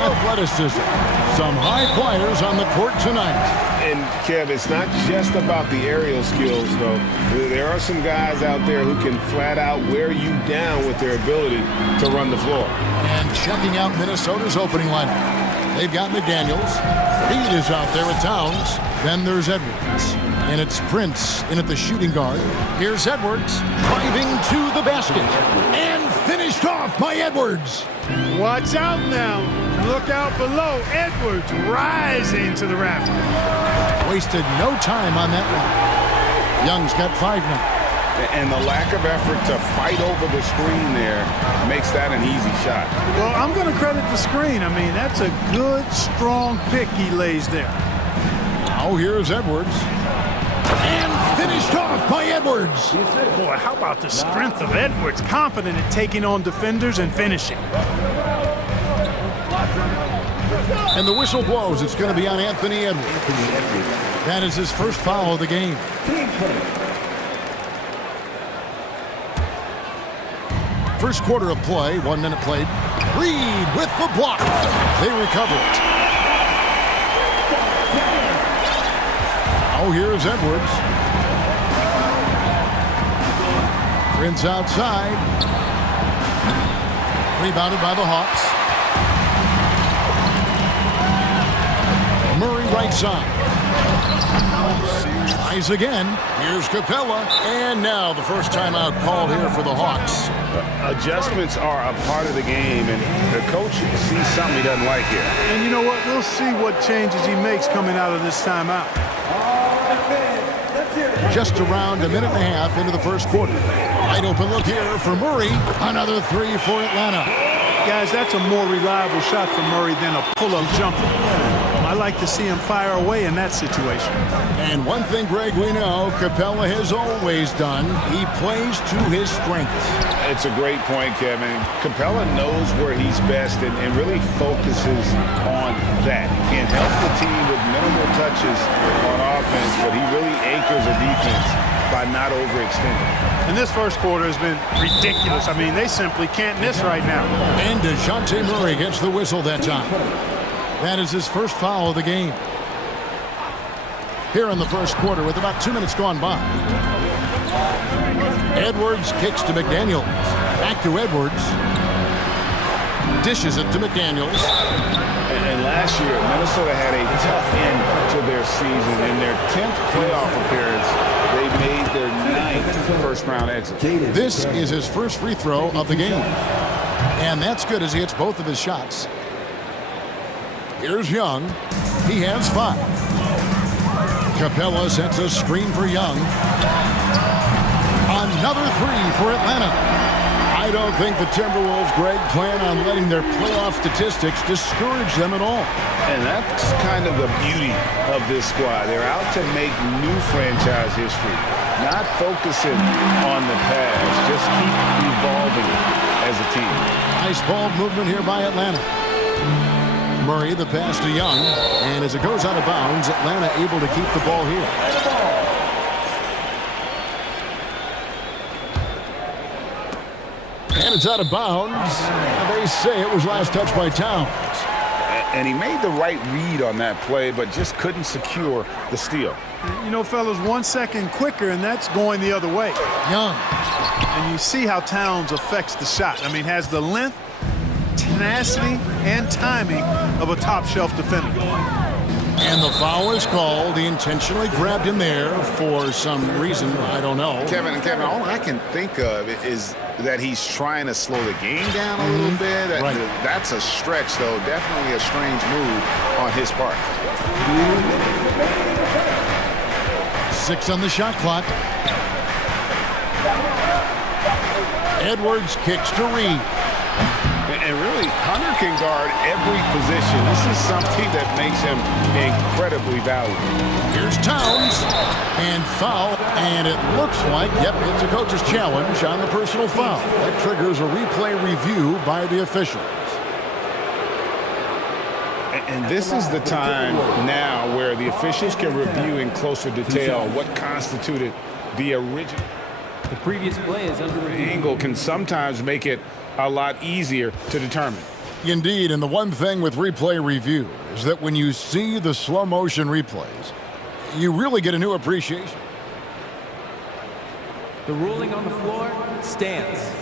athleticism. Some high flyers on the court tonight. And, Kev, it's not just about the aerial skills, though. There are some guys out there who can flat out wear you down with their ability to run the floor. And checking out Minnesota's opening lineup. They've got McDaniels. Reed is out there with Towns. Then there's Edwards. And it's Prince in at the shooting guard. Here's Edwards driving to the basket. And finished off by Edwards. Watch out now. Look out below. Edwards rising to the rafters. Wasted no time on that one. Young's got 5 now. And the lack of effort to fight over the screen there makes that an easy shot. Well, I'm going to credit the screen. I mean, that's a good, strong pick he lays there. Now here's Edwards. And finished off by Edwards. Boy, how about the strength of Edwards? Confident in taking on defenders and finishing. And the whistle blows. It's going to be on Anthony Edwards. That is his first foul of the game. First quarter of play, 1 minute played. Reed with the block. They recover it. Oh, here's Edwards. Prince outside. Rebounded by the Hawks. Murray right side. Tries again. Here's Capella. And now the first timeout called here for the Hawks. Adjustments are a part of the game, and the coach sees something he doesn't like here. And you know what? We'll see what changes he makes coming out of this timeout. Just around a minute and a half into the first quarter. Wide open look here for Murray. Another 3 for Atlanta. Guys, that's a more reliable shot for Murray than a pull-up jumper. I like to see him fire away in that situation. And one thing, Greg, we know Capella has always done. He plays to his strengths. It's a great point, Kevin. Capella knows where he's best and really focuses on that. Can help the team with minimal touches on offense, but he really anchors a defense by not overextending. And this first quarter has been ridiculous. I mean, they simply can't miss right now. And DeJounte Murray gets the whistle that time. That is his first foul of the game. Here in the first quarter with about 2 minutes gone by. Edwards kicks to McDaniels. Back to Edwards. Dishes it to McDaniels. And last year, Minnesota had a tough end to their season. In their 10th playoff appearance, they made their 9th first-round exit. This is his first free throw of the game. And that's good as he hits both of his shots. Here's Young. He has 5. Capella sets a screen for Young. Another 3 for Atlanta. I don't think the Timberwolves, Greg, plan on letting their playoff statistics discourage them at all. And that's kind of the beauty of this squad. They're out to make new franchise history, not focusing on the past, just keep evolving as a team. Nice ball movement here by Atlanta. Murray, the pass to Young, and as it goes out of bounds, Atlanta able to keep the ball here. And it's out of bounds. They say it was last touched by Towns. And he made the right read on that play, but just couldn't secure the steal. You know, fellas, 1 second quicker, and that's going the other way. Young. And you see how Towns affects the shot. I mean, has the length, tenacity, and timing of a top-shelf defender. And the foul is called. He intentionally grabbed him there for some reason. I don't know. Kevin, all I can think of is that he's trying to slow the game down a little bit. That's a stretch, though. Definitely a strange move on his part. 6 on the shot clock. Edwards kicks to Reed. And really, Hunter can guard every position. This is something that makes him incredibly valuable. Here's Towns. And foul. And it looks like, yep, it's a coach's challenge on the personal foul. That triggers a replay review by the officials. And this is the time now where the officials can review in closer detail what constituted the original. The previous play is under review. Angle can sometimes make it a lot easier to determine. Indeed, and the one thing with replay review is that when you see the slow motion replays, you really get a new appreciation. The ruling on the floor stands.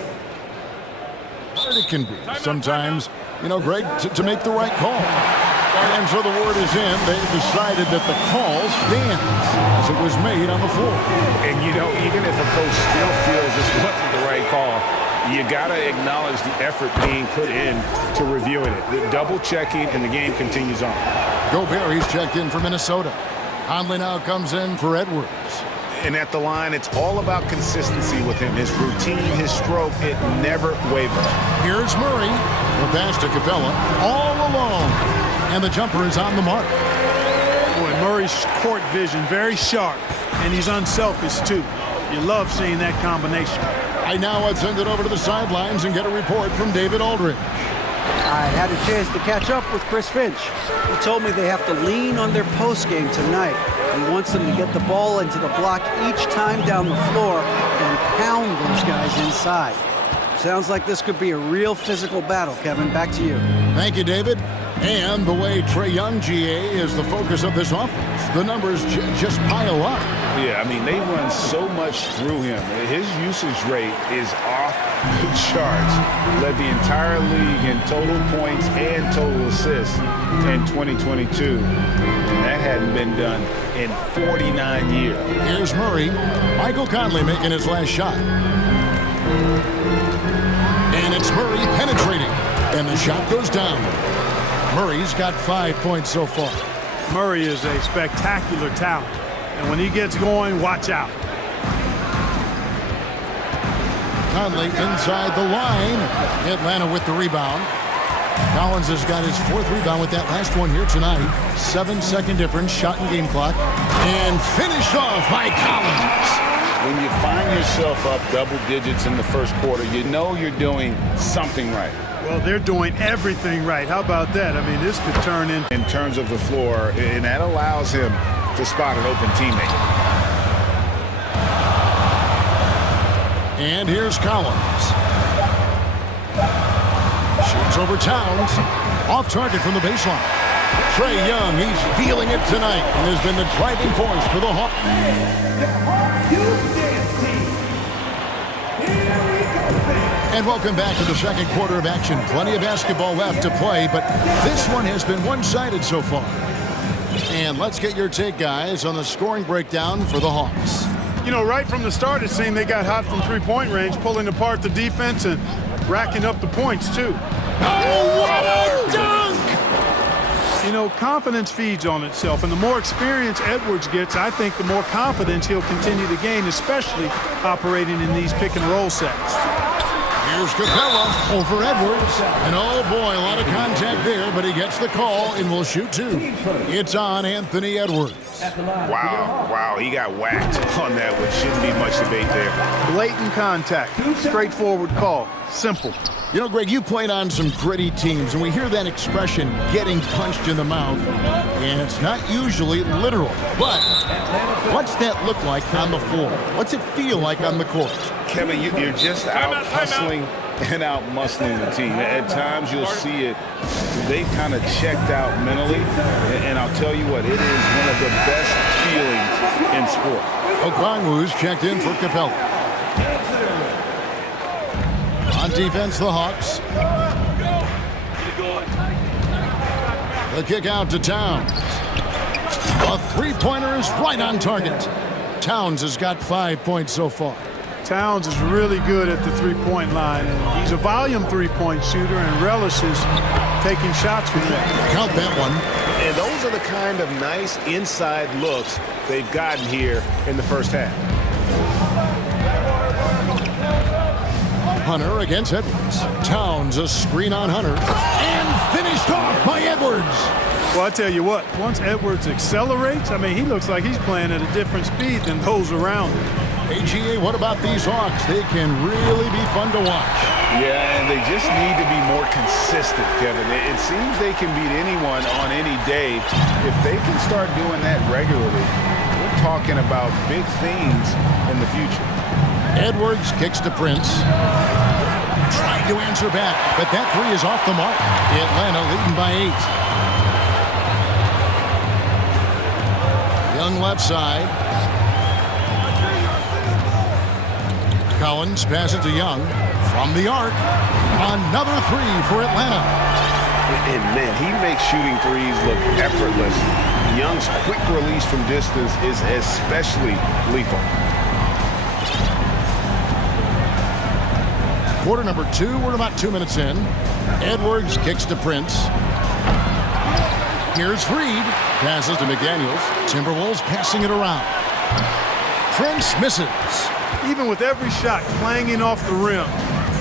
Hard it can be sometimes, Greg, to make the right call. And so the word is in. They've decided that the call stands as it was made on the floor. And, even if a coach still feels this wasn't the right call, you got to acknowledge the effort being put in to reviewing it. The double-checking, and the game continues on. Gobert, he's checked in for Minnesota. Conley now comes in for Edwards. And at the line, it's all about consistency with him. His routine, his stroke, it never wavers. Here's Murray. The pass to Capella. All alone. And the jumper is on the mark. Boy, Murray's court vision, very sharp. And he's unselfish, too. You love seeing that combination. Now let's send it over to the sidelines and get a report from David Aldridge. I had a chance to catch up with Chris Finch. He told me they have to lean on their post game tonight. He wants them to get the ball into the block each time down the floor and pound those guys inside. Sounds like this could be a real physical battle, Kevin. Back to you. Thank you, David. And the way Trae Young, GA, is the focus of this offense. The numbers just pile up. Yeah, they run so much through him. His usage rate is off the charts. Led the entire league in total points and total assists in 2022. And that hadn't been done in 49 years. Here's Murray. Michael Conley making his last shot. And it's Murray penetrating. And the shot goes down. Murray's got 5 points so far. Murray is a spectacular talent. And when he gets going, watch out. Conley inside the line. Atlanta with the rebound. Collins has got his 4th rebound with that last one here tonight. 7-second difference, shot and game clock. And finished off by Collins. When you find yourself up double digits in the first quarter, you know you're doing something right. Well, they're doing everything right. How about that? This could turn in terms of the floor, and that allows him to spot an open teammate. And here's Collins. Shoots over Towns. Off target from the baseline. Trae Young, he's feeling it tonight and has been the driving force for the Hawks. And welcome back to the second quarter of action. Plenty of basketball left to play, but this one has been one-sided so far. And let's get your take, guys, on the scoring breakdown for the Hawks. Right from the start, it seemed they got hot from three-point range, pulling apart the defense and racking up the points, too. Oh, what a dunk! Confidence feeds on itself, and the more experience Edwards gets, I think the more confidence he'll continue to gain, especially operating in these pick-and-roll sets. Here's Capella over Edwards. And oh boy, a lot of contact there, but he gets the call and will shoot 2. It's on Anthony Edwards. Wow, he got whacked on that one. Shouldn't be much debate there. Blatant contact, straightforward call, simple. Greg, you played on some gritty teams, and we hear that expression, getting punched in the mouth, and it's not usually literal. But what's that look like on the floor? What's it feel like on the court? Kevin, you're just out hustling and out muscling the team. At times you'll see it, they kind of checked out mentally, and I'll tell you what, it is one of the best feelings in sport. Okongwu's checked in for Capella. On defense, the Hawks. The kick out to Towns. A three-pointer is right on target. Towns has got 5 points so far. Towns is really good at the three-point line, and he's a volume three-point shooter and relishes taking shots from there. Count that one. And those are the kind of nice inside looks they've gotten here in the first half. Hunter against Edwards. Towns a screen on Hunter. And finished off by Edwards. Well, I tell you what, once Edwards accelerates, he looks like he's playing at a different speed than those around him. AGA, what about these Hawks? They can really be fun to watch. Yeah, and they just need to be more consistent, Kevin. It seems they can beat anyone on any day. If they can start doing that regularly, we're talking about big things in the future. Edwards kicks to Prince. Trying to answer back, but that three is off the mark. Atlanta leading by 8. Young left side. Collins passes to Young from the arc. Another three for Atlanta. And man, he makes shooting threes look effortless. Young's quick release from distance is especially lethal. Quarter number 2, we're about 2 minutes in. Edwards kicks to Prince. Here's Reed. Passes to McDaniels. Timberwolves passing it around. Prince misses. Even with every shot clanging off the rim,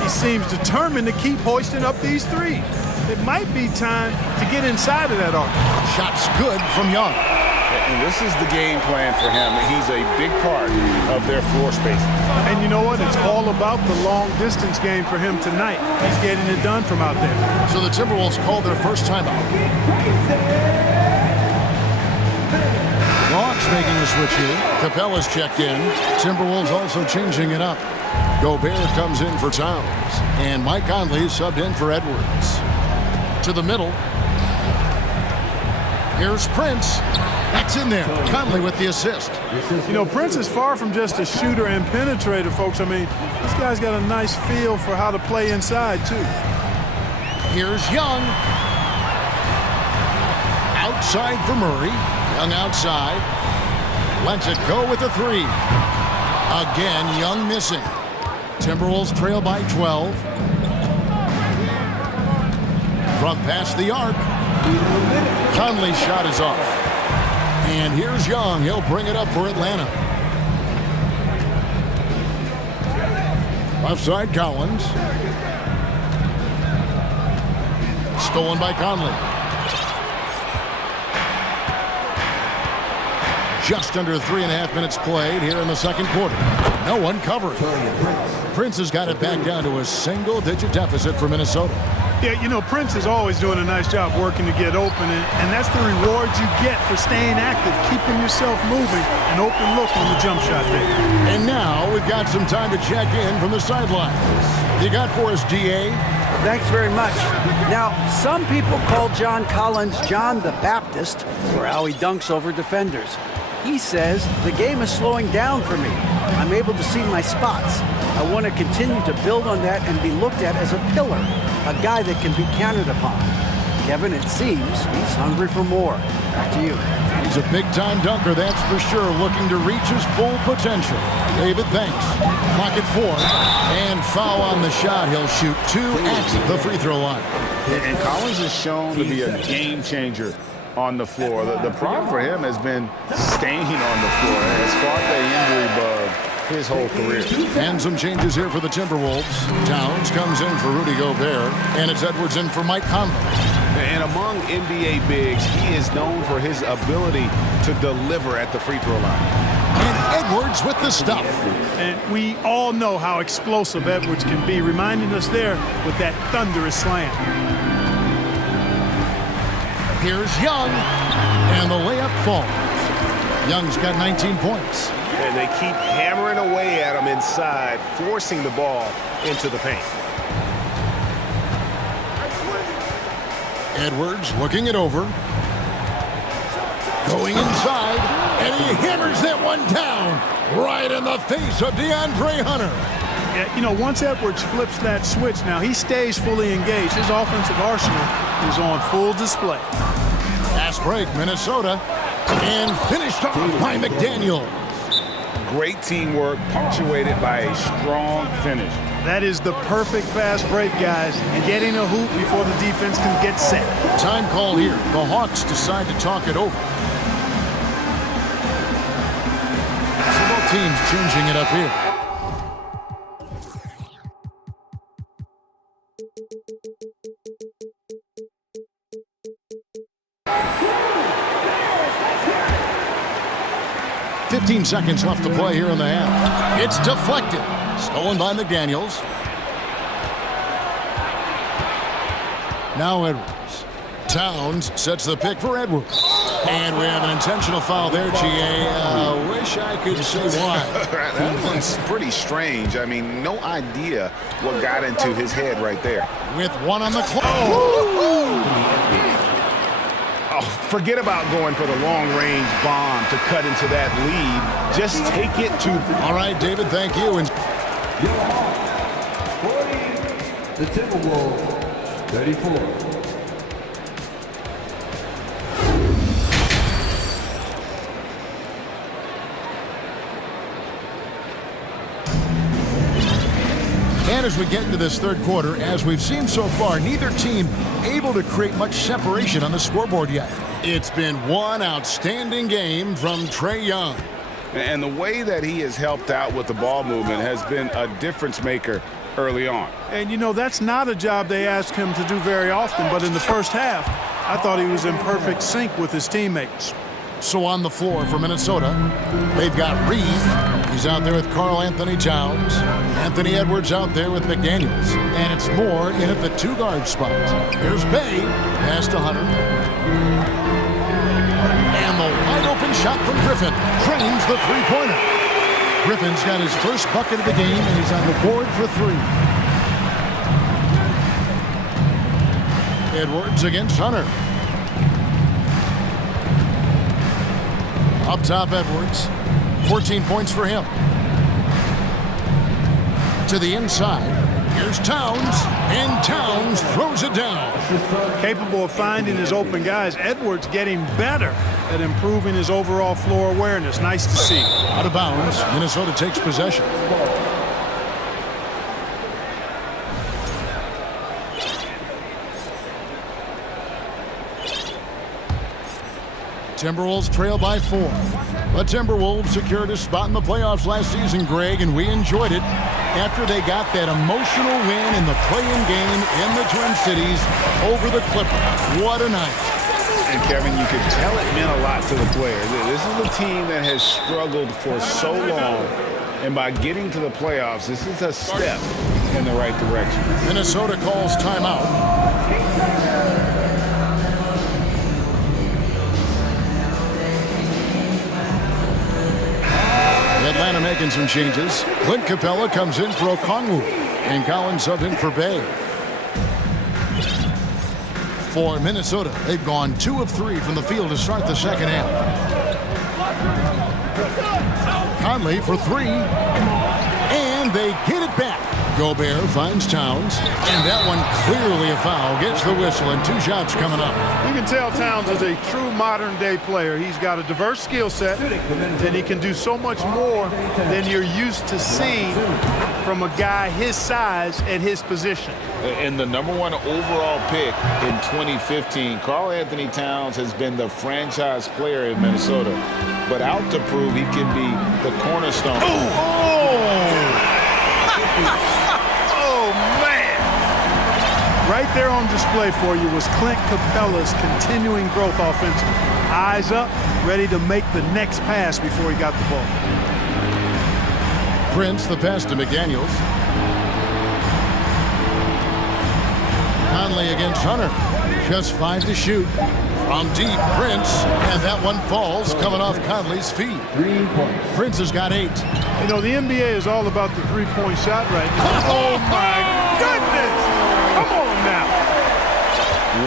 he seems determined to keep hoisting up these threes. It might be time to get inside of that arc. Shot's good from Young. And this is the game plan for him. He's a big part of their floor space. And you know what? It's all about the long-distance game for him tonight. He's getting it done from out there. So the Timberwolves call their first timeout. The Hawks making the switch here. Capella's checked in. Timberwolves also changing it up. Gobert comes in for Towns. And Mike Conley subbed in for Edwards. To the middle. Here's Prince. That's in there. Conley with the assist. You know, Prince is far from just a shooter and penetrator, folks. I mean, this guy's got a nice feel for how to play inside, too. Here's Young. Outside for Murray. Young outside. Lets it go with a three. Again, Young missing. Timberwolves trail by 12. From past the arc. Conley's shot is off. And here's Young. He'll bring it up for Atlanta. Left side, Collins. Stolen by Conley. Just under 3.5 minutes played here in the second quarter. No one covering. Prince has got it back down to a single-digit deficit for Minnesota. Yeah, you know, Prince is always doing a nice job working to get open, and that's the reward you get for staying active, keeping yourself moving, an open look on the jump shot there. And now we've got some time to check in from the sidelines. You got for us, DA? Thanks very much. Now, some people call John Collins John the Baptist for how he dunks over defenders. He says the game is slowing down for me. I'm able to see my spots. I want to continue to build on that and be looked at as a pillar, a guy that can be counted upon. Kevin, it seems he's hungry for more. Back to you. He's a big-time dunker, that's for sure, looking to reach his full potential. David, thanks. Pocket 4, and foul on the shot. He'll shoot 2 at the free throw line. And Collins is shown to be a game changer on the floor. The problem for him has been staying on the floor. It's fought the injury bug his whole career. And some changes here for the Timberwolves. Towns comes in for Rudy Gobert, and it's Edwards in for Mike Conley. And among NBA bigs, he is known for his ability to deliver at the free throw line. And Edwards with the stuff. And we all know how explosive Edwards can be, reminding us there with that thunderous slam. Here's Young, and the layup falls. Young's got 19 points. And they keep hammering away at him inside, forcing the ball into the paint. Edwards looking it over. Going inside, and he hammers that one down right in the face of DeAndre Hunter. Yeah, you know, once Edwards flips that switch, now he stays fully engaged. His offensive arsenal is on full display. Fast break, Minnesota, and finished off by McDaniels. Great teamwork, punctuated by a strong finish. That is the perfect fast break, guys, and getting a hoop before the defense can get set. Time call here. The Hawks decide to talk it over. Both teams changing it up here. "15 seconds left to play here in the half. It's deflected. Stolen by McDaniels. Now Edwards. Towns sets the pick for Edwards. And we have an intentional foul there, GA. Wish I could say why. That one's pretty strange. I mean, no idea what got into his head right there. With one on the clock. Oh, forget about going for the long-range bomb to cut into that lead. Just take it to... All right, David, thank you. And the Timberwolves, 34. And as we get into this third quarter, as we've seen so far, neither team able to create much separation on the scoreboard yet. It's been one outstanding game from Trae Young. And the way that he has helped out with the ball movement has been a difference maker early on. And, you know, that's not a job they ask him to do very often, but in the first half, I thought he was in perfect sync with his teammates. So on the floor for Minnesota, they've got Reed. He's out there with Karl Anthony Towns. Anthony Edwards out there with McDaniels. And it's Moore in at the two-guard spot. Here's Bay. Pass to Hunter. And the wide-open shot from Griffin drains the three-pointer. Griffin's got his first bucket of the game, and he's on the board for three. Edwards against Hunter. Up top, Edwards. 14 points for him. To the inside. Here's Towns. And Towns throws it down. Capable of finding his open guys. Edwards getting better at improving his overall floor awareness. Nice to see. Out of bounds. Minnesota takes possession. Timberwolves trail by 4. The Timberwolves secured a spot in the playoffs last season, Greg, and we enjoyed it after they got that emotional win in the play-in game in the Twin Cities over the Clippers. What a night. And, Kevin, you could tell it meant a lot to the players. This is a team that has struggled for so long, and by getting to the playoffs, this is a step in the right direction. Minnesota calls timeout. Atlanta making some changes. Clint Capella comes in for Okongwu, and Collins subbed in for Bay. For Minnesota, they've gone 2 of 3 from the field to start the second half. Conley for 3, and they get it back. Gobert finds Towns, and that one clearly a foul. Gets the whistle, and 2 shots coming up. You can tell Towns is a true modern-day player. He's got a diverse skill set, and he can do so much more than you're used to seeing from a guy his size at his position. And the #1 overall pick in 2015, Karl Anthony Towns has been the franchise player in Minnesota, but out to prove he can be the cornerstone. Oh, man! Right there on display for you was Clint Capella's continuing growth offensively. Eyes up, ready to make the next pass before he got the ball. Prince, the pass to McDaniels. Conley against Hunter. Just 5 to shoot. From deep, Prince, and that one falls, coming off Conley's feet. 3 points. Prince has got 8. You know, the NBA is all about the three-point shot right now. Oh, my goodness! Come on now!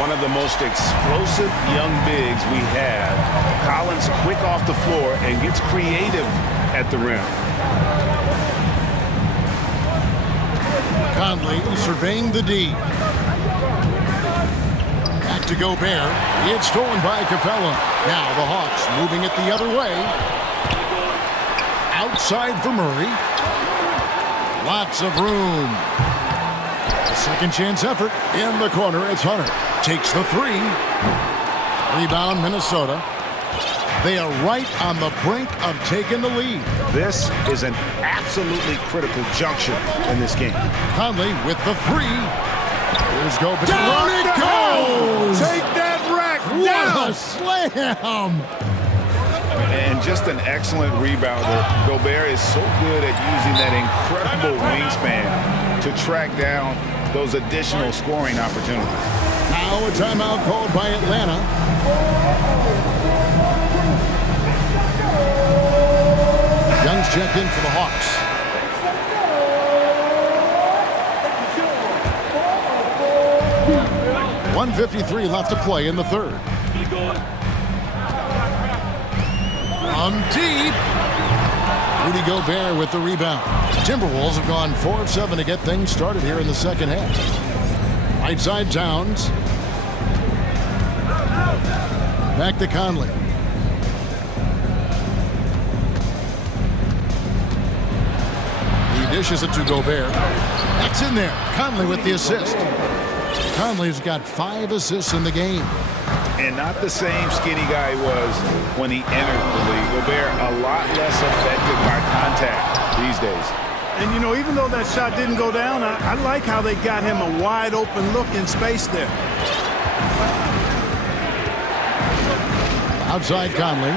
One of the most explosive young bigs we have. Collins quick off the floor and gets creative at the rim. Conley surveying the D. Back to Gobert. It's stolen by Capella. Now the Hawks moving it the other way. Outside for Murray. Lots of room. A second chance effort. In the corner, it's Hunter. Takes the 3. Rebound, Minnesota. They are right on the brink of taking the lead. This is an absolutely critical juncture in this game. Conley with the 3. Here's Gobert. Down it goes! Take that rack down! What a slam! And just an excellent rebounder. Gobert is so good at using that incredible wingspan to track down those additional scoring opportunities. Now a timeout called by Atlanta. Young's checked in for the Hawks. .153 left to play in the third. From deep. Rudy Gobert with the rebound. Timberwolves have gone 4 of 7 to get things started here in the second half. Right side Towns. Back to Conley. He dishes it to Gobert. That's in there. Conley with the assist. Conley's got 5 assists in the game. And not the same skinny guy he was when he entered the league. Gobert a lot less affected by contact these days. And, you know, even though that shot didn't go down, I like how they got him a wide open look in space there. Outside Conley.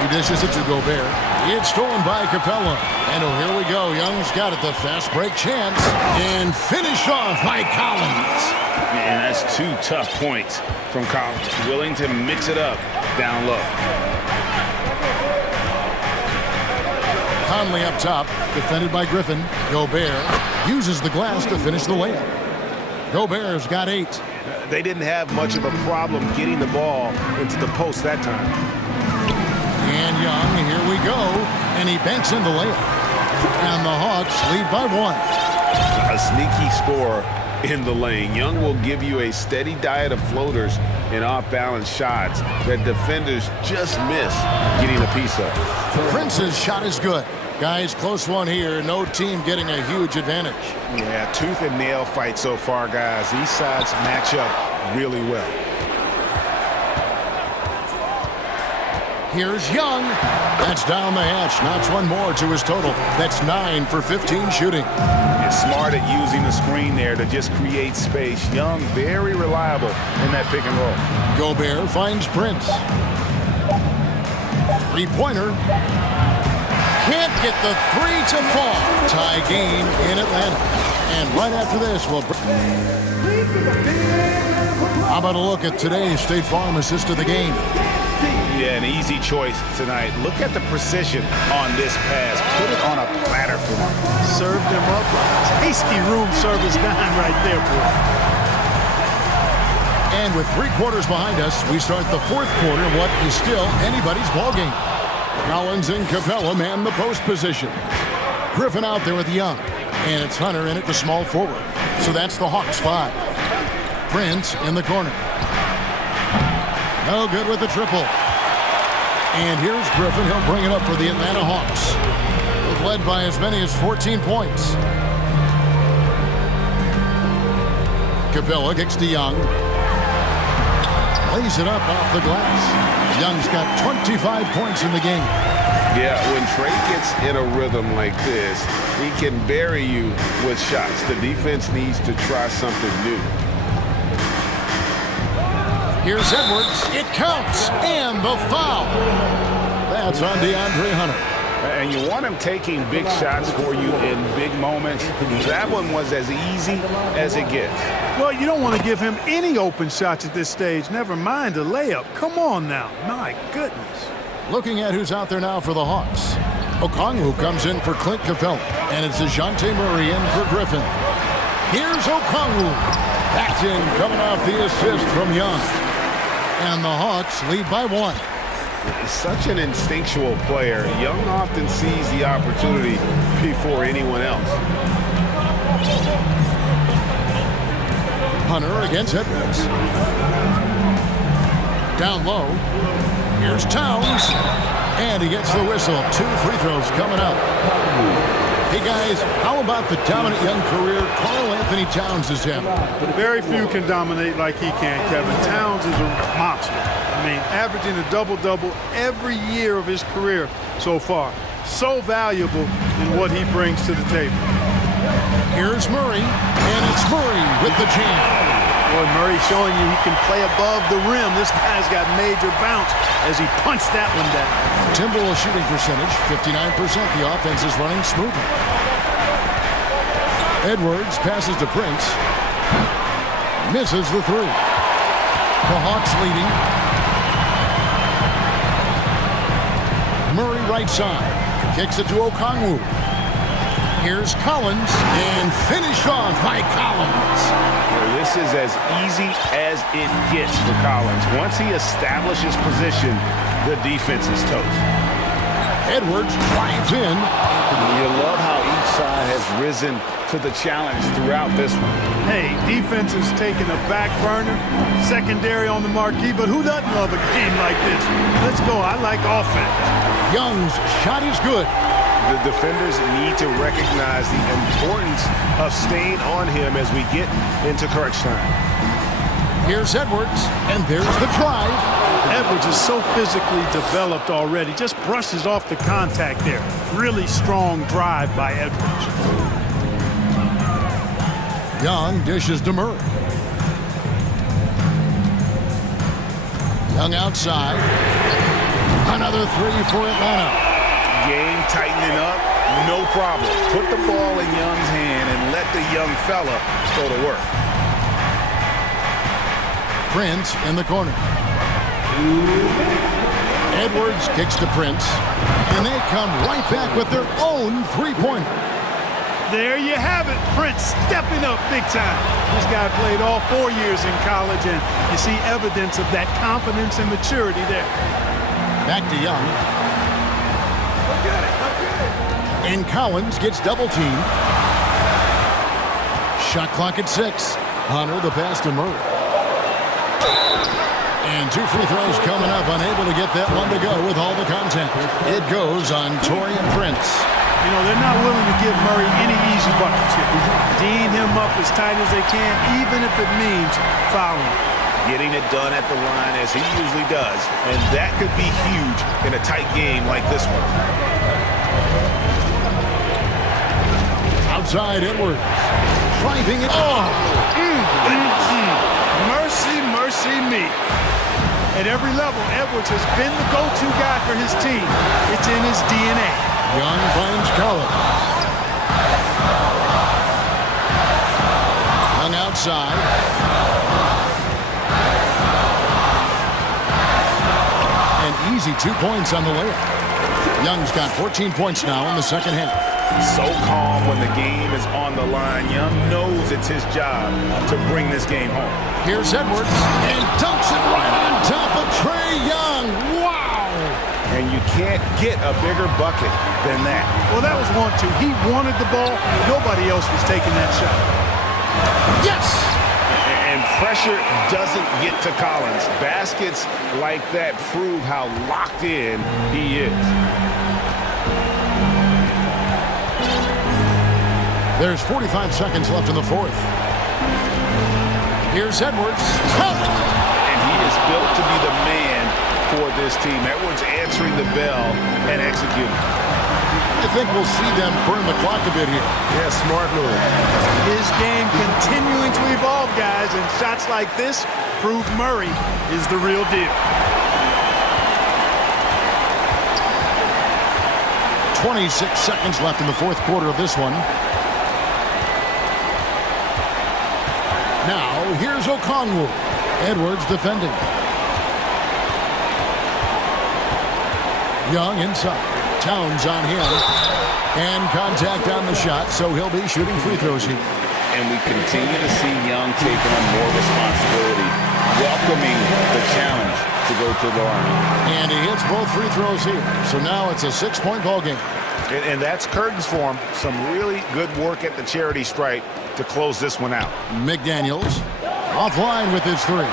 He dishes it to Gobert. It's stolen by Capella. And oh, here we go. Young's got it. The fast break chance. And finished off by Collins. Man, that's 2 tough points from Collins. Willing to mix it up down low. Conley up top. Defended by Griffin. Gobert uses the glass to finish the layup. Gobert's got 8. They didn't have much of a problem getting the ball into the post that time. And Young, here we go. And he banks in the layup. And the Hawks lead by 1. A sneaky score in the lane. Young will give you a steady diet of floaters and off-balance shots that defenders just miss getting a piece of. Prince's shot is good. Guys, close one here. No team getting a huge advantage. Yeah, tooth and nail fight so far, guys. These sides match up really well. Here's Young. That's down the hatch. Knocks one more to his total. That's 9 for 15 shooting. He's smart at using the screen there to just create space. Young, very reliable in that pick and roll. Gobert finds Prince. Three-pointer. Can't get the 3 to fall. Tie game in Atlanta. And right after this, we'll... How about a look at today's State Farm assist of the game? Yeah, an easy choice tonight. Look at the precision on this pass. Put it on a platter for him. Served him up a tasty room service dime right there, boy. And with 3 quarters behind us, we start the 4th quarter, what is still anybody's ballgame. Collins and Capella man the post position. Griffin out there with Young. And it's Hunter in at the small forward. So that's the Hawks 5. Prince in the corner. No good with the triple. And here's Griffin. He'll bring it up for the Atlanta Hawks. They've led by as many as 14 points. Capella kicks to Young. Lays it up off the glass. Young's got 25 points in the game. Yeah, when Trey gets in a rhythm like this, he can bury you with shots. The defense needs to try something new. Here's Edwards. It counts. And the foul. That's on DeAndre Hunter. And you want him taking big shots for you in big moments. That one was as easy as it gets. Well, you don't want to give him any open shots at this stage. Never mind a layup. Come on now. My goodness. Looking at who's out there now for the Hawks. Okongwu comes in for Clint Capella. And it's DeJounte Murray in for Griffin. Here's Okongwu. That's in, coming off the assist from Young. And the Hawks lead by 1. He's such an instinctual player. Young often sees the opportunity before anyone else. Hunter against Edwards. Down low. Here's Towns. And he gets the whistle. 2 free throws coming up. Hey guys, how about the dominant young career Karl Anthony Towns is having? Very few can dominate like he can, Kevin. Towns is a monster. I mean, averaging a double-double every year of his career so far. So valuable in what he brings to the table. Here's Murray, and it's Murray with the jam. Boy, Murray showing you he can play above the rim. This guy's got major bounce as he punched that one down. Timberwolves shooting percentage, 59%. The offense is running smoothly. Edwards passes to Prince. Misses the three. The Hawks leading. Murray right side. Kicks it to Okongwu. Here's Collins, and finished off by Collins. Well, this is as easy as it gets for Collins. Once he establishes position, the defense is toast. Edwards drives in. You love how each side has risen to the challenge throughout this one. Hey, defense is taking a back burner, secondary on the marquee, but who doesn't love a game like this? Let's go. I like offense. Young's shot is good. The defenders need to recognize the importance of staying on him as we get into crunch time. Here's Edwards, and there's the drive. Edwards is so physically developed already. Just brushes off the contact there. Really strong drive by Edwards. Young dishes to Murray. Young outside. Another three for Atlanta. Game tightening up, no problem. Put the ball in Young's hand and let the young fella go to work. Prince in the corner. Edwards kicks to Prince, and they come right back with their own three-pointer. There you have it. Prince stepping up big time. This guy played all 4 years in college, and you see evidence of that confidence and maturity there. Back to Young. And Collins gets double-teamed. Shot clock at 6. Hunter the pass to Murray. And two free throws coming up, unable to get that one to go with all the contact. It goes on Taurean Prince. You know, they're not willing to give Murray any easy buckets here. D'ing him up as tight as they can, even if it means fouling. Getting it done at the line as he usually does, and that could be huge in a tight game like this one. Outside Edwards. Driving it. Oh! Mercy, mercy me. At every level, Edwards has been the go-to guy for his team. It's in his DNA. Young finds Collins. Young outside. An easy 2 points on the layup. Young's got 14 points now in the second half. So calm when the game is on the line. Young knows it's his job to bring this game home. Here's Edwards, and dunks it right on top of Trae Young. Wow! And you can't get a bigger bucket than that. Well, that was 1-2. He wanted the ball. Nobody else was taking that shot. Yes! And pressure doesn't get to Collins. Baskets like that prove how locked in he is. There's 45 seconds left in the fourth. Here's Edwards. And he is built to be the man for this team. Edwards answering the bell and executing. I think we'll see them burn the clock a bit here. Yeah, smart move. His game continuing to evolve, guys, and shots like this prove Murray is the real deal. 26 seconds left in the fourth quarter of this one. Now, here's Okongwu. Edwards defending. Young inside. Towns on him. And contact on the shot, so he'll be shooting free throws here. And we continue to see Young taking on more responsibility, welcoming the challenge to go to the line. And he hits both free throws here. So now it's a 6-point ball game. And that's curtains for him. Some really good work at the charity stripe to close this one out. McDaniels offline with his three.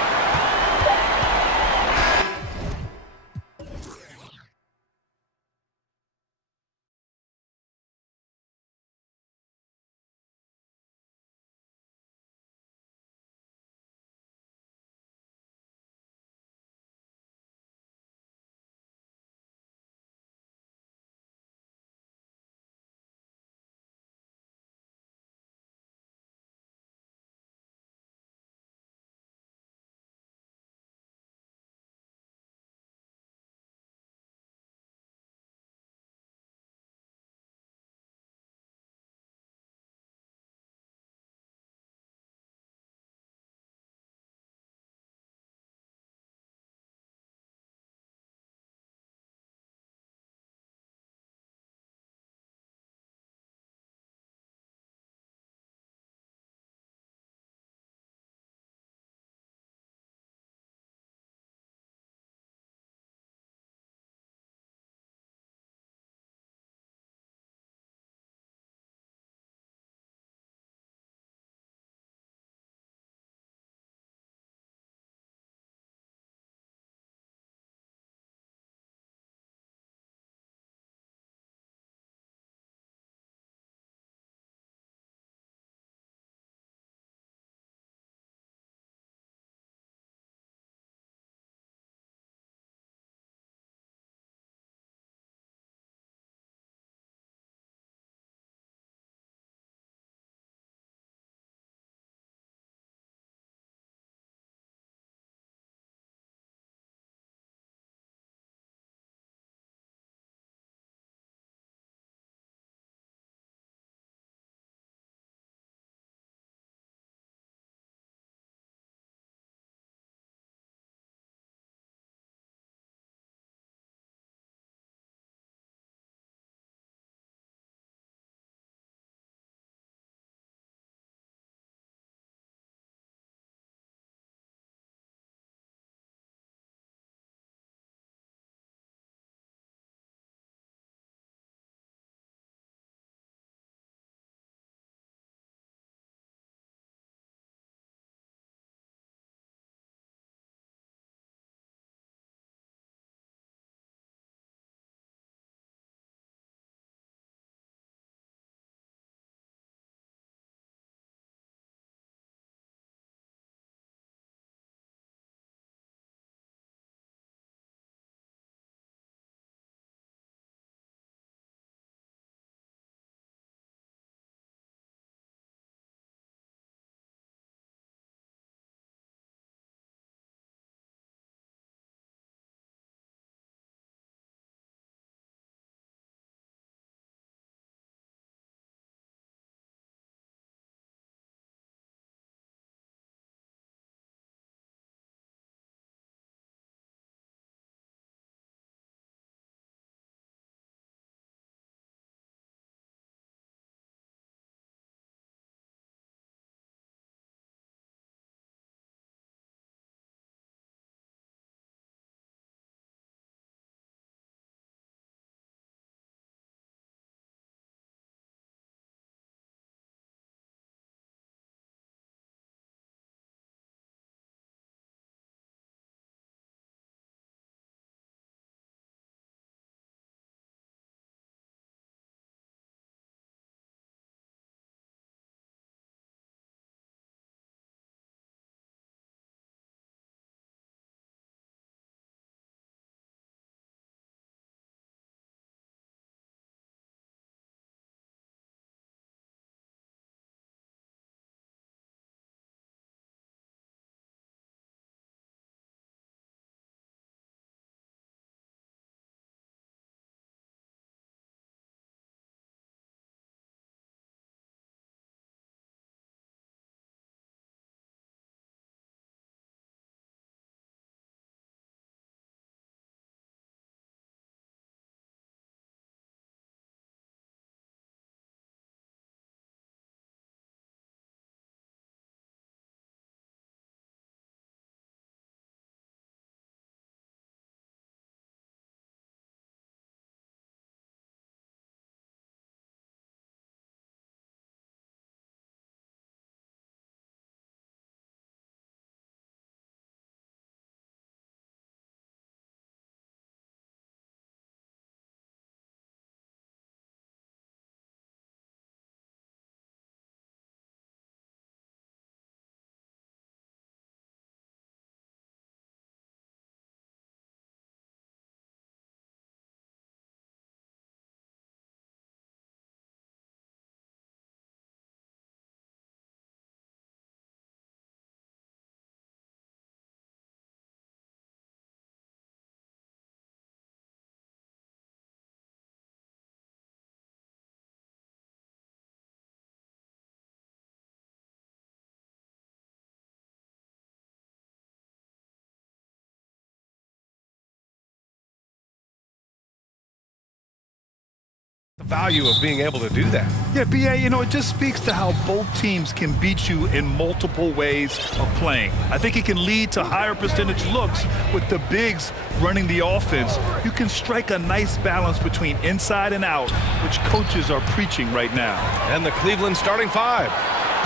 value of being able to do that. Yeah, BA, you know, it just speaks to how both teams can beat you in multiple ways of playing. I think it can lead to higher percentage looks with the bigs running the offense. You can strike a nice balance between inside and out, which coaches are preaching right now. And the Cleveland starting five.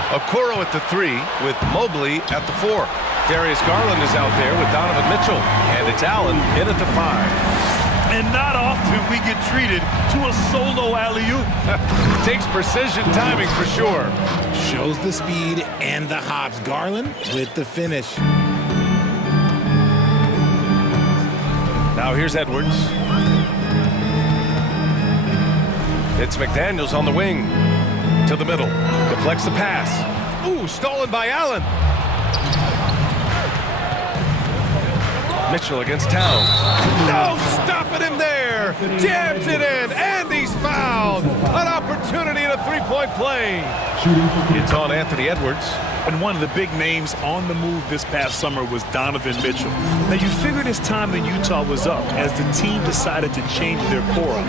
Okoro at the 3 with Mobley at the 4. Darius Garland is out there with Donovan Mitchell. And it's Allen in at the 5. And not often we get treated to a solo alley-oop. Takes precision timing for sure. Shows the speed and the hops. Garland with the finish. Now here's Edwards. It's McDaniels on the wing. To the middle. Deflects the pass. Ooh, stolen by Allen. Mitchell against Towns. No, stopping him there. Jams it in, and he's fouled. An opportunity in a three-point play. It's on Anthony Edwards. And one of the big names on the move this past summer was Donovan Mitchell. Now, you figured his time in Utah was up as the team decided to change their core.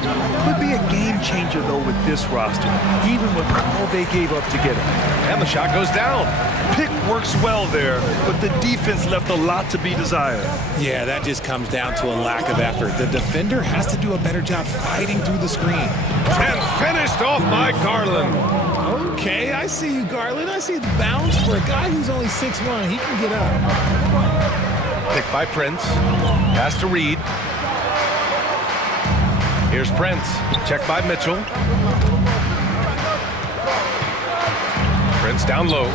Could be a game changer, though, with this roster, even with all they gave up to get him. And the shot goes down. Pick works well there, but the defense left a lot to be desired. Yeah, that just comes down to a lack of effort. The defender has to do a better job fighting through the screen. And finished off by Garland. Okay, I see you, Garland. I see the bounce for a guy who's only 6'1". He can get up. Picked by Prince. Pass to Reed. Here's Prince. Checked by Mitchell. Prince down low.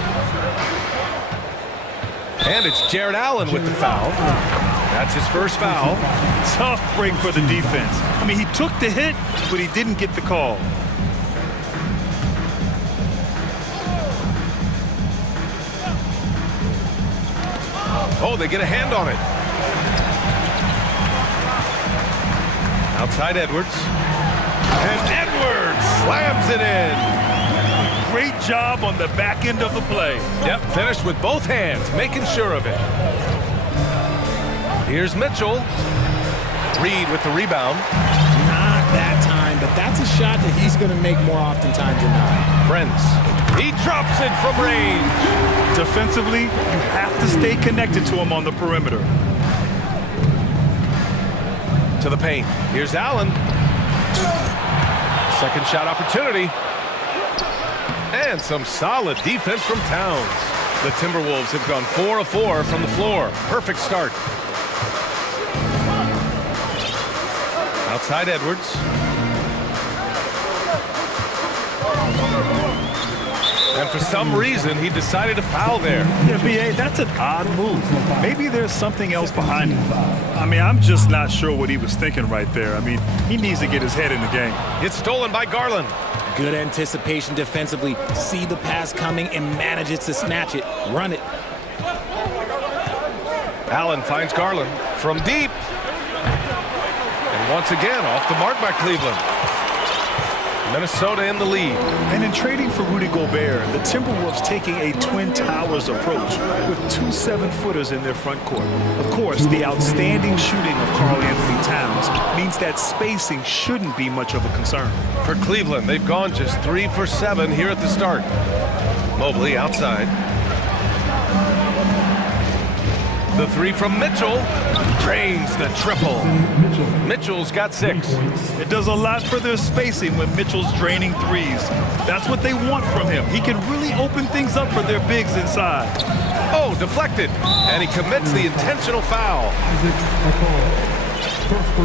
And it's Jared Allen with the foul. That's his first foul. Tough break for the defense. I mean, he took the hit, but he didn't get the call. Oh, they get a hand on it. Outside Edwards. And Edwards slams it in. Great job on the back end of the play. Yep, finished with both hands, making sure of it. Here's Mitchell. Reed with the rebound. Not that time, but that's a shot that he's going to make more oftentimes than not. Prince. He drops it from range. Defensively, you have to stay connected to him on the perimeter. To the paint. Here's Allen. Second shot opportunity. And some solid defense from Towns. The Timberwolves have gone 4 of 4 from the floor. Perfect start. Outside Edwards. And for some reason, he decided to foul there. Yeah, B.A., that's an odd move. Maybe there's something else behind it. I mean, I'm just not sure what he was thinking right there. I mean, he needs to get his head in the game. It's stolen by Garland. Good anticipation defensively. See the pass coming and manages to snatch it. Run it. Allen finds Garland from deep. And once again, off the mark by Cleveland. Minnesota in the lead. And in trading for Rudy Gobert, the Timberwolves taking a Twin Towers approach with 2 7-footers in their front court. Of course, the outstanding shooting of Karl-Anthony Towns means that spacing shouldn't be much of a concern. For Cleveland, they've gone just 3 for 7 here at the start. Mobley outside. The 3 from Mitchell. Drains the triple. Mitchell's got 6. It does a lot for their spacing when Mitchell's draining threes. That's what they want from him. He can really open things up for their bigs inside. Oh, deflected. And he commits the intentional foul.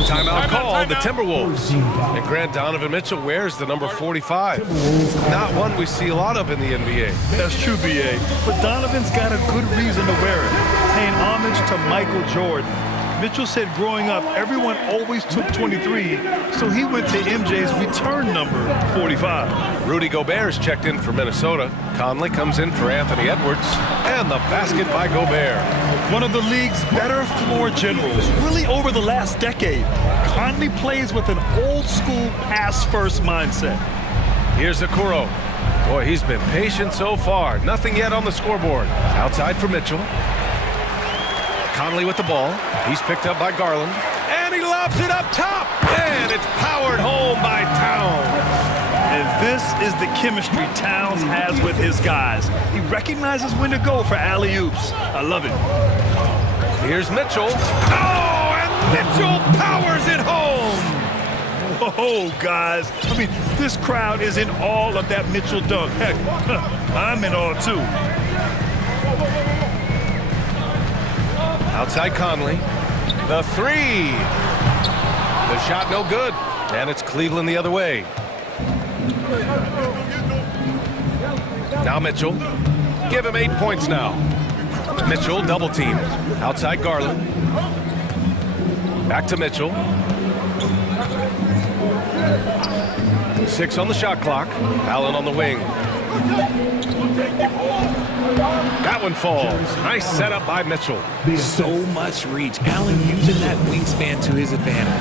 Timeout call, the Timberwolves. And Grant Donovan Mitchell wears the number 45. Not one we see a lot of in the NBA. That's true, B.A. But Donovan's got a good reason to wear it, paying homage to Michael Jordan. Mitchell said growing up, everyone always took 23, so he went to MJ's return number, 45. Rudy Gobert's checked in for Minnesota. Conley comes in for Anthony Edwards. And the basket by Gobert. One of the league's better floor generals, really over the last decade. Conley plays with an old-school pass-first mindset. Here's Okoro. Boy, he's been patient so far. Nothing yet on the scoreboard. Outside for Mitchell. Conley with the ball. He's picked up by Garland. And he lobs it up top. And it's powered home by Towns. And this is the chemistry Towns has with his guys. He recognizes when to go for alley-oops. I love it. Here's Mitchell. Oh, and Mitchell powers it home. Oh, guys. I mean, this crowd is in awe of that Mitchell dunk. Heck, I'm in awe, too. Outside Conley. The three. The shot no good. And it's Cleveland the other way. Now Mitchell. Give him 8 points now. Mitchell double team. Outside Garland. Back to Mitchell. 6 on the shot clock. Allen on the wing. That one falls. Nice setup by Mitchell. So much reach. Allen using that wingspan to his advantage.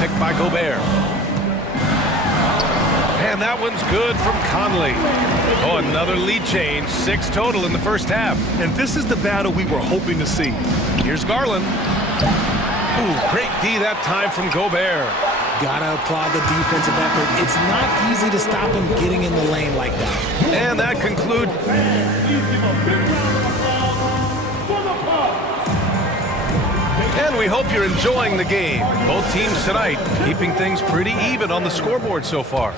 Picked by Gobert. And that one's good from Conley. Oh, another lead change. 6 total in the first half. And this is the battle we were hoping to see. Here's Garland. Ooh, great D that time from Gobert. Gotta applaud the defensive effort. It's not easy to stop him getting in the lane like that. And that concludes. And we hope you're enjoying the game. Both teams tonight keeping things pretty even on the scoreboard so far.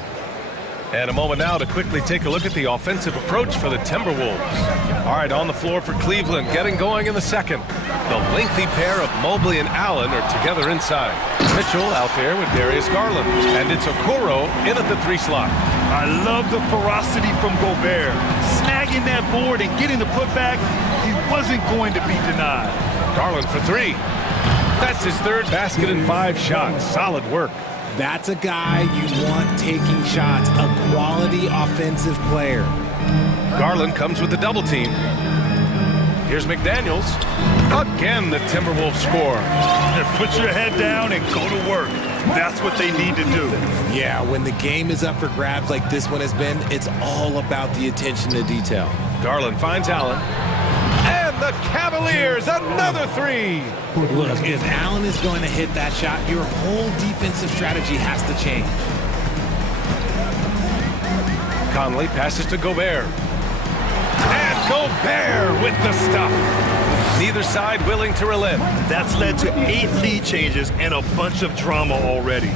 And a moment now to quickly take a look at the offensive approach for the Timberwolves. All right, on the floor for Cleveland, getting going in the second. The lengthy pair of Mobley and Allen are together inside. Mitchell out there with Darius Garland. And it's Okoro in at the 3 slot. I love the ferocity from Gobert. Snagging that board and getting the putback, he wasn't going to be denied. Garland for 3. That's his 3rd basket in 5 shots. Solid work. That's a guy you want taking shots, a quality offensive player. Garland comes with the double team. Here's McDaniels. Again, the Timberwolves score. Put your head down and go to work. That's what they need to do. Yeah, when the game is up for grabs like this one has been, it's all about the attention to detail. Garland finds Allen. And the Cavaliers, another 3. Look, if Allen is going to hit that shot, your whole defensive strategy has to change. Conley passes to Gobert. And Gobert with the stuff. Neither side willing to relent. That's led to 8 lead changes and a bunch of drama already.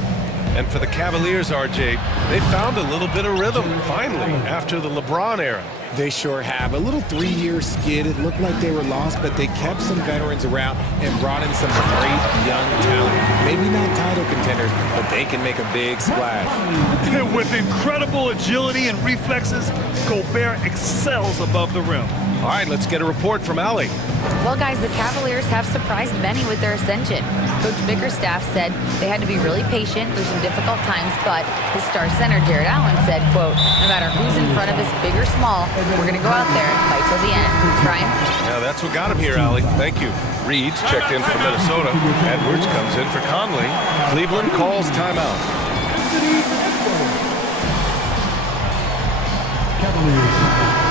And for the Cavaliers, RJ, they found a little bit of rhythm, finally, after the LeBron era. They sure have. A little 3-year skid. It looked like they were lost, but they kept some veterans around and brought in some great young talent. Maybe not title contenders, but they can make a big splash. With incredible agility and reflexes, Gobert excels above the rim. All right, let's get a report from Allie. Well, guys, the Cavaliers have surprised many with their ascension. Coach Bickerstaff said they had to be really patient through some difficult times, but his star center, Jared Allen, said, quote, no matter who's in front of us, big or small, we're going to go out there and fight till the end. Brian? Yeah, that's what got him here, Allie. Thank you. Reed's checked in for Minnesota. Edwards comes in for Conley. Cleveland calls timeout. Cavaliers.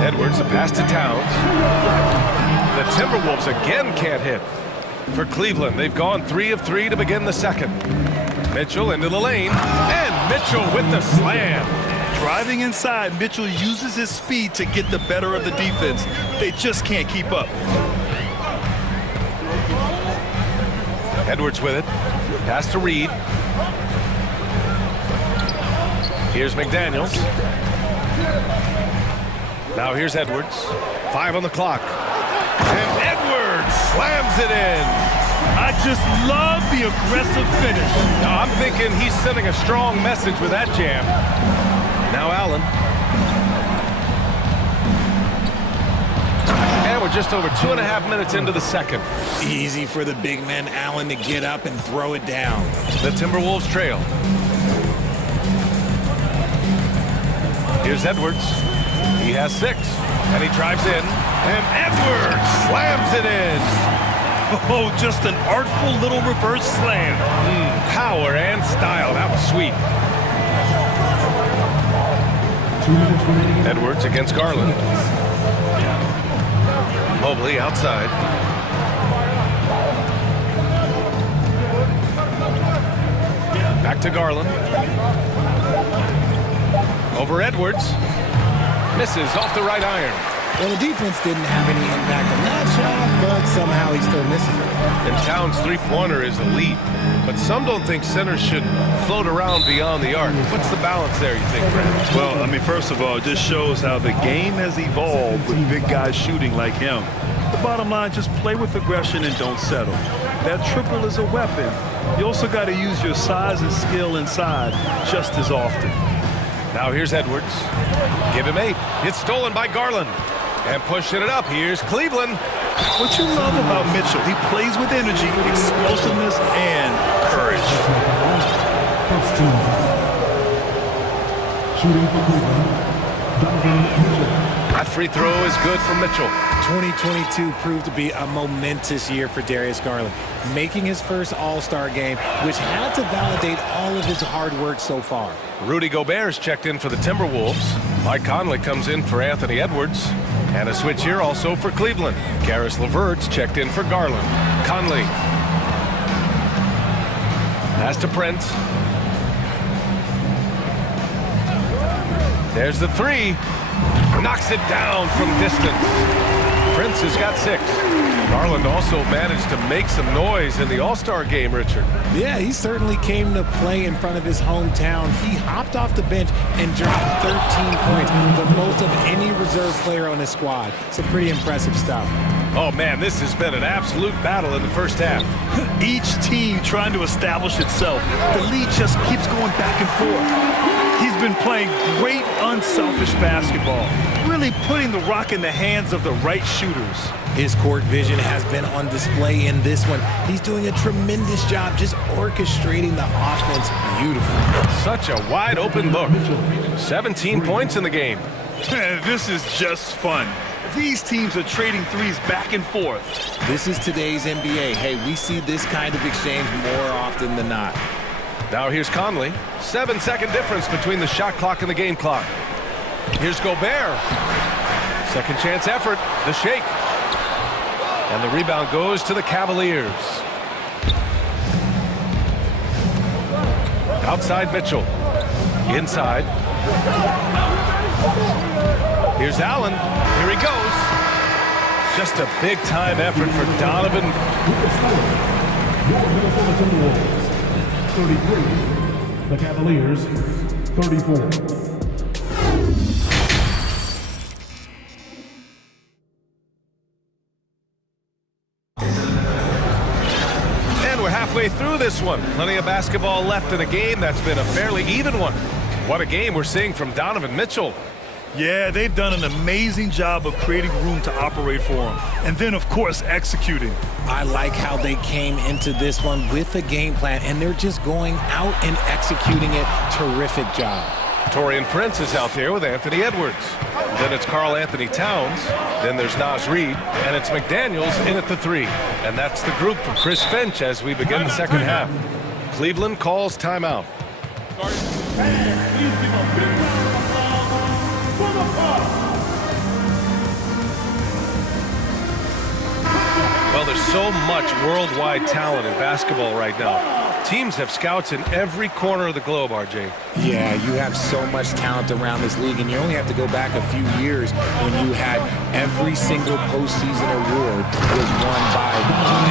Edwards, a pass to Towns. The Timberwolves again can't hit. For Cleveland, they've gone 3 of 3 to begin the second. Mitchell into the lane, and Mitchell with the slam. Driving inside, Mitchell uses his speed to get the better of the defense. They just can't keep up. Edwards with it. Pass to Reed. Here's McDaniels. Now here's Edwards. 5 on the clock. And Edwards slams it in. I just love the aggressive finish. Now I'm thinking he's sending a strong message with that jam. Now Allen. And we're just over 2.5 minutes into the second. Easy for the big man Allen to get up and throw it down. The Timberwolves trail. Here's Edwards. He has 6, and he drives in, and Edwards slams it in. Oh, just an artful little reverse slam. Power and style. That was sweet. Edwards against Garland. Mobley outside. Back to Garland. Over Edwards. Misses off the right iron. Well, the defense didn't have any impact on that shot, but somehow he still misses it. And Towns' three-pointer is elite, but some don't think centers should float around beyond the arc. What's the balance there, you think, Brad? Well, I mean, first of all, it just shows how the game has evolved with big guys shooting like him. The bottom line, just play with aggression and don't settle. That triple is a weapon. You also got to use your size and skill inside just as often. Now here's Edwards. Give him 8. It's stolen by Garland. And pushing it up, here's Cleveland. What you love about Mitchell, he plays with energy, explosiveness, and courage. First team. Shooting for Cleveland, Donovan Mitchell. That free throw is good for Mitchell. 2022 proved to be a momentous year for Darius Garland, making his first All-Star game, which had to validate all of his hard work so far. Rudy Gobert's checked in for the Timberwolves. Mike Conley comes in for Anthony Edwards. And a switch here also for Cleveland. Karis LeVert's checked in for Garland. Conley. Pass to Prince. There's the 3. Knocks it down from distance. Prince has got 6. Garland also managed to make some noise in the All-Star game, Richard. Yeah, he certainly came to play in front of his hometown. He hopped off the bench and dropped 13 points, the most of any reserve player on his squad. Some pretty impressive stuff. Oh, man, this has been an absolute battle in the first half. Each team trying to establish itself. The lead just keeps going back and forth. He's been playing great, unselfish basketball, really putting the rock in the hands of the right shooters. His court vision has been on display in this one. He's doing a tremendous job just orchestrating the offense beautifully. Such a wide-open look. 17 points in the game. This is just fun. These teams are trading threes back and forth. This is today's NBA. Hey, we see this kind of exchange more often than not. Now here's Conley. 7-second difference between the shot clock and the game clock. Here's Gobert. Second chance effort. The shake. And the rebound goes to the Cavaliers. Outside Mitchell. Inside. Here's Allen. Here he goes. Just a big-time effort for Donovan. 33. The Cavaliers, 34. Halfway through this one. Plenty of basketball left in a game that's been a fairly even one. What a game we're seeing from Donovan Mitchell. Yeah, they've done an amazing job of creating room to operate for him. And then, of course, executing. I like how they came into this one with a game plan, and they're just going out and executing it. Terrific job. Taurean Prince is out there with Anthony Edwards. Then it's Karl Anthony Towns. Then there's Naz Reid. And it's McDaniels in at the 3. And that's the group for Chris Finch as we begin the second half. Cleveland calls timeout. Well, there's so much worldwide talent in basketball right now. Teams have scouts in every corner of the globe, RJ. Yeah, you have so much talent around this league, and you only have to go back a few years when you had every single postseason award was won by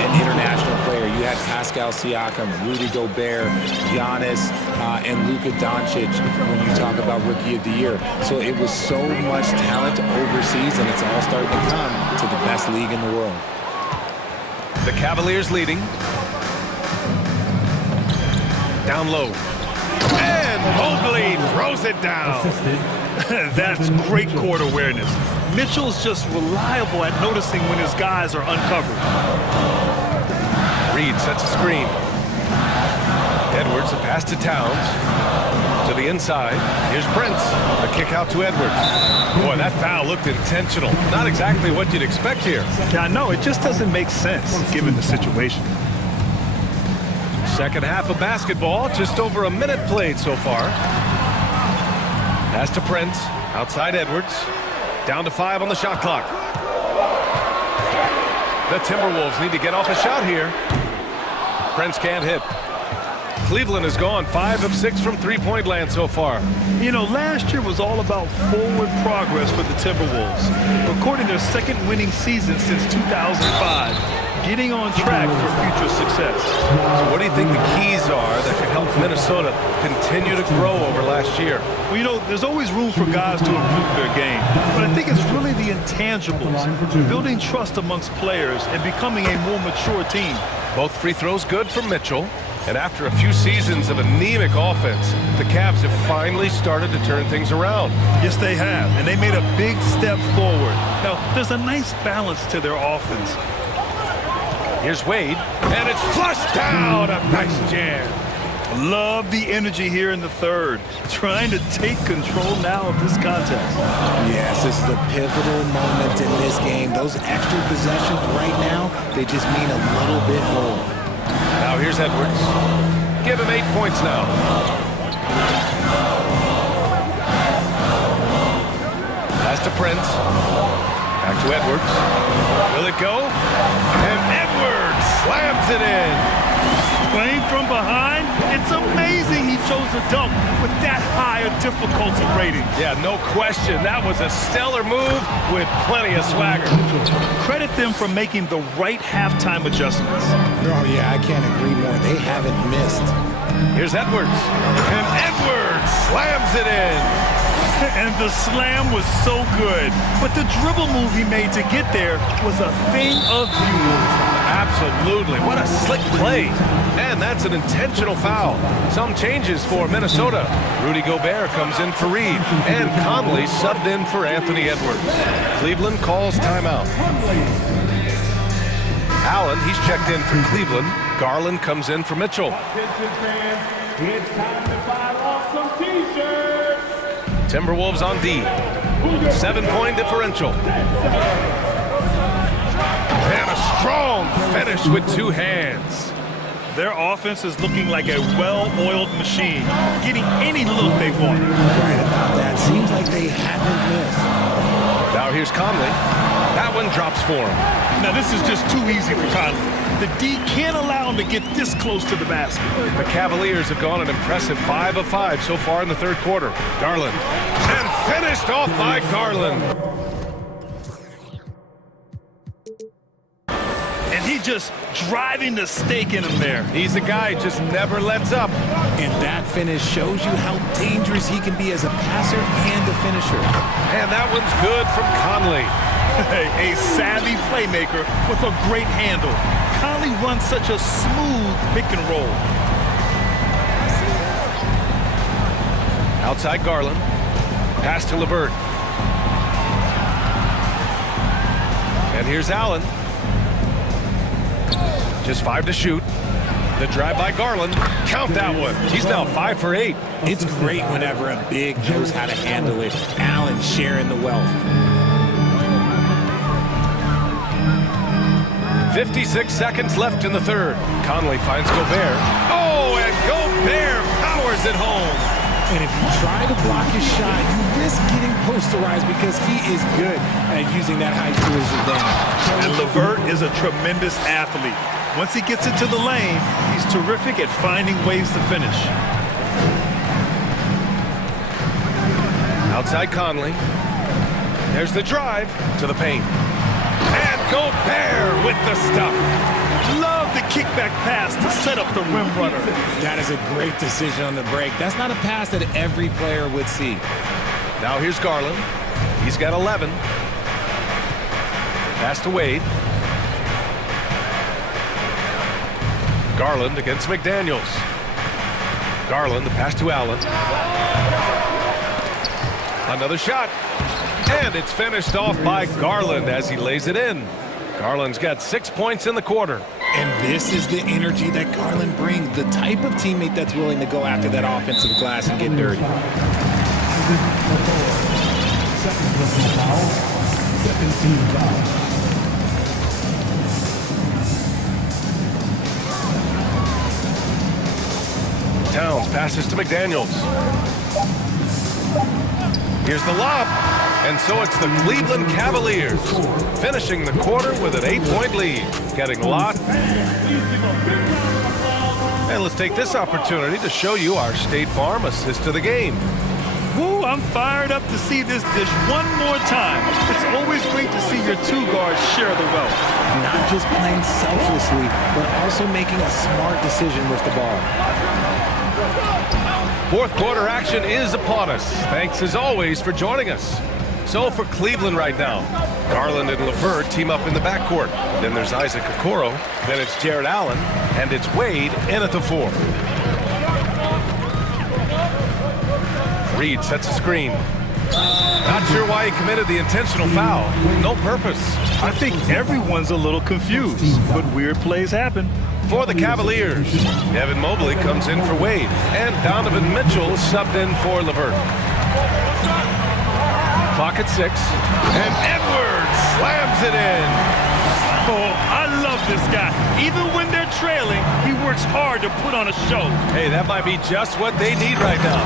an international player. You had Pascal Siakam, Rudy Gobert, Giannis, and Luka Doncic when you talk about Rookie of the Year. So it was so much talent overseas, and it's all starting to come to the best league in the world. The Cavaliers leading. Down low. And Mobley throws it down. That's great court awareness. Mitchell's just reliable at noticing when his guys are uncovered. Reid sets a screen. Edwards, a pass to Towns. To the inside. Here's Prince. A kick out to Edwards. Boy, that foul looked intentional. Not exactly what you'd expect here. Yeah, I know. It just doesn't make sense given the situation. Second half of basketball, just over a minute played so far. Pass to Prince, outside Edwards. Down to 5 on the shot clock. The Timberwolves need to get off a shot here. Prince can't hit. Cleveland has gone 5 of 6 from three-point land so far. You know, last year was all about forward progress for the Timberwolves. Recording their second winning season since 2005. Getting on track for future success. So what do you think the keys are that could help Minnesota continue to grow over last year? Well, you know, there's always room for guys to improve their game. But I think it's really the intangibles. Building trust amongst players and becoming a more mature team. Both free throws good from Mitchell. And after a few seasons of anemic offense, the Cavs have finally started to turn things around. Yes, they have. And they made a big step forward. Now, there's a nice balance to their offense. Here's Wade, and it's flushed down. A nice jam. Love the energy here in the third. Trying to take control now of this contest. Yes, this is a pivotal moment in this game. Those extra possessions right now, they just mean a little bit more. Now here's Edwards. Give him 8 points now. Pass to Prince. Back to Edwards. Will it go? And Edwards slams it in. Playing from behind, it's amazing he chose a dunk with that high a difficulty rating. Yeah, no question. That was a stellar move with plenty of swagger. Credit them for making the right halftime adjustments. Oh, yeah, I can't agree more. They haven't missed. Here's Edwards. And Edwards slams it in. And the slam was so good. But the dribble move he made to get there was a thing of beauty. Absolutely. What a slick play. And that's an intentional foul. Some changes for Minnesota. Rudy Gobert comes in for Reed. And Conley subbed in for Anthony Edwards. Cleveland calls timeout. Allen, he's checked in for Cleveland. Garland comes in for Mitchell. Attention fans, it's time to fire off some t-shirts. Timberwolves on D. 7-point differential. And a strong finish with 2 hands. Their offense is looking like a well-oiled machine, getting any look they want. Right about that. Seems like they haven't missed. Now here's Conley. That one drops for him. Now this is just too easy for Conley. The D can't allow him to get this close to the basket. The Cavaliers have gone an impressive 5 of 5 so far in the third quarter. Garland. And finished off by Garland. And he just driving the stake in him there. He's a guy who just never lets up. And that finish shows you how dangerous he can be as a passer and a finisher. And that one's good from Conley. A savvy playmaker with a great handle. Conley runs such a smooth pick and roll. Outside Garland. Pass to LeVert. And here's Allen. Just 5 to shoot. The drive by Garland. Count that one. He's now 5 for 8. It's great whenever a big knows how to handle it. Allen sharing the wealth. 56 seconds left in the third. Conley finds Gobert. Oh, and Gobert powers it home. And if you try to block his shot, you risk getting posterized because he is good at using that height to his advantage. And LeVert is a tremendous athlete. Once he gets into the lane, he's terrific at finding ways to finish. Outside Conley. There's the drive to the paint. And Gobert with the stuff. Love the kickback pass to set up the rim runner. That is a great decision on the break. That's not a pass that every player would see. Now here's Garland. He's got 11. Pass to Wade. Garland against McDaniels. Garland, the pass to Allen. Another shot. And it's finished off by Garland as he lays it in. Garland's got 6 points in the quarter. And this is the energy that Garland brings, the type of teammate that's willing to go after that offensive glass and get dirty. Second personal foul. Second team foul. Towns passes to McDaniels. Here's the lob. And so it's the Cleveland Cavaliers finishing the quarter with an 8-point lead, getting locked. And let's take this opportunity to show you our State Farm assist to the game. Woo, I'm fired up to see this dish one more time. It's always great to see your two guards share the wealth. Not just playing selflessly, but also making a smart decision with the ball. Fourth quarter action is upon us. Thanks as always for joining us. So for Cleveland right now, Garland and LeVert team up in the backcourt. Then there's Isaac Okoro. Then it's Jared Allen. And it's Wade in at the 4. Reed sets a screen. Not sure why he committed the intentional foul. No purpose. I think everyone's a little confused, but weird plays happen. For the Cavaliers, Evan Mobley comes in for Wade. And Donovan Mitchell subbed in for LeVert. Clock at 6. And Edwards slams it in. Oh, I love this guy. Even when they're trailing, he works hard to put on a show. Hey, that might be just what they need right now.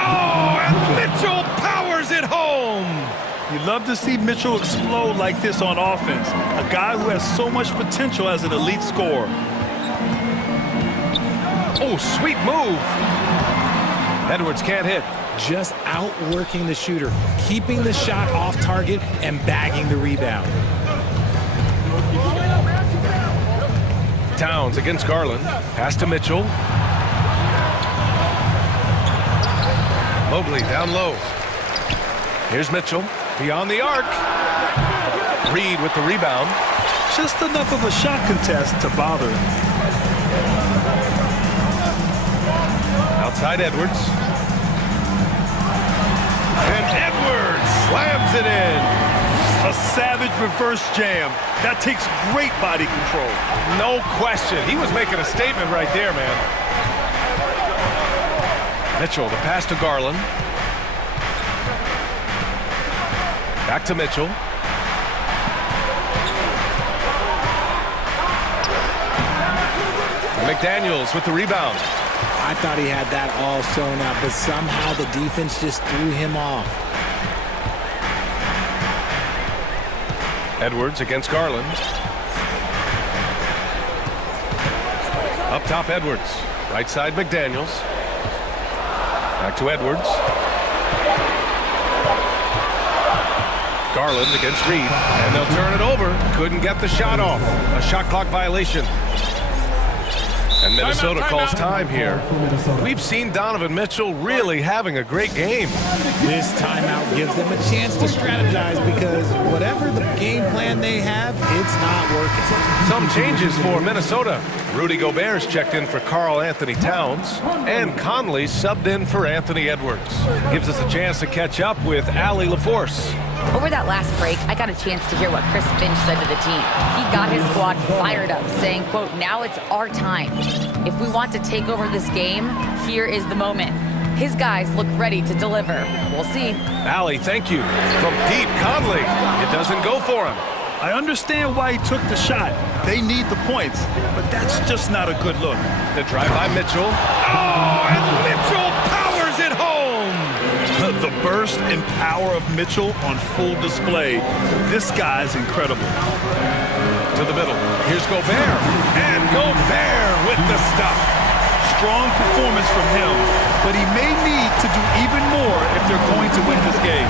Oh, and Mitchell powers it home. You love to see Mitchell explode like this on offense. A guy who has so much potential as an elite scorer. Oh, sweet move. Edwards can't hit. Just outworking the shooter, keeping the shot off target and bagging the rebound. Towns against Garland. Pass to Mitchell. Mobley down low. Here's Mitchell. Beyond the arc. Reed with the rebound. Just enough of a shot contest to bother him. Outside Edwards. And Edwards slams it in. A savage reverse jam. That takes great body control. No question. He was making a statement right there, man. Mitchell, the pass to Garland. Back to Mitchell. McDaniels with the rebound. I thought he had that all sewn up, but somehow the defense just threw him off. Edwards against Garland. Up top, Edwards. Right side, McDaniels. Back to Edwards. Garland against Reed. And they'll turn it over. Couldn't get the shot off. A shot clock violation. And Minnesota calls time here. We've seen Donovan Mitchell really having a great game. This timeout gives them a chance to strategize because whatever the game plan they have, it's not working. Some changes for Minnesota. Rudy Gobert's checked in for Karl Anthony Towns, and Conley subbed in for Anthony Edwards. Gives us a chance to catch up with Allie LaForce. Over that last break, I got a chance to hear what Chris Finch said to the team. He got his squad fired up, saying, quote, "Now it's our time. If we want to take over this game, here is the moment." His guys look ready to deliver. We'll see. Allie, thank you. From deep, Conley. It doesn't go for him. I understand why he took the shot. They need the points, but that's just not a good look. The drive by Mitchell. Oh, and Mitchell powers it home. The burst and power of Mitchell on full display. This guy's incredible. To the middle. Here's Gobert. And Gobert with the stuff. Strong performance from him, but he may need to do even more if they're going to win this game.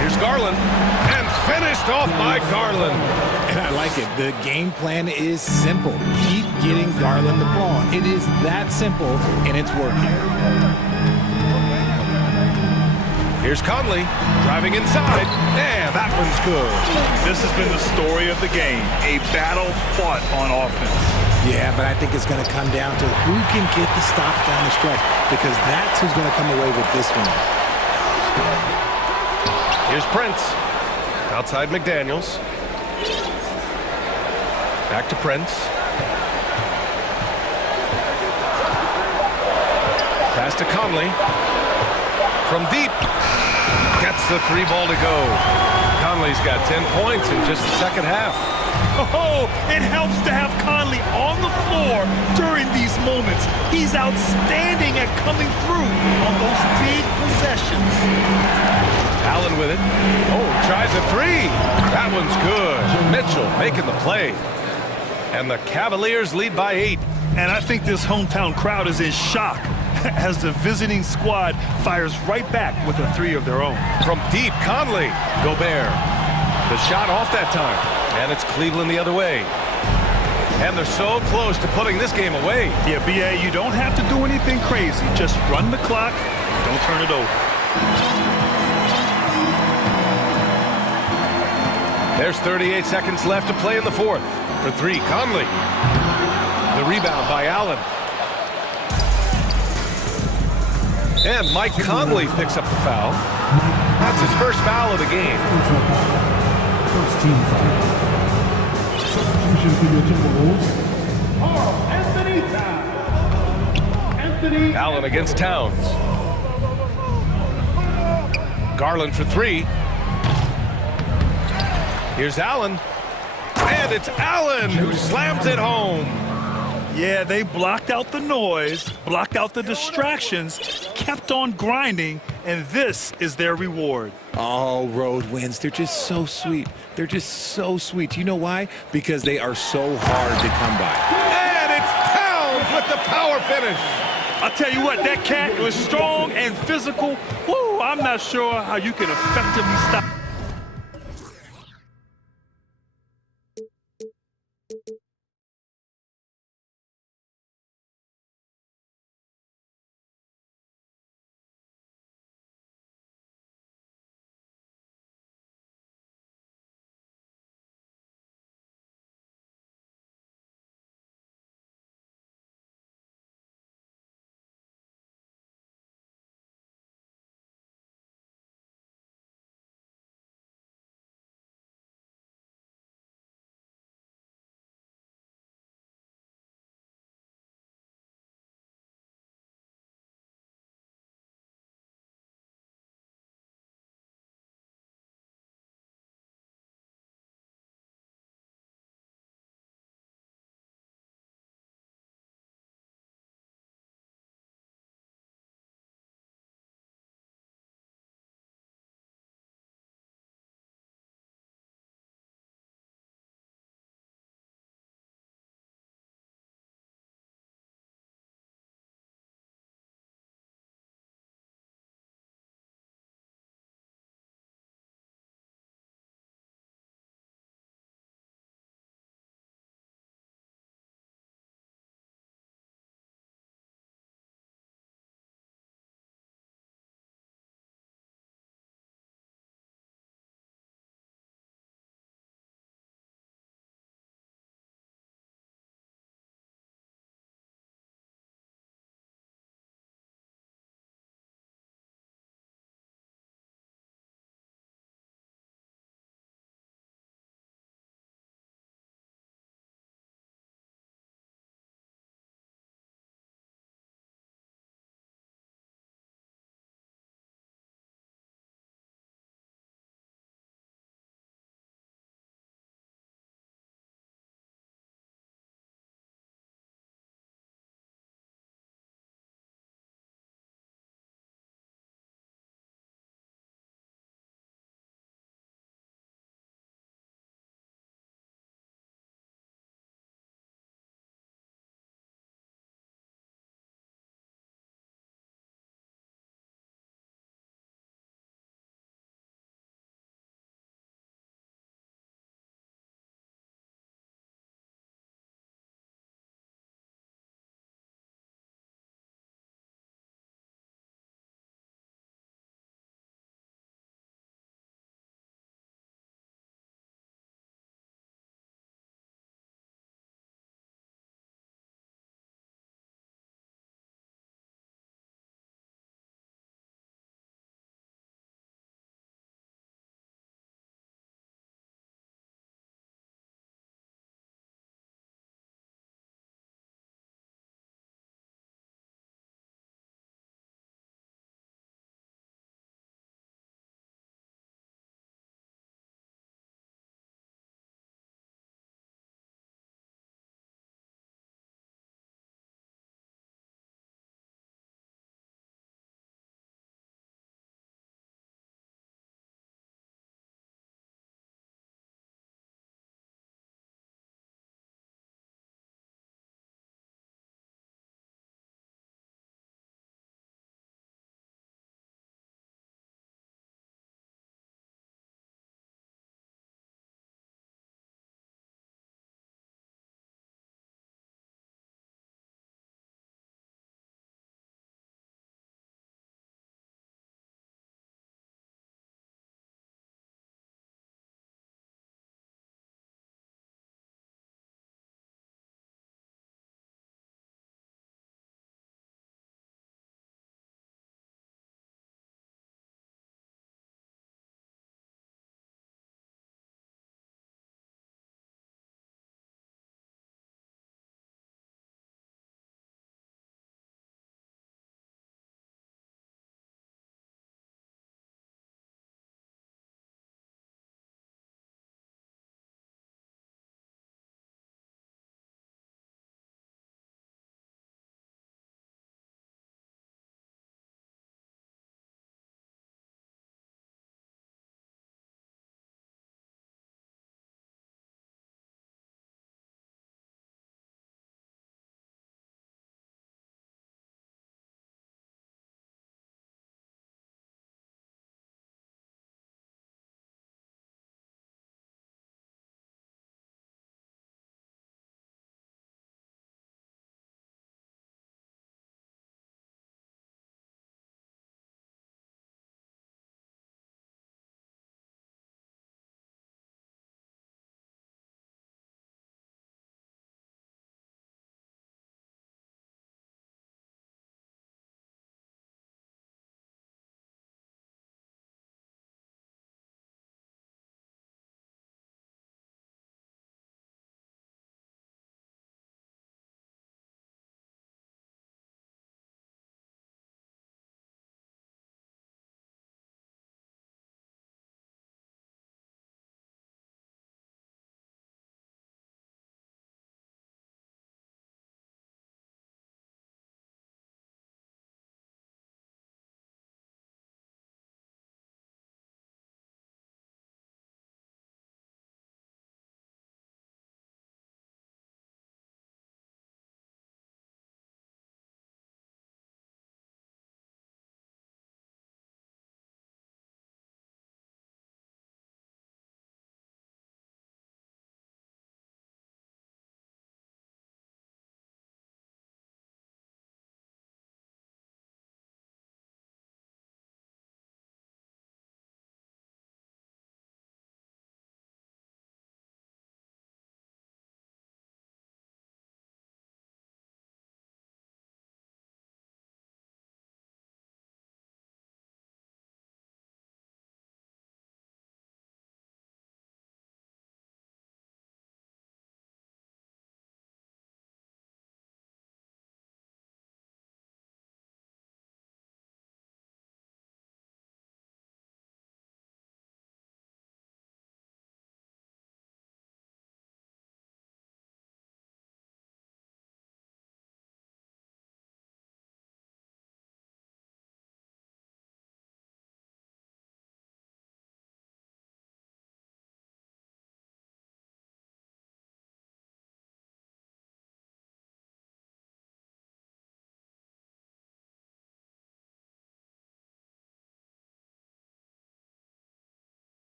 Here's Garland. And finished off by Garland. And I like it. The game plan is simple. Keep getting Garland the ball. It is that simple, and it's working. Here's Conley, driving inside, and that one's good. This has been the story of the game, a battle fought on offense. Yeah, but I think it's going to come down to who can get the stops down the stretch, because that's who's going to come away with this one. Here's Prince, outside McDaniels. Back to Prince. Pass to Conley. From deep. Gets the 3 ball to go. Conley's got 10 points in just the second half. Oh, it helps to have Conley on the floor during these moments. He's outstanding at coming through on those big possessions. Allen with it. Oh, tries a three. That one's good. Mitchell making the play. And the Cavaliers lead by 8. And I think this hometown crowd is in shock as the visiting squad fires right back with a three of their own. From deep, Conley. Gobert. The shot off that time. And it's Cleveland the other way. And they're so close to putting this game away. Yeah, B.A., you don't have to do anything crazy. Just run the clock. Don't turn it over. There's 38 seconds left to play in the fourth. For three, Conley. The rebound by Allen. And Mike Conley picks up the foul. That's his first foul of the game. First team foul. Substitution for your Timberwolves. Anthony Towns. Anthony. Allen against Towns. Garland for three. Here's Allen. And it's Allen who slams it home. Yeah, they blocked out the noise, blocked out the distractions, kept on grinding, and this is their reward. All road wins. They're just so sweet. They're just so sweet. You know why? Because they are so hard to come by. And it's Towns with the power finish. I'll tell you what, that cat was strong and physical. Woo, I'm not sure how you can effectively stop.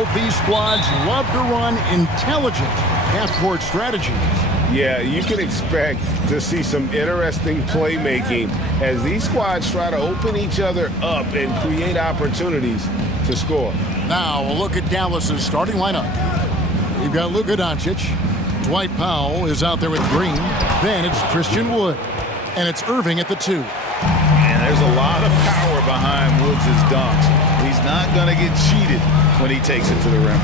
Both these squads love to run intelligent half-court strategies. Yeah, you can expect to see some interesting playmaking as these squads try to open each other up and create opportunities to score. Now a look at Dallas's starting lineup. You've got Luka Doncic. Dwight Powell is out there with Green. Then it's Christian Wood. And it's Irving at the 2. And there's a lot of power behind Woods' dunks. He's not going to get cheated when he takes it to the rim.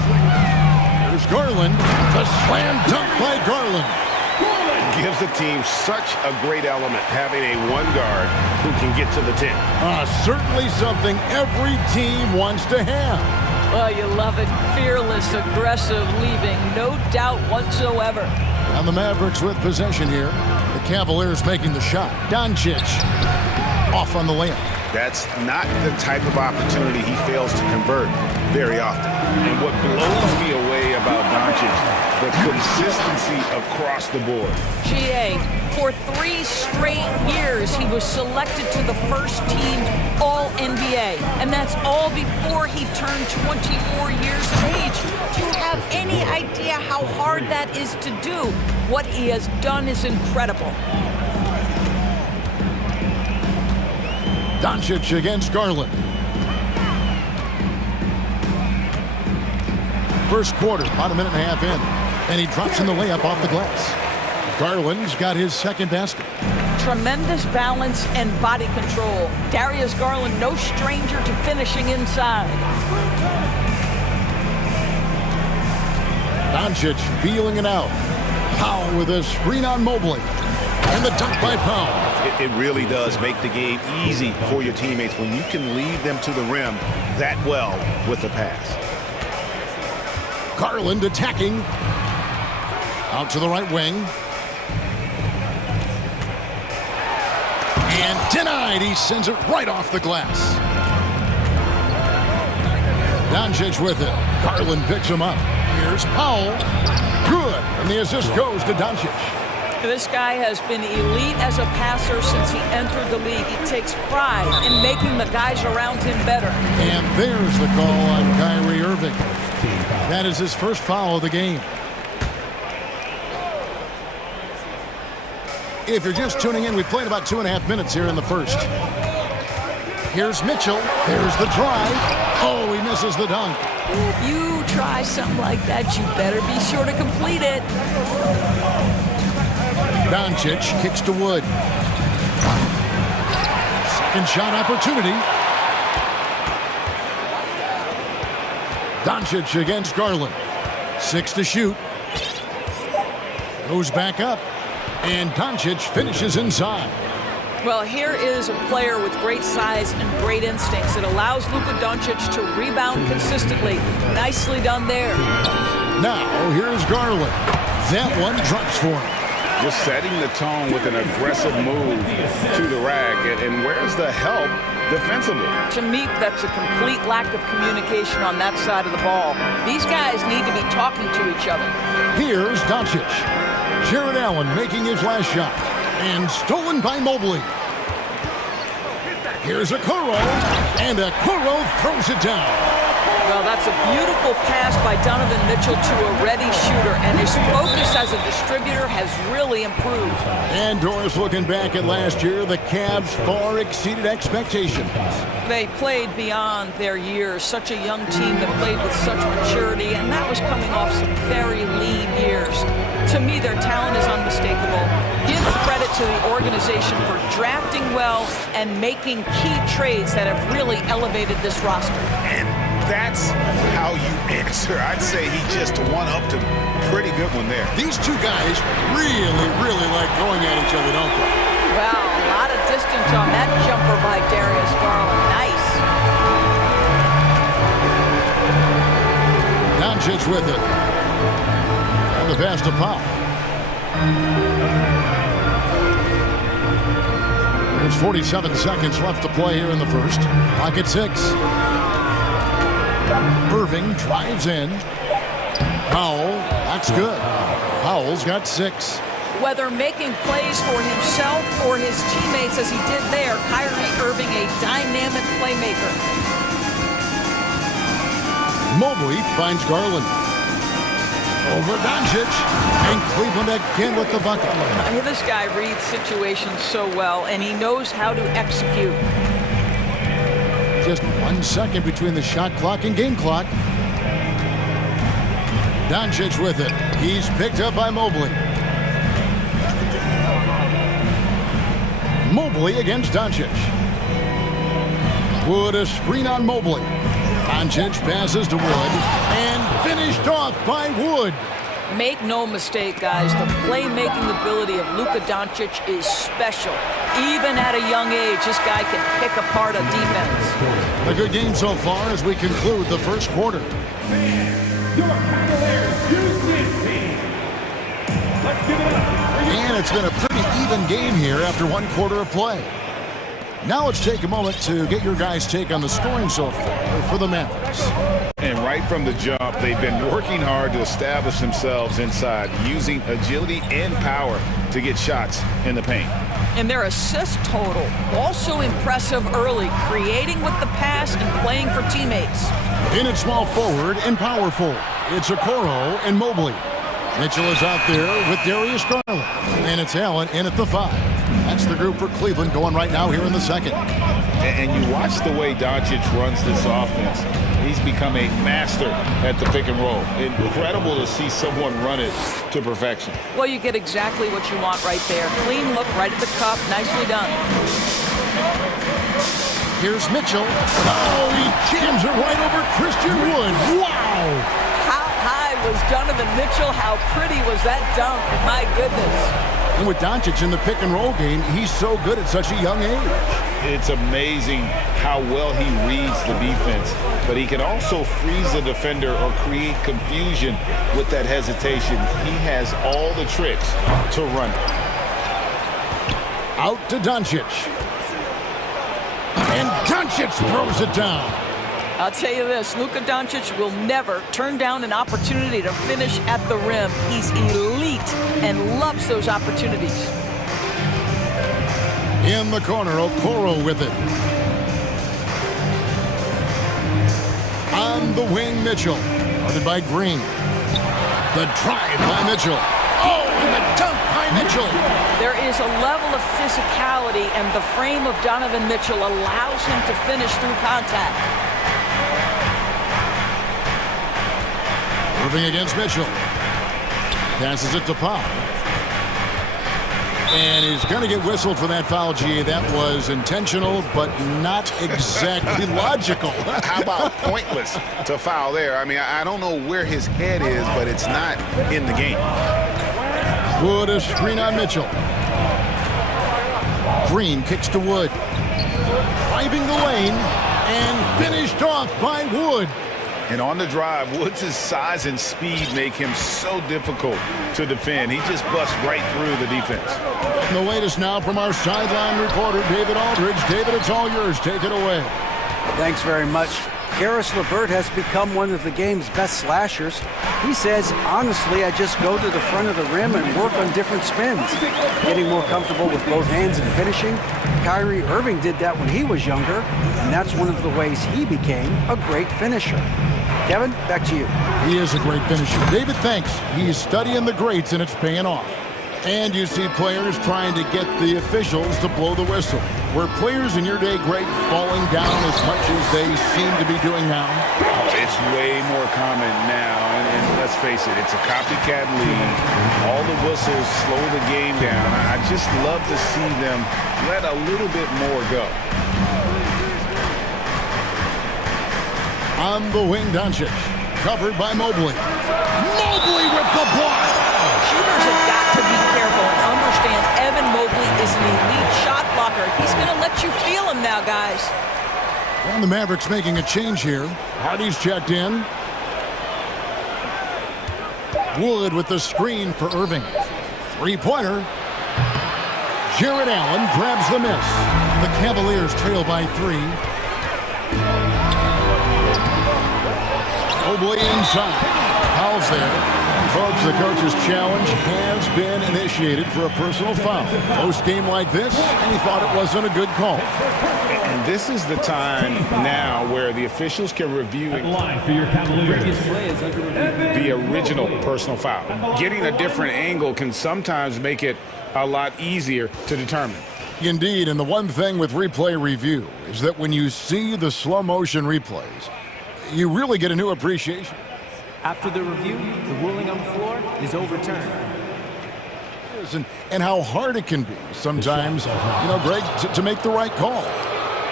There's Garland. The slam dunk by Garland. Gives the team such a great element having a one guard who can get to the 10. Certainly something every team wants to have. Well, you love it. Fearless, aggressive, leaving. No doubt whatsoever. And the Mavericks with possession here. The Cavaliers making the shot. Doncic off on the layup. That's not the type of opportunity he fails to convert very often. And what blows me away about Doncic, the consistency across the board. GA, for 3 straight years, he was selected to the first team All-NBA. And that's all before he turned 24 years of age. Do you have any idea how hard that is to do? What he has done is incredible. Doncic against Garland. First quarter, about a minute and a half in. And he drops in the layup off the glass. Garland's got his second basket. Tremendous balance and body control. Darius Garland, no stranger to finishing inside. Doncic feeling it out. Powell with a screen on Mobley. And the dunk by Powell. It really does make the game easy for your teammates when you can lead them to the rim that well with the pass. Garland attacking. Out to the right wing. And denied. He sends it right off the glass. Doncic with it. Garland picks him up. Here's Powell. Good. And the assist goes to Doncic. This guy has been elite as a passer since he entered the league. He takes pride in making the guys around him better. And there's the call on Kyrie Irving. That is his first foul of the game. If you're just tuning in, we've played about 2.5 minutes here in the first. Here's Mitchell. There's the drive. Oh, he misses the dunk. If you try something like that, you better be sure to complete it. Doncic kicks to Wood. Second shot opportunity. Doncic against Garland. 6 to shoot. Goes back up. And Doncic finishes inside. Well, here is a player with great size and great instincts. It allows Luka Doncic to rebound consistently. Nicely done there. Now, here's Garland. That one drops for him. Just setting the tone with an aggressive move to the rack. And where's the help defensively? To me, that's a complete lack of communication on that side of the ball. These guys need to be talking to each other. Here's Doncic. Jared Allen making his last shot. And stolen by Mobley. Here's Okoro. And Okoro throws it down. Well, that's a beautiful pass by Donovan Mitchell to a ready shooter, and his focus as a distributor has really improved. And Doris, looking back at last year, the Cavs far exceeded expectations. They played beyond their years. Such a young team that played with such maturity, and that was coming off some very lean years. To me, their talent is unmistakable. Give credit to the organization for drafting well and making key trades that have really elevated this roster. And that's how you answer. I'd say he just one-upped a pretty good one there. These two guys really like going at each other, don't they? Well, a lot of distance on that jumper by Darius Garland. Nice. Doncic with it. And the pass to Powell. There's 47 seconds left to play here in the first. Clock at 6. Irving drives in. Powell, that's good. Powell's got 6. Whether making plays for himself or his teammates as he did there, Kyrie Irving, a dynamic playmaker. Mobley finds Garland. Over Doncic. And Cleveland again with the bucket. This guy reads situations so well, and he knows how to execute. Just 1 second between the shot clock and game clock. Doncic with it. He's picked up by Mobley. Mobley against Doncic. Wood a screen on Mobley. Doncic passes to Wood and finished off by Wood. Make no mistake, guys, the playmaking ability of Luka Doncic is special. Even at a young age, this guy can pick apart a defense. A good game so far as we conclude the first quarter. And it's been a pretty even game here after 1 quarter of play. Now let's take a moment to get your guys' take on the scoring so far for the Mavericks. And right from the jump, they've been working hard to establish themselves inside, using agility and power to get shots in the paint. And their assist total, also impressive early, creating with the pass and playing for teammates. In at small forward and power forward, it's Okoro and Mobley. Mitchell is out there with Darius Garland. And it's Allen in at the 5. That's the group for Cleveland going right now here in the second. And you watch the way Doncic runs this offense. He's become a master at the pick and roll. Incredible to see someone run it to perfection. Well, you get exactly what you want right there. Clean look right at the cup. Nicely done. Here's Mitchell. Oh, he jams it right over Christian Wood. Wow! How high was Donovan Mitchell? How pretty was that dunk? My goodness. And with Doncic in the pick and roll game, he's so good at such a young age. It's amazing how well he reads the defense, but he can also freeze the defender or create confusion with that hesitation. He has all the tricks to run it. Out to Doncic. And Doncic throws it down. I'll tell you this, Luka Doncic will never turn down an opportunity to finish at the rim. He's elite and loves those opportunities. In the corner, Okoro with it. On the wing, Mitchell. Guarded by Green. The drive by Mitchell. Oh, and the dunk by Mitchell. There is a level of physicality, and the frame of Donovan Mitchell allows him to finish through contact. Moving against Mitchell. Passes it to Pop. And he's going to get whistled for that foul, G. That was intentional, but not exactly logical. How about pointless to foul there? I mean, I don't know where his head is, but it's not in the game. Wood a screen on Mitchell. Green kicks to Wood. Driving the lane and finished off by Wood. And on the drive, Woods' size and speed make him so difficult to defend. He just busts right through the defense. And the latest now from our sideline reporter, David Aldridge. David, it's all yours. Take it away. Thanks very much. Karis LeVert has become one of the game's best slashers. He says, honestly, I just go to the front of the rim and work on different spins. Getting more comfortable with both hands and finishing. Kyrie Irving did that when he was younger, and that's one of the ways he became a great finisher. Kevin, back to you. He is a great finisher. David, thanks. He's studying the greats, and it's paying off. And you see players trying to get the officials to blow the whistle. Were players in your day great falling down as much as they seem to be doing now? Oh, it's way more common now, and let's face it, it's a copycat league. All the whistles slow the game down. I just love to see them let a little bit more go. On the wing, Doncic. Covered by Mobley. Mobley with the block! Shooters have got to be careful and understand Evan Mobley is an elite shot blocker. He's going to let you feel him now, guys. And the Mavericks making a change here. Hardy's checked in. Wood with the screen for Irving. Three-pointer. Jarrett Allen grabs the miss. The Cavaliers trail by 3. Mobley inside. Fouls there. Folks, the coach's challenge has been initiated for a personal foul. Post-game like this, and he thought it wasn't a good call. And this is the time now where the officials can review the original personal foul. Getting a different angle can sometimes make it a lot easier to determine. Indeed, and the one thing with replay review is that when you see the slow motion replays, you really get a new appreciation. After the review, the ruling on the floor is overturned. And how hard it can be sometimes, Greg, to make the right call.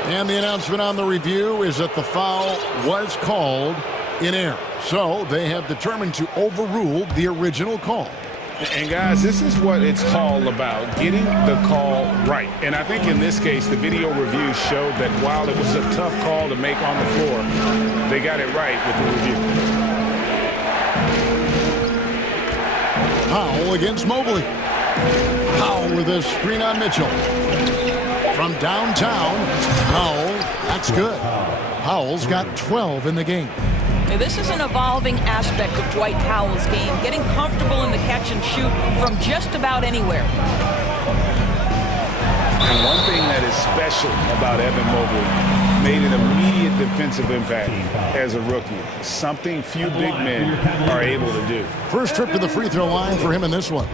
And the announcement on the review is that the foul was called in error. So they have determined to overrule the original call. And guys, this is what it's all about, getting the call right. And I think in this case, the video review showed that while it was a tough call to make on the floor, they got it right with the review. Powell against Mobley. Powell with a screen on Mitchell. From downtown, Powell, that's good. Powell's got 12 in the game. Now, this is an evolving aspect of Dwight Powell's game, getting comfortable in the catch and shoot from just about anywhere. And one thing that is special about Evan Mobley, made an immediate defensive impact as a rookie. Something few big men are able to do. First trip to the free throw line for him in this one.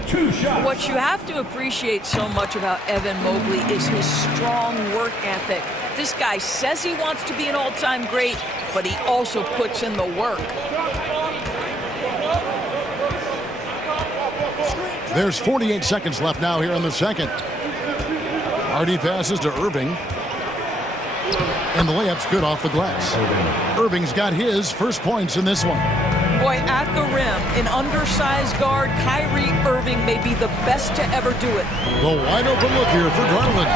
What you have to appreciate so much about Evan Mobley is his strong work ethic. This guy says he wants to be an all-time great, but he also puts in the work. There's 48 seconds left now here in the second. Hardy passes to Irving. And the layup's good off the glass. Irving's got his first points in this one. Boy, at the rim, an undersized guard, Kyrie Irving may be the best to ever do it. The wide open look here for Garland.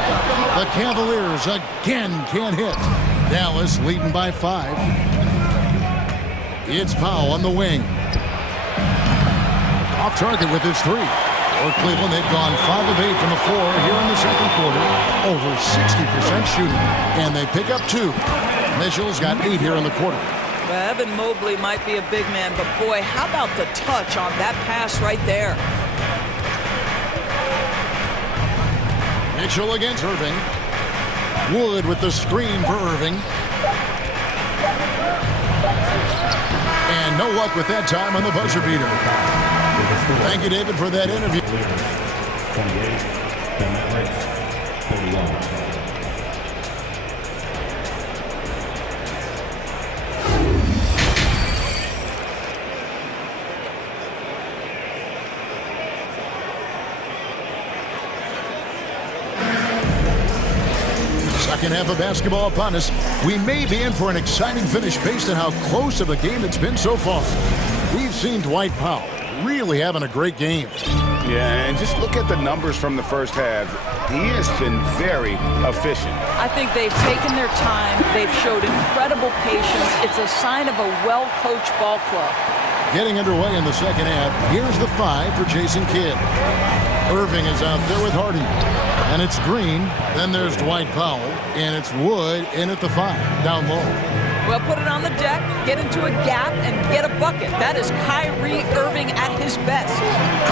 The Cavaliers again can't hit. Dallas leading by 5. It's Powell on the wing. Off target with his 3. For Cleveland, they've gone 5 of 8 from the floor here in the second quarter. Over 60% shooting. And they pick up 2. Mitchell's got 8 here in the quarter. Well, Evan Mobley might be a big man, but boy, how about the touch on that pass right there? Mitchell against Irving. Wood with the screen for Irving. And no luck with that time on the buzzer beater. Thank you, David, for that interview. 28, the Mavericks, 31. Second half of basketball upon us. We may be in for an exciting finish based on how close of a game it's been so far. We've seen Dwight Powell really having a great game. Yeah, and just look at the numbers from the first half. He has been very efficient. I think they've taken their time. They've showed incredible patience. It's a sign of a well-coached ball club. Getting underway in the second half. Here's the 5 for Jason Kidd. Irving is out there with Hardy. And it's Green. Then there's Dwight Powell. And it's Wood in at the 5, down low. Well, put it on the deck, get into a gap, and get a bucket. That is Kyrie Irving at his best.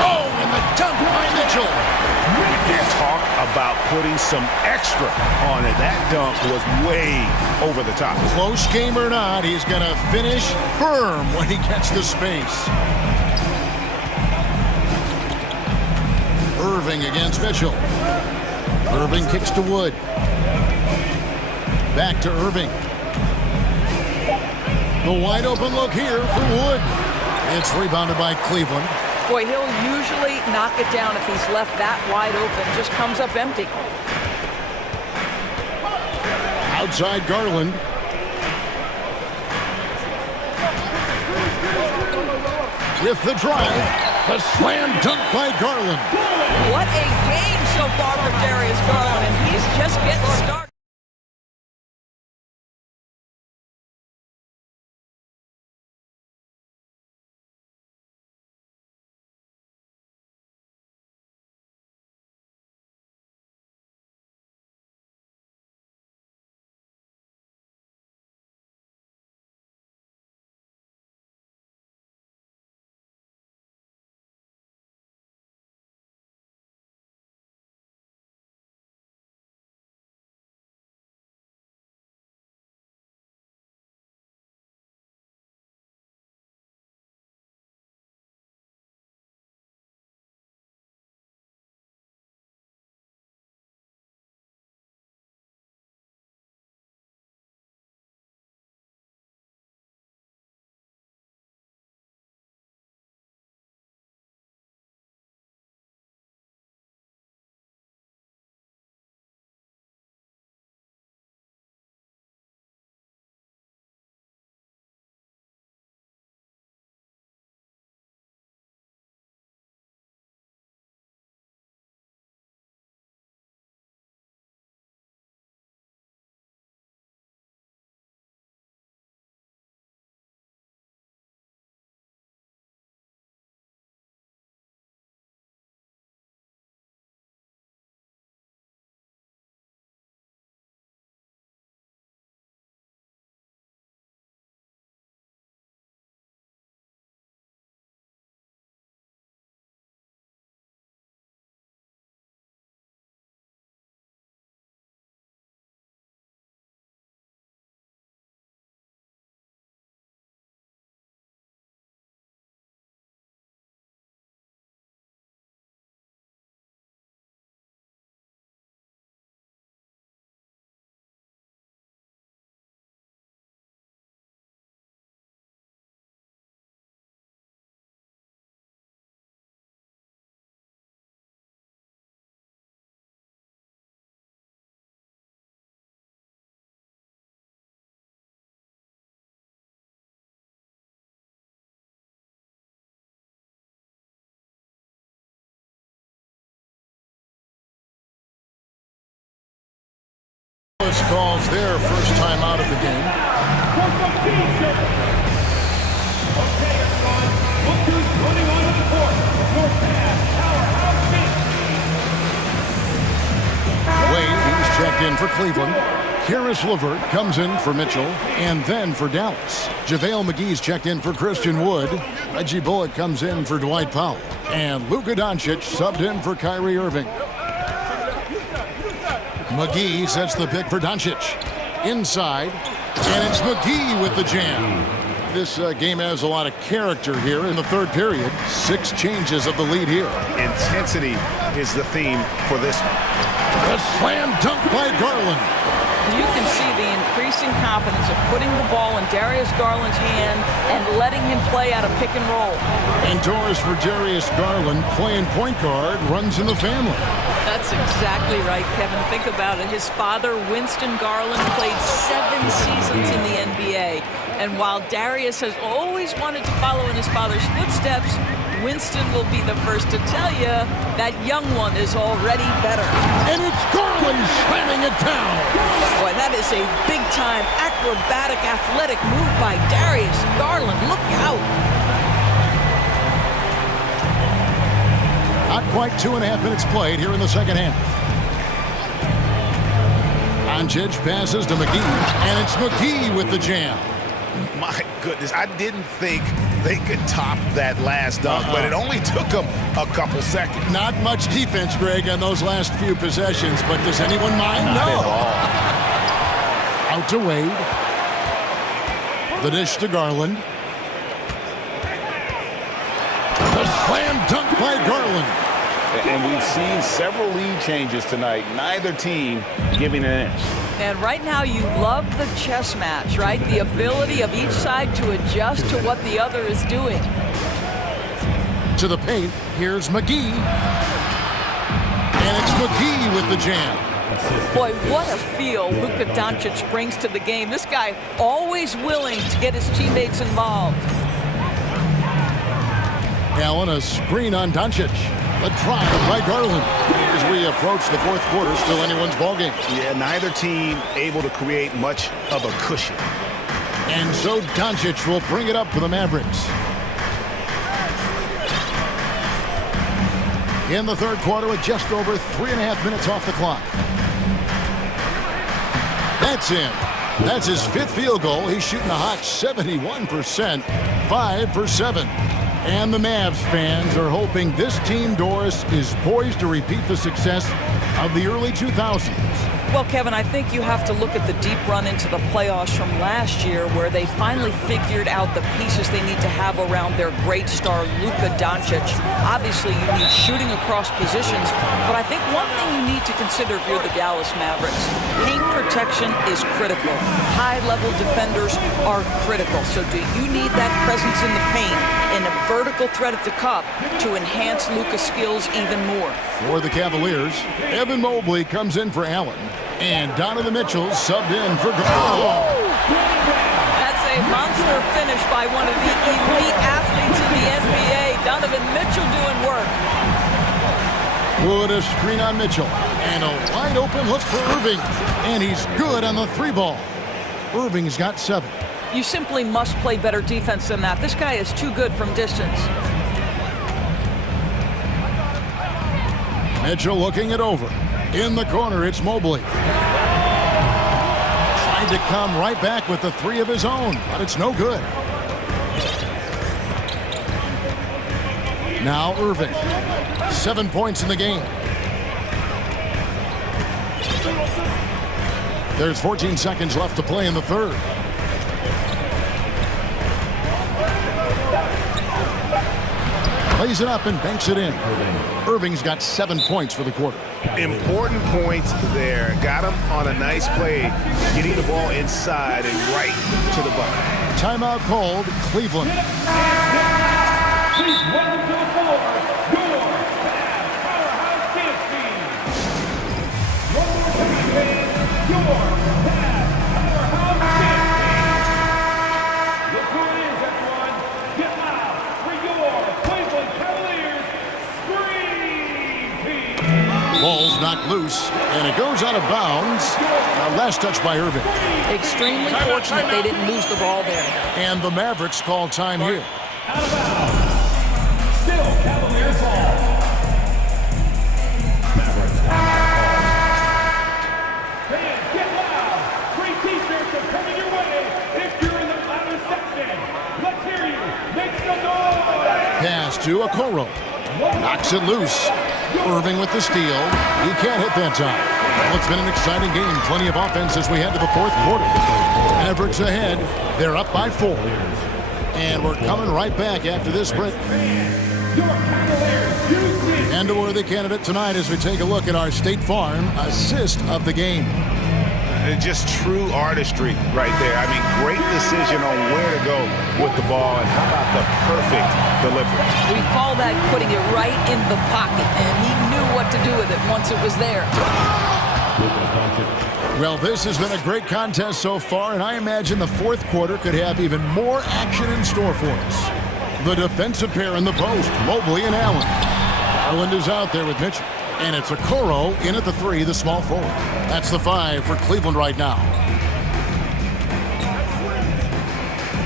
Oh, and the dunk by Mitchell. You can't talk about putting some extra on it. That dunk was way over the top. Close game or not, he's going to finish firm when he gets the space. Irving against Mitchell. Irving kicks to Wood. Back to Irving. The wide open look here for Wood. It's rebounded by Cleveland. Boy, he'll usually knock it down if he's left that wide open. Just comes up empty. Outside Garland. With the drive, the slam dunk by Garland. What a game so far for Darius Garland, and he's just getting started. Dallas calls their first time out of the game. For some team. Okay, everyone. Look who's running onto the court. Your fast, powerhouse team. Wade, he's checked in for Cleveland. Karis LeVert comes in for Mitchell and then for Dallas. JaVale McGee's checked in for Christian Wood. Reggie Bullock comes in for Dwight Powell. And Luka Doncic subbed in for Kyrie Irving. McGee sets the pick for Doncic. Inside, and it's McGee with the jam. This game has a lot of character here in the third period. 6 changes of the lead here. Intensity is the theme for this one. The slam dunk by Garland. You can see the increasing confidence of putting the ball in Darius Garland's hand and letting him play out of pick and roll. Indoors for Darius Garland, playing point guard, runs in the family. That's exactly right, Kevin. Think about it. His father, Winston Garland, played 7 seasons in the NBA. And while Darius has always wanted to follow in his father's footsteps, Winston will be the first to tell you that young one is already better. And it's Garland slamming it down. Boy, that is a big-time acrobatic athletic move by Darius Garland. Look out. Not quite 2.5 minutes played here in the second half. Doncic passes to McGee, and it's McGee with the jam. My goodness, I didn't think they could top that last dunk, but it only took them a couple seconds. Not much defense, Greg, on those last few possessions, but does anyone mind? Not No. at all. Out to Wade. The dish to Garland. The slam dunk by Garland. And we've seen several lead changes tonight. Neither team giving an inch. And right now you love the chess match, right? The ability of each side to adjust to what the other is doing. To the paint, here's McGee. And it's McGee with the jam. Boy, what a feel Luka Doncic brings to the game. This guy always willing to get his teammates involved. Allen, a screen on Doncic. A drive by Garland. As we approach the fourth quarter, still anyone's ballgame. Yeah, neither team able to create much of a cushion. And so Doncic will bring it up for the Mavericks. In the third quarter with just over 3.5 minutes off the clock. That's in. That's his 5th field goal. He's shooting a hot 71%, 5 for 7. And the Mavs fans are hoping this team, Doris, is poised to repeat the success of the early 2000s. Well, Kevin, I think you have to look at the deep run into the playoffs from last year where they finally figured out the pieces they need to have around their great star, Luka Doncic. Obviously, you need shooting across positions, but I think one thing you need to consider if you're the Dallas Mavericks, paint protection is critical. High-level defenders are critical. So do you need that presence in the paint and a vertical threat at the cup to enhance Luka's skills even more? For the Cavaliers, Evan Mobley comes in for Allen. And Donovan Mitchell subbed in for Garland. That's a monster finish by one of the elite athletes in the NBA. Donovan Mitchell doing work. Wood a screen on Mitchell. And a wide open look for Irving. And he's good on the 3-ball. Irving's got 7. You simply must play better defense than that. This guy is too good from distance. Mitchell looking it over. In the corner, it's Mobley. Trying to come right back with the 3 of his own, but it's no good. Now Irving. 7 points in the game. There's 14 seconds left to play in the third. Plays it up and banks it in. Irving's got 7 points for the quarter. Important points there. Got him on a nice play, getting the ball inside and right to the bucket. Timeout called, Cleveland. Please welcome to the floor, your powerhouse dance team. One more time, fans, your powerhouse dance team. Look who it is, everyone. Get loud for your Cleveland Cavaliers Scream Team. Ball's knocked loose, and it goes out of bounds. Last touch by Irving. Extremely fortunate they didn't lose the ball there. And the Mavericks call time here. Out of bounds. Still Cavaliers ball. Mavericks. Fans, get loud. Free t-shirts are coming your way if you're in the loudest section. Let's hear you. Make some noise. Pass to Okoro. Knocks it loose. Irving with the steal. He can't hit that time. Well, it's been an exciting game. Plenty of offense as we head to the fourth quarter. Mavericks ahead. They're up by 4. And we're coming right back after this break. And a worthy candidate tonight as we take a look at our State Farm assist of the game. Just true artistry right there. I mean, great decision on where to go with the ball, and how about the perfect delivery? We call that putting it right in the pocket, and he knew what to do with it once it was there. Well, this has been a great contest so far, and I imagine the fourth quarter could have even more action in store for us. The defensive pair in the post, Mobley and Allen. Garland is out there with Mitchell. And it's Okoro in at the 3, the small forward. That's the 5 for Cleveland right now.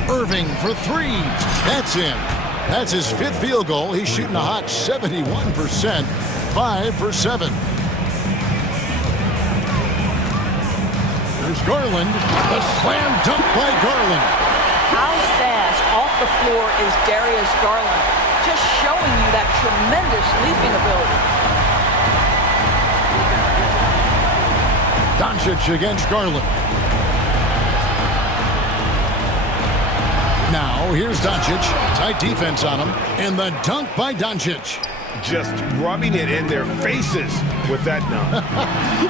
Irving for 3. That's in. That's his 5th field goal. He's shooting a hot 71%. 5 for 7. There's Garland. The slam dunk by Garland. How fast off the floor is Darius Garland? Just showing you that tremendous leaping ability. Doncic against Garland. Now, here's Doncic. Tight defense on him. And the dunk by Doncic. Just rubbing it in their faces with that dunk.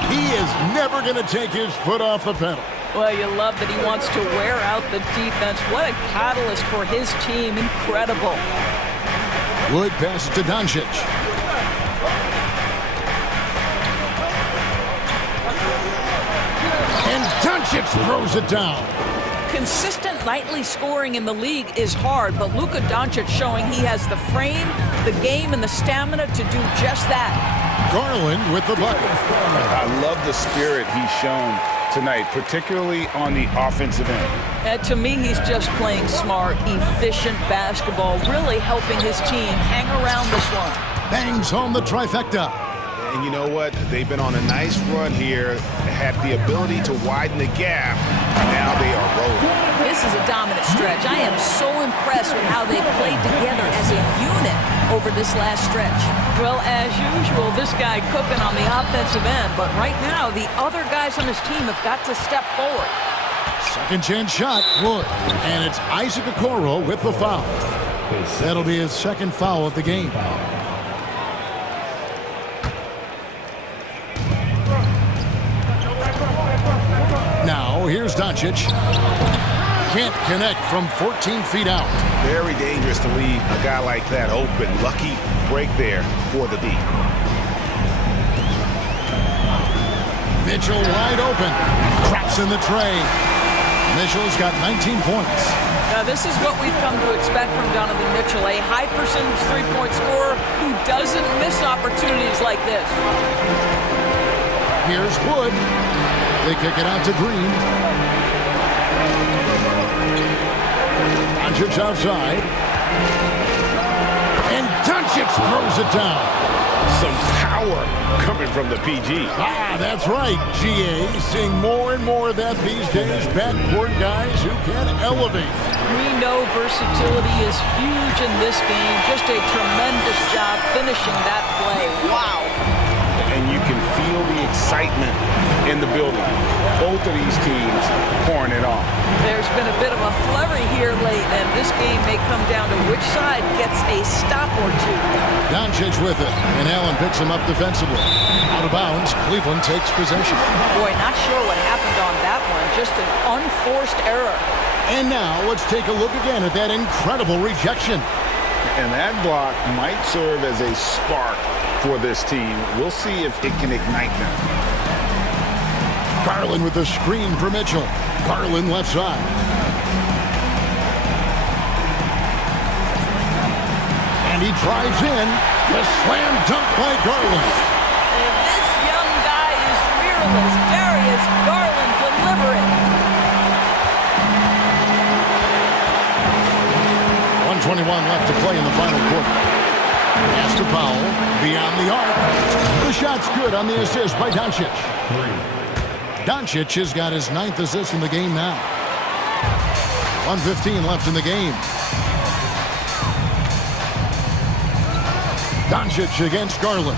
He is never going to take his foot off the pedal. Well, you love that he wants to wear out the defense. What a catalyst for his team. Incredible. Wood passes to Doncic. And Doncic throws it down. Consistent nightly scoring in the league is hard, but Luka Doncic showing he has the frame, the game, and the stamina to do just that. Garland with the bucket. I love the spirit he's shown tonight, particularly on the offensive end. To me, he's just playing smart, efficient basketball, really helping his team hang around this one. Bangs home the trifecta. And you know what? They've been on a nice run here, had the ability to widen the gap. Now they are rolling. This is a dominant stretch. I am so impressed with how they played together as a unit over this last stretch. Well, as usual, this guy cooking on the offensive end, but right now the other guys on his team have got to step forward. Second chance shot, Wood. And it's Isaac Okoro with the foul. That'll be his second foul of the game. Now, here's Doncic. Can't connect from 14 feet out. Very dangerous to leave a guy like that open. Lucky break there for the D. Mitchell wide open. Drops in the tray. Mitchell's got 19 points. Now, this is what we've come to expect from Donovan Mitchell, a high percentage three-point scorer who doesn't miss opportunities like this. Here's Wood. They kick it out to Green. Doncic outside. And Doncic throws it down. Some power coming from the PG. That's right, GA. Seeing more and more of that these days. Backcourt guys who can elevate. We know versatility is huge in this game. Just a tremendous job finishing that play. Wow. And you can feel the excitement in the building. Both of these teams pouring it on. There's been a bit of a flurry here late, and this game may come down to which side gets a stop or two. Doncic with it, and Allen picks him up defensively. Out of bounds, Cleveland takes possession. Boy, not sure what happened on that one. Just an unforced error. And now let's take a look again at that incredible rejection. And that block might serve as a spark for this team. We'll see if it can ignite them. Garland with the screen for Mitchell. Garland left side. And he drives in. The slam dunk by Garland. And this young guy is fearless. Darius Garland. 2:21 left to play in the final quarter. Pass to Powell, beyond the arc. The shot's good on the assist by Doncic. Doncic has got his 9th assist in the game now. 1:15 left in the game. Doncic against Garland.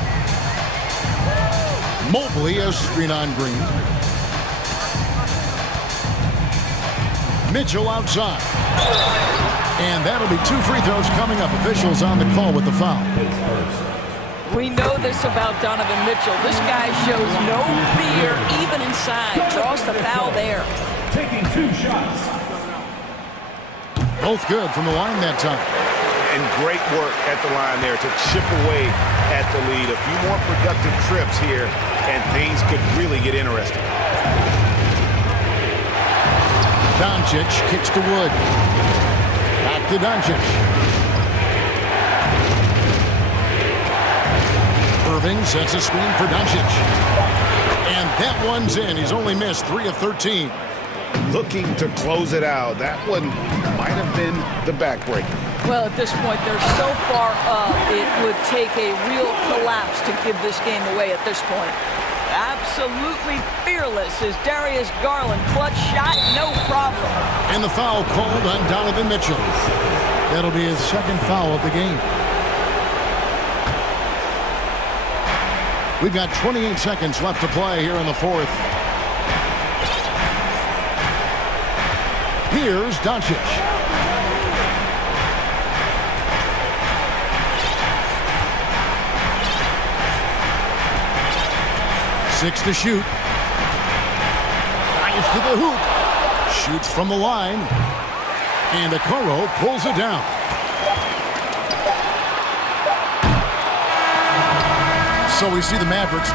Mobley has screen on Green. Mitchell outside. And that'll be 2 free throws coming up. Officials on the call with the foul. We know this about Donovan Mitchell. This guy shows no fear, even inside. Draws the foul there. Taking 2 shots. Both good from the line that time. And great work at the line there to chip away at the lead. A few more productive trips here, and things could really get interesting. Doncic kicks to Wood. Back to Doncic. Irving sets a screen for Doncic. And that one's in. He's only missed 3 of 13. Looking to close it out. That one might have been the backbreaker. Well, at this point, they're so far up, it would take a real collapse to give this game away at this point. Absolutely fearless is Darius Garland. Clutch shot, no problem. And the foul called on Donovan Mitchell. That'll be his 2nd foul of the game. We've got 28 seconds left to play here in the 4th. Here's Doncic. Six to shoot. Drives to the hoop. Shoots from the line. And Okoro pulls it down. So we see the Mavericks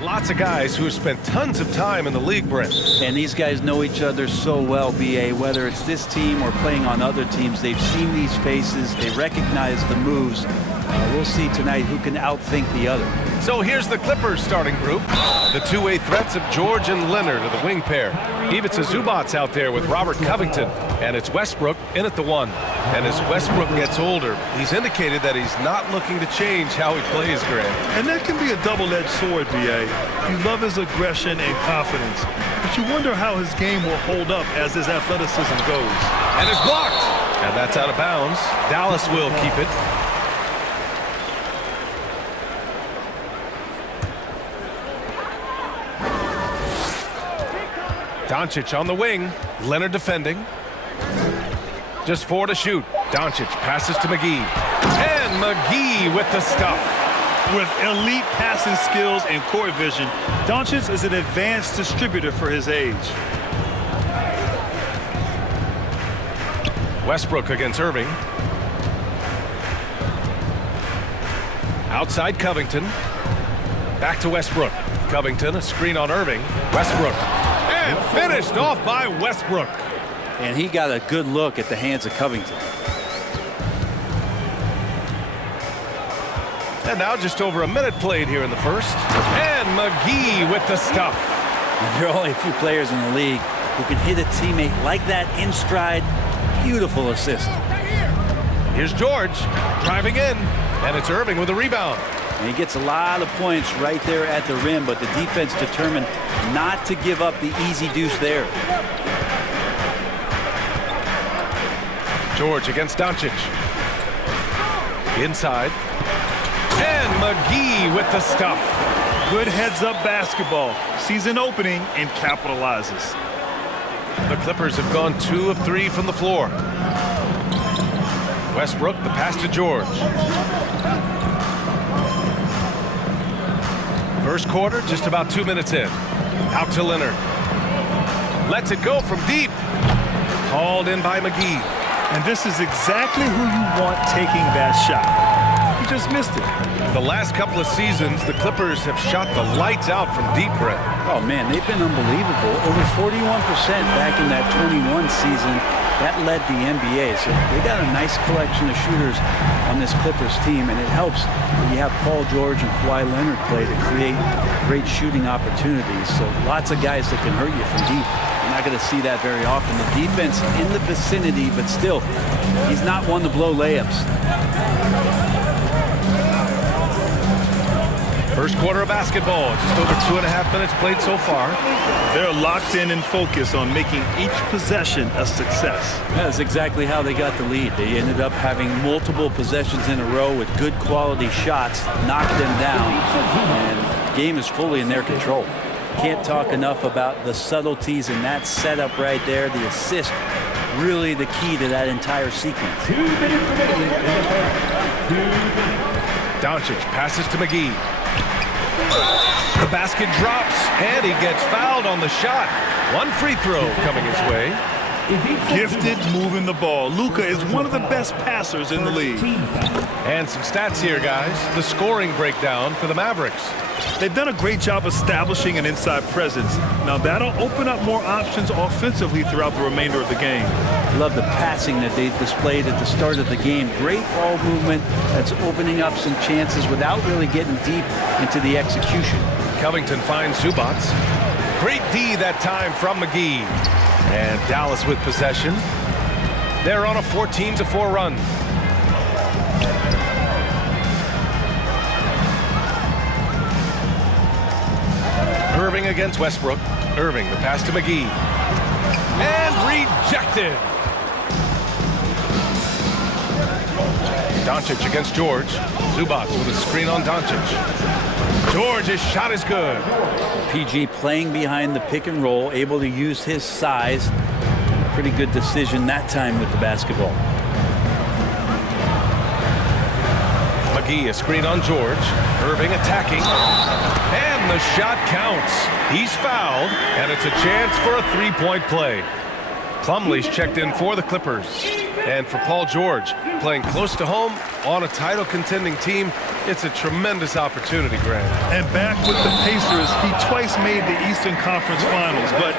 Lots of guys who have spent tons of time in the league, Brent. And these guys know each other so well, BA. Whether it's this team or playing on other teams, they've seen these faces. They recognize the moves. We'll see tonight who can outthink the other. So here's the Clippers starting group. The two-way threats of George and Leonard are the wing pair. Ivica Zubac's out there with Robert Covington. And it's Westbrook in at the 1. And as Westbrook gets older, he's indicated that he's not looking to change how he plays, Grant. And that can be a double-edged sword, BA. You love his aggression and confidence, but you wonder how his game will hold up as his athleticism goes. And it's blocked. And that's out of bounds. Dallas will keep it. Doncic on the wing. Leonard defending. Just 4 to shoot. Doncic passes to McGee. And McGee with the stuff. With elite passing skills and court vision, Doncic is an advanced distributor for his age. Westbrook against Irving. Outside Covington. Back to Westbrook. Covington, a screen on Irving. Westbrook. And finished off by Westbrook. And he got a good look at the hands of Covington. And now just over a minute played here in the first. And McGee with the stuff. There are only a few players in the league who can hit a teammate like that in stride. Beautiful assist. Here's George driving in. And it's Irving with a rebound. And he gets a lot of points right there at the rim, but the defense determined not to give up the easy deuce there. George against Doncic. Inside. And McGee with the stuff. Good heads-up basketball. Sees an opening and capitalizes. The Clippers have gone 2 of 3 from the floor. Westbrook, the pass to George. First quarter, just about 2 minutes in. Out to Leonard. Lets it go from deep. Hauled in by McGee. And this is exactly who you want taking that shot. He just missed it. The last couple of seasons, the Clippers have shot the lights out from deep, Brett. Oh, man, they've been unbelievable. Over 41% back in that 21 season. That led the NBA. So they got a nice collection of shooters on this Clippers team, and it helps that you have Paul George and Kawhi Leonard play to create great shooting opportunities. So lots of guys that can hurt you from deep. You're not going to see that very often. The defense in the vicinity, but still, he's not one to blow layups. First quarter of basketball, just over 2.5 minutes played so far. They're locked in and focused on making each possession a success. That's exactly how they got the lead. They ended up having multiple possessions in a row with good quality shots, knocked them down, and the game is fully in their control. Can't talk enough about the subtleties in that setup right there. The assist, really the key to that entire sequence. Doncic passes to McGee. The basket drops, and he gets fouled on the shot. One free throw coming his way. Gifted moving the ball. Luka is one of the best passers in the league. And some stats here, guys. The scoring breakdown for the Mavericks. They've done a great job establishing an inside presence. Now that'll open up more options offensively throughout the remainder of the game. Love the passing that they displayed at the start of the game. Great ball movement that's opening up some chances without really getting deep into the execution. Covington finds Zubac. Great D that time from McGee. And Dallas with possession. They're on a 14-4 run. Irving against Westbrook. Irving, the pass to McGee. And rejected. Doncic against George. Zubac with a screen on Doncic. George's shot is good. PG playing behind the pick and roll, able to use his size. Pretty good decision that time with the basketball. McGee, a screen on George. Irving attacking. And the shot counts. He's fouled, and it's a chance for a three-point play. Plumlee's checked in for the Clippers. And for Paul George, playing close to home on a title-contending team, it's a tremendous opportunity, Grant. And back with the Pacers, he twice made the Eastern Conference Finals. But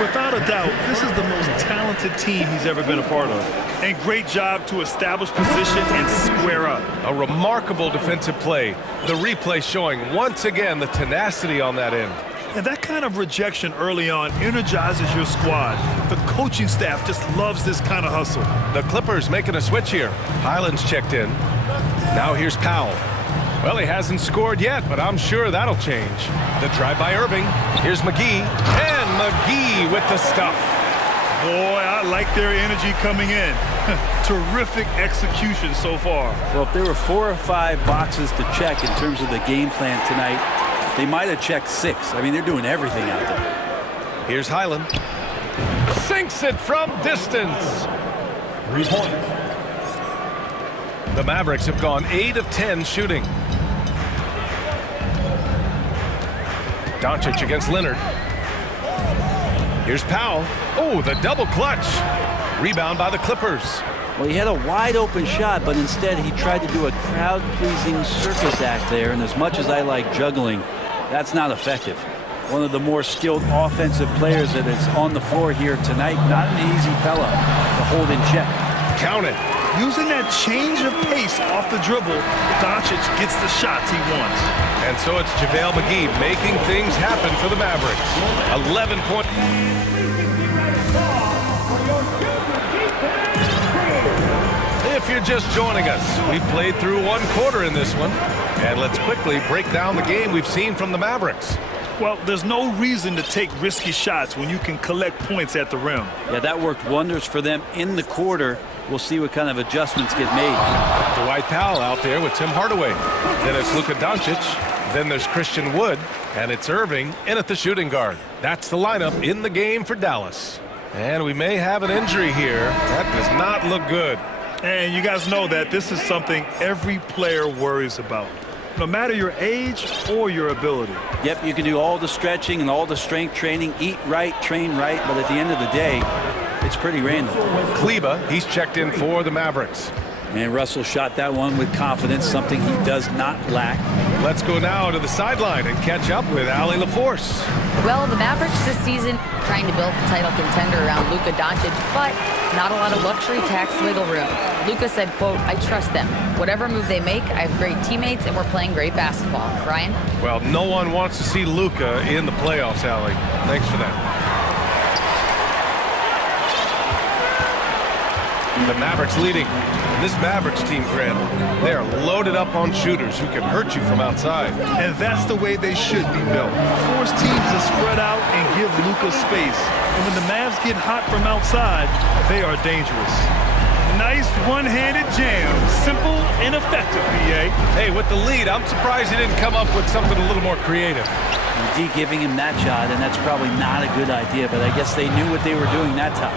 without a doubt, this is the most talented team he's ever been a part of. And great job to establish position and square up. A remarkable defensive play. The replay showing once again the tenacity on that end. And that kind of rejection early on energizes your squad. The coaching staff just loves this kind of hustle. The Clippers making a switch here. Highland's checked in. Now here's Powell. Well, he hasn't scored yet, but I'm sure that'll change. The drive by Irving. Here's McGee. And McGee with the stuff. Boy, I like their energy coming in. Terrific execution so far. Well, if there were 4 or 5 boxes to check in terms of the game plan tonight, they might have checked 6. I mean, they're doing everything out there. Here's Highland. Sinks it from distance. 3 points. The Mavericks have gone 8 of 10 shooting. Doncic against Leonard. Here's Powell. Oh, the double clutch. Rebound by the Clippers. Well, he had a wide open shot, but instead he tried to do a crowd-pleasing circus act there, and as much as I like juggling, that's not effective. One of the more skilled offensive players that is on the floor here tonight. Not an easy fella to hold in check. Count it. Using that change of pace off the dribble, Doncic gets the shots he wants. And so it's JaVale McGee making things happen for the Mavericks. 11 points. If you're just joining us, we played through 1 quarter in this one. And let's quickly break down the game we've seen from the Mavericks. Well, there's no reason to take risky shots when you can collect points at the rim. Yeah, that worked wonders for them in the quarter. We'll see what kind of adjustments get made. Dwight Powell out there with Tim Hardaway. Then it's Luka Doncic. Then there's Christian Wood. And it's Irving in at the shooting guard. That's the lineup in the game for Dallas. And we may have an injury here. That does not look good. And you guys know that this is something every player worries about, no matter your age or your ability. Yep, you can do all the stretching and all the strength training, eat right, train right, but at the end of the day, it's pretty random. Kleba, he's checked in for the Mavericks. And Russell shot that one with confidence, something he does not lack. Let's go now to the sideline and catch up with Allie LaForce. Well, the Mavericks this season trying to build a title contender around Luka Doncic, but not a lot of luxury tax wiggle room. Luka said, quote, I trust them. Whatever move they make, I have great teammates and we're playing great basketball. Brian? Well, no one wants to see Luka in the playoffs, Allie. Thanks for that. The Mavericks leading. This Mavericks team, Grant, they are loaded up on shooters who can hurt you from outside. And that's the way they should be built. Force teams to spread out and give Luka space. And when the Mavs get hot from outside, they are dangerous. Nice one-handed jam. Simple and effective, BA. Hey, with the lead, I'm surprised he didn't come up with something a little more creative. D giving him that shot, and that's probably not a good idea, but I guess they knew what they were doing that time.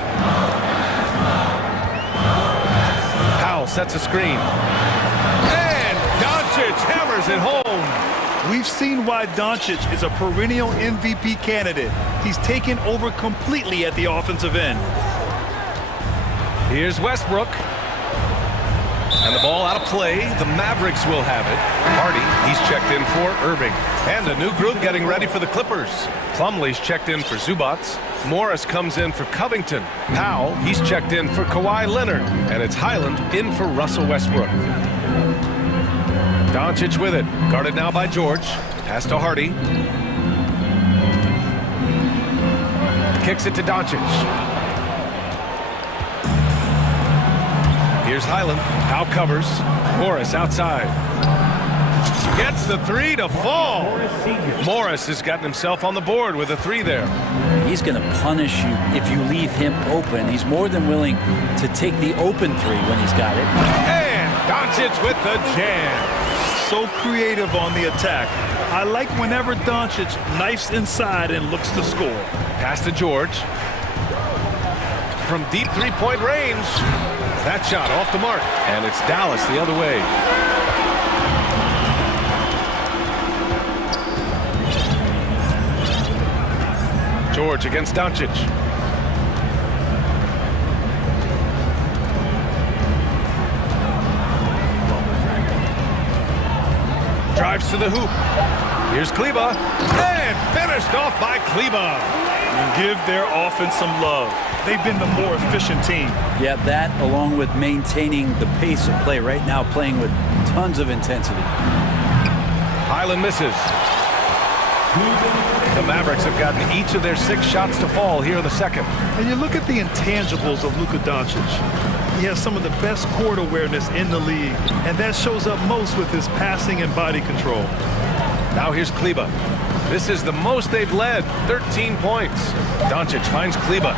Sets a screen. And Doncic hammers it home. We've seen why Doncic is a perennial MVP candidate. He's taken over completely at the offensive end. Here's Westbrook. And the ball out of play. The Mavericks will have it. Hardy, he's checked in for Irving. And a new group getting ready for the Clippers. Plumlee's checked in for Zubats. Morris comes in for Covington. Powell, he's checked in for Kawhi Leonard. And it's Highland in for Russell Westbrook. Doncic with it. Guarded now by George. Pass to Hardy. Kicks it to Doncic. Here's Highland. Powell covers. Morris outside. Gets the 3 to fall. Morris has gotten himself on the board with a 3 there. He's going to punish you if you leave him open. He's more than willing to take the open 3 when he's got it. And Doncic with the jam. So creative on the attack. I like whenever Doncic knifes inside and looks to score. Pass to George. From deep 3-point range. That shot off the mark. And it's Dallas the other way. George against Doncic. Drives to the hoop. Here's Kleba. And finished off by Kleba. And give their offense some love. They've been the more efficient team. Yeah, that along with maintaining the pace of play. Right now playing with tons of intensity. Highland misses. The Mavericks have gotten each of their 6 shots to fall here in the second. And you look at the intangibles of Luka Doncic. He has some of the best court awareness in the league, and that shows up most with his passing and body control. Now here's Kleba. This is the most they've led, 13 points. Doncic finds Kleba.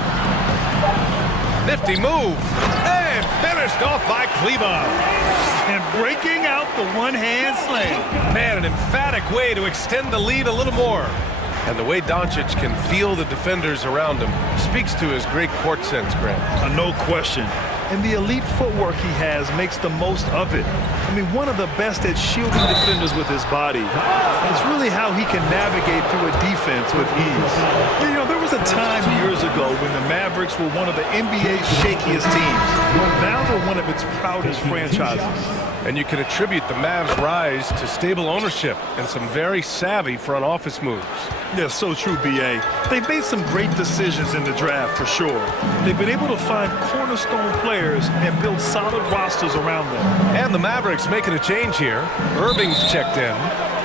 Nifty move, and finished off by Kleba. And breaking out the one-hand slam. Man, an emphatic way to extend the lead a little more. And the way Doncic can feel the defenders around him speaks to his great court sense, Grant. No question. And the elite footwork he has makes the most of it. I mean, one of the best at shielding defenders with his body. It's really how he can navigate through a defense with ease. You know, there was a time years ago when the Mavericks were one of the NBA's shakiest teams. Now they're one of its proudest franchises. And you can attribute the Mavs' rise to stable ownership and some very savvy front office moves. Yeah, so true, B.A. They've made some great decisions in the draft, for sure. They've been able to find cornerstone players and build solid rosters around them. And the Mavericks making a change here. Irving's checked in.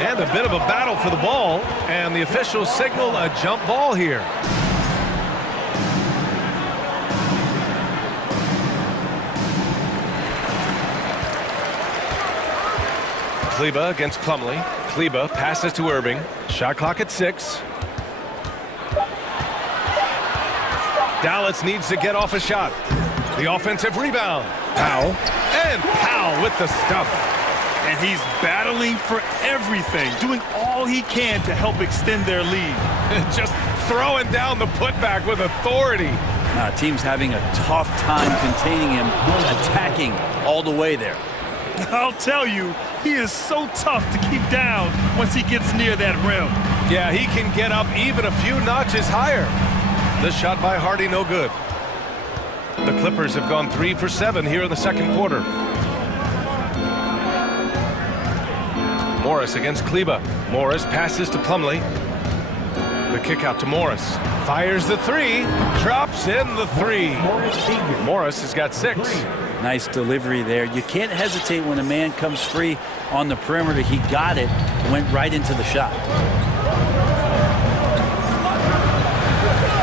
And a bit of a battle for the ball. And the officials signal a jump ball here. Kleba against Plumlee. Kleba passes to Irving. Shot clock at 6. Dallas needs to get off a shot. The offensive rebound. Powell. And Powell with the stuff. And he's battling for everything, doing all he can to help extend their lead. Just throwing down the putback with authority. Team's having a tough time containing him, attacking all the way there. I'll tell you, he is so tough to keep down once he gets near that rim. Yeah, he can get up even a few notches higher. This shot by Hardy, no good. The Clippers have gone 3 for 7 here in the second quarter. Morris against Kleba. Morris passes to Plumlee. The kick out to Morris. Fires the 3. Drops in the 3. Morris has got 6. Nice delivery there. You can't hesitate when a man comes free on the perimeter. He got it, went right into the shot.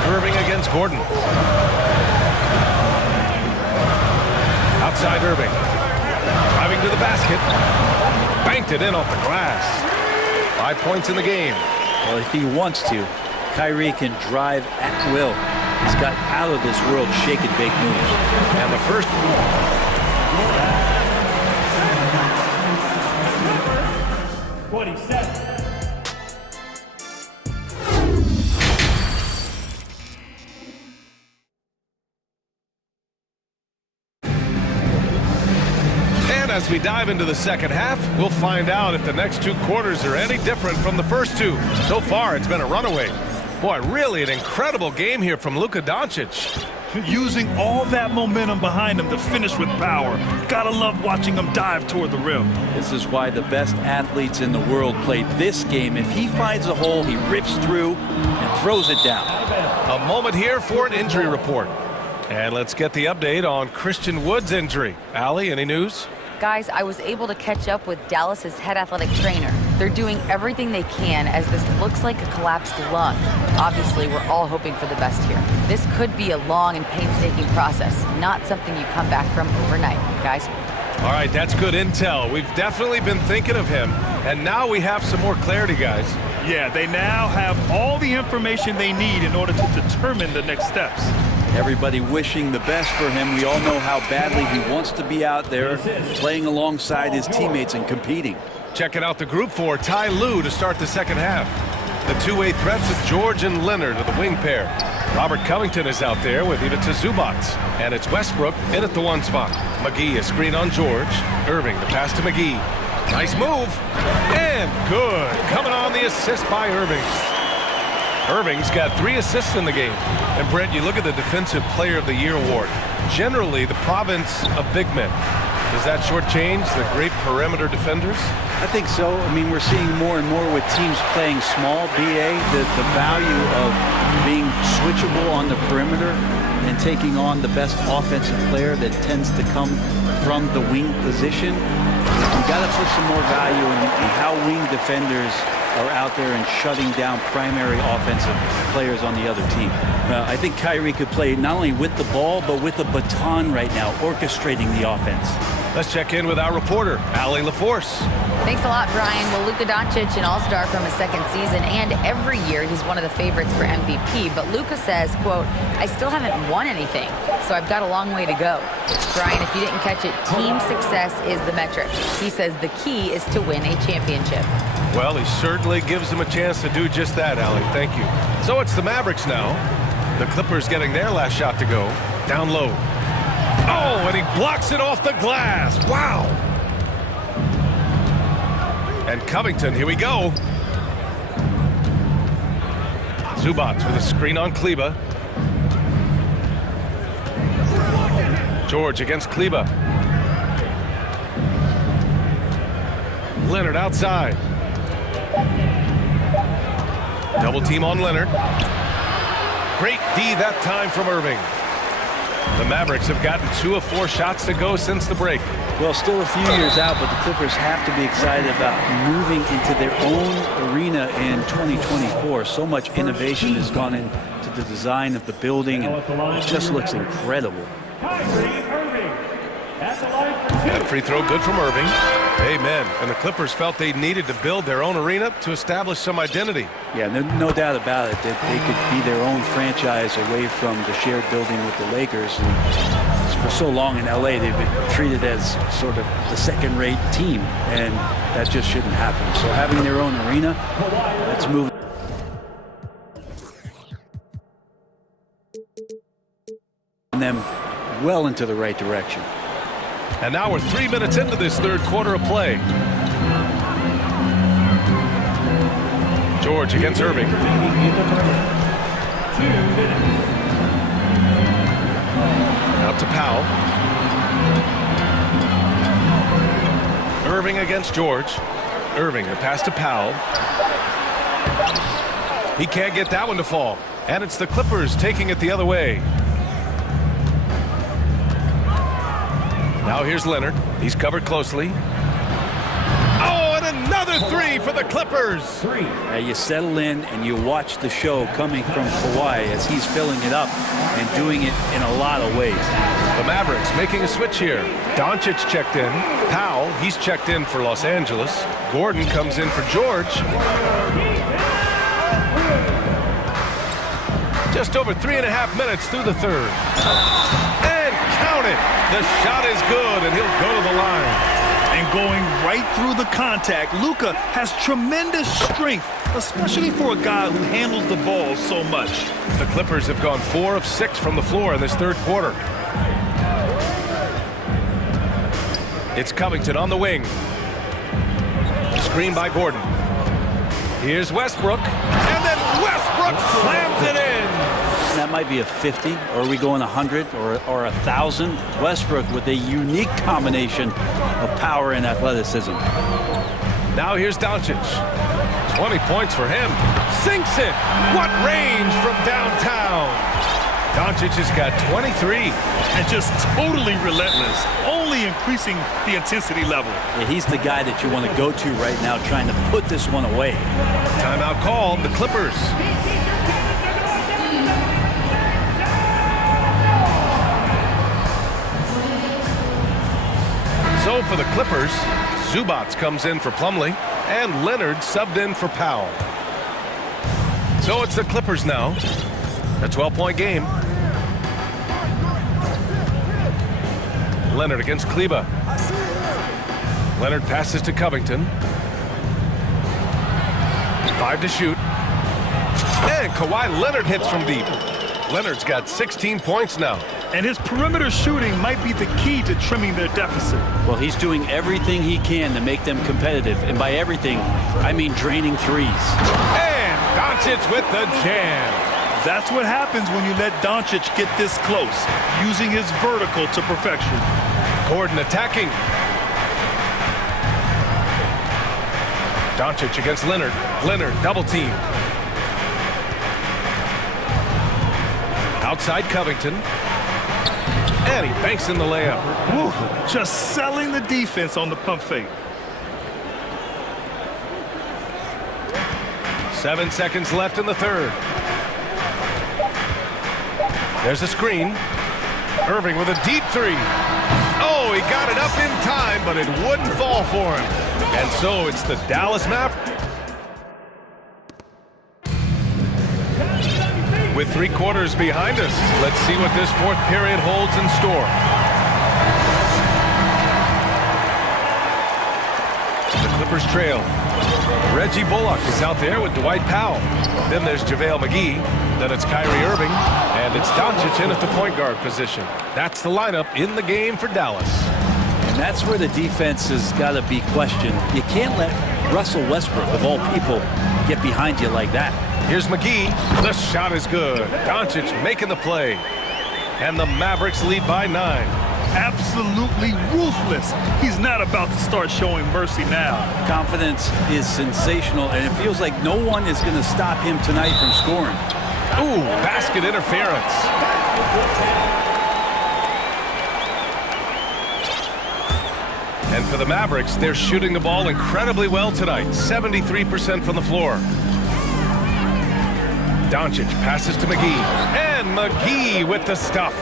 Irving against Gordon. Outside Irving. Driving to the basket. Banked it in off the glass. 5 points in the game. Well, if he wants to, Kyrie can drive at will. He's got out of this world shake and bake moves. And the first 27. And as we dive into the second half, we'll find out if the next 2 quarters are any different from the first 2. So far, it's been a runaway. Boy, really an incredible game here from Luka Doncic. Using all that momentum behind him to finish with power. Gotta love watching him dive toward the rim. This is why the best athletes in the world play this game. If he finds a hole, he rips through and throws it down. A moment here for an injury report. And let's get the update on Christian Wood's injury. Allie, any news? Guys, I was able to catch up with Dallas's head athletic trainer. They're doing everything they can as this looks like a collapsed lung. Obviously, we're all hoping for the best here. This could be a long and painstaking process, not something you come back from overnight, guys. All right, that's good intel. We've definitely been thinking of him, and now we have some more clarity, guys. Yeah, they now have all the information they need in order to determine the next steps. Everybody wishing the best for him. We all know how badly he wants to be out there playing alongside his teammates and competing. Checking out the group for Ty Lue to start the second half. The two-way threats of George and Leonard are the wing pair. Robert Covington is out there with Ivica Zubac. And it's Westbrook in at the 1 spot. McGee a screen on George. Irving the pass to McGee. Nice move. And good. Coming on the assist by Irving. Irving's got 3 assists in the game. And Brent, you look at the Defensive Player of the Year award. Generally the province of big men. Does that shortchange the great perimeter defenders? I think so. I mean, we're seeing more and more with teams playing small BA, the value of being switchable on the perimeter and taking on the best offensive player that tends to come from the wing position. You got to put some more value in how wing defenders are out there and shutting down primary offensive players on the other team. I think Kyrie could play not only with the ball, but with the baton right now, orchestrating the offense. Let's check in with our reporter, Allie LaForce. Thanks a lot, Brian. Well, Luka Doncic, an all-star from his second season, and every year he's one of the favorites for MVP. But Luka says, quote, I still haven't won anything, so I've got a long way to go. Brian, if you didn't catch it, team success is the metric. He says the key is to win a championship. Well, he certainly gives him a chance to do just that, Allie. Thank you. So it's the Mavericks now. The Clippers getting their last shot to go. Down low. Oh, and he blocks it off the glass. Wow. And Covington, here we go. Zubac with a screen on Kleba. George against Kleba. Leonard outside. Double team on Leonard. Great D that time from Irving. The Mavericks have gotten 2 of 4 shots to go since the break. Well, still a few years out, but the Clippers have to be excited about moving into their own arena in 2024. So much innovation has gone into the design of the building, and it just looks incredible. That free throw good from Irving. Amen. And the Clippers felt they needed to build their own arena to establish some identity. Yeah, no doubt about it that they could be their own franchise away from the shared building with the Lakers. And for so long in LA, they've been treated as sort of the second-rate team, and that just shouldn't happen. So having their own arena, let's move. Them well into the right direction. And now we're 3 minutes into this third quarter of play. George against Irving. Out to Powell. Irving against George. Irving, the pass to Powell. He can't get that one to fall. And it's the Clippers taking it the other way. Now here's Leonard. He's covered closely. Oh, and another three for the Clippers. You settle in and you watch the show coming from Kawhi as he's filling it up and doing it in a lot of ways. The Mavericks making a switch here. Doncic checked in. Powell, he's checked in for Los Angeles. Gordon comes in for George. Just over 3.5 minutes through the third. And count it. The shot is good, and he'll go to the line. And going right through the contact, Luka has tremendous strength, especially for a guy who handles the ball so much. The Clippers have gone 4 of 6 from the floor in this third quarter. It's Covington on the wing. Screen by Gordon. Here's Westbrook, and then Westbrook slams it in. That might be a 50, or are we going 100 or 1,000? Westbrook with a unique combination of power and athleticism. Now here's Doncic. 20 points for him. Sinks it. What range from downtown. Doncic has got 23. And just totally relentless, only increasing the intensity level. Yeah, he's the guy that you want to go to right now, trying to put this one away. Timeout called, the Clippers. So for the Clippers, Zubac comes in for Plumlee, and Leonard subbed in for Powell. So it's the Clippers now. A 12-point game. Leonard against Kleba. Leonard passes to Covington. 5 to shoot. And Kawhi Leonard hits from deep. Leonard's got 16 points now. And his perimeter shooting might be the key to trimming their deficit. Well, he's doing everything he can to make them competitive. And by everything, I mean draining threes. And Doncic with the jam. That's what happens when you let Doncic get this close, using his vertical to perfection. Gordon attacking. Doncic against Leonard. Leonard, double team. Outside Covington. And he banks in the layup. Woo, just selling the defense on the pump fake. 7 seconds left in the third. There's a screen. Irving with a deep three. Oh, he got it up in time, but it wouldn't fall for him. And so it's the Dallas Mavericks. With 3 quarters behind us, let's see what this fourth period holds in store. The Clippers trail. Reggie Bullock is out there with Dwight Powell. Then there's JaVale McGee. Then it's Kyrie Irving. And it's Doncic in at the point guard position. That's the lineup in the game for Dallas. And that's where the defense has got to be questioned. You can't let Russell Westbrook, of all people, get behind you like that. Here's McGee. The shot is good. Doncic making the play. And the Mavericks lead by 9. Absolutely ruthless. He's not about to start showing mercy now. Confidence is sensational, and it feels like no one is going to stop him tonight from scoring. Ooh, basket interference. And for the Mavericks, they're shooting the ball incredibly well tonight. 73% from the floor. Doncic passes to McGee. And McGee with the stuff.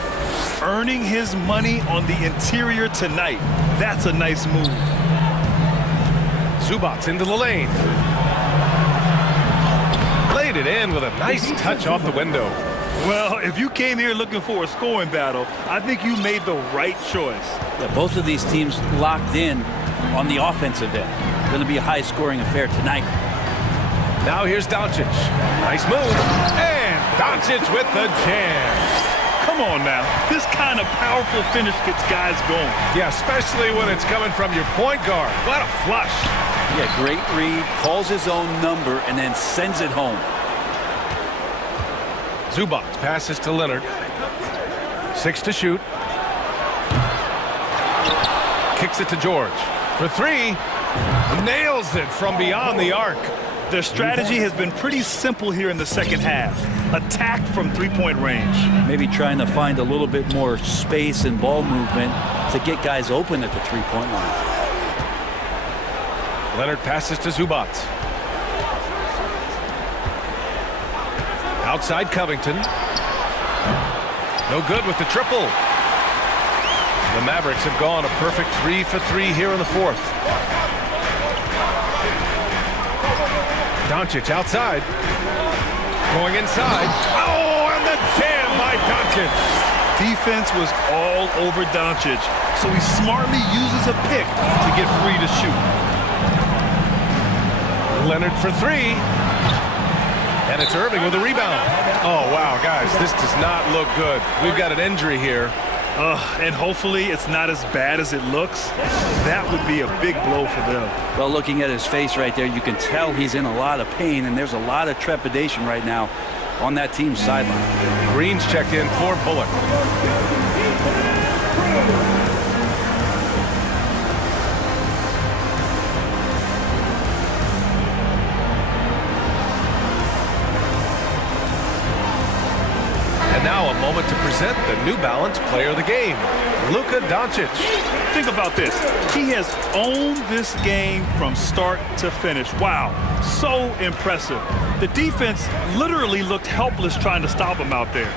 Earning his money on the interior tonight. That's a nice move. Zubac into the lane. Laid it in with a nice touch off the window. Well, if you came here looking for a scoring battle, I think you made the right choice. Yeah, both of these teams locked in on the offensive end. Going to be a high-scoring affair tonight. Now here's Doncic. Nice move. And Doncic with the jam. Come on now. This kind of powerful finish gets guys going. Yeah, especially when it's coming from your point guard. What a flush. Yeah, great read. Calls his own number and then sends it home. Zubac passes to Leonard. 6 to shoot. Kicks it to George. For 3. Nails it from beyond the arc. Their strategy has been pretty simple here in the second half. Attack from three-point range. Maybe trying to find a little bit more space and ball movement to get guys open at the three-point line. Leonard passes to Zubac. Outside Covington. No good with the triple. The Mavericks have gone a perfect 3 for 3 here in the fourth. Doncic outside. Going inside. Oh, and the jam by Doncic. Defense was all over Doncic, so he smartly uses a pick to get free to shoot. Leonard for 3. And it's Irving with a rebound. Oh, wow, guys, this does not look good. We've got an injury here. And hopefully it's not as bad as it looks. That would be a big blow for them. Well, looking at his face right there, you can tell he's in a lot of pain, and there's a lot of trepidation right now on that team's sideline. Green's checked in for Bullock. Now a moment to present the New Balance Player of the Game, Luka Doncic. Think about this. He has owned this game from start to finish. Wow, so impressive. The defense literally looked helpless trying to stop him out there.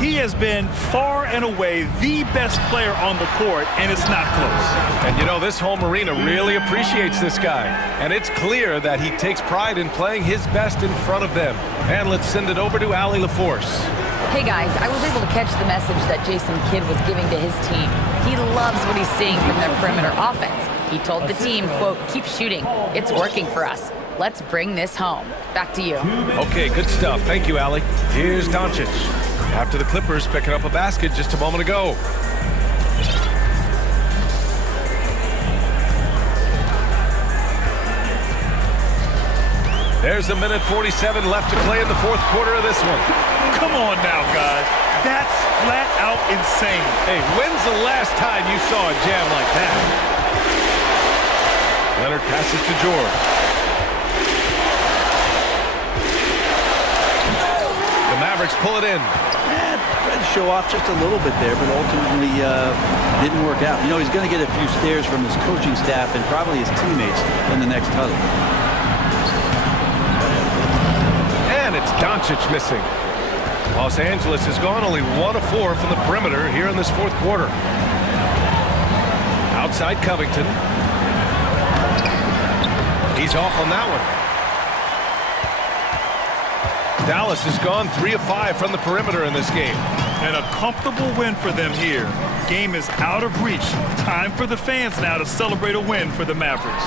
He has been far and away the best player on the court, and it's not close. And you know, this home arena really appreciates this guy. And it's clear that he takes pride in playing his best in front of them. And let's send it over to Allie LaForce. Hey guys, I was able to catch the message that Jason Kidd was giving to his team. He loves what he's seeing from their perimeter offense. He told the team, quote, keep shooting. It's working for us. Let's bring this home. Back to you. Okay, good stuff. Thank you, Allie. Here's Doncic. After the Clippers picking up a basket just a moment ago. There's a minute 47 left to play in the fourth quarter of this one. Come on now, guys. That's flat out insane. Hey, when's the last time you saw a jam like that? Leonard passes to George. Mavericks pull it in. Tried to show off just a little bit there, but ultimately didn't work out. You know, he's going to get a few stares from his coaching staff and probably his teammates in the next huddle. And it's Doncic missing. Los Angeles has gone only 1 of 4 from the perimeter here in this fourth quarter. Outside Covington. He's off on that one. Dallas has gone 3 of 5 from the perimeter in this game. And a comfortable win for them here. Game is out of reach. Time for the fans now to celebrate a win for the Mavericks.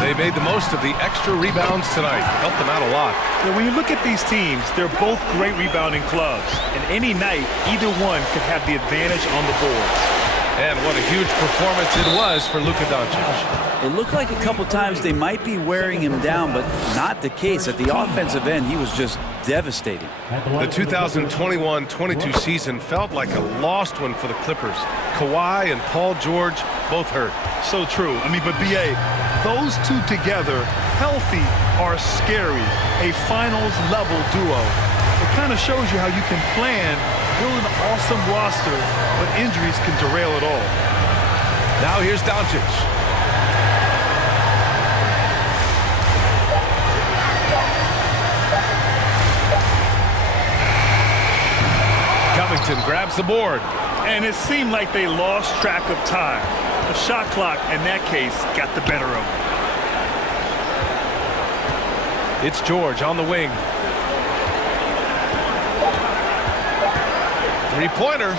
They made the most of the extra rebounds tonight. Helped them out a lot. Now, when you look at these teams, they're both great rebounding clubs. And any night, either one could have the advantage on the boards. And what a huge performance it was for Luka Doncic. It looked like a couple times they might be wearing him down, but not the case. At the offensive end, he was just devastating. The 2021-22 season felt like a lost one for the Clippers. Kawhi and Paul George both hurt. So true. I mean, but B.A., those two together, healthy, are scary. A finals-level duo. It kind of shows you how you can plan, build an awesome roster, but injuries can derail it all. Now here's Doncic. Covington grabs the board. And it seemed like they lost track of time. The shot clock, in that case, got the better of them. It's George on the wing. Three-pointer.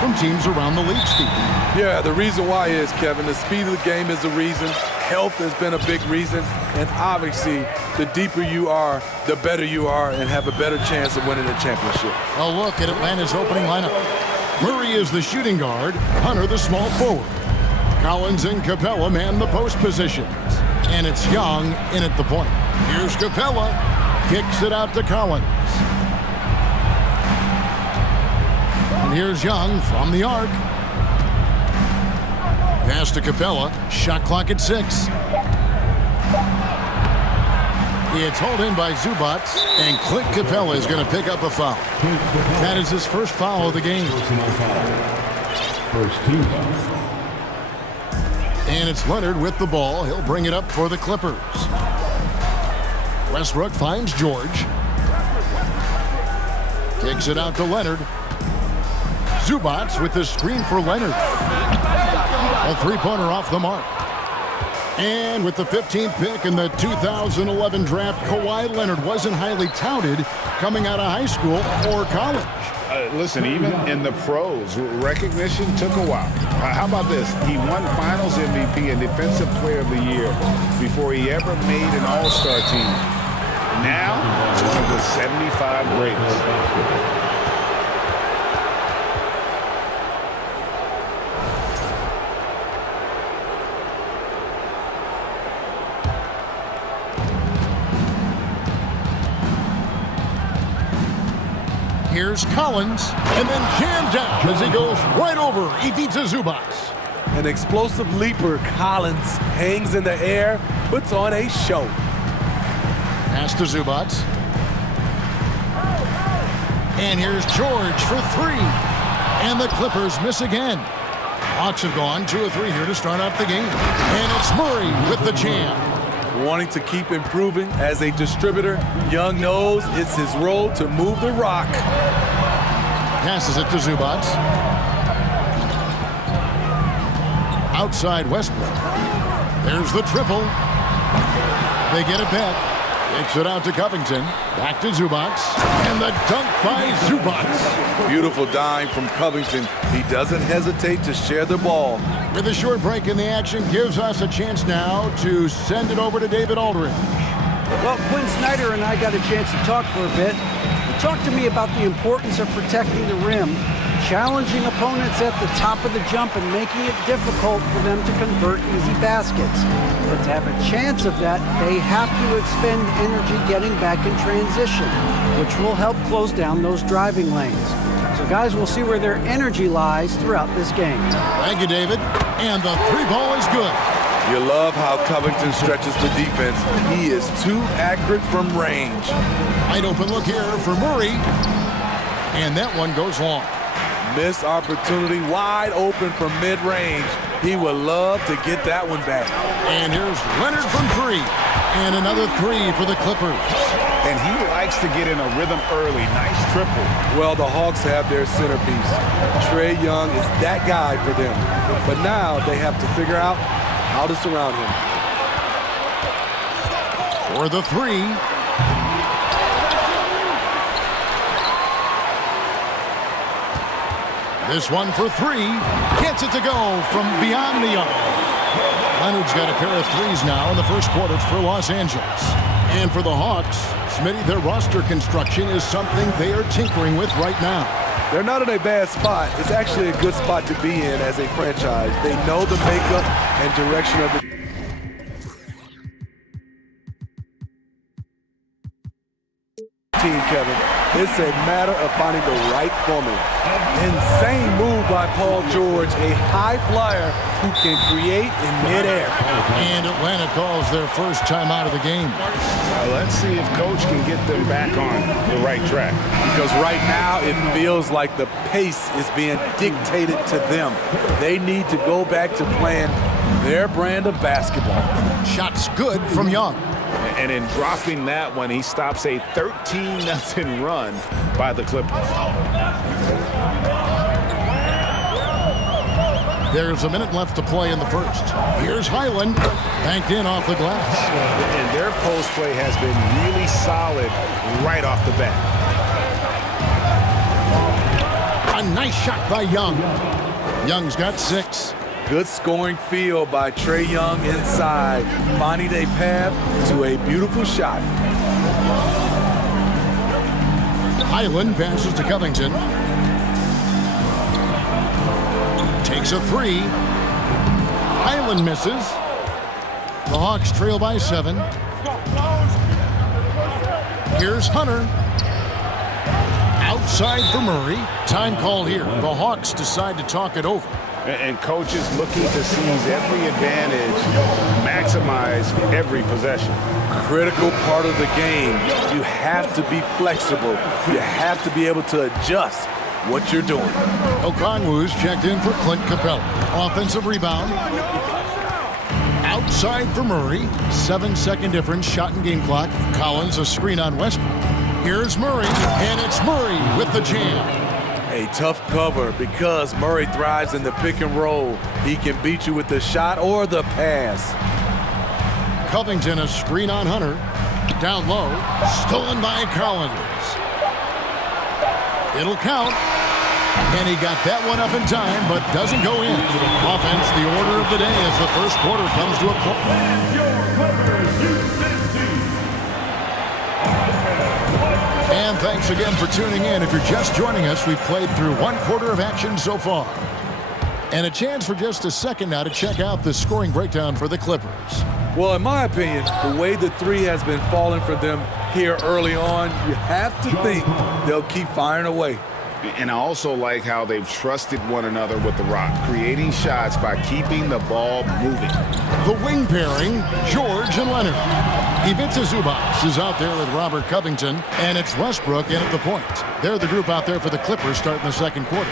from teams around the league, Steve. Yeah, the reason why is, Kevin, the speed of the game is the reason. Health has been a big reason. And obviously, the deeper you are, the better you are and have a better chance of winning the championship. A look at Atlanta's opening lineup. Murray is the shooting guard, Hunter the small forward. Collins and Capella man the post positions. And it's Young in at the point. Here's Capella. Kicks it out to Collins. And here's Young from the arc. Pass to Capella. Shot clock at 6. It's hauled in by Zubats, and Clint Capella is going to pick up a foul. That is his first foul of the game. First team foul. And it's Leonard with the ball. He'll bring it up for the Clippers. Westbrook finds George. Kicks it out to Leonard. Zubats with the screen for Leonard. A three-pointer off the mark. And with the 15th pick in the 2011 draft, Kawhi Leonard wasn't highly touted coming out of high school or college. Listen, even in the pros, recognition took a while. How about this? He won Finals MVP and Defensive Player of the Year before he ever made an All-Star team. Now, one of the 75 greatest. Here's Collins, and then jammed down as he goes right over Ivica Zubats. An explosive leaper, Collins hangs in the air, puts on a show. Pass to Zubats. And here's George for 3. And the Clippers miss again. Hawks have gone 2 of 3 here to start out the game. And it's Murray with the jam. Wanting to keep improving as a distributor, Young knows it's his role to move the rock. Passes it to Zubats. Outside Westbrook. There's the triple. They get it back. Kicks it out to Covington. Back to Zubats. And the dunk by Zubats. Beautiful dime from Covington. He doesn't hesitate to share the ball. With a short break in the action, gives us a chance now to send it over to David Aldridge. Well, Quinn Snyder and I got a chance to talk for a bit. He talked to me about the importance of protecting the rim, challenging opponents at the top of the jump and making it difficult for them to convert easy baskets. But to have a chance of that, they have to expend energy getting back in transition, which will help close down those driving lanes. So guys, we'll see where their energy lies throughout this game. Thank you, David. And the 3-ball is good. You love how Covington stretches the defense. He is too accurate from range. Wide open look here for Murray. And that one goes long. Missed opportunity, wide open from mid-range. He would love to get that one back. And here's Leonard from 3. And another 3 for the Clippers. And he likes to get in a rhythm early. Nice triple. Well, the Hawks have their centerpiece. Trae Young is that guy for them. But now they have to figure out how to surround him. For the 3. This one for 3. Gets it to go from beyond the arc. Leonard's got a pair of 3s now in the first quarter for Los Angeles. And for the Hawks, Smitty, their roster construction is something they are tinkering with right now. They're not in a bad spot. It's actually a good spot to be in as a franchise. They know the makeup and direction of the team, Kevin. It's a matter of finding the right formula. Insane move by Paul George, a high flyer who can create in midair. And Atlanta calls their first time out of the game. Let's see if Coach can get them back on the right track. Because right now it feels like the pace is being dictated to them. They need to go back to playing their brand of basketball. Shots good from Young. And in dropping that one, he stops a 13-0 run by the Clippers. There's a minute left to play in the first. Here's Highland, banked in off the glass. And their post play has been really solid right off the bat. A nice shot by Young. Young's got 6. Good scoring field by Trae Young inside, finding a path to a beautiful shot. Highland passes to Covington. Takes a 3. Highland misses. The Hawks trail by 7. Here's Hunter. Outside for Murray. Time call here. The Hawks decide to talk it over. And coaches looking to seize every advantage, maximize every possession. Critical part of the game. You have to be flexible. You have to be able to adjust what you're doing. Okongwu's checked in for Clint Capella. Offensive rebound. Outside for Murray. 7-second difference, shot and game clock. Collins a screen on Westbrook. Here's Murray, and it's Murray with the jam. A tough cover because Murray thrives in the pick and roll. He can beat you with the shot or the pass. Covington a screen on Hunter. Down low, stolen by Collins. It'll count. And he got that one up in time, but doesn't go in. Offense, the order of the day as the first quarter comes to a close. And thanks again for tuning in. If you're just joining us, we've played through 1 quarter of action so far. And a chance for just a second now to check out the scoring breakdown for the Clippers. Well, in my opinion, the way the 3 has been falling for them here early on, you have to think they'll keep firing away. And I also like how they've trusted one another with the rock, creating shots by keeping the ball moving. The wing pairing, George and Leonard. Ivica Zubac is out there with Robert Covington, and it's Westbrook in at the point. They're the group out there for the Clippers starting the second quarter.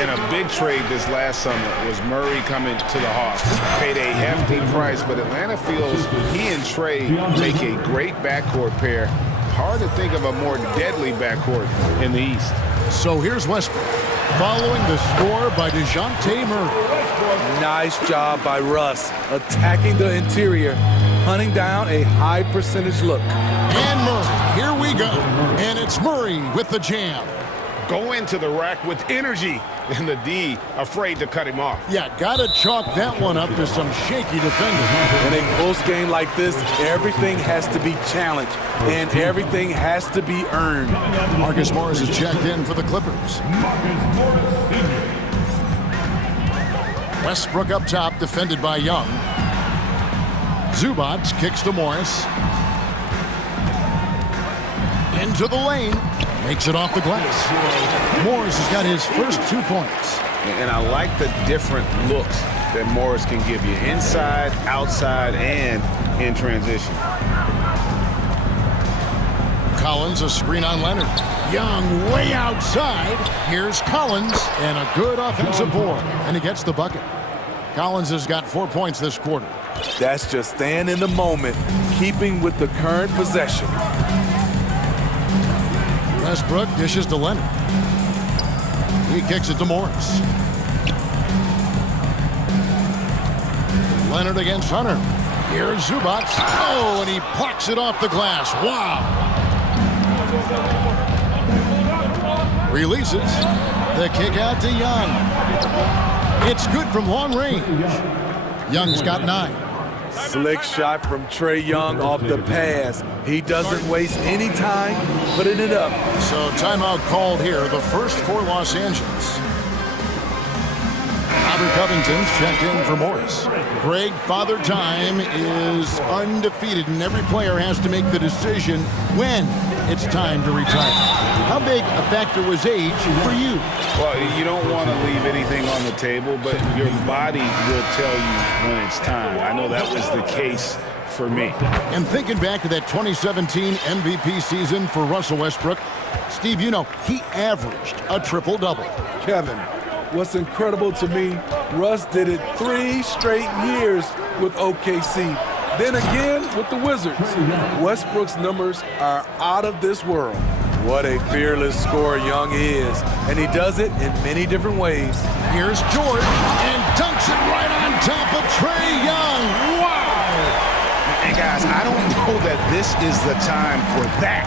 And a big trade this last summer was Murray coming to the Hawks. Paid a hefty price, but Atlanta feels he and Trae make a great backcourt pair. Hard to think of a more deadly backcourt in the East. So here's Westbrook, following the score by DeJounte Murray. Nice job by Russ, attacking the interior, hunting down a high percentage look. And Murray, here we go. And it's Murray with the jam. Go into the rack with energy, and the D afraid to cut him off. Yeah, gotta chalk that one up to some shaky defending. In a close game like this, everything has to be challenged, and everything has to be earned. Marcus Morris is checked in for the Clippers. Westbrook up top, defended by Young. Zubac kicks to Morris. Into the lane. Makes it off the glass. Morris has got his first 2 points. And I like the different looks that Morris can give you. Inside, outside, and in transition. Collins a screen on Leonard. Young way outside. Here's Collins and a good offensive board. And he gets the bucket. Collins has got 4 points this quarter. That's just staying in the moment, keeping with the current possession. Westbrook dishes to Leonard. He kicks it to Morris. Leonard against Hunter. Here's Zubac. Oh, and he plucks it off the glass. Wow. Releases. The kick out to Young. It's good from long range. Young's got 9. Slick shot from Trae Young off the pass. He doesn't waste any time putting it up. So timeout called here, the first for Los Angeles. Robert Covington's checked in for Morris. Greg, Father Time is undefeated, and every player has to make the decision when it's time to retire. How big a factor was age for you? Well, you don't want to leave anything on the table, but your body will tell you when it's time. I know that was the case for me. And thinking back to that 2017 MVP season for Russell Westbrook, Steve, you know, he averaged a triple-double. Kevin, what's incredible to me, Russ did it 3 straight years with OKC. Then again with the Wizards. Westbrook's numbers are out of this world. What a fearless scorer Young is, and he does it in many different ways. Here's George, and dunks it right on top of Trae Young. Wow! And guys, I don't know that this is the time for that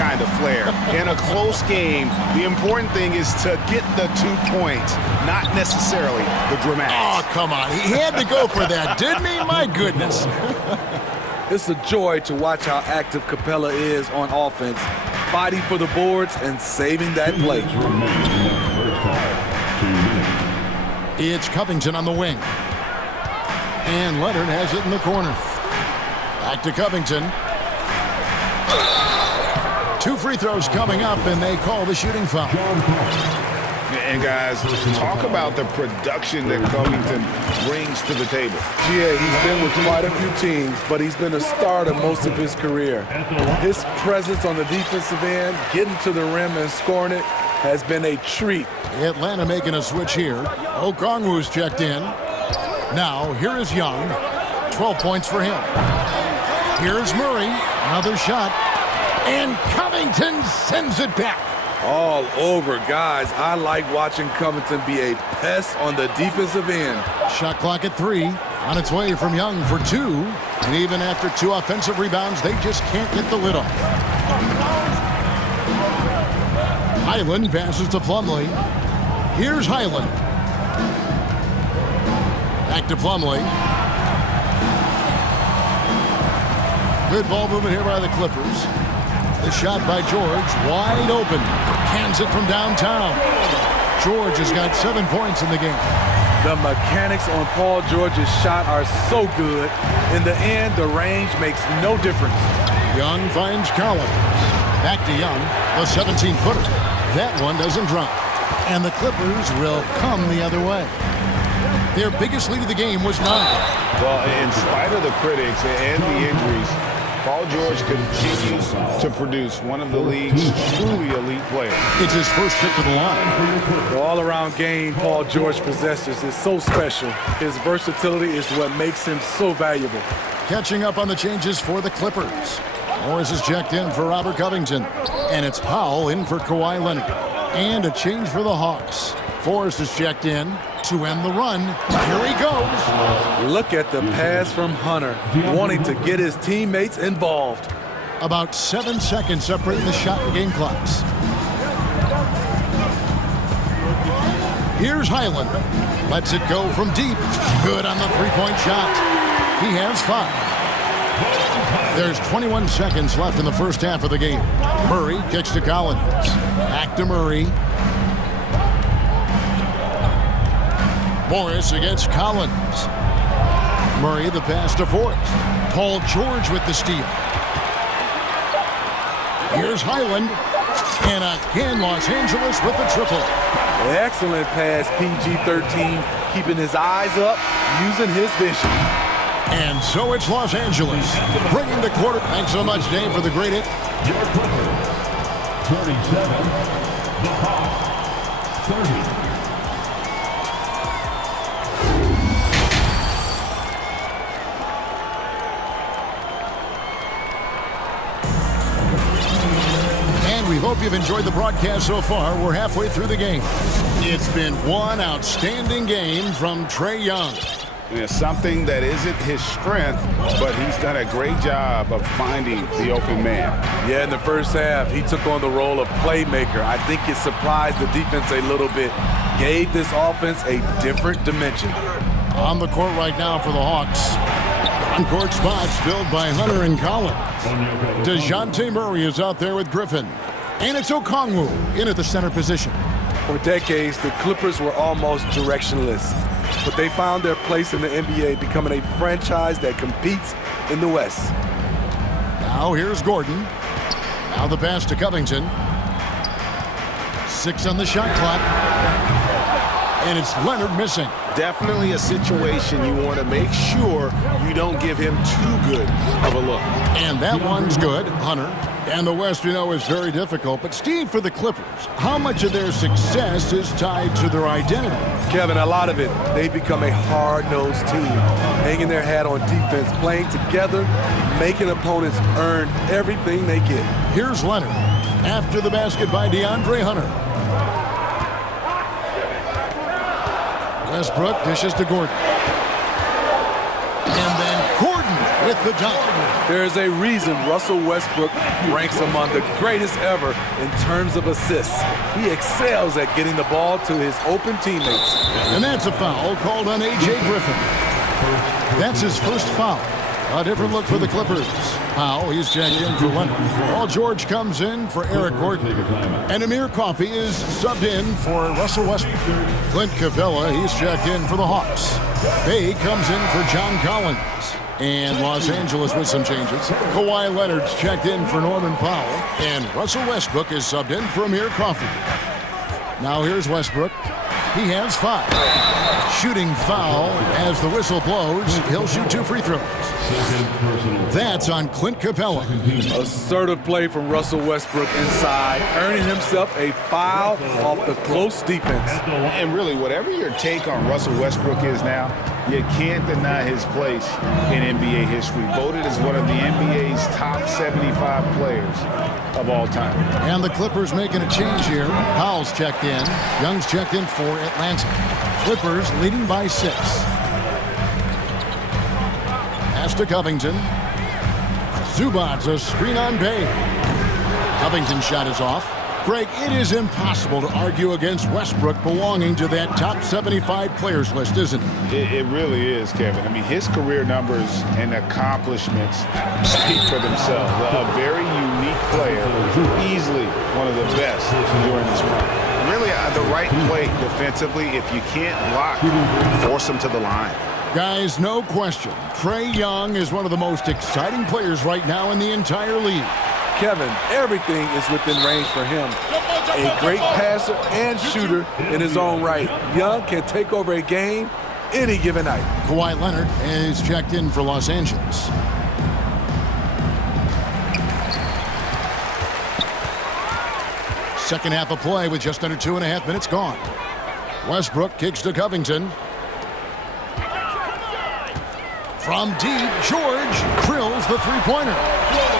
kind of flair. In a close game, the important thing is to get the 2 points, not necessarily the dramatics. Oh, come on. He had to go for that, didn't he? My goodness. It's a joy to watch how active Capella is on offense, fighting for the boards and saving that play. It's Covington on the wing. And Leonard has it in the corner. Back to Covington. 2 free throws coming up, and they call the shooting foul. And guys, talk about the production that Covington brings to the table. Yeah, he's been with quite a few teams, but he's been a starter most of his career. His presence on the defensive end, getting to the rim and scoring it, has been a treat. Atlanta making a switch here. Okongwu's checked in. Now, here is Young. 12 points for him. Here's Murray. Another shot. And Covington sends it back. All over, guys. I like watching Covington be a pest on the defensive end. Shot clock at 3. On its way from Young for 2. And even after 2 offensive rebounds, they just can't get the lid off. Highland passes to Plumlee. Here's Highland. Back to Plumlee. Good ball movement here by the Clippers. The shot by George, wide open. Cans it from downtown. George has got 7 points in the game. The mechanics on Paul George's shot are so good. In the end, the range makes no difference. Young finds Collins. Back to Young, the 17-footer. That one doesn't drop. And the Clippers will come the other way. Their biggest lead of the game was 9. Well, in spite of the critics and the injuries, Paul George continues to produce one of the league's truly elite players. It's his first trip to the line. The all-around game Paul George possesses is so special. His versatility is what makes him so valuable. Catching up on the changes for the Clippers. Morris is checked in for Robert Covington. And it's Powell in for Kawhi Leonard. And a change for the Hawks. Forrest is checked in to end the run. Here he goes. Look at the pass from Hunter, wanting to get his teammates involved. About 7 seconds separating the shot and game clocks. Here's Highland. Lets it go from deep. Good on the three-point shot. He has 5. There's 21 seconds left in the first half of the game. Murray kicks to Collins. Back to Murray. Morris against Collins. Murray the pass to Forrest. Paul George with the steal. Here's Highland. And again, Los Angeles with the triple. Excellent pass, PG-13, keeping his eyes up, using his vision. And so it's Los Angeles bringing the quarter. Thanks so much, Dave, for the great hit. Your Clippers, 37, the Hawks, 30. We hope you've enjoyed the broadcast so far. We're halfway through the game. It's been one outstanding game from Trae Young. It's something that isn't his strength, but he's done a great job of finding the open man. Yeah, in the first half, he took on the role of playmaker. I think it surprised the defense a little bit, gave this offense a different dimension. On the court right now for the Hawks. On-court spots filled by Hunter and Collins. DeJounte Murray is out there with Griffin. And it's Okongwu in at the center position. For decades, the Clippers were almost directionless, but they found their place in the NBA, becoming a franchise that competes in the West. Now here's Gordon. Now the pass to Covington. 6 on the shot clock. And it's Leonard missing. Definitely a situation you want to make sure you don't give him too good of a look. And that one's good, Hunter. And the West, you know, is very difficult. But, Steve, for the Clippers, how much of their success is tied to their identity? Kevin, a lot of it. They've become a hard-nosed team, hanging their hat on defense, playing together, making opponents earn everything they get. Here's Leonard after the basket by DeAndre Hunter. Westbrook dishes to Gordon. And then Gordon with the dunk. There's a reason Russell Westbrook ranks among the greatest ever in terms of assists. He excels at getting the ball to his open teammates. And that's a foul called on A.J. Griffin. That's his first foul. A different look for the Clippers. Powell, he's checked in for Leonard. Paul George comes in for Eric Gordon. And Amir Coffey is subbed in for Russell Westbrook. Clint Capella, he's checked in for the Hawks. Bay comes in for John Collins. And Los Angeles with some changes. Kawhi Leonard's checked in for Norman Powell. And Russell Westbrook is subbed in for Amir Coffey. Now here's Westbrook. He has 5. Shooting foul as the whistle blows. He'll shoot 2 free throws. That's on Clint Capella. Assertive play from Russell Westbrook inside, earning himself a foul off the close defense. And really, whatever your take on Russell Westbrook is now, you can't deny his place in NBA history. Voted as one of the NBA's top 75 players of all time. And the Clippers making a change here. Powell's checked in. Young's checked in for Atlanta. Clippers leading by 6. Pass to Covington. Zubac's a screen on Bay. Covington's shot is off. Greg, it is impossible to argue against Westbrook belonging to that top 75 players list, isn't it? It really is, Kevin. I mean, his career numbers and accomplishments speak for themselves. A very unique player, easily one of the best during his run. Really, the right play defensively, if you can't block, force him to the line. Guys, no question. Trae Young is one of the most exciting players right now in the entire league. Kevin, everything is within range for him. A great passer and shooter in his own right. Young can take over a game any given night. Kawhi Leonard is checked in for Los Angeles. Second half of play with just under 2.5 minutes gone. Westbrook kicks to Covington. From deep, George drills the three-pointer.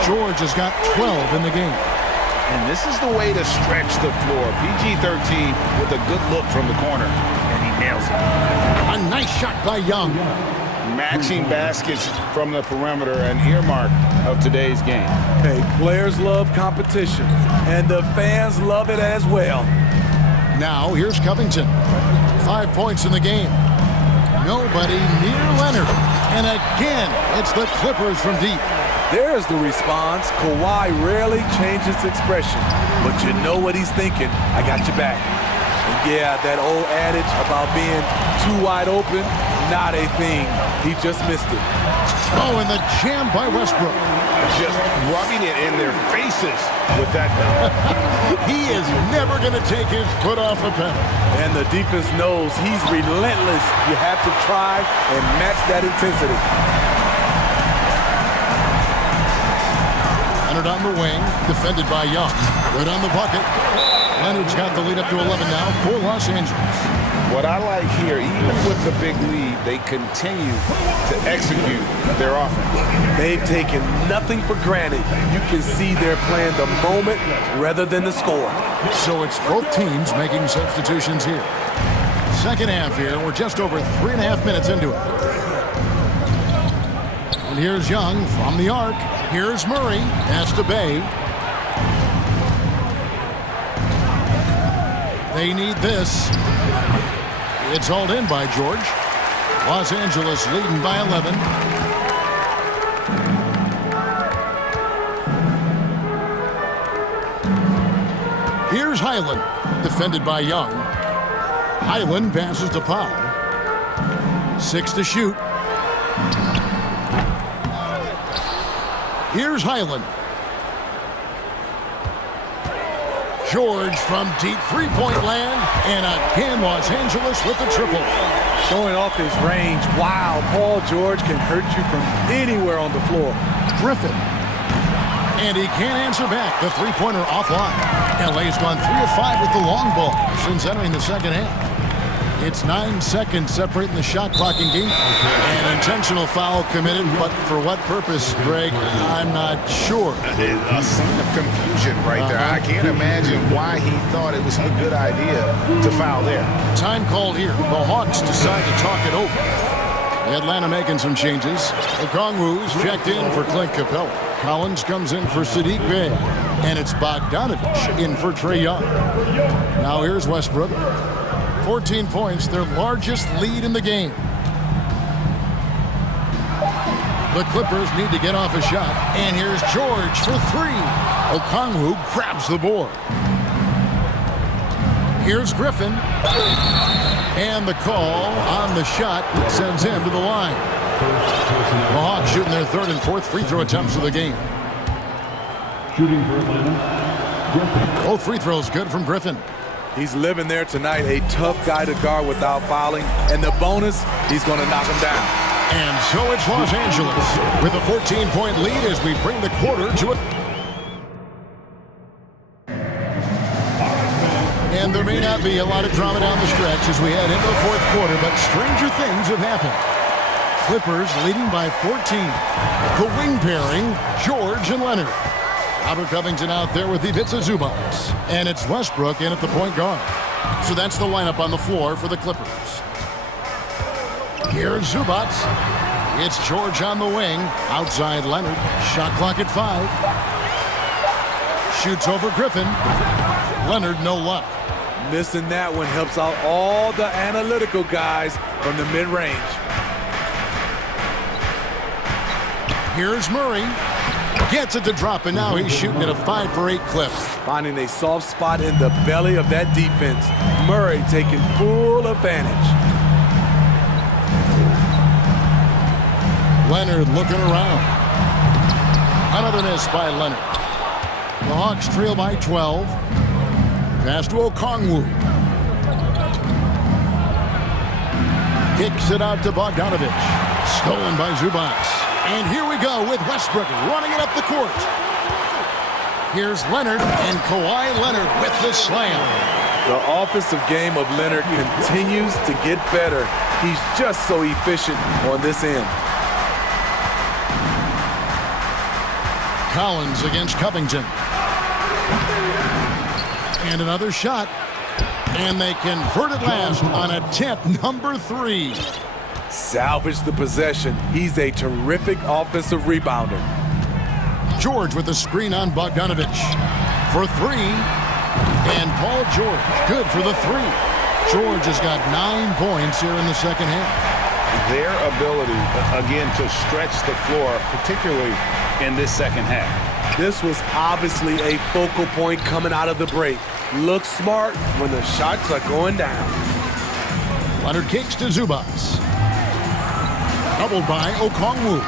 George has got 12 in the game. And this is the way to stretch the floor. PG-13 with a good look from the corner, and he nails it. A nice shot by Young. Matching baskets from the perimeter, an earmark of today's game. Hey, players love competition, and the fans love it as well. Now, here's Covington. 5 points in the game. Nobody near Leonard. And again, it's the Clippers from deep. There's the response. Kawhi rarely changes expression, but you know what he's thinking. I got your back. And yeah, that old adage about being too wide open, not a thing. He just missed it. Oh, and the jam by Westbrook. Just rubbing it in their faces with that dunk. He is never going to take his foot off the pedal. And the defense knows he's relentless. You have to try and match that intensity. Leonard on the wing, defended by Young. Good on the bucket. Leonard's got the lead up to 11 now for Los Angeles. What I like here, even with the big lead, they continue to execute their offense. They've taken nothing for granted. You can see they're playing the moment rather than the score. So it's both teams making substitutions here. Second half here, we're just over 3.5 minutes into it. And here's Young from the arc. Here's Murray. Pass to Bay. They need this. It's hauled in by George. Los Angeles leading by 11. Here's Highland, defended by Young. Highland passes to Powell. 6 to shoot. Here's Highland. George from deep three-point land, and again Los Angeles with the triple. Showing off his range. Wow, Paul George can hurt you from anywhere on the floor. Griffin. And he can't answer back. The three-pointer offline. LA's gone 3 of 5 with the long ball since entering the second half. It's 9 seconds separating the shot clock in game. An intentional foul committed, but for what purpose, Greg, I'm not sure. A scene of confusion right there. I can't imagine why he thought it was a good idea to foul there. Time called here. The Hawks decide to talk it over. Atlanta making some changes. Okongwu's checked in for Clint Capella. Collins comes in for Sadiq Bey. And it's Bogdanovich in for Trae Young. Now here's Westbrook. 14 points, their largest lead in the game. The Clippers need to get off a shot. And here's George for three. Okongwu grabs the board. Here's Griffin. And the call on the shot that sends him to the line. The Hawks shooting their third and fourth free throw attempts of the game. Shooting for Atlanta, Griffin. Both free throws good from Griffin. He's living there tonight, a tough guy to guard without fouling. And the bonus, he's going to knock him down. And so it's Los Angeles with a 14-point lead as we bring the quarter to a... And there may not be a lot of drama down the stretch as we head into the fourth quarter, but stranger things have happened. Clippers leading by 14. The wing pairing, George and Leonard. Robert Covington out there with Ivica Zubac. And it's Westbrook in at the point guard. So that's the lineup on the floor for the Clippers. Here's Zubac. It's George on the wing. Outside Leonard. Shot clock at 5. Shoots over Griffin. Leonard, no luck. Missing that one helps out all the analytical guys from the mid-range. Here's Murray. Gets it to drop, and now he's shooting at a 5 for 8 clip. Finding a soft spot in the belly of that defense. Murray taking full advantage. Leonard looking around. Another miss by Leonard. The Hawks trail by 12. Pass to Okongwu. Kicks it out to Bogdanovich. Stolen by Zubac. And here we go with Westbrook running it up the court. Here's Leonard, and Kawhi Leonard with the slam. The offensive game of Leonard continues to get better. He's just so efficient on this end. Collins against Covington. And another shot. And they convert it last on attempt number 3. Salvage the possession. He's a terrific offensive rebounder. George with the screen on Bogdanovich. For 3. And Paul George, good for the 3. George has got 9 points here in the second half. Their ability, again, to stretch the floor, particularly in this second half. This was obviously a focal point coming out of the break. Look smart when the shots are going down. Leonard kicks to Zubac. Doubled by Okongwu.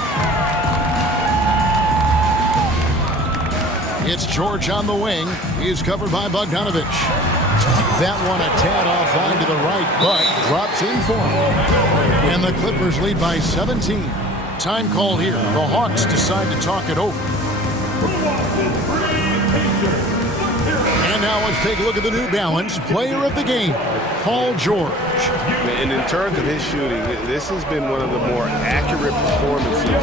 It's George on the wing. He's covered by Bogdanovich. That one a tad offline to the right, but drops in for him. And the Clippers lead by 17. Time called here. The Hawks decide to talk it over. And now let's take a look at the New Balance player of the game, Paul George. And in terms of his shooting, this has been one of the more accurate performances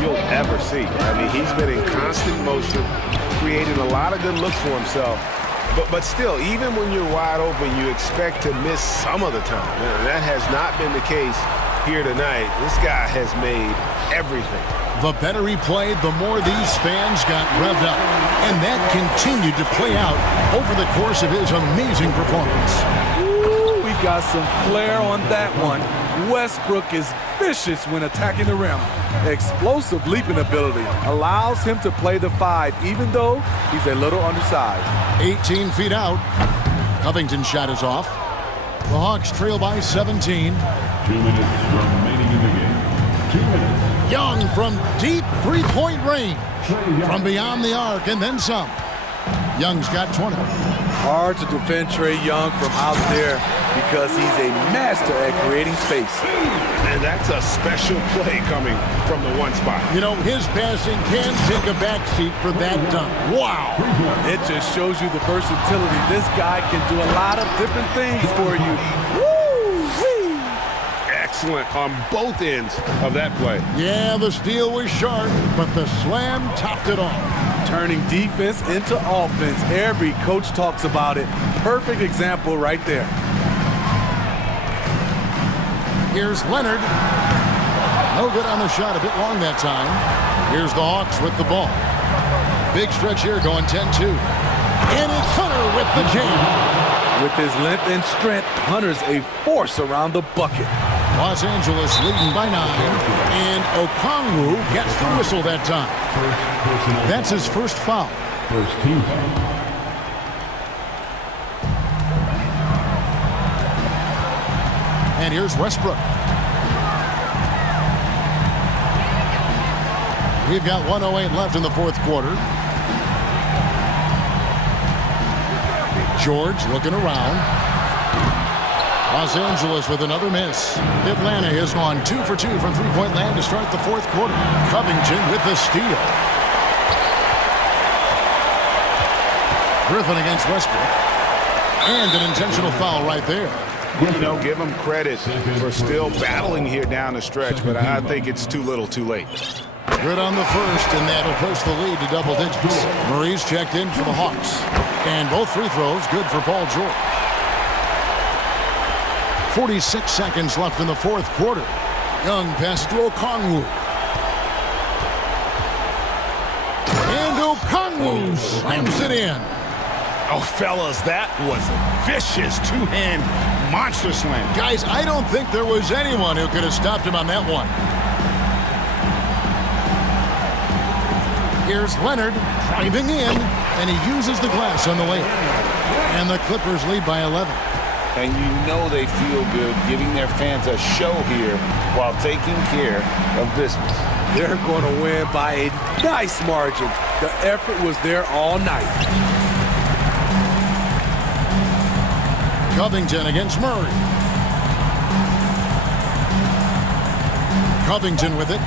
you'll ever see. I mean, he's been in constant motion, creating a lot of good looks for himself. But still, even when you're wide open, you expect to miss some of the time. That has not been the case here tonight. This guy has made everything. The better he played, the more these fans got revved up. And that continued to play out over the course of his amazing performance. Ooh, we got some flair on that one. Westbrook is vicious when attacking the rim. Explosive leaping ability allows him to play the 5, even though he's a little undersized. 18 feet out. Covington's shot is off. The Hawks trail by 17. 2 minutes remaining in the game. 2 minutes. Young from deep three-point range. From beyond the arc and then some. Young's got 20. Hard to defend Trae Young from out there because he's a master at creating space. And that's a special play coming from the one spot. You know, his passing can take a backseat for that dunk. Wow. It just shows you the versatility. This guy can do a lot of different things for you. Woo-wee. Excellent on both ends of that play. Yeah, the steal was sharp, but the slam topped it off. Turning defense into offense. Every coach talks about it. Perfect example right there. Here's Leonard. No good on the shot, a bit long that time. Here's the Hawks with the ball. Big stretch here going 10-2. And it's Hunter with the jam. With his length and strength, Hunter's a force around the bucket. Los Angeles leading by 9. And Okongwu gets the whistle that time. That's his first foul. First team foul. And here's Westbrook. We've got 1:08 left in the fourth quarter. George looking around. Los Angeles with another miss. Atlanta has gone 2 for 2 from three-point land to start the fourth quarter. Covington with the steal. Griffin against Westbrook. And an intentional foul right there. You know, give him credit for still battling here down the stretch, but I think it's too little too late. Good on the first, and that'll push the lead to double digits. Murray's checked in for the Hawks. And both free throws good for Paul George. 46 seconds left in the fourth quarter. Young pass to Okongwu. And Okongwu slams it in. Oh, fellas, that was a vicious two-hand monster slam. Guys, I don't think there was anyone who could have stopped him on that one. Here's Leonard driving in, and he uses the glass on the way. And the Clippers lead by 11. And you know they feel good giving their fans a show here while taking care of business. They're going to win by a nice margin. The effort was there all night. Covington against Murray. Covington with it.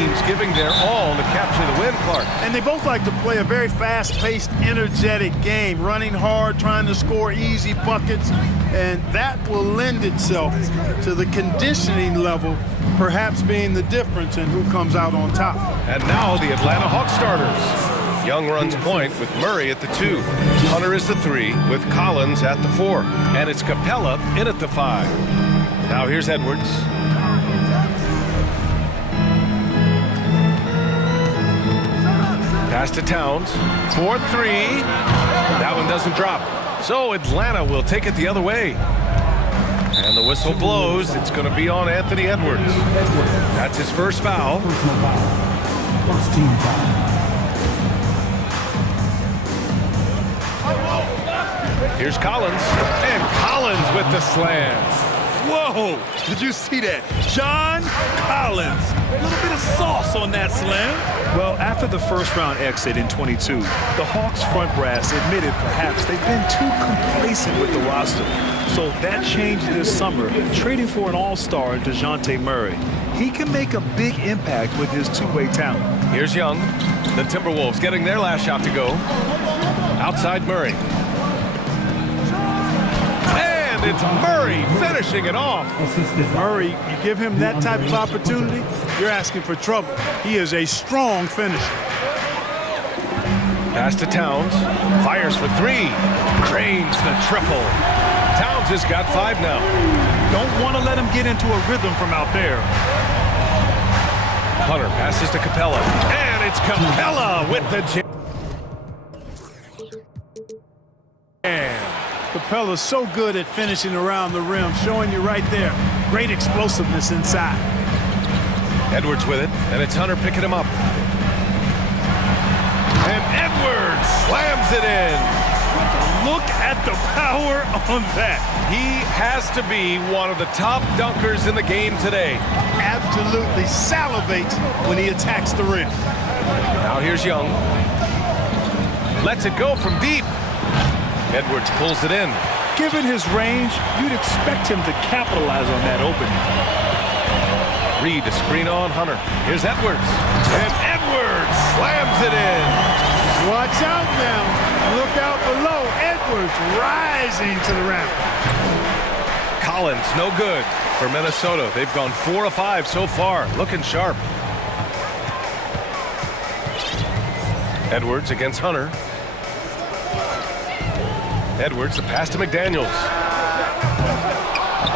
teams giving their all to capture the win, Clark. And they both like to play a very fast-paced, energetic game, running hard, trying to score easy buckets, and that will lend itself to the conditioning level perhaps being the difference in who comes out on top. And now the Atlanta Hawks starters. Young runs point with Murray at the 2. Hunter is the 3 with Collins at the 4. And it's Capella in at the 5. Now here's Edwards. Pass to Towns. 4-3. That one doesn't drop. So Atlanta will take it the other way. And the whistle blows. It's going to be on Anthony Edwards. That's his first foul. First team foul. Here's Collins. And Collins with the slam. Whoa! Did you see that? John Collins. A little bit of sauce on that slam. Well, after the first-round exit in 22, the Hawks front brass admitted perhaps they've been too complacent with the roster. So that changed this summer, trading for an all-star, DeJounte Murray. He can make a big impact with his two-way talent. Here's Young. The Timberwolves getting their last shot to go. Outside Murray. And it's Murray finishing it off. Murray, you give him that type of opportunity, you're asking for trouble. He is a strong finisher. Pass to Towns. Fires for 3. Drains the triple. Towns has got 5 now. Don't want to let him get into a rhythm from out there. Hunter passes to Capella. And it's Capella with the jam. Capella's so good at finishing around the rim, showing you right there. Great explosiveness inside. Edwards with it, and it's Hunter picking him up. And Edwards slams it in. Look at the power on that. He has to be one of the top dunkers in the game today. Absolutely salivates when he attacks the rim. Now here's Young. Lets it go from deep. Edwards pulls it in. Given his range, you'd expect him to capitalize on that opening. Reed to screen on Hunter. Here's Edwards. And Edwards slams it in. Watch out now. Look out below. Edwards rising to the rafters. Collins, no good for Minnesota. They've gone 4 of 5 so far. Looking sharp. Edwards against Hunter. Edwards, the pass to McDaniels.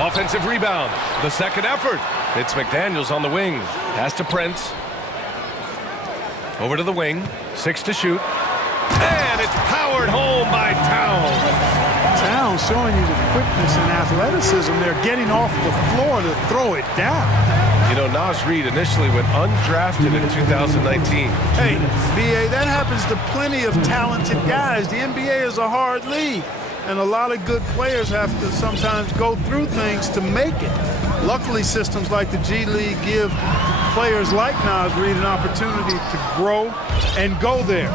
Offensive rebound. The second effort. It's McDaniels on the wing. Pass to Prince. Over to the wing. 6 to shoot. And it's powered home by Towns. Towns showing you the quickness and athleticism. They're getting off the floor to throw it down. You know, Naz Reid initially went undrafted in 2019. Hey, BA, that happens to plenty of talented guys. The NBA is a hard league, and a lot of good players have to sometimes go through things to make it. Luckily, systems like the G League give players like Naz Reid an opportunity to grow and go there.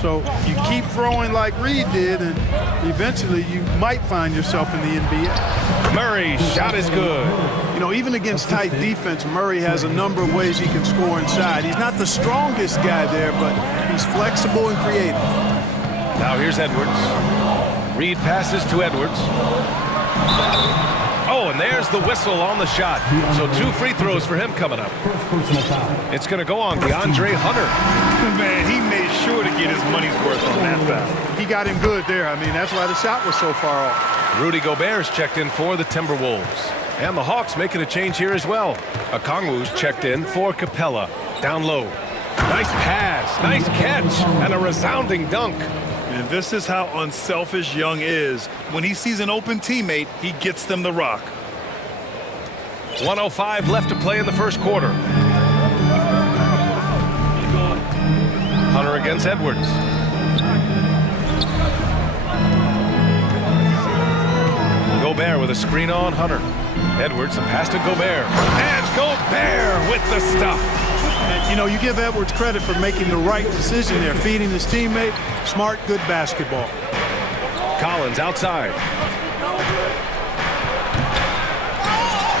So you keep throwing like Reid did, and eventually you might find yourself in the NBA. Murray's shot is good. You know, even against tight defense, Murray has a number of ways he can score inside. He's not the strongest guy there, but he's flexible and creative. Now here's Edwards. Reed passes to Edwards. Oh, and there's the whistle on the shot. So 2 free throws for him coming up. It's going to go on DeAndre Hunter. Man, he made sure to get his money's worth on that foul. He got him good there. I mean, that's why the shot was so far off. Rudy Gobert's checked in for the Timberwolves. And the Hawks making a change here as well. Okongwu's checked in for Capella. Down low. Nice pass, nice catch, and a resounding dunk. And this is how unselfish Young is. When he sees an open teammate, he gets them the rock. 1:05 left to play in the first quarter. Hunter against Edwards. Gobert with a screen on Hunter. Edwards, a pass to Gobert. And Gobert with the stuff. And, you know, you give Edwards credit for making the right decision there, feeding his teammate. Smart, good basketball. Collins outside.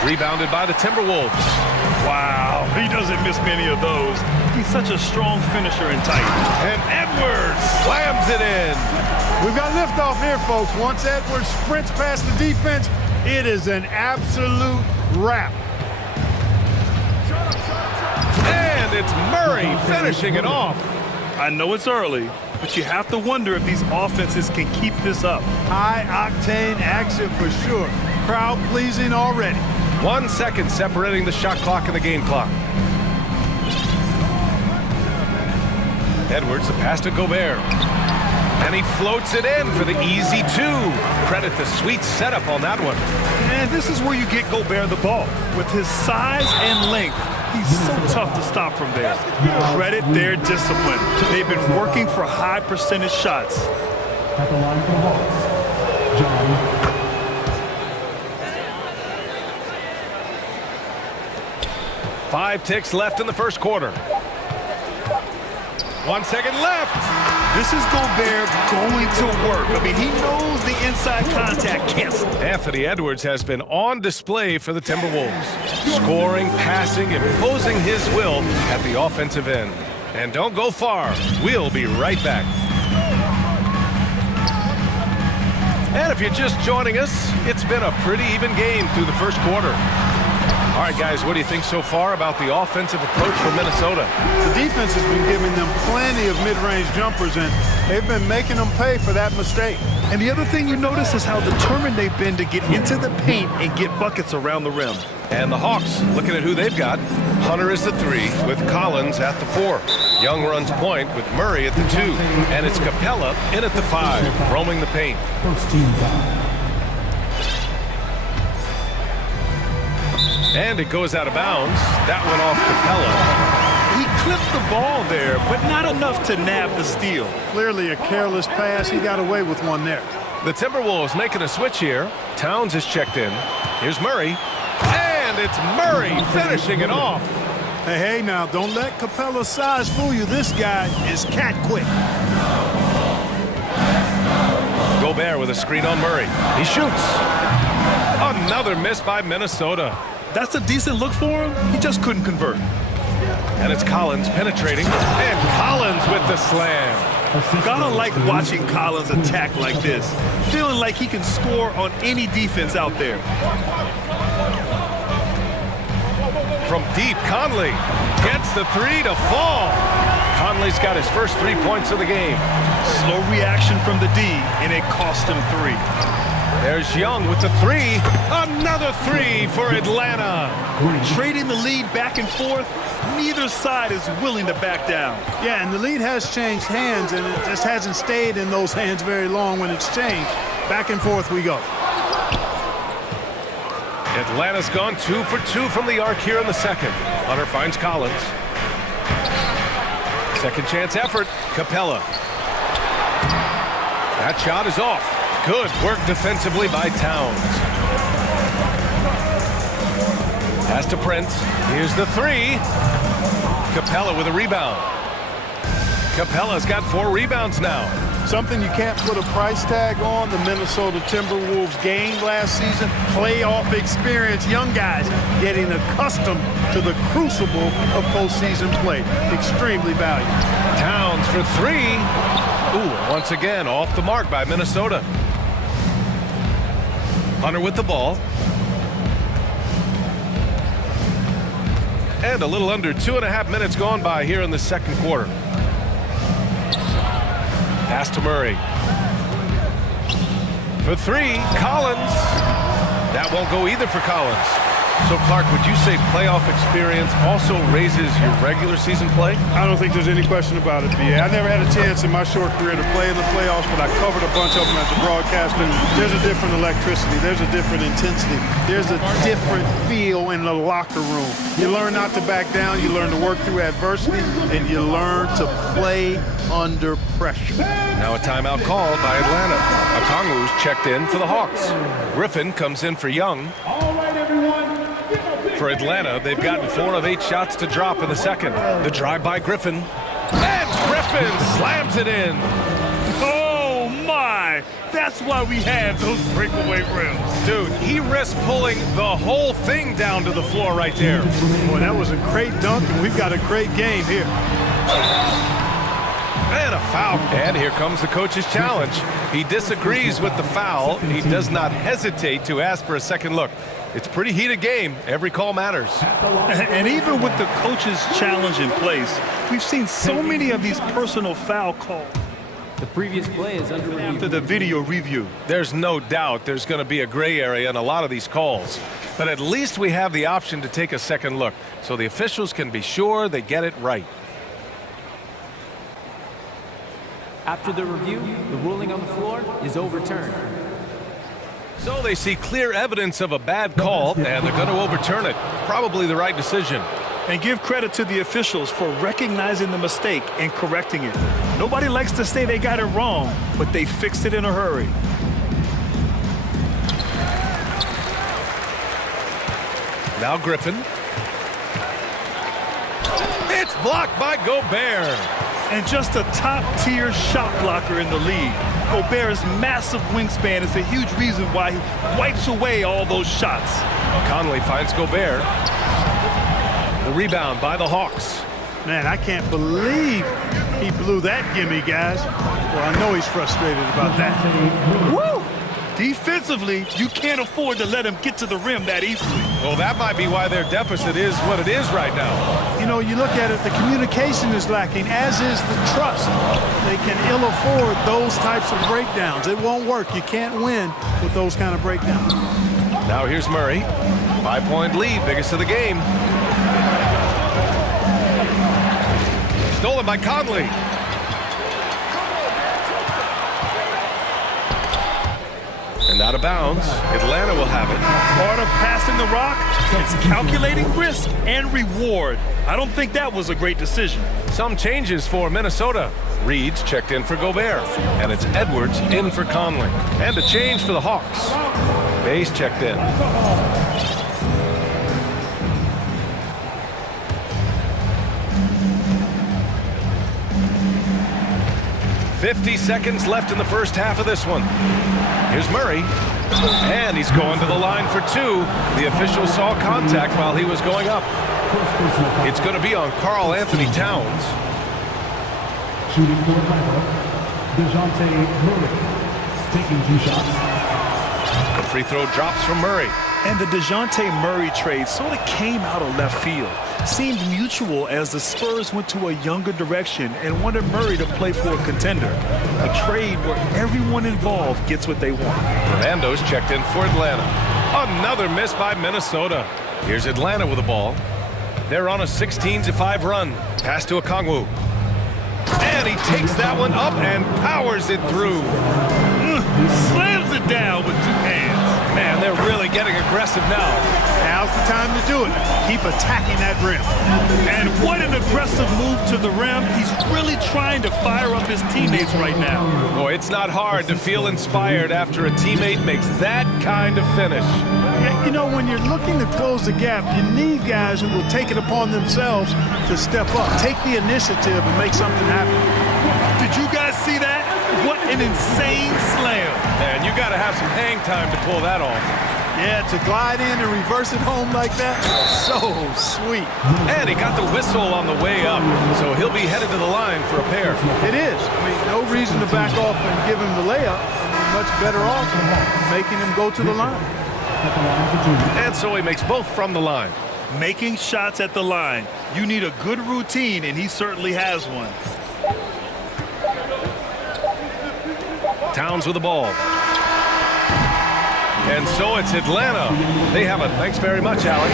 Rebounded by the Timberwolves. Wow, he doesn't miss many of those. He's such a strong finisher and tight. And Edwards slams it in. We've got liftoff here, folks. Once Edwards sprints past the defense, it is an absolute wrap. And it's Murray finishing it off. I know it's early, but you have to wonder if these offenses can keep this up. High-octane action for sure. Crowd-pleasing already. 1 second separating the shot clock and the game clock. Edwards, the pass to Gobert. And he floats it in for the easy two. Credit the sweet setup on that one. And this is where you get Gobert the ball. With his size and length, he's so tough to stop from there. Credit their discipline. They've been working for high percentage shots. At the line for the Hawks, John. 5 ticks left in the first quarter. 1 second left. This is Gobert going to work. I mean, he knows the inside contact canceled. Anthony Edwards has been on display for the Timberwolves. Scoring, passing, imposing his will at the offensive end. And don't go far. We'll be right back. And if you're just joining us, it's been a pretty even game through the first quarter. All right, guys, what do you think so far about the offensive approach for Minnesota? The defense has been giving them plenty of mid-range jumpers, and they've been making them pay for that mistake. And the other thing you notice is how determined they've been to get into the paint and get buckets around the rim. And the Hawks, looking at who they've got. Hunter is the 3 with Collins at the 4. Young runs point with Murray at the 2. And it's Capella in at the 5, roaming the paint. First team foul. And it goes out of bounds. That went off Capella. He clipped the ball there, but not enough to nab the steal. Clearly a careless pass. He got away with one there. The Timberwolves making a switch here. Towns is checked in. Here's Murray. And it's Murray finishing it off. Hey, now, don't let Capella's size fool you. This guy is cat quick. Gobert with a screen on Murray. He shoots. Another miss by Minnesota. That's a decent look for him. He just couldn't convert. And it's Collins penetrating. And Collins with the slam. Gotta like watching Collins attack like this. Feeling like he can score on any defense out there. From deep, Conley gets the 3 to fall. Conley's got his first 3 points of the game. Slow reaction from the D, and it cost him 3. There's Young with the 3. Another 3 for Atlanta. Trading the lead back and forth, neither side is willing to back down. Yeah, and the lead has changed hands, and it just hasn't stayed in those hands very long when it's changed. Back and forth we go. Atlanta's gone 2 for 2 from the arc here in the second. Hunter finds Collins. Second chance effort. Capella. That shot is off. Good work defensively by Towns. Pass to Prince. Here's the 3. Capella with a rebound. Capella's got 4 rebounds now. Something you can't put a price tag on. The Minnesota Timberwolves gained last season. Playoff experience. Young guys getting accustomed to the crucible of postseason play. Extremely valuable. Towns for 3. Ooh, once again, off the mark by Minnesota. Hunter with the ball. And a little under 2.5 minutes gone by here in the second quarter. Pass to Murray. For 3, Collins. That won't go either for Collins. So, Clark, would you say playoff experience also raises your regular season play? I don't think there's any question about it, B.A. I never had a chance in my short career to play in the playoffs, but I covered a bunch of them as a broadcaster. There's a different electricity. There's a different intensity. There's a different feel in the locker room. You learn not to back down. You learn to work through adversity, and you learn to play under pressure. Now a timeout called by Atlanta. Okongwu's checked in for the Hawks. Griffin comes in for Young. All right, everyone. For Atlanta, they've gotten 4 of 8 shots to drop in the second. The drive by Griffin. And Griffin slams it in. Oh, my. right. That's why we have those breakaway rims. Dude, he risked pulling the whole thing down to the floor right there. Boy, that was a great dunk, and we've got a great game here. And a foul. And here comes the coach's challenge. He disagrees with the foul. He does not hesitate to ask for a second look. It's a pretty heated game. Every call matters. And even with the coach's challenge in place, we've seen so many of these personal foul calls. The previous play is under review. After the video review. There's no doubt there's going to be a gray area in a lot of these calls. But at least we have the option to take a second look, so the officials can be sure they get it right. After the review, the ruling on the floor is overturned. So they see clear evidence of a bad call, and they're going to overturn it. Probably the right decision. And give credit to the officials for recognizing the mistake and correcting it. Nobody likes to say they got it wrong, but they fixed it in a hurry. Now Griffin. It's blocked by Gobert. And just a top-tier shot blocker in the league. Gobert's massive wingspan is a huge reason why he wipes away all those shots. Conley finds Gobert. The rebound by the Hawks. Man, I can't believe he blew that gimme, guys. Well, I know he's frustrated about that. Woo! Defensively, you can't afford to let him get to the rim that easily. Well, that might be why their deficit is what it is right now. You know, you look at it, the communication is lacking, as is the trust. They can ill afford those types of breakdowns. It won't work. You can't win with those kind of breakdowns. Now here's Murray. 5-point lead, biggest of the game. Stolen by Conley. And out of bounds. Atlanta will have it. Part of passing the rock, it's calculating risk and reward. I don't think that was a great decision. Some changes for Minnesota. Reed's checked in for Gobert. And it's Edwards in for Conley. And a change for the Hawks. Bay's checked in. $50 seconds left in the first half of this one. Here's Murray. And he's going to the line for two. The official saw contact while he was going up. It's going to be on Karl Anthony Towns. Shooting for the backup, DeJounte Murray taking 2 shots. The free throw drops from Murray. And the DeJounte Murray trade sort of came out of left field. Seemed mutual as the Spurs went to a younger direction and wanted Murray to play for a contender. A trade where everyone involved gets what they want. Fernando's checked in for Atlanta. Another miss by Minnesota. Here's Atlanta with the ball. They're on a 16-5 run. Pass to Okongwu. And he takes that one up and powers it through. Slams it down with 2 hands. Man, they're really getting aggressive now. Now's the time to do it. Keep attacking that rim. And what an aggressive move to the rim. He's really trying to fire up his teammates right now. Boy, it's not hard to feel inspired after a teammate makes that kind of finish. You know, when you're looking to close the gap, you need guys who will take it upon themselves to step up, take the initiative, and make something happen. Did you guys see that? What an insane slam. Man, you got to have some hang time to pull that off. Yeah, to glide in and reverse it home like that, so sweet. And he got the whistle on the way up, so he'll be headed to the line for a pair. It is. I mean, no reason to back off and give him the layup. Much better off making him go to the line. And so he makes both from the line. Making shots at the line. You need a good routine, and he certainly has one. Towns with the ball. And so it's Atlanta. They have it. Thanks very much, Allie.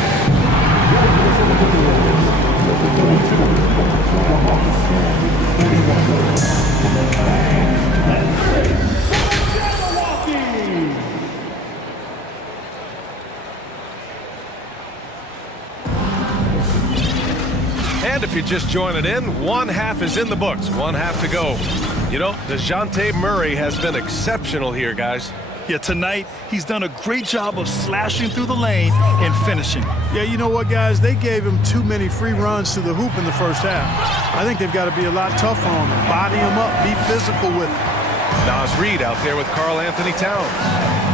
And if you're just joining in, 1 half is in the books. 1 half to go. You know, DeJounte Murray has been exceptional here, guys. Yeah, tonight, he's done a great job of slashing through the lane and finishing. Yeah, you know what, guys? They gave him too many free runs to the hoop in the first half. I think they've got to be a lot tougher on him. Body him up, be physical with him. Nas Reed out there with Karl Anthony Towns.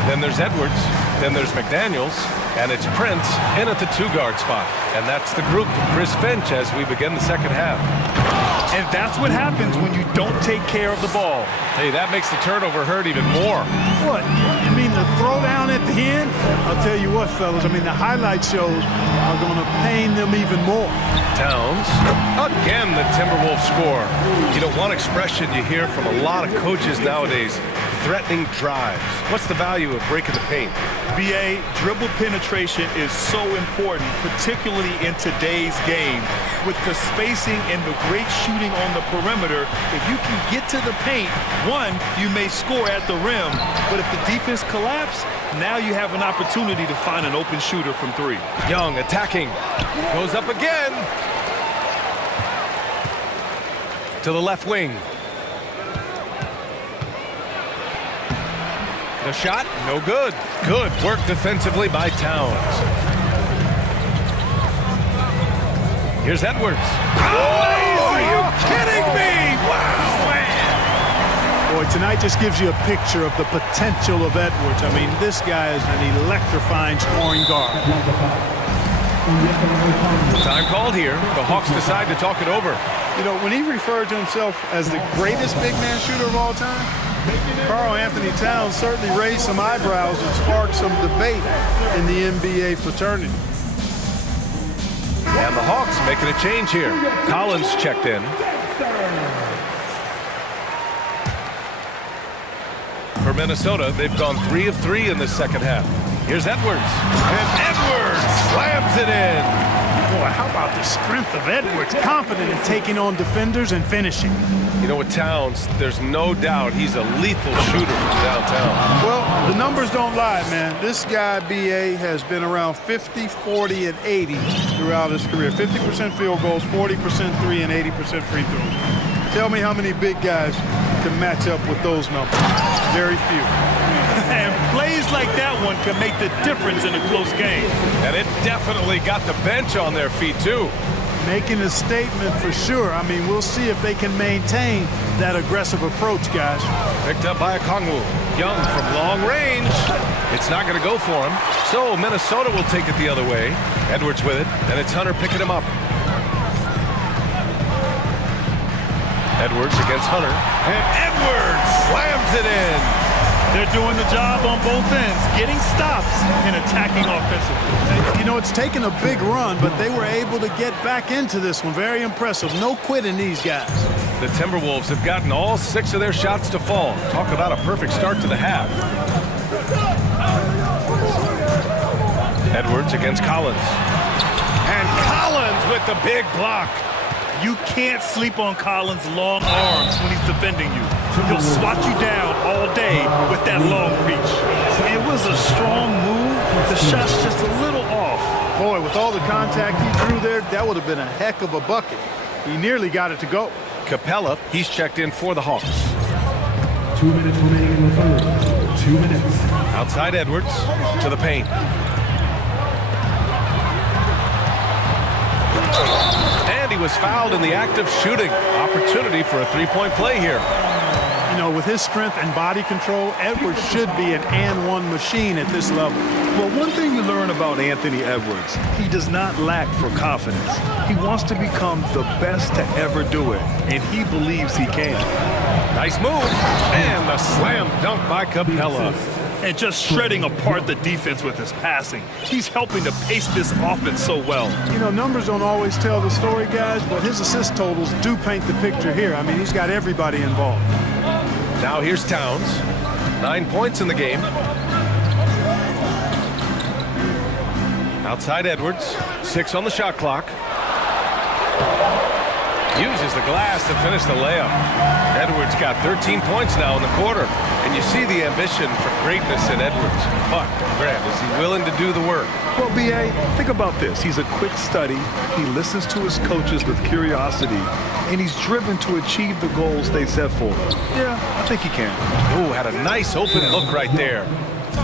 Then there's Edwards. Then there's McDaniels. And it's Prince in at the 2-guard spot. And that's the group for Chris Finch as we begin the second half. And that's what happens when you don't take care of the ball. Hey, that makes the turnover hurt even more. What? You mean the throwdown at the end? I'll tell you what, fellas. I mean, the highlight shows are going to pain them even more. Towns. Again, the Timberwolves score. You know, one expression you hear from a lot of coaches nowadays, threatening drives. What's the value of breaking the paint? BA, dribble penetration is so important, particularly in today's game. With the spacing and the great shooting on the perimeter, if you can get to the paint, one, you may score at the rim, but if the defense collapses, now you have an opportunity to find an open shooter from 3. Young attacking. Goes up again. To the left wing. The shot, no good. Good work defensively by Towns. Here's Edwards. Oh, are you kidding me? Wow, man. Boy, tonight just gives you a picture of the potential of Edwards. I mean, this guy is an electrifying scoring guard. Time called here. The Hawks decide to talk it over. You know, when he referred to himself as the greatest big man shooter of all time, Karl Anthony Towns certainly raised some eyebrows and sparked some debate in the NBA fraternity. And the Hawks making a change here. Collins checked in. For Minnesota, they've gone 3 of 3 in this second half. Here's Edwards. And Edwards slams it in. Boy, how about the strength of Edwards? Confident in taking on defenders and finishing. You know, with Towns, there's no doubt he's a lethal shooter from downtown. Well, the numbers don't lie, man. This guy, BA, has been around 50, 40, and 80 throughout his career. 50% field goals, 40% 3, and 80% free throws. Tell me how many big guys can match up with those numbers. Very few. And plays like that one can make the difference in a close game. And it definitely got the bench on their feet, too. Making a statement for sure. I mean, we'll see if they can maintain that aggressive approach, guys. Picked up by Okongwu. Young from long range. It's not going to go for him. So Minnesota will take it the other way. Edwards with it, and it's Hunter picking him up. Edwards against Hunter. And Edwards slams it in. They're doing the job on both ends, getting stops and attacking offensively. You know, it's taken a big run, but they were able to get back into this one. Very impressive. No quitting these guys. The Timberwolves have gotten all 6 of their shots to fall. Talk about a perfect start to the half. Edwards against Collins. And Collins with the big block. You can't sleep on Collins' long arms when he's defending you. He'll swat you down all day with that long reach. It was a strong move. The shot's just a little off. Boy, with all the contact he drew there, that would have been a heck of a bucket. He nearly got it to go. Capella, he's checked in for the Hawks. 2 minutes remaining in the third. 2 minutes. Outside Edwards to the paint. And he was fouled in the act of shooting. Opportunity for a 3-point play here. You know, with his strength and body control, Edwards should be an and-one machine at this level. Well, one thing you learn about Anthony Edwards, he does not lack for confidence. He wants to become the best to ever do it, and he believes he can. Nice move. And the slam dunk by Capella. And just shredding apart the defense with his passing. He's helping to pace this offense so well. You know, numbers don't always tell the story, guys, but his assist totals do paint the picture here. I mean, he's got everybody involved. Now here's Towns. 9 points in the game. Outside Edwards. 6 on the shot clock. Uses the glass to finish the layup. Edwards got 13 points now in the quarter. And you see the ambition for greatness in Edwards. But, Grant, is he willing to do the work? Well, B.A., think about this. He's a quick study. He listens to his coaches with curiosity. And he's driven to achieve the goals they set for him. Yeah, I think he can. Oh, had a nice open look right there.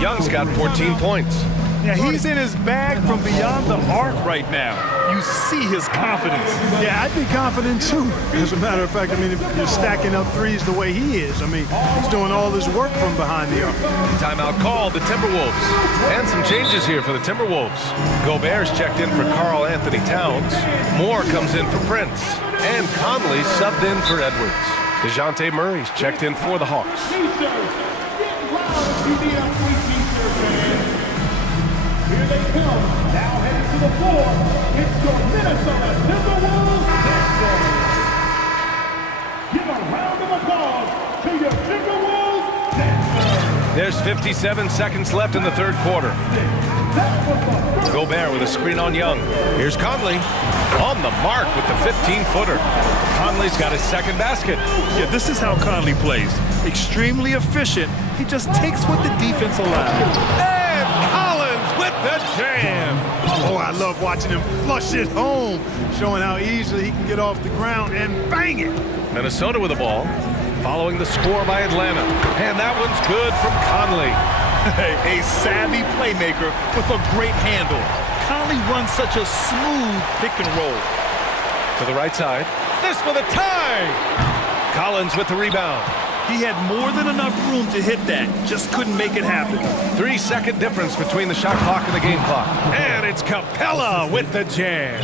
Young's got 14 points. Yeah, he's in his bag from beyond the arc right now. You see his confidence. Yeah, I'd be confident too. As a matter of fact, I mean, if you're stacking up threes the way he is, I mean, he's doing all this work from behind the arc. Timeout called the Timberwolves. And some changes here for the Timberwolves. Gobert's checked in for Karl Anthony Towns. Moore comes in for Prince. And Conley subbed in for Edwards. DeJounte Murray's checked in for the Hawks. Here they come, now heading to the floor. It's your Minnesota Timberwolves dancers. Give a round of applause to your Timberwolves dancers. There's 57 seconds left in the third quarter. Gobert with a screen on Young. Here's Conley on the mark with the 15-footer. Conley's got his second basket. Yeah, this is how Conley plays. Extremely efficient. He just takes what the defense allows. And Collins with the jam. Oh, I love watching him flush it home, showing how easily he can get off the ground and bang it. Minnesota with the ball, following the score by Atlanta. And that one's good from Conley. A savvy playmaker with a great handle. Conley runs such a smooth pick and roll. To the right side. This for the tie. Collins with the rebound. He had more than enough room to hit that. Just couldn't make it happen. 3-second difference between the shot clock and the game clock. And it's Capella with the jam.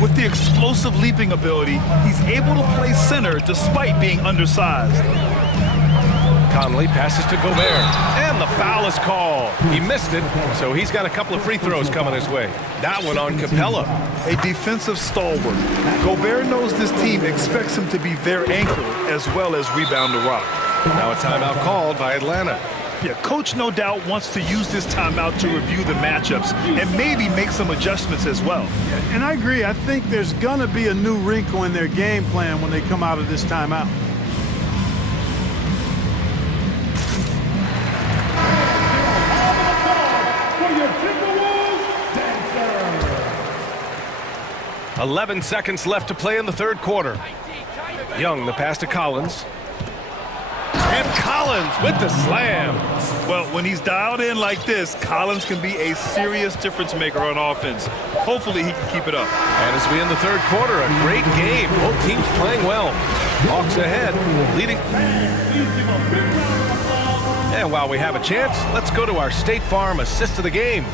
With the explosive leaping ability, he's able to play center despite being undersized. Conley passes to Gobert, and the foul is called. He missed it, so he's got a couple of free throws coming his way. That one on Capella. A defensive stalwart. Gobert knows this team expects him to be their anchor as well as rebound the rock. Now a timeout called by Atlanta. Yeah, coach no doubt wants to use this timeout to review the matchups and maybe make some adjustments as well. And I agree. I think there's going to be a new wrinkle in their game plan when they come out of this timeout. For your Timberwolves dancers. 11 seconds left to play in the third quarter. Young, the pass to Collins. And Collins with the slam. Well, when he's dialed in like this, Collins can be a serious difference maker on offense. Hopefully he can keep it up. And as we end the third quarter, a great game. Both teams playing well. Hawks ahead, leading. And while we have a chance, let's go to our State Farm assist of the game.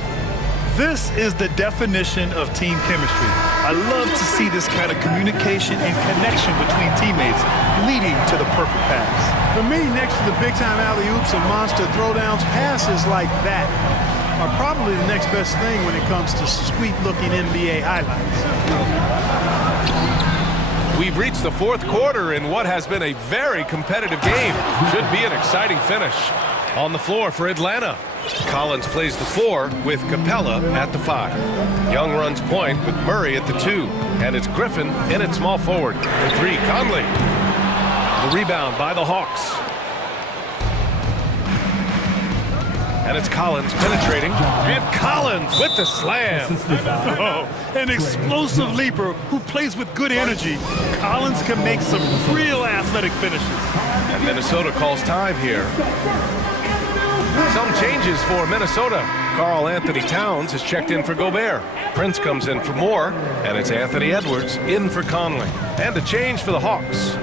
This is the definition of team chemistry. I love to see this kind of communication and connection between teammates leading to the perfect pass. For me, next to the big-time alley-oops and monster throwdowns, passes like that are probably the next best thing when it comes to sweet-looking NBA highlights. We've reached the fourth quarter in what has been a very competitive game. Should be an exciting finish. On the floor for Atlanta, Collins plays the 4 with Capella at the 5. Young runs point with Murray at the 2. And it's Griffin in at small forward. The 3, Conley. The rebound by the Hawks. And it's Collins penetrating. And Collins with the slam. Oh, an explosive leaper who plays with good energy. Collins can make some real athletic finishes. And Minnesota calls time here. Some changes for Minnesota. Karl Anthony Towns is checked in for Gobert. Prince comes in for Moore. And it's Anthony Edwards in for Conley. And a change for the Hawks.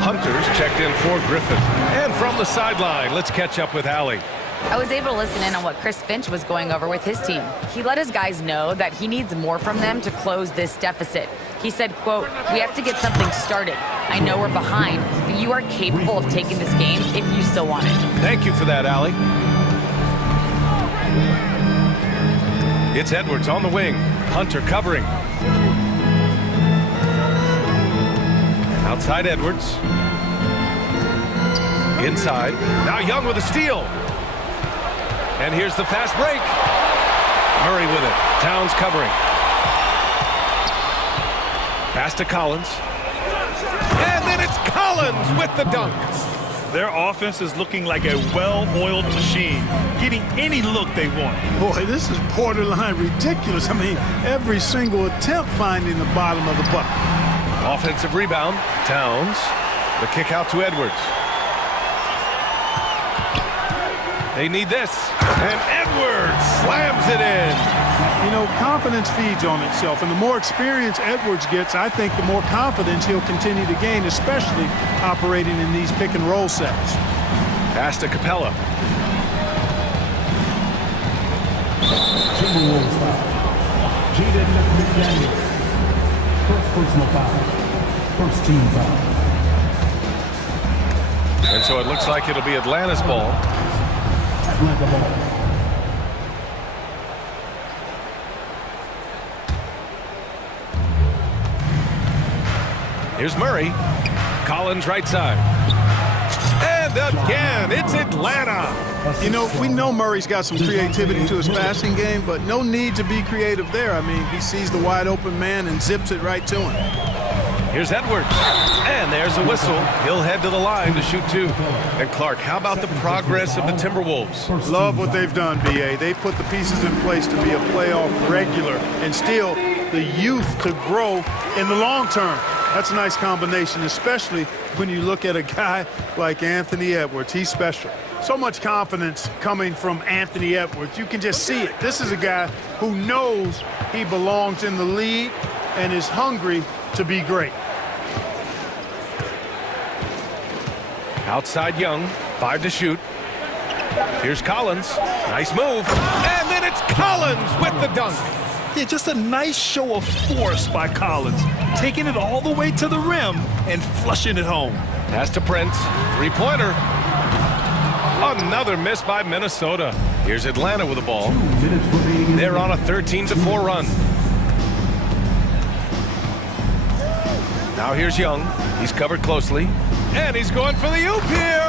Hunter's checked in for Griffin. And from the sideline, let's catch up with Allie. I was able to listen in on what Chris Finch was going over with his team. He let his guys know that he needs more from them to close this deficit. He said, quote, "We have to get something started. I know we're behind, but you are capable of taking this game if you still want it." Thank you for that, Allie. It's Edwards on the wing. Hunter covering. Outside Edwards. Inside. Now Young with a steal. And here's the fast break. Murray with it. Towns covering. Pass to Collins. And then it's Collins with the dunk. Their offense is looking like a well-oiled machine, getting any look they want. Boy, this is borderline ridiculous. I mean, every single attempt finding the bottom of the bucket. Offensive rebound. Towns. The kick out to Edwards. They need this. And Edwards slams it in. You know, confidence feeds on itself, and the more experience Edwards gets, I think the more confidence he'll continue to gain, especially operating in these pick-and-roll sets. Pass to Capella. Timberwolves foul. Jaden McDaniels. First personal foul. First team foul. And so it looks like it'll be Atlanta's ball. Atlanta ball. Here's Murray. Collins right side. And again, it's Atlanta. You know, we know Murray's got some creativity to his passing game, but no need to be creative there. I mean, he sees the wide open man and zips it right to him. Here's Edwards. And there's a whistle. He'll head to the line to shoot two. And Clark, how about the progress of the Timberwolves? Love what they've done, B.A. They've put the pieces in place to be a playoff regular and still the youth to grow in the long term. That's a nice combination, especially when you look at a guy like Anthony Edwards. He's special. So much confidence coming from Anthony Edwards. You can just see it. This is a guy who knows he belongs in the league and is hungry to be great. Outside Young, 5 to shoot. Here's Collins. Nice move. And then it's Collins with the dunk. Yeah, just a nice show of force by Collins, taking it all the way to the rim and flushing it home. Pass to Prince. Three-pointer. Another miss by Minnesota. Here's Atlanta with the ball. They're on a 13-4 run. Now here's Young. He's covered closely. And he's going for the oop here.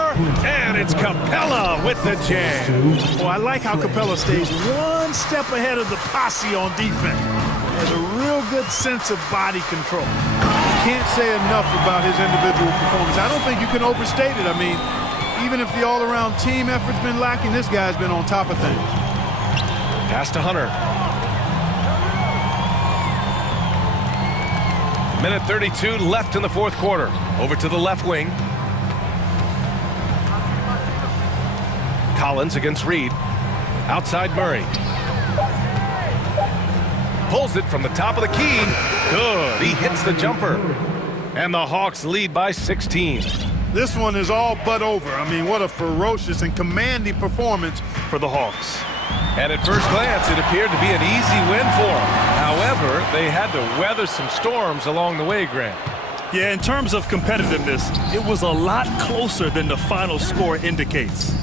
And it's Capella with the jam. Well, I like how Capella stays one step ahead of the posse on defense. Has a real good sense of body control. Can't say enough about his individual performance. I don't think you can overstate it. I mean, even if the all-around team effort's been lacking, this guy's been on top of things. Pass to Hunter. Minute 32 left in the fourth quarter. Over to the left wing. Collins against Reed. Outside Murray. Pulls it from the top of the key. Good. He hits the jumper. And the Hawks lead by 16. This one is all but over. I mean, what a ferocious and commanding performance for the Hawks. And at first glance, it appeared to be an easy win for them. However, they had to weather some storms along the way, Grant. Yeah, in terms of competitiveness, it was a lot closer than the final score indicates.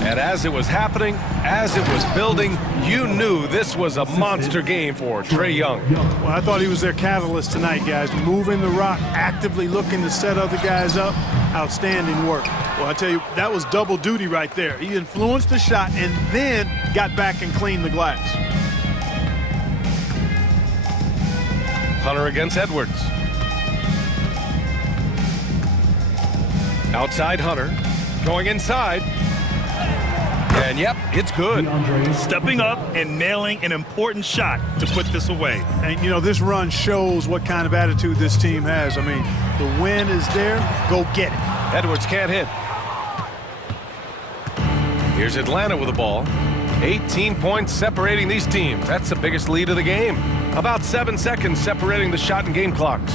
And as it was happening, as it was building, you knew this was a monster game for Trae Young. Well, I thought he was their catalyst tonight, guys. Moving the rock, actively looking to set other guys up. Outstanding work. Well, I tell you, that was double duty right there. He influenced the shot and then got back and cleaned the glass. Hunter against Edwards. Outside Hunter. Going inside. And yep, it's good. Stepping up and nailing an important shot to put this away. And, you know, this run shows what kind of attitude this team has. I mean, the win is there. Go get it. Edwards can't hit. Here's Atlanta with the ball. 18 points separating these teams. That's the biggest lead of the game. About 7 seconds separating the shot and game clocks.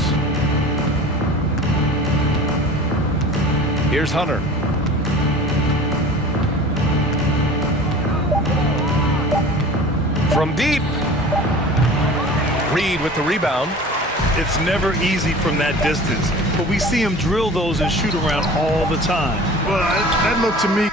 Here's Hunter. From deep. Reed with the rebound. It's never easy from that distance, but we see him drill those and shoot around all the time. Well, that looked to me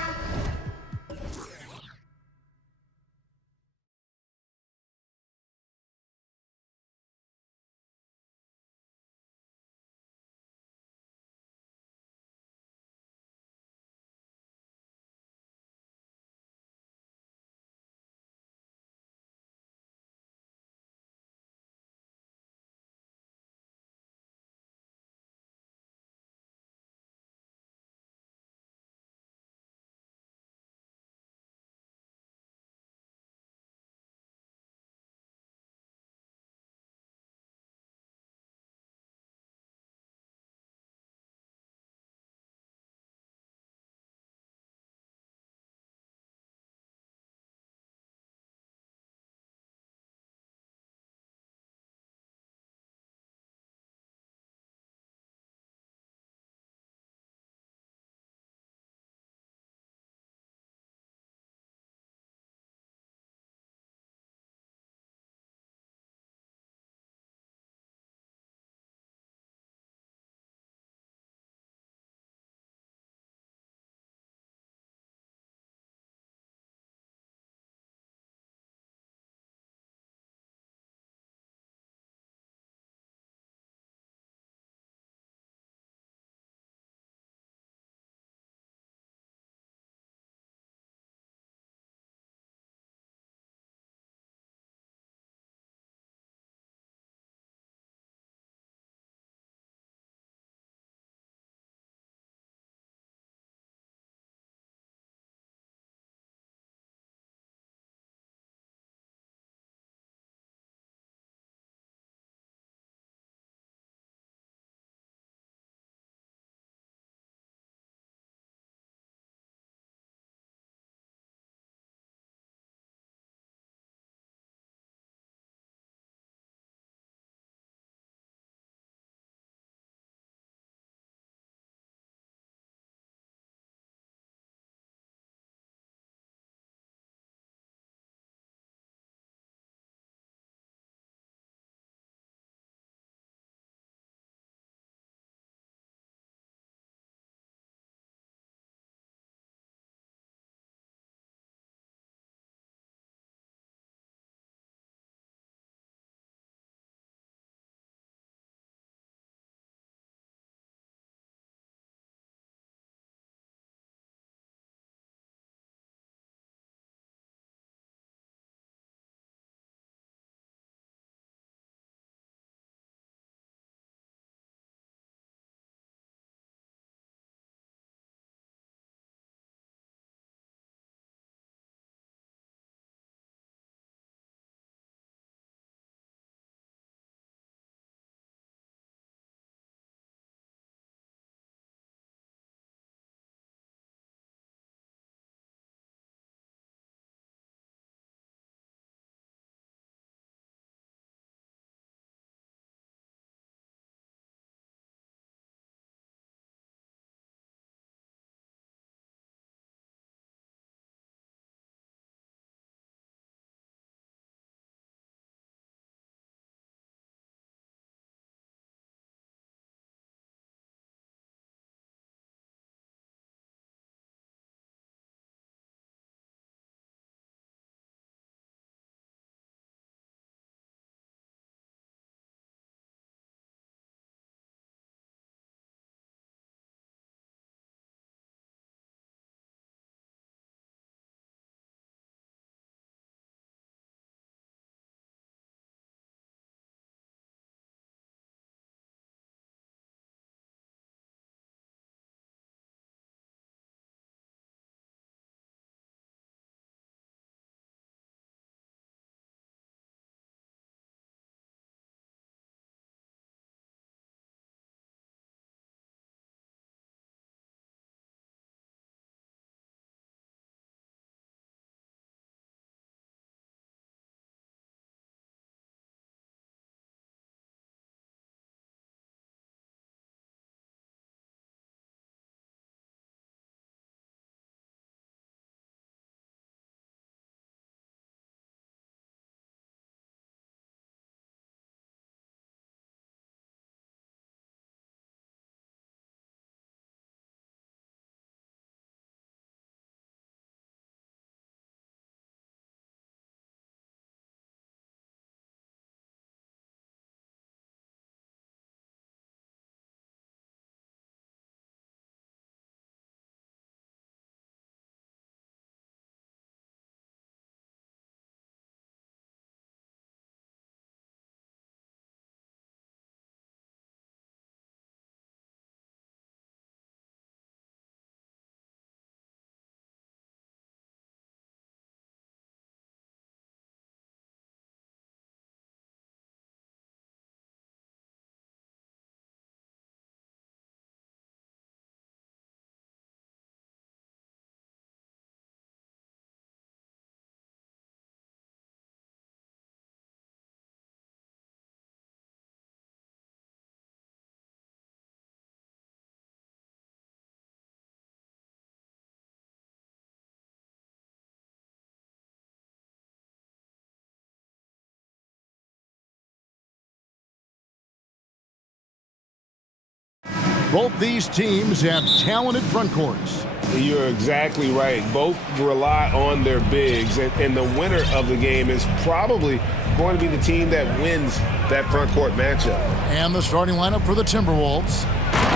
Both these teams have talented front courts. You're exactly right. Both rely on their bigs, and the winner of the game is probably going to be the team that wins that front court matchup. And the starting lineup for the Timberwolves.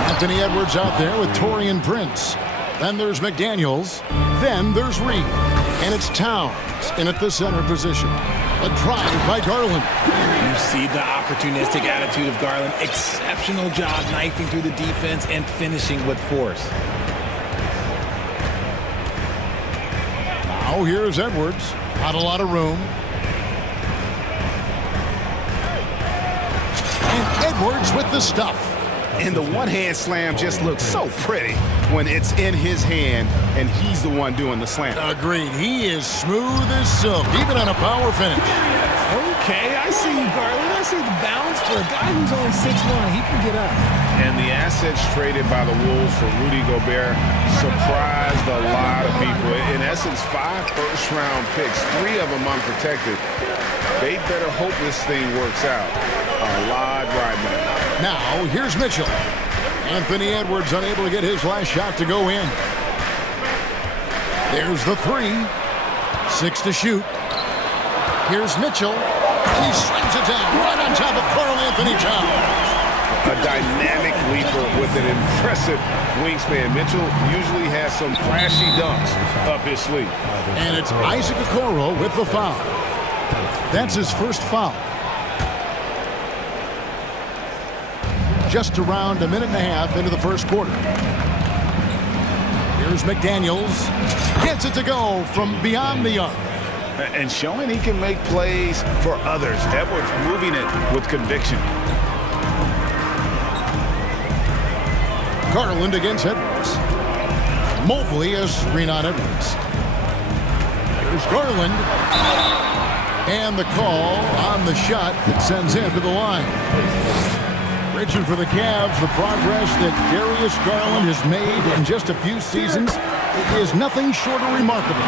Anthony Edwards out there with Taurean Prince. Then there's McDaniels. Then there's Reed. And it's Towns in at the center position. A drive by Garland. You see the opportunistic attitude of Garland. Exceptional job knifing through the defense and finishing with force. Now here's Edwards. Not a lot of room. And Edwards with the stuff. And the one-hand slam just looks so pretty when it's in his hand and he's the one doing the slam. Agreed. He is smooth as silk, even on a power finish. Okay, I see you, Garland. I see the bounce for a guy who's only 6'1". He can get up. And the assets traded by the Wolves for Rudy Gobert surprised a lot of people. In essence, 5 first-round picks, 3 of them unprotected. They better hope this thing works out. A lot right now. Now, here's Mitchell. Anthony Edwards unable to get his last shot to go in. There's the 3. 6 to shoot. Here's Mitchell. And he slings it down right on top of Karl Anthony Towns. A dynamic leaper with an impressive wingspan. Mitchell usually has some flashy dunks up his sleeve. And it's Isaac Okoro with the foul. That's his first foul. Just around a minute and a half into the first quarter. Here's McDaniels. Gets it to go from beyond the arc. And showing he can make plays for others. Edwards moving it with conviction. Garland against Edwards. Mobley as screen on Edwards. Here's Garland. And the call on the shot that sends him to the line. Reaching for the Cavs, the progress that Darius Garland has made in just a few seasons is nothing short of remarkable.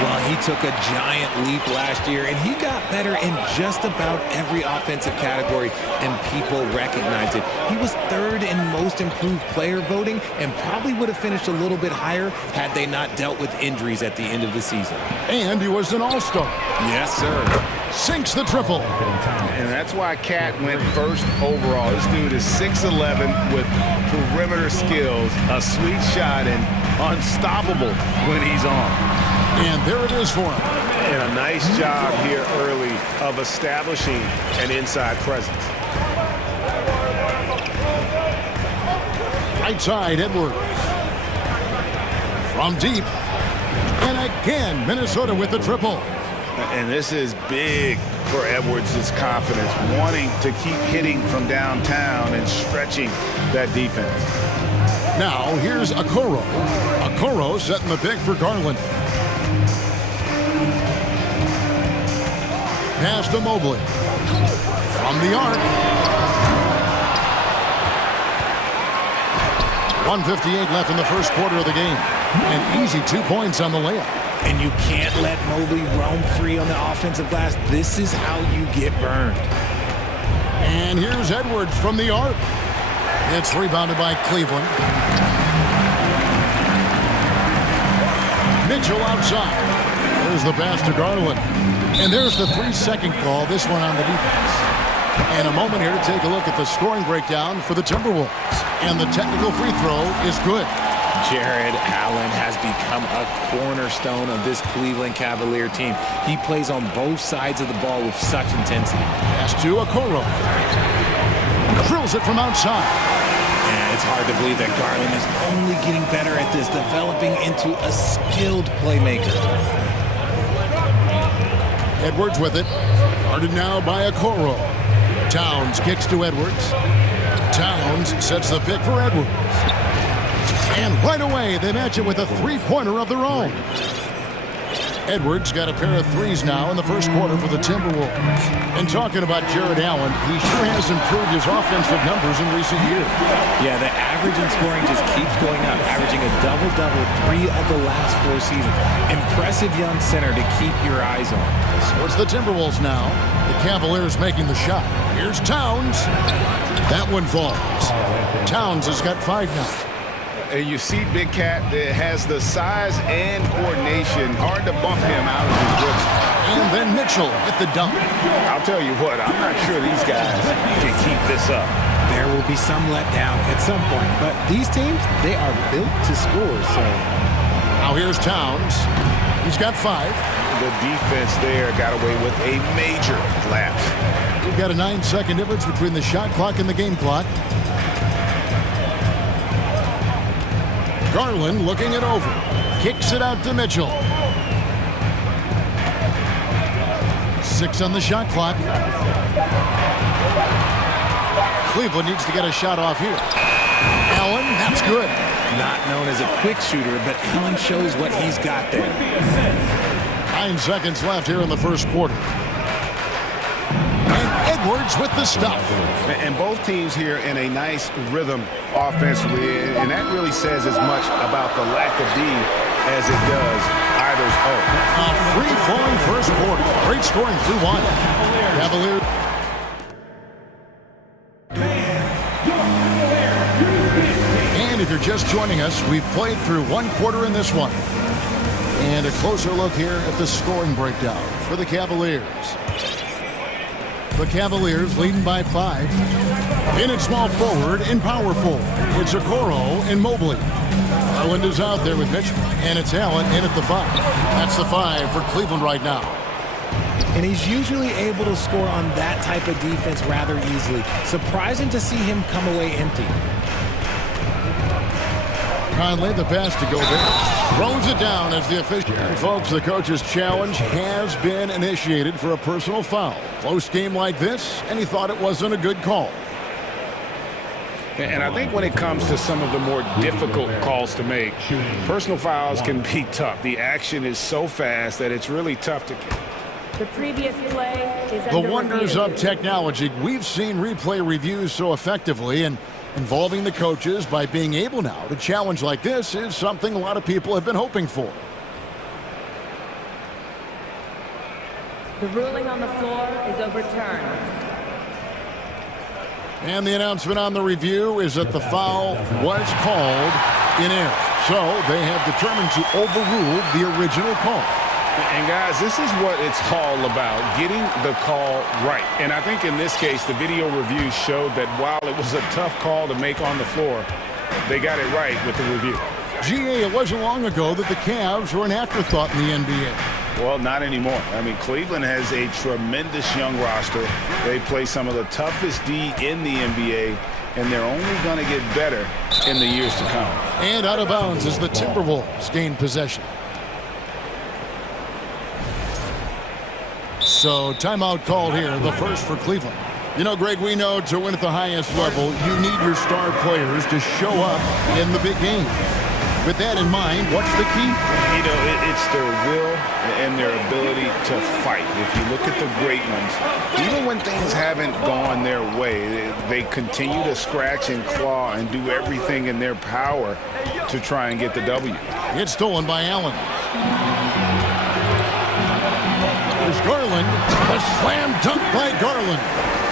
Well, he took a giant leap last year, and he got better in just about every offensive category, and people recognized it. He was 3rd in most improved player voting and probably would have finished a little bit higher had they not dealt with injuries at the end of the season. And he was an all-star. Yes, sir. Sinks the triple. And that's why Cat went first overall. This dude is 6'11" with perimeter skills, a sweet shot, and unstoppable when he's on. And there it is for him. And a nice job here early of establishing an inside presence. Right side, Edwards. From deep. And again, Minnesota with the triple. And this is big for Edwards' confidence, wanting to keep hitting from downtown and stretching that defense. Now, here's Okoro. Okoro setting the pick for Garland. Pass to Mobley. From the arc. 1:58 left in the first quarter of the game. An easy 2 points on the layup. And you can't let Mobley roam free on the offensive glass. This is how you get burned. And here's Edwards from the arc. It's rebounded by Cleveland. Mitchell outside. There's the pass to Garland. And there's the 3-second call, this one on the defense. And a moment here to take a look at the scoring breakdown for the Timberwolves. And the technical free throw is good. Jared Allen has become a cornerstone of this Cleveland Cavalier team. He plays on both sides of the ball with such intensity. Pass to Okoro. Drills it from outside. And it's hard to believe that Garland is only getting better at this, developing into a skilled playmaker. Edwards with it. Guarded now by Okoro. Towns kicks to Edwards. Towns sets the pick for Edwards. And right away, they match it with a 3-pointer of their own. Edwards got a pair of threes now in the first quarter for the Timberwolves. And talking about Jared Allen, he sure has improved his offensive numbers in recent years. Yeah, the average in scoring just keeps going up, averaging a double-double 3 of the last 4 seasons. Impressive young center to keep your eyes on. So it's the Timberwolves now. The Cavaliers making the shot. Here's Towns. That one falls. Towns has got 5 now. And you see Big Cat that has the size and coordination. Hard to bump him out of his rhythm. And then Mitchell with the dunk. I'll tell you what, I'm not sure these guys can keep this up. There will be some letdown at some point, but these teams, they are built to score, so. Now here's Towns. He's got 5. The defense there got away with a major lapse. We've got a 9-second difference between the shot clock and the game clock. Garland looking it over. Kicks it out to Mitchell. 6 on the shot clock. Cleveland needs to get a shot off here. Allen, that's good. Not known as a quick shooter, but Allen shows what he's got there. 9 seconds left here in the first quarter. And Edwards with the stuff. And both teams here in a nice rhythm offensively, and that really says as much about the lack of D as it does either's O. A free-flowing first quarter. Great scoring through 1. Cavaliers. And if you're just joining us, we've played through 1 quarter in this one. And a closer look here at the scoring breakdown for the Cavaliers. The Cavaliers leading by 5. In at small forward, in power forward, it's Okoro and Mobley. Garland is out there with Mitchell, and it's Allen in at the 5. That's the 5 for Cleveland right now. And he's usually able to score on that type of defense rather easily. Surprising to see him come away empty. Conley, the pass to Gobert. Throws it down as the official. And folks, the coach's challenge has been initiated for a personal foul. Close game like this, and he thought it wasn't a good call. And I think when it comes to some of the more difficult calls to make, personal fouls can be tough. The action is so fast that it's really tough to get. The previous play is The wonders of technology. We've seen replay reviews so effectively, and involving the coaches by being able now to challenge like this is something a lot of people have been hoping for. The ruling on the floor is overturned. And the announcement on the review is that the foul was called in error. So they have determined to overrule the original call. And guys, this is what it's all about, getting the call right. And I think in this case, the video review showed that while it was a tough call to make on the floor, they got it right with the review. GA, it wasn't long ago that the Cavs were an afterthought in the NBA. Well, not anymore. I mean, Cleveland has a tremendous young roster. They play some of the toughest D in the NBA, and they're only going to get better in the years to come. And out of bounds as the Timberwolves gain possession. So timeout called here, the first for Cleveland. You know, Greg, we know to win at the highest level, you need your star players to show up in the big game. With that in mind, what's the key? You know, it's their will and their ability to fight. If you look at the great ones, even when things haven't gone their way, they continue to scratch and claw and do everything in their power to try and get the W. It's stolen by Allen. There's Garland. A slam dunk by Garland.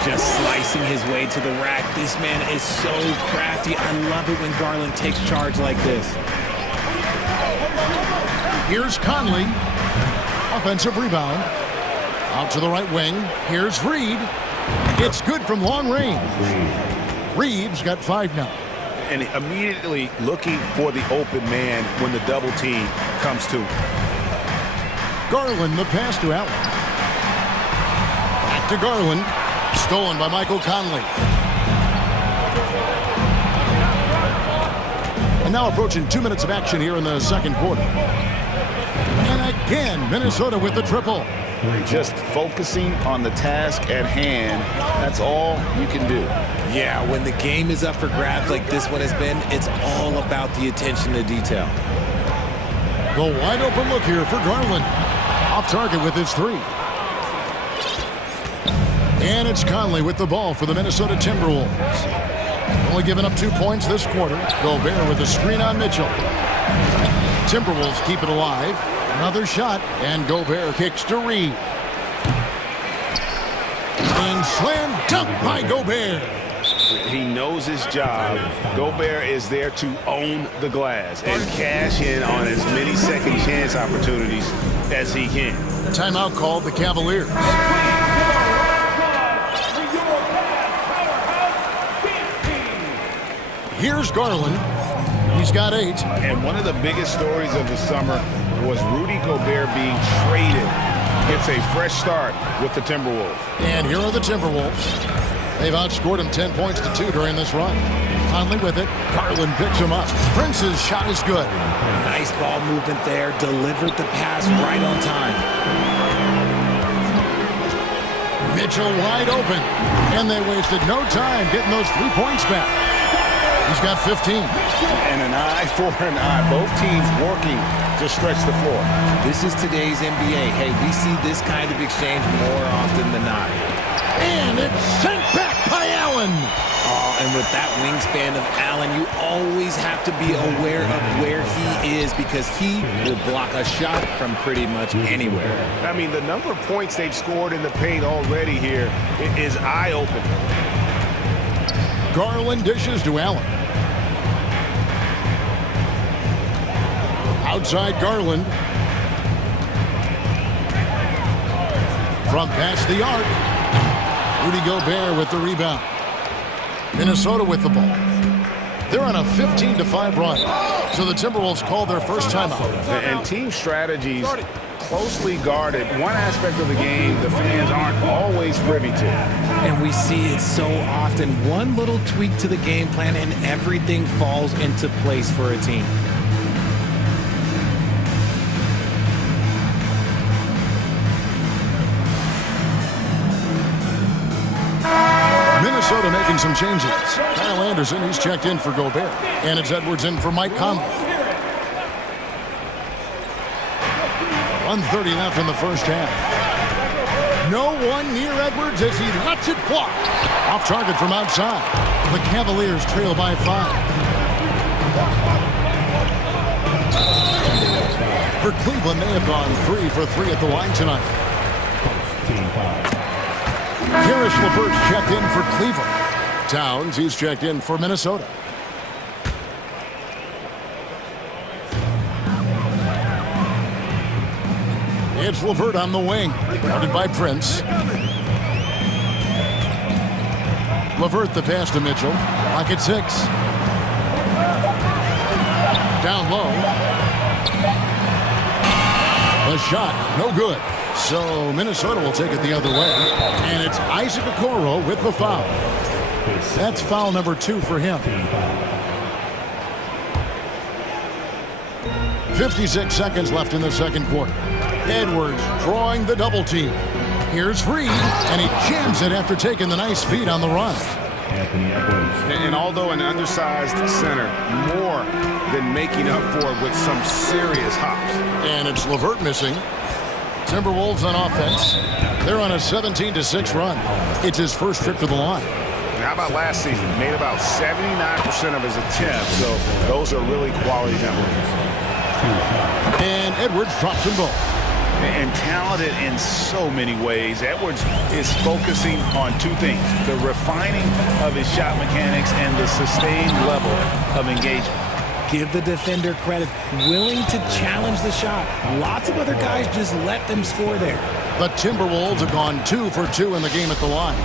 Just slicing his way to the rack. This man is so crafty. I love it when Garland takes charge like this. Here's Conley. Offensive rebound. Out to the right wing. Here's Reed. It's good from long range. Reed's got 5 now. And immediately looking for the open man when the double team comes to. Garland, the pass to Allen. Back to Garland. Stolen by Michael Conley. And now approaching 2 minutes of action here in the second quarter. And again, Minnesota with the triple. Just focusing on the task at hand, that's all you can do. Yeah, when the game is up for grabs like this one has been, it's all about the attention to detail. The wide open look here for Garland. Off target with his three. And it's Conley with the ball for the Minnesota Timberwolves. Only giving up 2 points this quarter. Gobert with a screen on Mitchell. Timberwolves keep it alive. Another shot, and Gobert kicks to Reed. And slam dunk by Gobert. He knows his job. Gobert is there to own the glass and cash in on as many second chance opportunities as he can. Timeout called the Cavaliers. Here's Garland. He's got 8. And one of the biggest stories of the summer was Rudy Gobert being traded. Gets a fresh start with the Timberwolves. And here are the Timberwolves. They've outscored him 10 points to 2 during this run. Conley with it. Garland picks him up. Prince's shot is good. Nice ball movement there. Delivered the pass right on time. Mitchell wide open. And they wasted no time getting those 3 points back. He's got 15. And an eye for an eye. Both teams working to stretch the floor. This is today's NBA. Hey, we see this kind of exchange more often than not. And it's sent back by Allen. Oh, and with that wingspan of Allen, you always have to be aware of where he is because he will block a shot from pretty much anywhere. I mean, the number of points they've scored in the paint already here is eye-opening. Garland dishes to Allen. Outside Garland. From past the arc. Rudy Gobert with the rebound. Minnesota with the ball. They're on a 15-5 run. So the Timberwolves call their first timeout. And team strategies closely guarded. One aspect of the game the fans aren't always privy to. And we see it so often. One little tweak to the game plan and everything falls into place for a team. Minnesota making some changes. Kyle Anderson, he's checked in for Gobert. And it's Edwards in for Mike Conley. 1:30 left in the first half. No one near Edwards as he lets it fly. Off target from outside. The Cavaliers trail by 5. For Cleveland, they have gone 3 for 3 at the line tonight. Karis LeVert's checked in for Cleveland. Towns, he's checked in for Minnesota. It's LeVert on the wing, guarded by Prince. LeVert the pass to Mitchell. Clock at 6. Down low. The shot, no good. So Minnesota will take it the other way. And it's Isaac Okoro with the foul. That's foul number 2 for him. 56 seconds left in the second quarter. Edwards drawing the double team. Here's Reed, and he jams it after taking the nice feed on the run. And although an undersized center, more than making up for it with some serious hops. And it's LeVert missing. Timberwolves on offense. They're on a 17-6 run. It's his first trip to the line. And how about last season? Made about 79% of his attempts, so those are really quality numbers. And Edwards drops them both. And talented in so many ways. Edwards is focusing on 2 things: the refining of his shot mechanics and the sustained level of engagement. Give the defender credit, willing to challenge the shot. Lots of other guys just let them score there. The Timberwolves have gone 2 for 2 in the game at the line.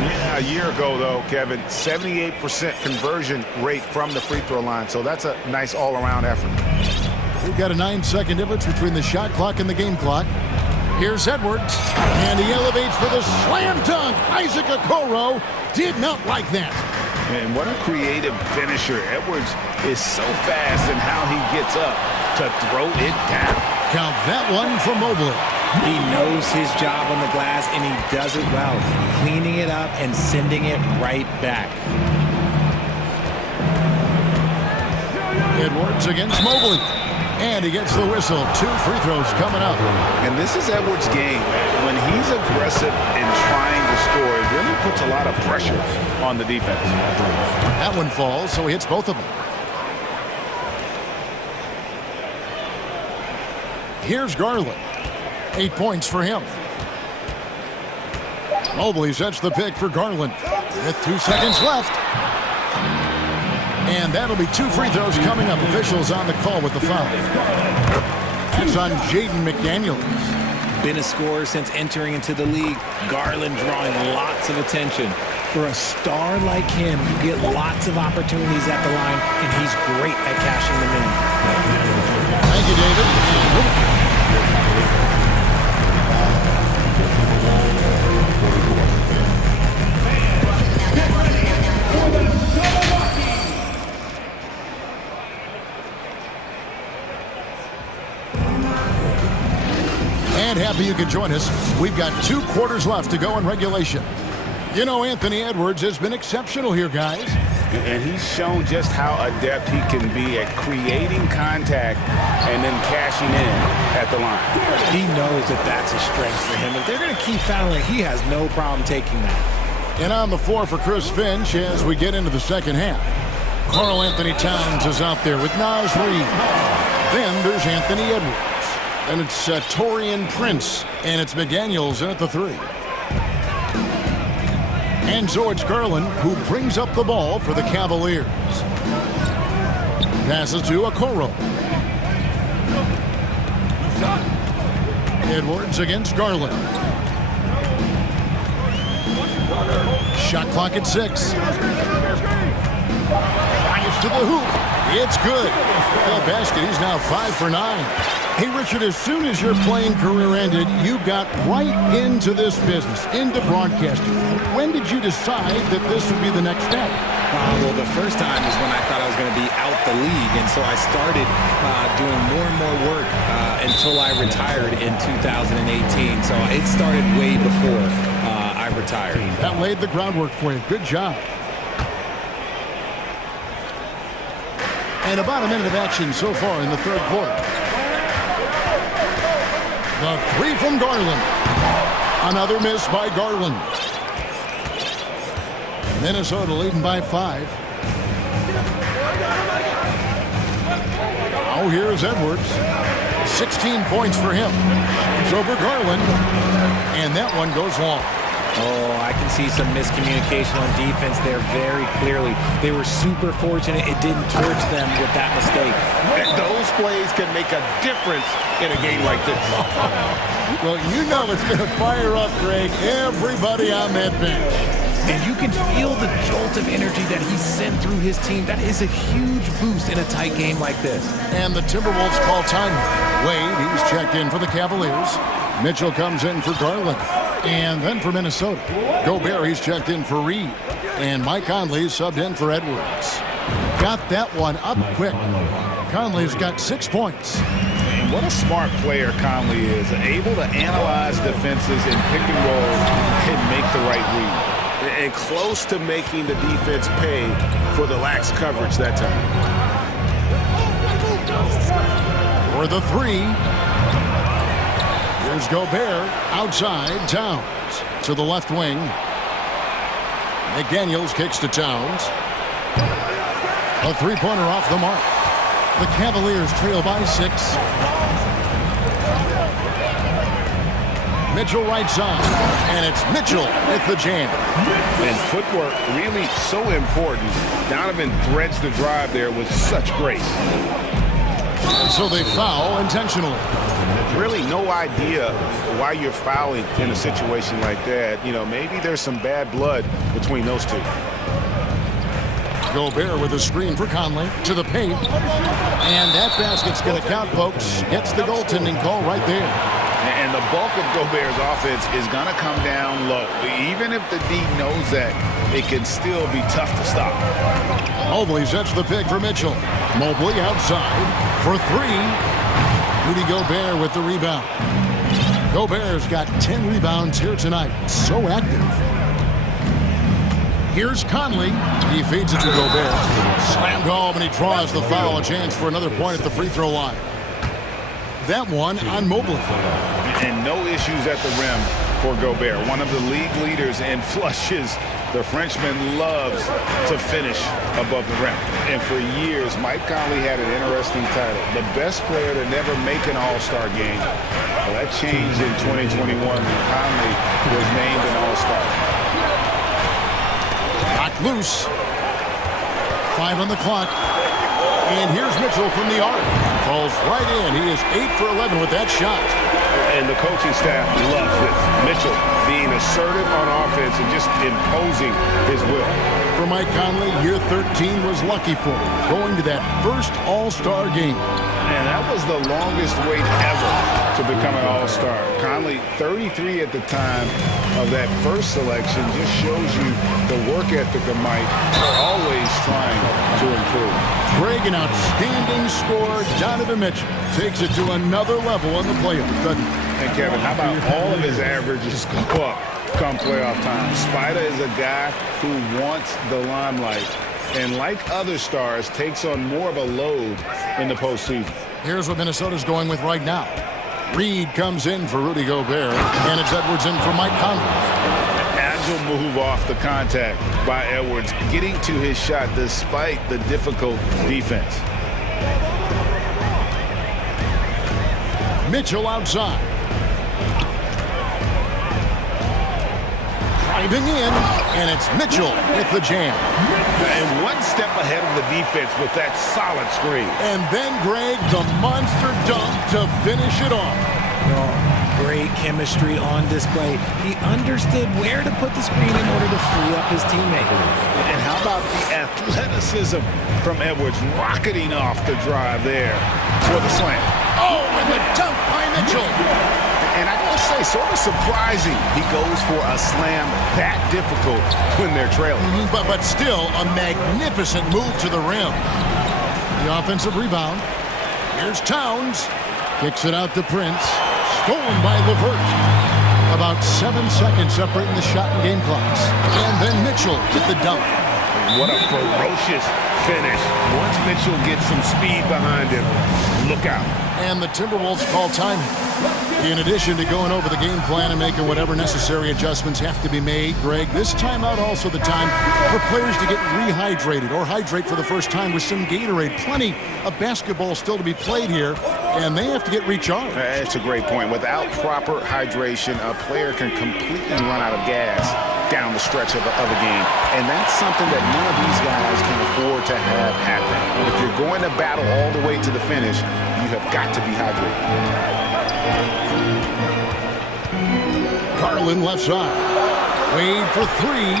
Yeah, a year ago, though, Kevin, 78% conversion rate from the free throw line. So that's a nice all-around effort. We've got a 9-second difference between the shot clock and the game clock. Here's Edwards, and he elevates for the slam dunk. Isaac Okoro did not like that. And what a creative finisher. Edwards is so fast in how he gets up to throw it down. Count that one for Mobley. He knows his job on the glass, and he does it well, cleaning it up and sending it right back. Edwards against Mobley. And he gets the whistle. 2 free throws coming up. And this is Edwards' game. When he's aggressive and trying to score, it really puts a lot of pressure on the defense. That one falls, so he hits both of them. Here's Garland. 8 points for him. Mobley sets the pick for Garland with 2 seconds left. And that'll be 2 free throws coming up. Officials on the call with the foul. That's on Jaden McDaniels. Been a scorer since entering into the league. Garland drawing lots of attention. For a star like him, you get lots of opportunities at the line, and he's great at cashing them in. Thank you, David. And happy you could join us. We've got 2 quarters left to go in regulation. You know, Anthony Edwards has been exceptional here, guys. And he's shown just how adept he can be at creating contact and then cashing in at the line. He knows that that's a strength for him. If they're going to keep fouling, he has no problem taking that. And on the floor for Chris Finch as we get into the second half. Karl Anthony Towns is out there with Naz Reid. Then there's Anthony Edwards. And it's Taurean Prince. And it's McDaniels in at the 3. And so it's Garland who brings up the ball for the Cavaliers. Passes to Okoro. Edwards against Garland. Shot clock at 6. Drives to the hoop. It's good. The basket, he's now 5 for 9. Hey, Richard, as soon as your playing career ended, you got right into this business, into broadcasting. When did you decide that this would be the next step? Well, the first time is when I thought I was going to be out the league, and so I started doing more and more work until I retired in 2018. So it started way before I retired. That laid the groundwork for you. Good job. And about a minute of action so far in the third quarter. The 3 from Garland. Another miss by Garland. Minnesota leading by 5. Now here's Edwards. 16 points for him. It's over Garland. And that one goes long. Oh, I can see some miscommunication on defense there very clearly. They were super fortunate it didn't torch them with that mistake. Those plays can make a difference in a game like this. Well, you know it's going to fire up, Greg, everybody on that bench. And you can feel the jolt of energy that he sent through his team. That is a huge boost in a tight game like this. And the Timberwolves call time. Wade, he's checked in for the Cavaliers. Mitchell comes in for Garland. And then for Minnesota, Gobert, he's checked in for Reed. And Mike Conley subbed in for Edwards. Got that one up quick. Conley's got 6 points. And what a smart player Conley is. Able to analyze defenses and pick and roll and make the right read. And close to making the defense pay for the lax coverage that time. For the 3. Here's Gobert outside. Towns to the left wing. McDaniels kicks to Towns. A 3-pointer off the mark. The Cavaliers trail by 6. Mitchell right side. And it's Mitchell with the jam. And footwork really so important. Donovan threads the drive there with such grace. And so they foul intentionally. Really no idea why you're fouling in a situation like that. You know, maybe there's some bad blood between those two. Gobert with a screen for Conley to the paint. And that basket's going to count, folks. Gets the goaltending call right there. And the bulk of Gobert's offense is going to come down low. Even if the D knows that, it can still be tough to stop. Mobley sets the pick for Mitchell. Mobley outside for 3. Rudy Gobert with the rebound. Gobert's got 10 rebounds here tonight. So active. Here's Conley. He feeds it to Gobert. Slammed home, and he draws the foul. A chance for another point at the free throw line. that one on Mobley. And no issues at the rim for Gobert. One of the league leaders in flushes. The Frenchman loves to finish above the rim. And for years, Mike Conley had an interesting title. The best player to never make an all-star game. Well, that changed in 2021 when Conley was named an all-star. Knocked loose. 5 on the clock. And here's Mitchell from the arc. Falls right in. He is 8 for 11 with that shot. And the coaching staff loves this. Mitchell being assertive on offense and just imposing his will. For Mike Conley, year 13 was lucky for him, going to that first all-star game. And that was the longest wait ever to become an all-star. Conley, 33 at the time of that first selection, just shows you the work ethic of Mike. They're always trying to improve. Greg, an outstanding scorer. Donovan Mitchell takes it to another level in the playoffs, doesn't he? And Kevin, how about all of his averages go up come playoff time? Spider is a guy who wants the limelight, and like other stars, takes on more of a load in the postseason. Here's what Minnesota's going with right now. Reed comes in for Rudy Gobert, and it's Edwards in for Mike Conley. Agile move off the contact by Edwards, getting to his shot despite the difficult defense. Mitchell outside. Driving in, and it's Mitchell with the jam. And one step ahead of the defense with that solid screen. And then, Greg, the monster dunk to finish it off. Great chemistry on display. He understood where to put the screen in order to free up his teammate. And how about the athleticism from Edwards rocketing off the drive there for the slam. Oh, and the dunk by Mitchell. And I gotta say, sort of surprising he goes for a slam that difficult when they're trailing. But still, a magnificent move to the rim. The offensive rebound. Here's Towns. Kicks it out to Prince. Stolen by LeVert. About 7 seconds separating the shot and game clocks. And then Mitchell with the dunk. What a ferocious finish. Once Mitchell gets some speed behind him, look out. And the Timberwolves call time. In addition to going over the game plan and making whatever necessary adjustments have to be made, Greg, this timeout also the time for players to get rehydrated or hydrate for the first time with some Gatorade. Plenty of basketball still to be played here, and they have to get recharged. That's a great point. Without proper hydration, a player can completely run out of gas down the stretch of a game. And that's something that none of these guys can afford to have happen. If you're going to battle all the way to the finish, you have got to be hydrated. Garland left side. Wade for three.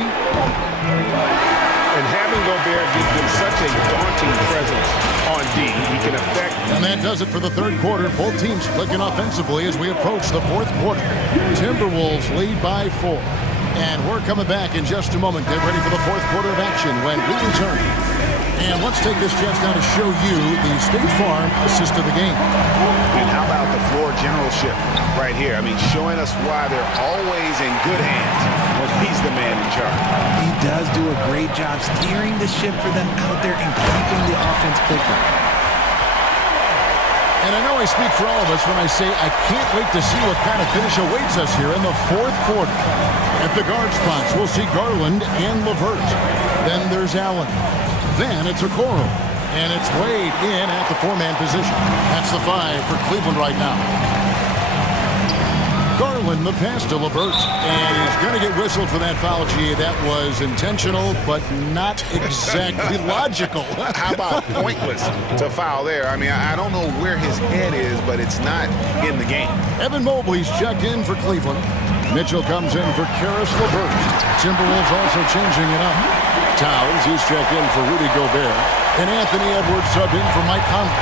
And having Gobert gives them such a daunting presence on D, he can affect. And that does it for the third quarter. Both teams clicking offensively as we approach the fourth quarter. Timberwolves lead by 4. And we're coming back in just a moment. Get ready for the fourth quarter of action when we return. And let's take this chance now to show you the State Farm assist of the game. And how about the floor generalship right here? I mean, showing us why they're always in good hands when he's the man in charge. He does do a great job steering the ship for them out there and keeping the offense clicking. And I know I speak for all of us when I say I can't wait to see what kind of finish awaits us here in the fourth quarter. At the guard spots, we'll see Garland and LeVert. Then there's Allen. Then it's Okoro. And it's Wade in at the 4-man position. That's the 5 for Cleveland right now. Garland, the pass to LeVert. And he's going to get whistled for that foul, G. That was intentional, but not exactly logical. How about pointless to foul there? I mean, I don't know where his head is, but it's not in the game. Evan Mobley's checked in for Cleveland. Mitchell comes in for Karis LeVert. Timberwolves also changing it up. Towns, he's checked in for Rudy Gobert. And Anthony Edwards subbed in for Mike Conley.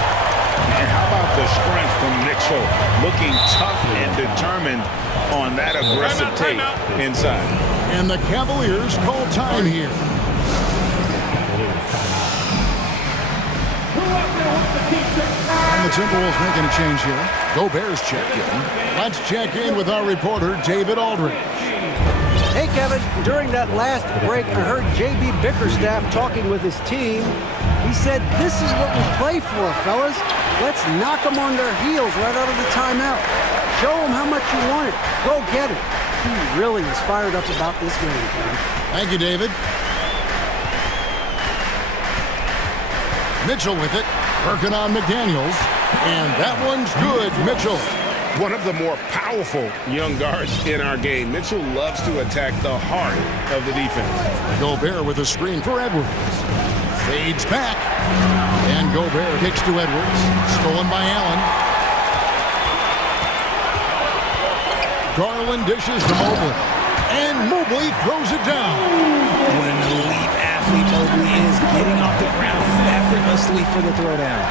And how about the strength from Mitchell? Looking tough and determined on that aggressive tape inside. And the Cavaliers call time here. And the Timberwolves making a change here. Gobert's checked in. Let's check in with our reporter, David Aldridge. Hey, Kevin, during that last break, I heard J.B. Bickerstaff talking with his team. He said, "This is what we play for, fellas. Let's knock them on their heels right out of the timeout. Show them how much you want it. Go get it." He really is fired up about this game. Thank you, David. Mitchell with it, working on McDaniels, and that one's good. Mitchell. One of the more powerful young guards in our game. Mitchell loves to attack the heart of the defense. Gobert with a screen for Edwards. Fades back, and Gobert kicks to Edwards. Stolen by Allen. Garland dishes to Mobley, and Mobley throws it down. What an elite athlete Mobley is, getting off the ground effortlessly for the throwdown.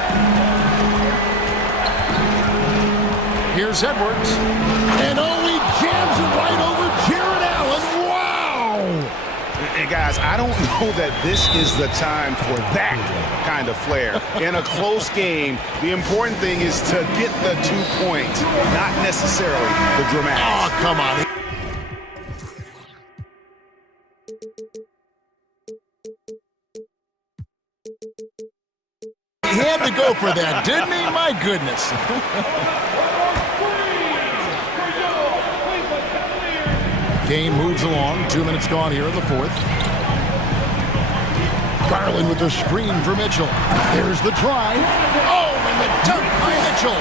Here's Edwards, and he jams it right over Jared Allen. Wow! And guys, I don't know that this is the time for that kind of flair. In a close game, the important thing is to get the 2 points, not necessarily the dramatics. Oh, come on. He had to go for that, didn't he? My goodness. Game moves along. 2 minutes gone here in the fourth. Garland with the screen for Mitchell. There's the drive. Oh, and the dunk by Mitchell.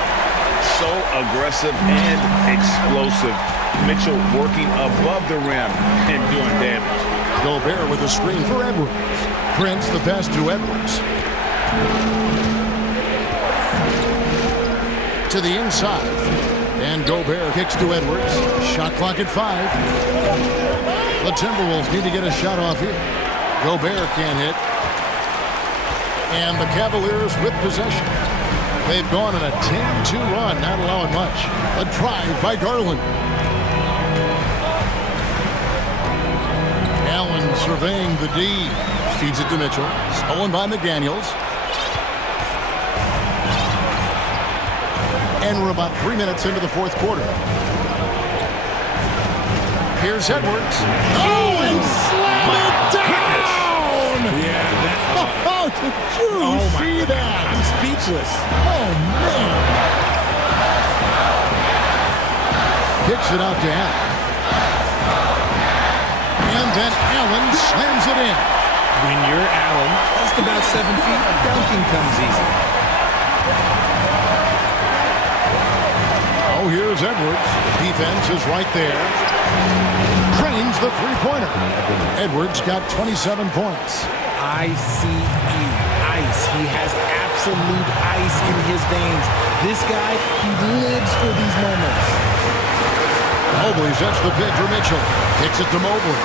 So aggressive and explosive. Mitchell working above the rim and doing damage. Gobert with a screen for Edwards. Prince the pass to Edwards. To the inside. And Gobert kicks to Edwards. Shot clock at 5. The Timberwolves need to get a shot off here. Gobert can't hit. And the Cavaliers with possession. They've gone on a 10-2 run, not allowing much. A drive by Garland. Allen surveying the D. Feeds it to Mitchell. Stolen by McDaniels. And we're about 3 minutes into the fourth quarter. Here's Edwards. Oh, and slam it down! Yeah, that... Oh, did you see that? I'm speechless. Oh, man. Kicks it out to Allen. And then Allen slams it in. When you're Allen, just about 7 feet, dunking comes easy. Oh, here's Edwards. Defense is right there. Trains the three-pointer. Edwards got 27 points. ICE, ice. He has absolute ice in his veins. This guy, he lives for these moments. Mobley sets the pick for Mitchell. Kicks it to Mobley.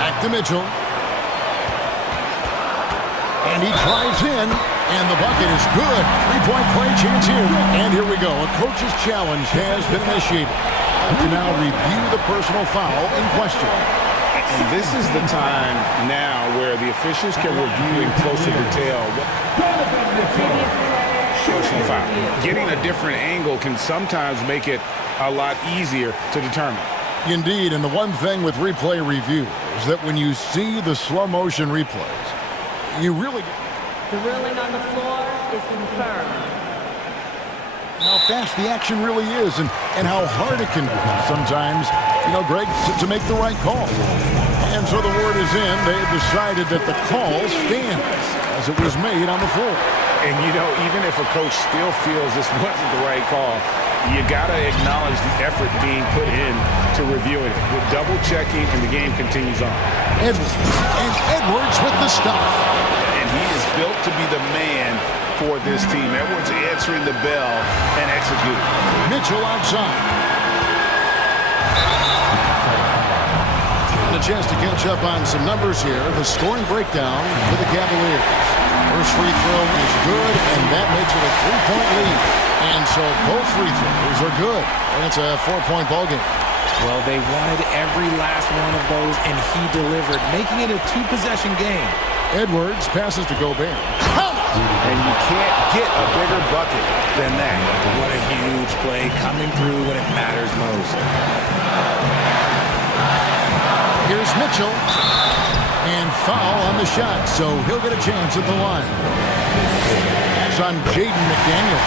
Back to Mitchell. And he drives in. And the bucket is good. Three-point play chance here. And here we go. A coach's challenge has been initiated. To now review the personal foul in question. And this is the time now where the officials can review in closer detail. Personal foul. Getting a different angle can sometimes make it a lot easier to determine. Indeed, and the one thing with replay review is that when you see the slow-motion replays, you really... The ruling on the floor is confirmed. How fast the action really is and how hard it can be sometimes, Greg, to make the right call. And so the word is in. They have decided that the call stands as it was made on the floor. And, even if a coach still feels this wasn't the right call, you got to acknowledge the effort being put in to reviewing it. With double-checking, and the game continues on. Edwards with the stop. And he is built to be the man for this team. Edwards answering the bell and executing. Mitchell outside. And a chance to catch up on some numbers here. The scoring breakdown for the Cavaliers. First free throw is good, and that makes it a 3-point lead. And so both free throws are good. And it's a 4-point ballgame. Well, they wanted every last one of those, and he delivered, making it a 2-possession game. Edwards passes to Gobert. And you can't get a bigger bucket than that. What a huge play coming through when it matters most. Here's Mitchell. And foul on the shot, so he'll get a chance at the line. That's on Jaden McDaniel.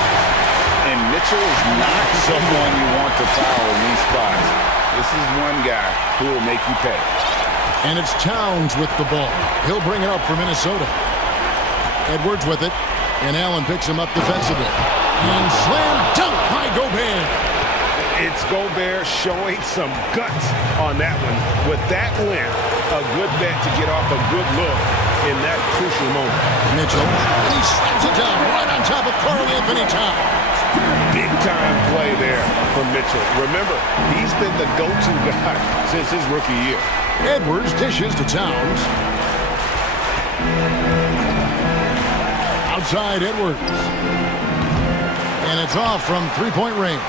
And Mitchell is not someone you want to foul in these spots. This is one guy who will make you pay. And it's Towns with the ball. He'll bring it up for Minnesota. Edwards with it, and Allen picks him up defensively. And slam dunk by Gobert. It's Gobert showing some guts on that one. With that length, a good bet to get off a good look in that crucial moment. Mitchell, and he slams it down right on top of Karl Anthony Towns. Big time play there from Mitchell. Remember, he's been the go-to guy since his rookie year. Edwards dishes to Towns. Outside Edwards. And it's off from three-point range.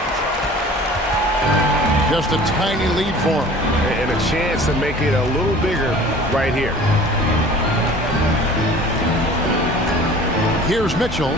Just a tiny lead for him. And a chance to make it a little bigger right here. Here's Mitchell.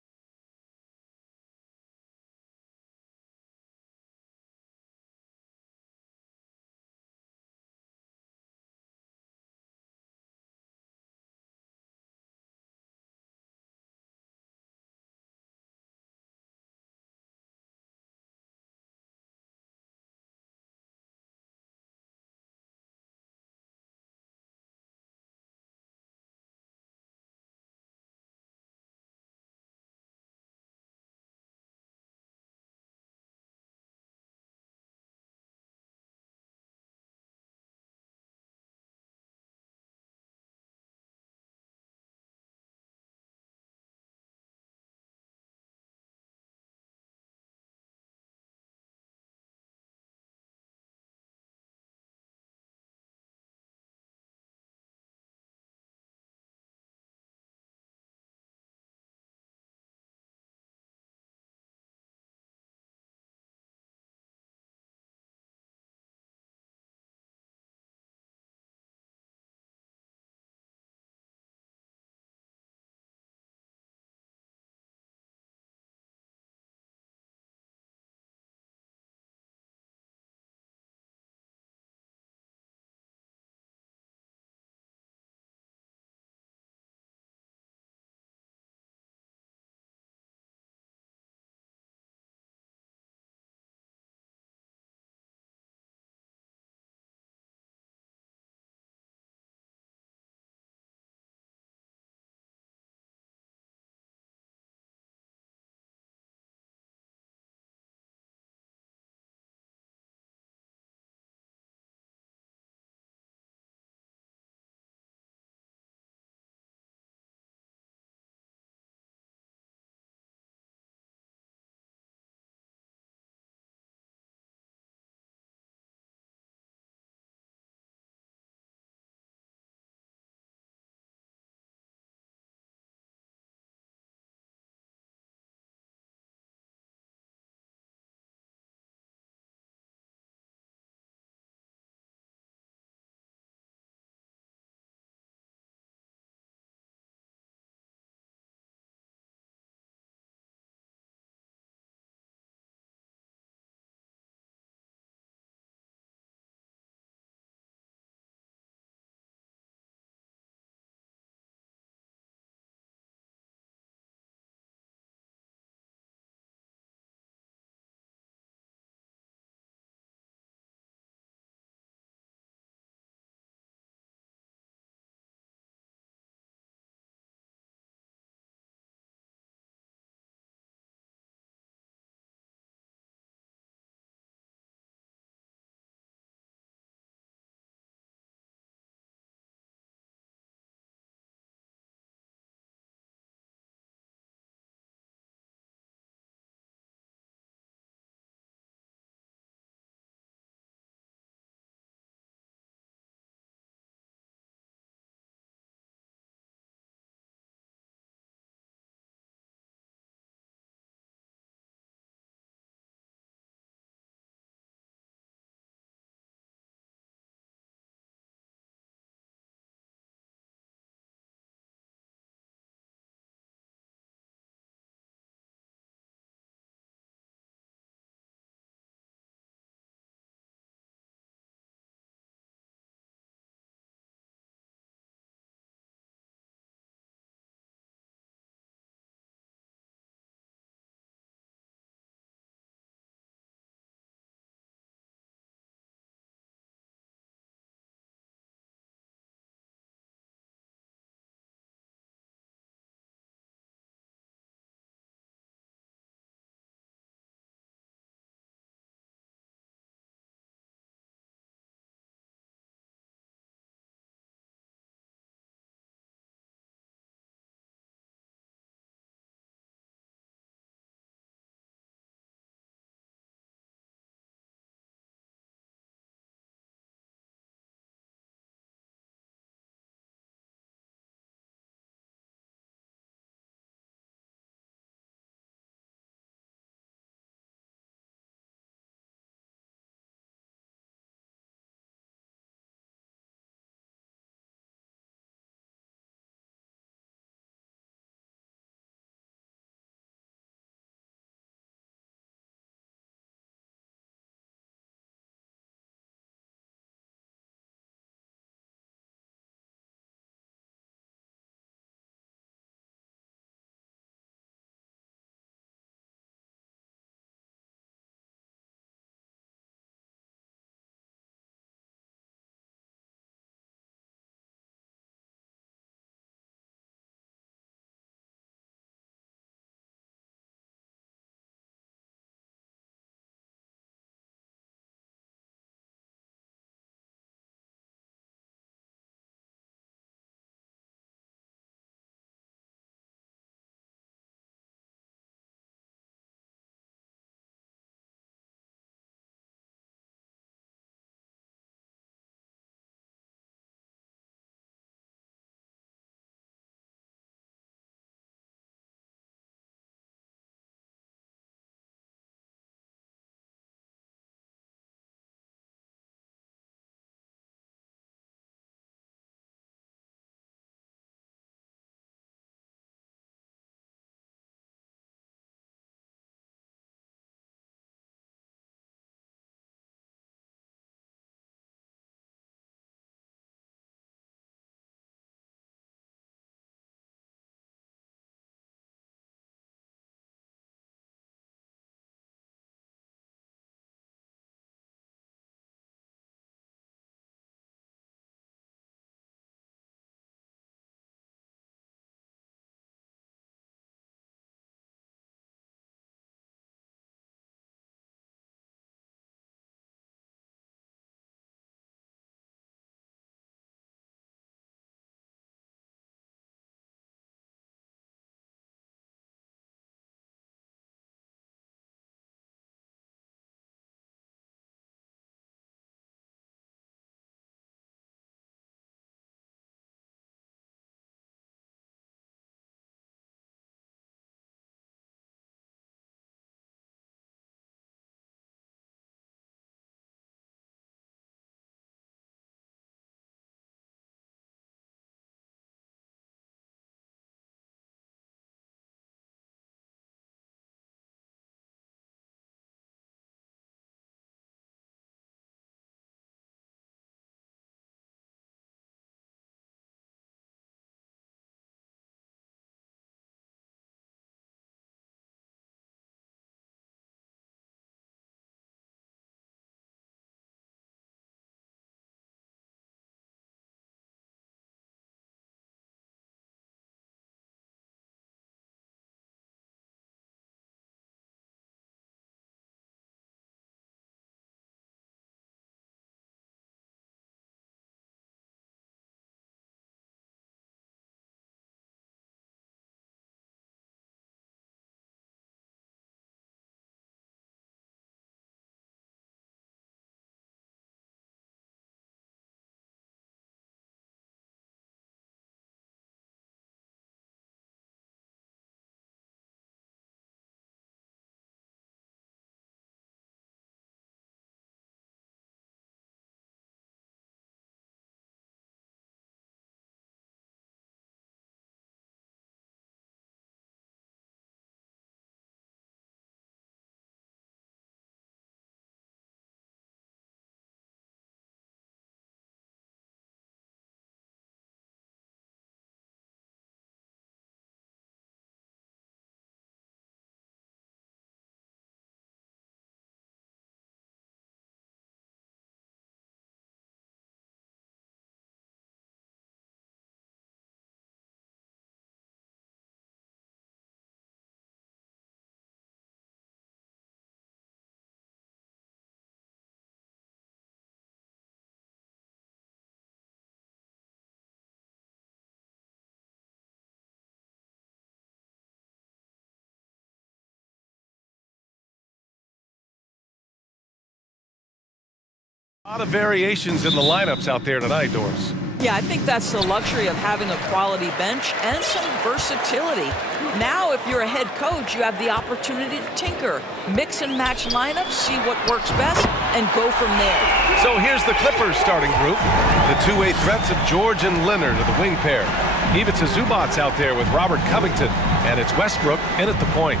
A lot of variations in the lineups out there tonight, Doris. Yeah, I think that's the luxury of having a quality bench and some versatility. Now, if you're a head coach, you have the opportunity to tinker, mix and match lineups, see what works best, and go from there. So here's the Clippers starting group. The two-way threats of George and Leonard are the wing pair. Ivica Zubac's out there with Robert Covington, and it's Westbrook in at the point.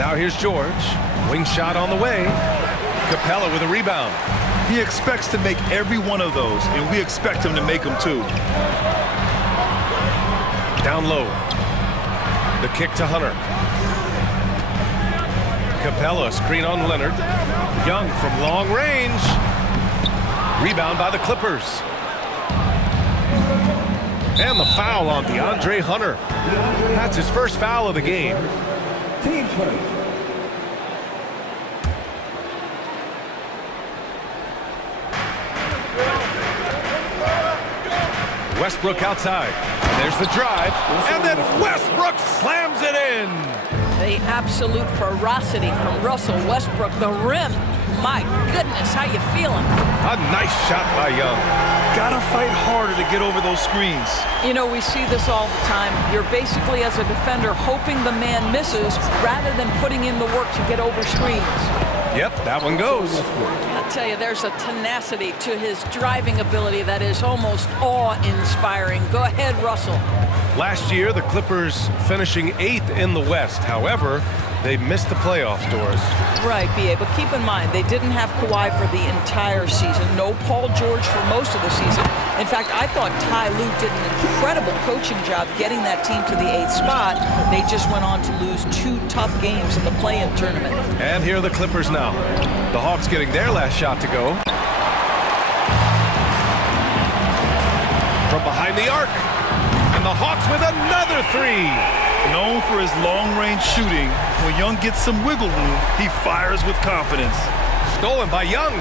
Now here's George. Wing shot on the way. Capella with a rebound. He expects to make every one of those, and we expect him to make them too. Down low. The kick to Hunter. Capella, screen on Leonard. Young from long range. Rebound by the Clippers. And the foul on DeAndre Hunter. That's his first foul of the game. Team first. Westbrook outside. There's the drive. And then Westbrook slams it in. The absolute ferocity from Russell Westbrook. The rim. My goodness, how you feeling? A nice shot by Young. Gotta fight harder to get over those screens. You know, we see this all the time. You're basically, as a defender, hoping the man misses rather than putting in the work to get over screens. Yep, that one goes. I'll tell you, there's a tenacity to his driving ability that is almost awe-inspiring. Go ahead, Russell. Last year, the Clippers finishing 8th in the West. However, they missed the playoffs, Doris. Right, B.A., but keep in mind, they didn't have Kawhi for the entire season. No Paul George for most of the season. In fact, I thought Ty Lue did an incredible coaching job getting that team to the 8th spot. They just went on to lose 2 tough games in the play-in tournament. And here are the Clippers now. The Hawks getting their last shot to go. From behind the arc. And the Hawks with another 3. Known for his long-range shooting, when Young gets some wiggle room, he fires with confidence. Stolen by Young.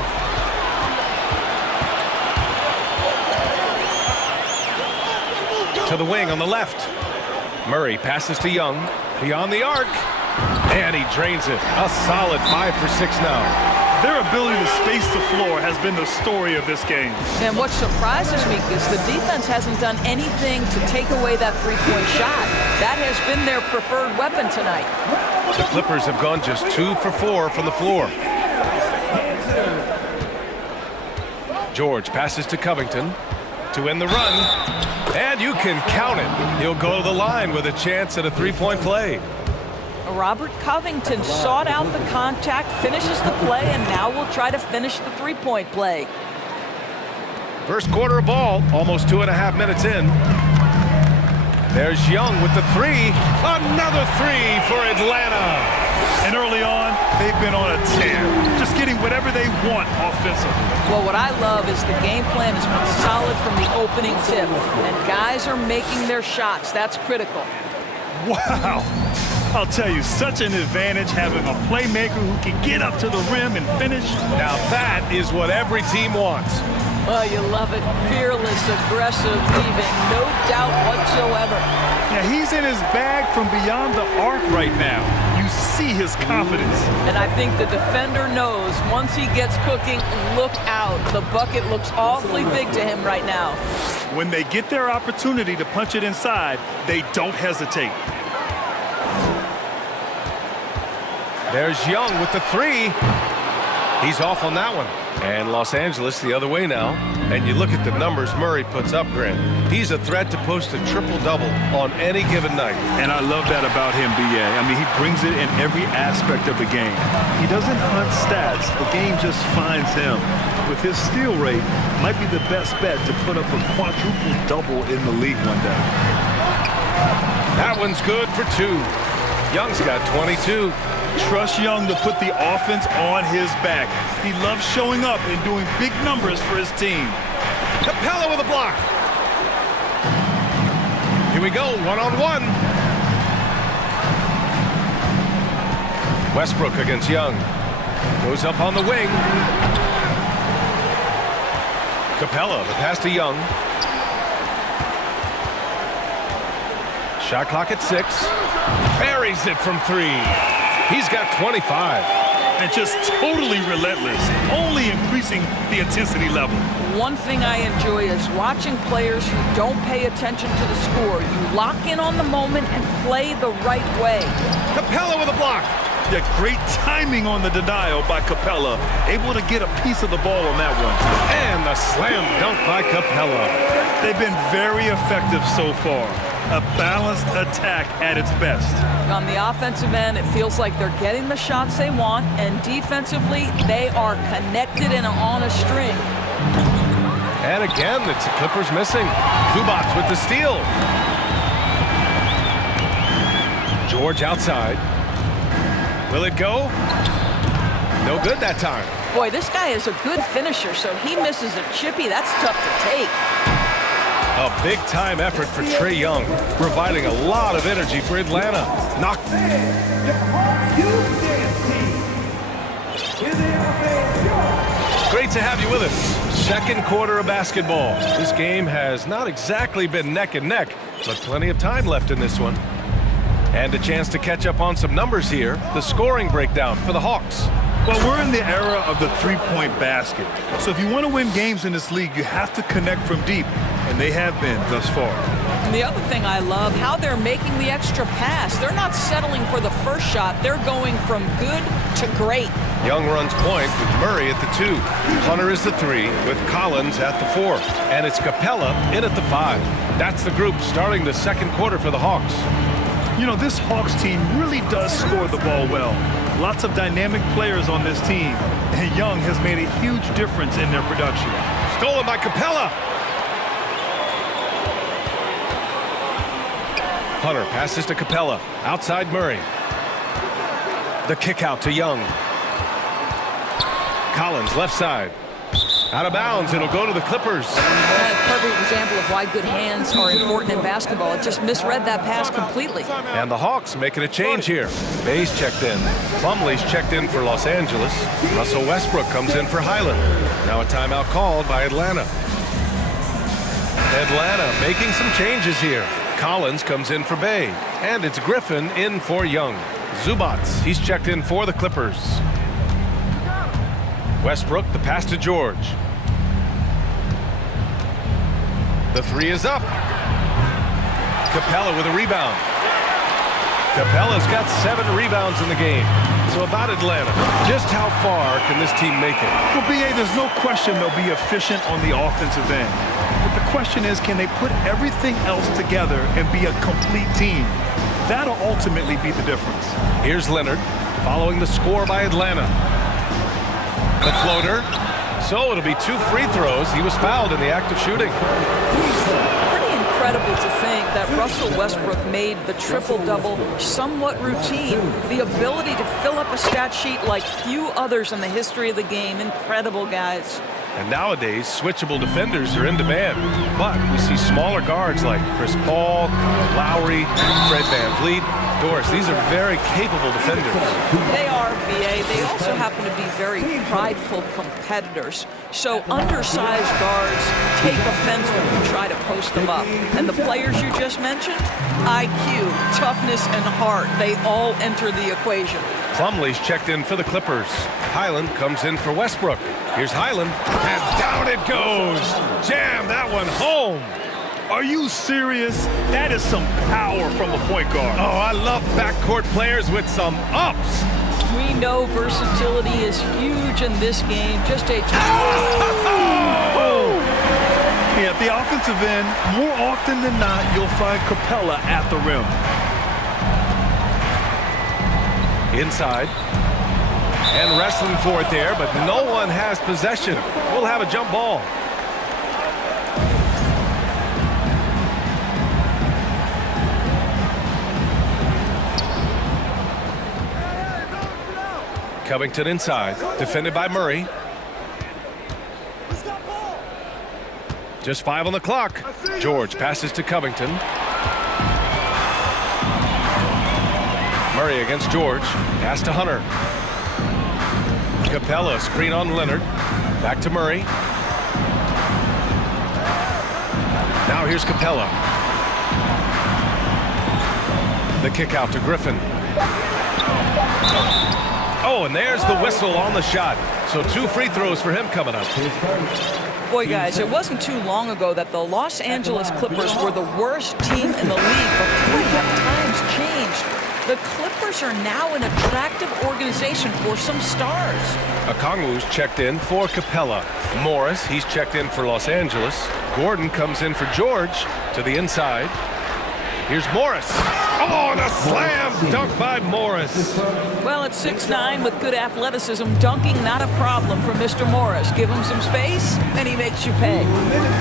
To the wing on the left. Murray passes to Young. Beyond the arc. And he drains it. A solid 5 for 6 now. Their ability to space the floor has been the story of this game. And what surprises me is the defense hasn't done anything to take away that three-point shot. That has been their preferred weapon tonight. The Clippers have gone just 2 for 4 from the floor. George passes to Covington to end the run. And you can count it. He'll go to the line with a chance at a three-point play. Robert Covington sought out the contact, finishes the play, and now we'll try to finish the three-point play. First quarter of ball, almost 2.5 minutes in. There's Young with the 3. Another 3 for Atlanta. And early on, they've been on a tear, just getting whatever they want offensively. Well, what I love is the game plan has been solid from the opening tip, and guys are making their shots. That's critical. Wow. I'll tell you, such an advantage having a playmaker who can get up to the rim and finish. Now that is what every team wants. Oh, you love it. Fearless, aggressive, leaving no doubt whatsoever. Yeah, he's in his bag from beyond the arc right now. You see his confidence. And I think the defender knows once he gets cooking, look out. The bucket looks awfully big to him right now. When they get their opportunity to punch it inside, they don't hesitate. There's Young with the 3. He's off on that one. And Los Angeles the other way now. And you look at the numbers Murray puts up, Grant. He's a threat to post a triple-double on any given night. And I love that about him, B.A. I mean, he brings it in every aspect of the game. He doesn't hunt stats. The game just finds him. With his steal rate, might be the best bet to put up a quadruple-double in the league one day. That one's good for 2. Young's got 22. Trust Young to put the offense on his back. He loves showing up and doing big numbers for his team. Capella with a block. Here we go, one-on-one. Westbrook against Young. Goes up on the wing. Capella, the pass to Young. Shot clock at 6. Buries it from 3. He's got 25. And just totally relentless, only increasing the intensity level. One thing I enjoy is watching players who don't pay attention to the score. You lock in on the moment and play the right way. Capella with a block. Yeah, great timing on the denial by Capella. Able to get a piece of the ball on that one. And the slam dunk by Capella. They've been very effective so far. A balanced attack at its best. On the offensive end, it feels like they're getting the shots they want, and defensively, they are connected and on a string. And again, it's the Clippers missing. Zubats with the steal. George outside. Will it go? No good that time. Boy, this guy is a good finisher, so he misses a chippy. That's tough to take. A big-time effort for Trae Young, providing a lot of energy for Atlanta. Knocked. Great to have you with us. Second quarter of basketball. This game has not exactly been neck and neck, but plenty of time left in this one. And a chance to catch up on some numbers here. The scoring breakdown for the Hawks. Well, we're in the era of the three-point basket. So if you want to win games in this league, you have to connect from deep, and they have been thus far. And the other thing I love, how they're making the extra pass. They're not settling for the first shot. They're going from good to great. Young runs point with Murray at the 2. Hunter is the 3 with Collins at the 4. And it's Capella in at the 5. That's the group starting the second quarter for the Hawks. You know, this Hawks team really does score the ball well. Lots of dynamic players on this team, and Young has made a huge difference in their production. Stolen by Capella. Hunter passes to Capella. Outside Murray. The kick out to Young. Collins left side. Out of bounds, it'll go to the Clippers. That's a perfect example of why good hands are important in basketball. It just misread that pass completely. And the Hawks making a change here. Bay's checked in. Plumlee's checked in for Los Angeles. Russell Westbrook comes in for Highland. Now a timeout called by Atlanta. Atlanta making some changes here. Collins comes in for Bay. And it's Griffin in for Young. Zubats, he's checked in for the Clippers. Westbrook, the pass to George. The 3 is up. Capella with a rebound. Capella's got 7 rebounds in the game. So about Atlanta, just how far can this team make it? Well, B.A., there's no question they'll be efficient on the offensive end. But the question is, can they put everything else together and be a complete team? That'll ultimately be the difference. Here's Leonard, following the score by Atlanta. The floater. So it'll be 2 free throws. He was fouled in the act of shooting. Pretty incredible to think that Russell Westbrook made the triple-double somewhat routine. The ability to fill up a stat sheet like few others in the history of the game. Incredible, guys. And nowadays, switchable defenders are in demand. But we see smaller guards like Chris Paul, Kyle Lowry, Fred VanVleet. Doris, these are very capable defenders. They are, B.A. They also happen to be very prideful competitors. So undersized guards take offense when you try to post them up. And the players you just mentioned, IQ, toughness, and heart, they all enter the equation. Plumlee's checked in for the Clippers. Highland comes in for Westbrook. Here's Highland, and down it goes. Jam that one home. Are you serious? That is some power from a point guard. Oh, I love backcourt players with some ups. We know versatility is huge in this game. Just a... Yeah, at the offensive end, more often than not, you'll find Capella at the rim. Inside. And wrestling for it there, but no one has possession. We'll have a jump ball. Covington inside, defended by Murray. Just 5 on the clock. George passes to Covington. Murray against George. Pass to Hunter. Capella, screen on Leonard. Back to Murray. Now here's Capella. The kick out to Griffin. Oh, and there's the whistle on the shot. So 2 free throws for him coming up. Boy, guys, it wasn't too long ago that the Los Angeles Clippers were the worst team in the league, but boy, have times changed. The Clippers are now an attractive organization for some stars. Okongwu's checked in for Capella. Morris, he's checked in for Los Angeles. Gordon comes in for George to the inside. Here's Morris. Oh, and a slam dunk by Morris. Well, at 6'9", with good athleticism, dunking not a problem for Mr. Morris. Give him some space, and he makes you pay.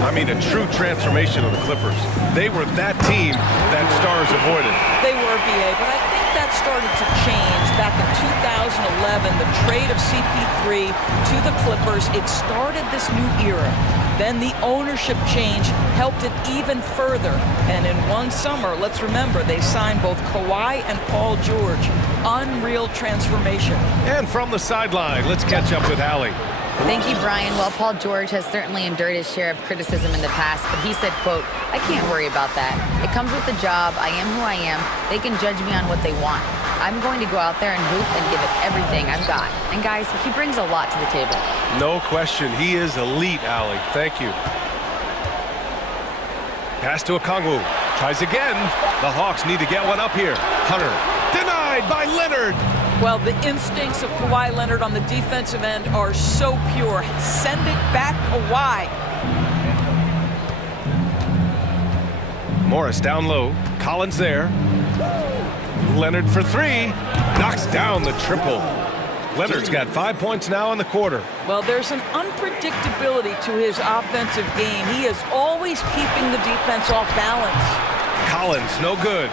I mean, a true transformation of the Clippers. They were that team that stars avoided. They were, BA, but I think that started to change back in 2011. The trade of CP3 to the Clippers, it started this new era. Then the ownership change helped it even further. And in one summer, let's remember, they signed both Kawhi and Paul George. Unreal transformation. And from the sideline, let's catch up with Allie. Thank you, Brian. Well, Paul George has certainly endured his share of criticism in the past, but he said, quote, "I can't worry about that. It comes with the job. I am who I am. They can judge me on what they want. I'm going to go out there and hoop and give it everything I've got." And guys, he brings a lot to the table. No question. He is elite, Allie. Thank you. Pass to Okongwu. Tries again. The Hawks need to get one up here. Hunter. Denied by Leonard. Well, the instincts of Kawhi Leonard on the defensive end are so pure. Send it back, Kawhi. Morris down low. Collins there. Leonard for 3. Knocks down the triple. Leonard's got 5 points now in the quarter. Well, there's an unpredictability to his offensive game. He is always keeping the defense off balance. Collins, no good.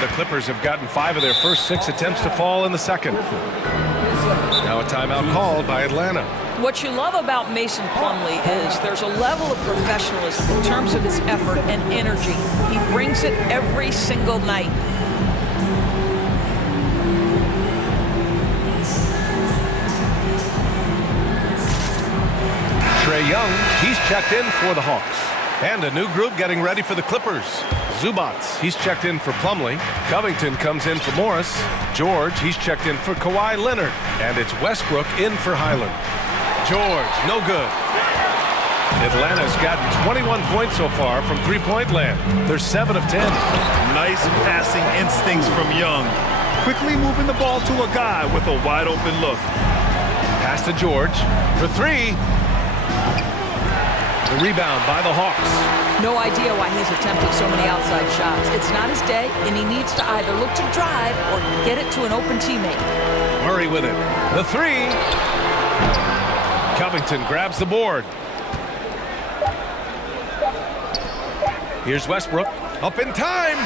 The Clippers have gotten 5 of their first 6 attempts to fall in the second. Now a timeout called by Atlanta. What you love about Mason Plumlee is there's a level of professionalism in terms of his effort and energy. He brings it every single night. Trae Young, he's checked in for the Hawks. And a new group getting ready for the Clippers. Zubats, he's checked in for Plumlee. Covington comes in for Morris. George, he's checked in for Kawhi Leonard. And it's Westbrook in for Highland. George, no good. Atlanta's gotten 21 points so far from three-point land. They're 7 of 10. Nice passing instincts from Young. Quickly moving the ball to a guy with a wide-open look. Pass to George for 3. The rebound by the Hawks. No idea why he's attempting so many outside shots. It's not his day, and he needs to either look to drive or get it to an open teammate. Murray with it. The 3. Covington grabs the board. Here's Westbrook. Up in time.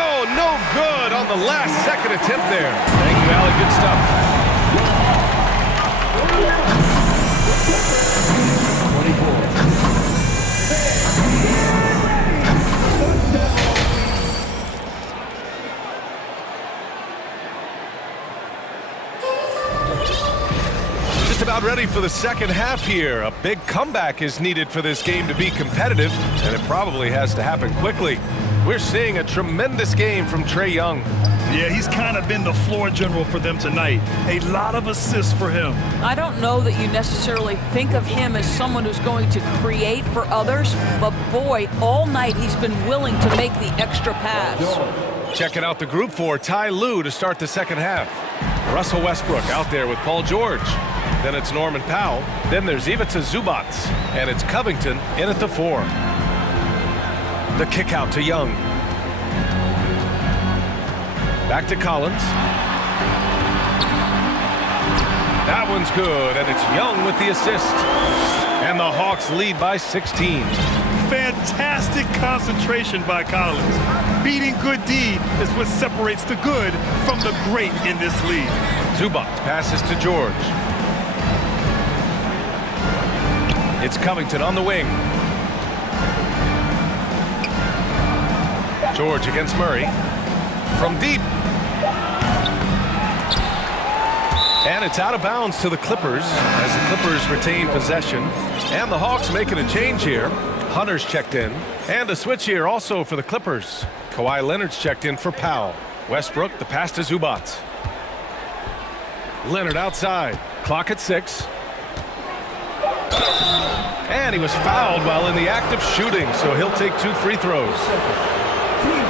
Oh, no good on the last second attempt there. Thank you, Allie. Good stuff. 24. Just about ready for the second half here. A big comeback is needed for this game to be competitive, and it probably has to happen quickly. We're seeing a tremendous game from Trae Young. Yeah, he's kind of been the floor general for them tonight. A lot of assists for him. I don't know that you necessarily think of him as someone who's going to create for others, but boy, all night he's been willing to make the extra pass. Checking out the group for Ty Lue to start the second half. Russell Westbrook out there with Paul George. Then it's Norman Powell. Then there's Ivica Zubats. And it's Covington in at the 4. The kick out to Young. Back to Collins. That one's good, and it's Young with the assist. And the Hawks lead by 16. Fantastic concentration by Collins. Beating good D is what separates the good from the great in this league. Zubats passes to George. It's Covington on the wing. George against Murray. From deep. And it's out of bounds to the Clippers as the Clippers retain possession. And the Hawks making a change here. Hunter's checked in. And a switch here also for the Clippers. Kawhi Leonard's checked in for Powell. Westbrook, the pass to Zubats. Leonard outside. Clock at 6. And he was fouled while in the act of shooting, so he'll take 2 free throws.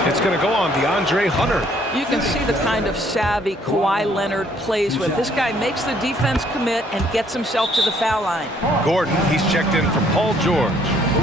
It's going to go on DeAndre Hunter. You can see the kind of savvy Kawhi Leonard plays with. This guy makes the defense commit and gets himself to the foul line. Gordon, he's checked in for Paul George.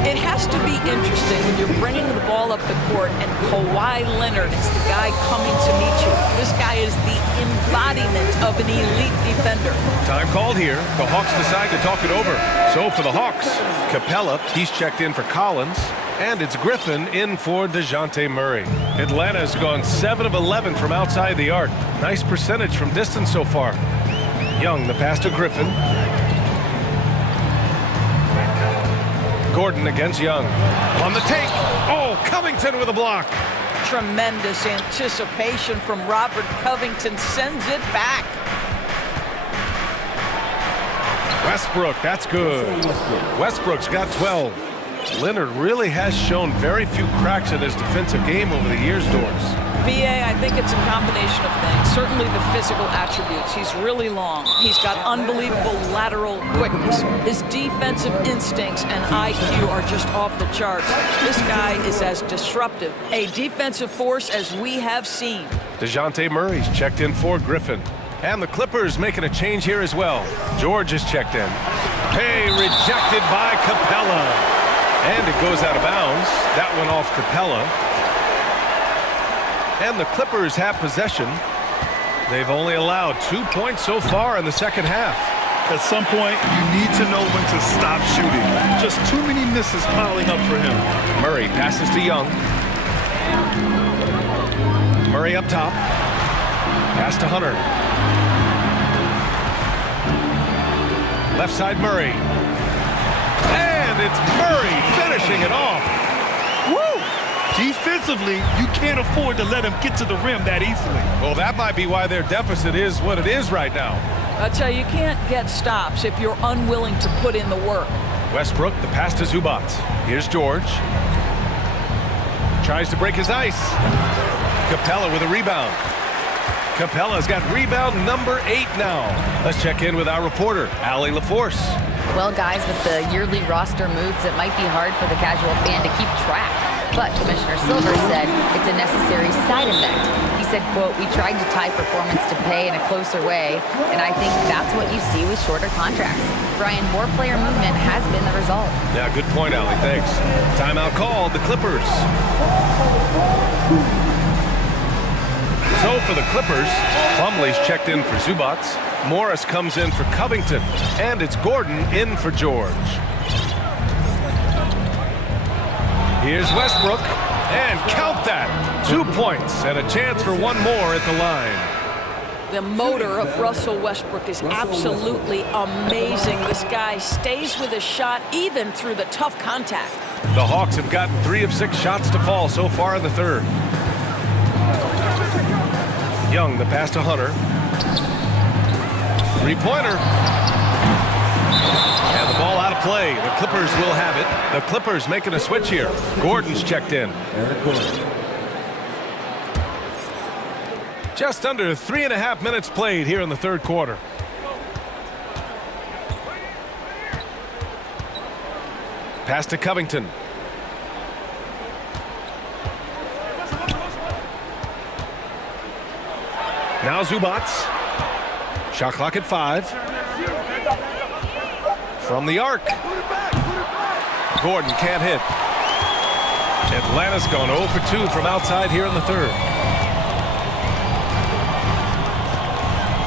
It has to be interesting when you're bringing the ball up the court and Kawhi Leonard is the guy coming to meet you. This guy is the embodiment of an elite defender. Time called here. The Hawks decide to talk it over. So for the Hawks, Capella, he's checked in for Collins. And it's Griffin in for DeJounte Murray. Atlanta's gone 7 of 11 from outside the arc. Nice percentage from distance so far. Young, the pass to Griffin. Gordon against Young. On the take. Oh, Covington with a block. Tremendous anticipation from Robert Covington. Sends it back. Westbrook, that's good. Westbrook's got 12. Leonard really has shown very few cracks in his defensive game over the years, Doris. BA, I think it's a combination of things. Certainly the physical attributes. He's really long. He's got unbelievable lateral quickness. His defensive instincts and IQ are just off the charts. This guy is as disruptive, a defensive force as we have seen. DeJounte Murray's checked in for Griffin. And the Clippers making a change here as well. George is checked in. Hey, rejected by Capella. And it goes out of bounds. That went off Capella. And the Clippers have possession. They've only allowed 2 points so far in the second half. At some point, you need to know when to stop shooting. Just too many misses piling up for him. Murray passes to Young. Murray up top. Pass to Hunter. Left side Murray. And it's Murray finishing it off. Woo! Defensively, you can't afford to let him get to the rim that easily. Well, that might be why their deficit is what it is right now. I tell you can't get stops if you're unwilling to put in the work. Westbrook, the pass to Zubac. Here's George. Tries to break his ice. Capella with a rebound. Capella's got rebound number 8 now. Let's check in with our reporter, Allie LaForce. Well, guys, with the yearly roster moves, it might be hard for the casual fan to keep track. But Commissioner Silver said it's a necessary side effect. He said, quote, "We tried to tie performance to pay in a closer way, and I think that's what you see with shorter contracts." Brian, more player movement has been the result. Yeah, good point, Allie. Thanks. Timeout called, the Clippers. So for the Clippers, Plumlee's checked in for Zubac. Morris comes in for Covington. And it's Gordon in for George. Here's Westbrook. And count that. 2 points and a chance for one more at the line. The motor of Russell Westbrook is absolutely amazing. This guy stays with his shot even through the tough contact. The Hawks have gotten 3 of 6 shots to fall so far in the third. Young, the pass to Hunter. Three-pointer. And the ball out of play. The Clippers will have it. The Clippers making a switch here. Gordon's checked in. Just under 3.5 minutes played here in the third quarter. Pass to Covington. Now Zubac. Shot clock at 5. From the arc. Gordon can't hit. Atlanta's gone 0 for 2 from outside here in the third.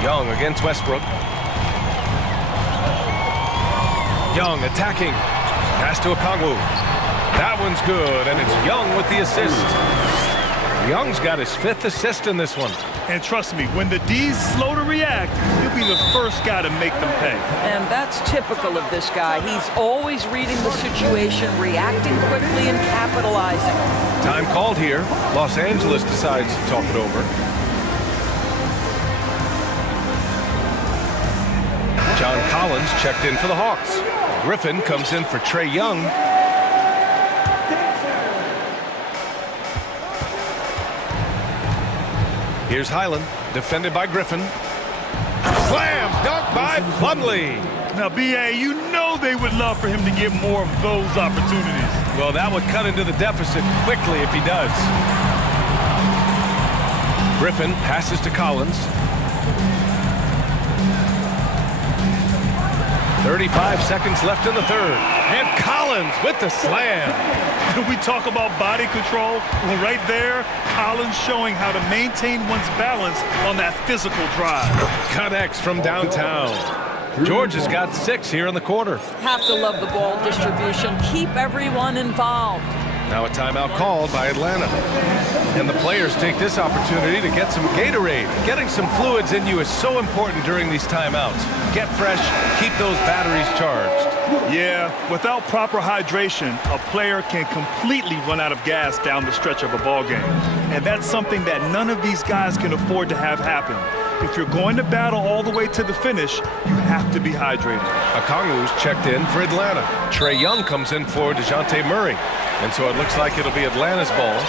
Young against Westbrook. Young attacking. Pass to Okongwu. That one's good, and it's Young with the assist. Young's got his 5th assist in this one. And trust me, when the D's slow to react, he'll be the first guy to make them pay. And that's typical of this guy. He's always reading the situation, reacting quickly and capitalizing. Time called here. Los Angeles decides to talk it over. John Collins checked in for the Hawks. Griffin comes in for Trae Young. Here's Highland, defended by Griffin. Slam dunk by Plumlee. Now, B.A., you know they would love for him to get more of those opportunities. Well, that would cut into the deficit quickly if he does. Griffin passes to Collins. 35 seconds left in the third. And Collins with the slam. We talk about body control. Well, right there, Collins showing how to maintain one's balance on that physical drive. Connects from downtown. George has got 6 here in the quarter. Have to love the ball distribution. Keep everyone involved. Now a timeout called by Atlanta. And the players take this opportunity to get some Gatorade. Getting some fluids in you is so important during these timeouts. Get fresh, keep those batteries charged. Yeah, without proper hydration, a player can completely run out of gas down the stretch of a ball game. And that's something that none of these guys can afford to have happen. If you're going to battle all the way to the finish, you have to be hydrated. Okongwu's checked in for Atlanta. Trae Young comes in for DeJounte Murray. And so it looks like it'll be Atlanta's ball.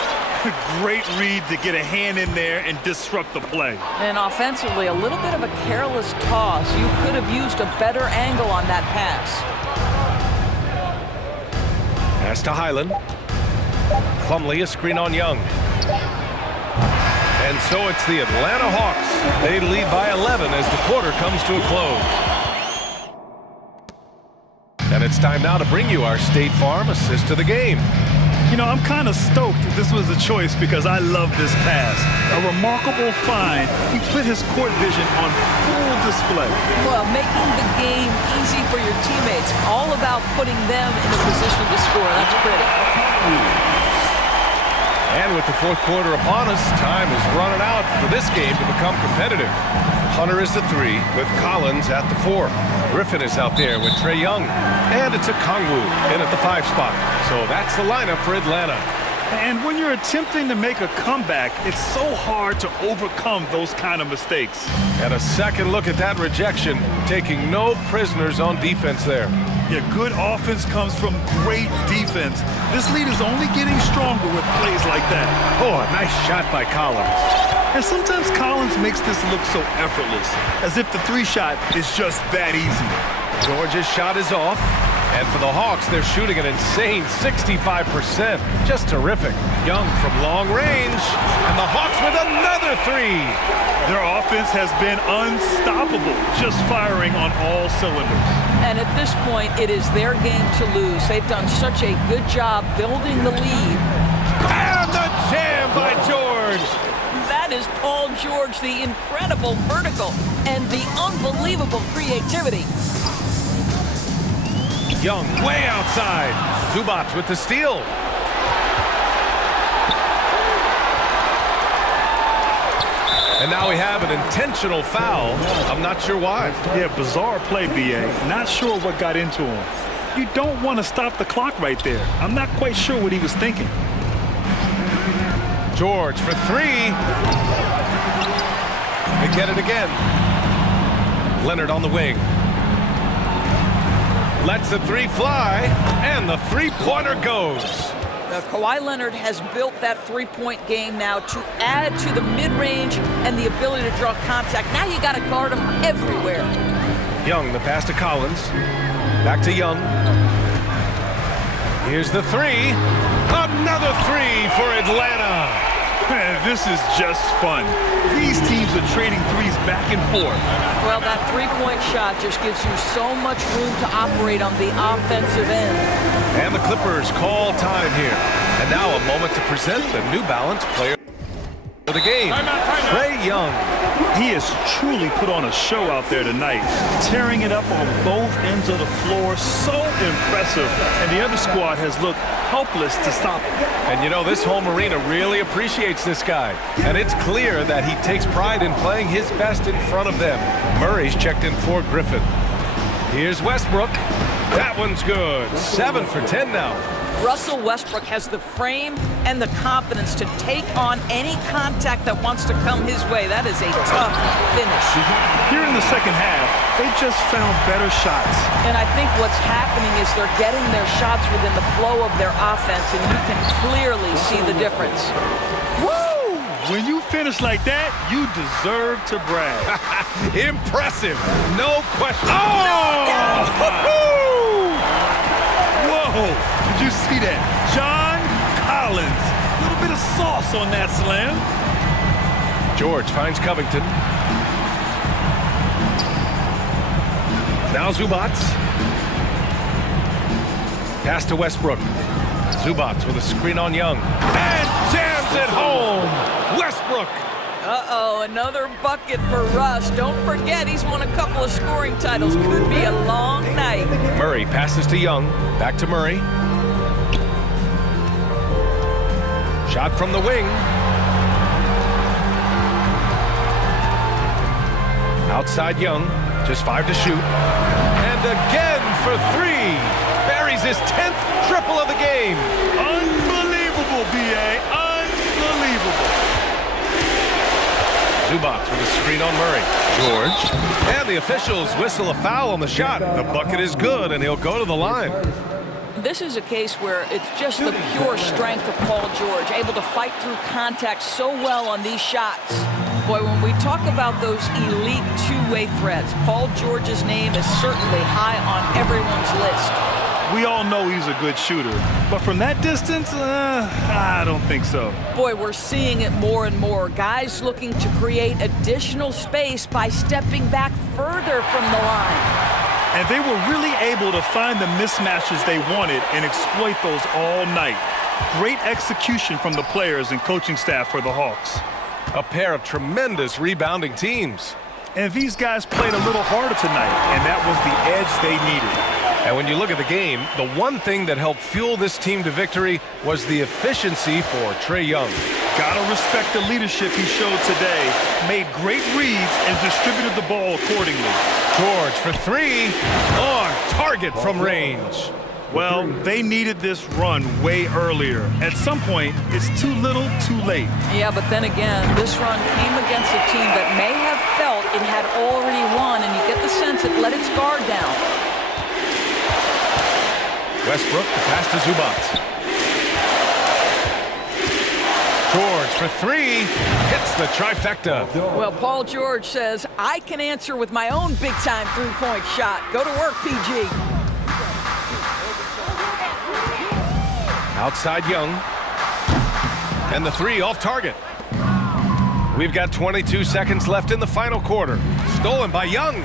Great read to get a hand in there and disrupt the play. And offensively, a little bit of a careless toss. You could have used a better angle on that pass. Pass to Highland. Plumlee, a screen on Young. And so it's the Atlanta Hawks. They lead by 11 as the quarter comes to a close. And it's time now to bring you our State Farm assist to the game. You know, I'm kind of stoked that this was a choice because I love this pass. A remarkable find. He put his court vision on full display. Well, making the game easy for your teammates. All about putting them in a position to score. That's pretty. And with the fourth quarter upon us, time is running out for this game to become competitive. Hunter is the 3 with Collins at the 4. Griffin is out there with Trae Young. And it's Okongwu in at the 5 spot. So that's the lineup for Atlanta. And when you're attempting to make a comeback, it's so hard to overcome those kind of mistakes. And a second look at that rejection, taking no prisoners on defense there. Yeah, good offense comes from great defense. This lead is only getting stronger with plays like that. Oh, a nice shot by Collins. And sometimes Collins makes this look so effortless, as if the 3-shot is just that easy. George's shot is off. And for the Hawks, they're shooting an insane 65%. Just terrific. Young from long range. And the Hawks with another 3. Their offense has been unstoppable, just firing on all cylinders. And at this point, it is their game to lose. They've done such a good job building the lead. And the jam by George. That is Paul George, the incredible vertical and the unbelievable creativity. Young way outside. Zubac with the steal. And now we have an intentional foul. I'm not sure why. Yeah, bizarre play, B.A. Not sure what got into him. You don't want to stop the clock right there. I'm not quite sure what he was thinking. George for 3. They get it again. Leonard on the wing. Lets the 3 fly, and the 3-pointer goes. Now, Kawhi Leonard has built that 3-point game now to add to the mid-range and the ability to draw contact. Now you got to guard him everywhere. Young, the pass to Collins. Back to Young. Here's the 3. Another 3 for Atlanta. Man, this is just fun. These teams are trading threes back and forth. Well, that 3-point shot just gives you so much room to operate on the offensive end. And the Clippers call time here. And now a moment to present the New Balance player of the game, Trae Young. He has truly put on a show out there tonight, tearing it up on both ends of the floor. So impressive. And the other squad has looked helpless to stop him. And you know, this home arena really appreciates this guy. And it's clear that he takes pride in playing his best in front of them. Murray's checked in for Griffin. Here's Westbrook. That one's good. 7 for 10 now. Russell Westbrook has the frame and the confidence to take on any contact that wants to come his way. That is a tough finish. Here in the second half, they've just found better shots. And I think what's happening is they're getting their shots within the flow of their offense, and you can clearly see the difference. Woo! When you finish like that, you deserve to brag. Impressive. No question. Oh! Whoa! Did you see that? John Collins. A little bit of sauce on that slam. George finds Covington. Now Zubats. Pass to Westbrook. Zubats with a screen on Young. And jams it home. Westbrook. Uh-oh, another bucket for Russ. Don't forget, he's won a couple of scoring titles. Could be a long night. Murray passes to Young. Back to Murray. Shot from the wing. Outside Young. Just 5 to shoot. And again for 3. Buries his 10th triple of the game. Unbelievable, B.A. Unbelievable. Zubats with a screen on Murray. George. And the officials whistle a foul on the shot. The bucket is good, and he'll go to the line. This is a case where it's just the pure strength of Paul George, able to fight through contact so well on these shots. Boy, when we talk about those elite two-way threats, Paul George's name is certainly high on everyone's list. We all know he's a good shooter, but from that distance, I don't think so. Boy, we're seeing it more and more. Guys looking to create additional space by stepping back further from the line. And they were really able to find the mismatches they wanted and exploit those all night. Great execution from the players and coaching staff for the Hawks. A pair of tremendous rebounding teams. And these guys played a little harder tonight, and that was the edge they needed. And when you look at the game, the one thing that helped fuel this team to victory was the efficiency for Trae Young. Gotta respect the leadership he showed today. Made great reads and distributed the ball accordingly. George for 3 on target from range. Well, they needed this run way earlier. At some point, it's too little, too late. Yeah, but then again, this run came against a team that may have felt it had already won, and you get the sense it let its guard down. Westbrook, the pass to Zubats. George for 3, hits the trifecta. Well, Paul George says, I can answer with my own big-time three-point shot. Go to work, PG. Outside Young. And the 3 off target. We've got 22 seconds left in the final quarter. Stolen by Young.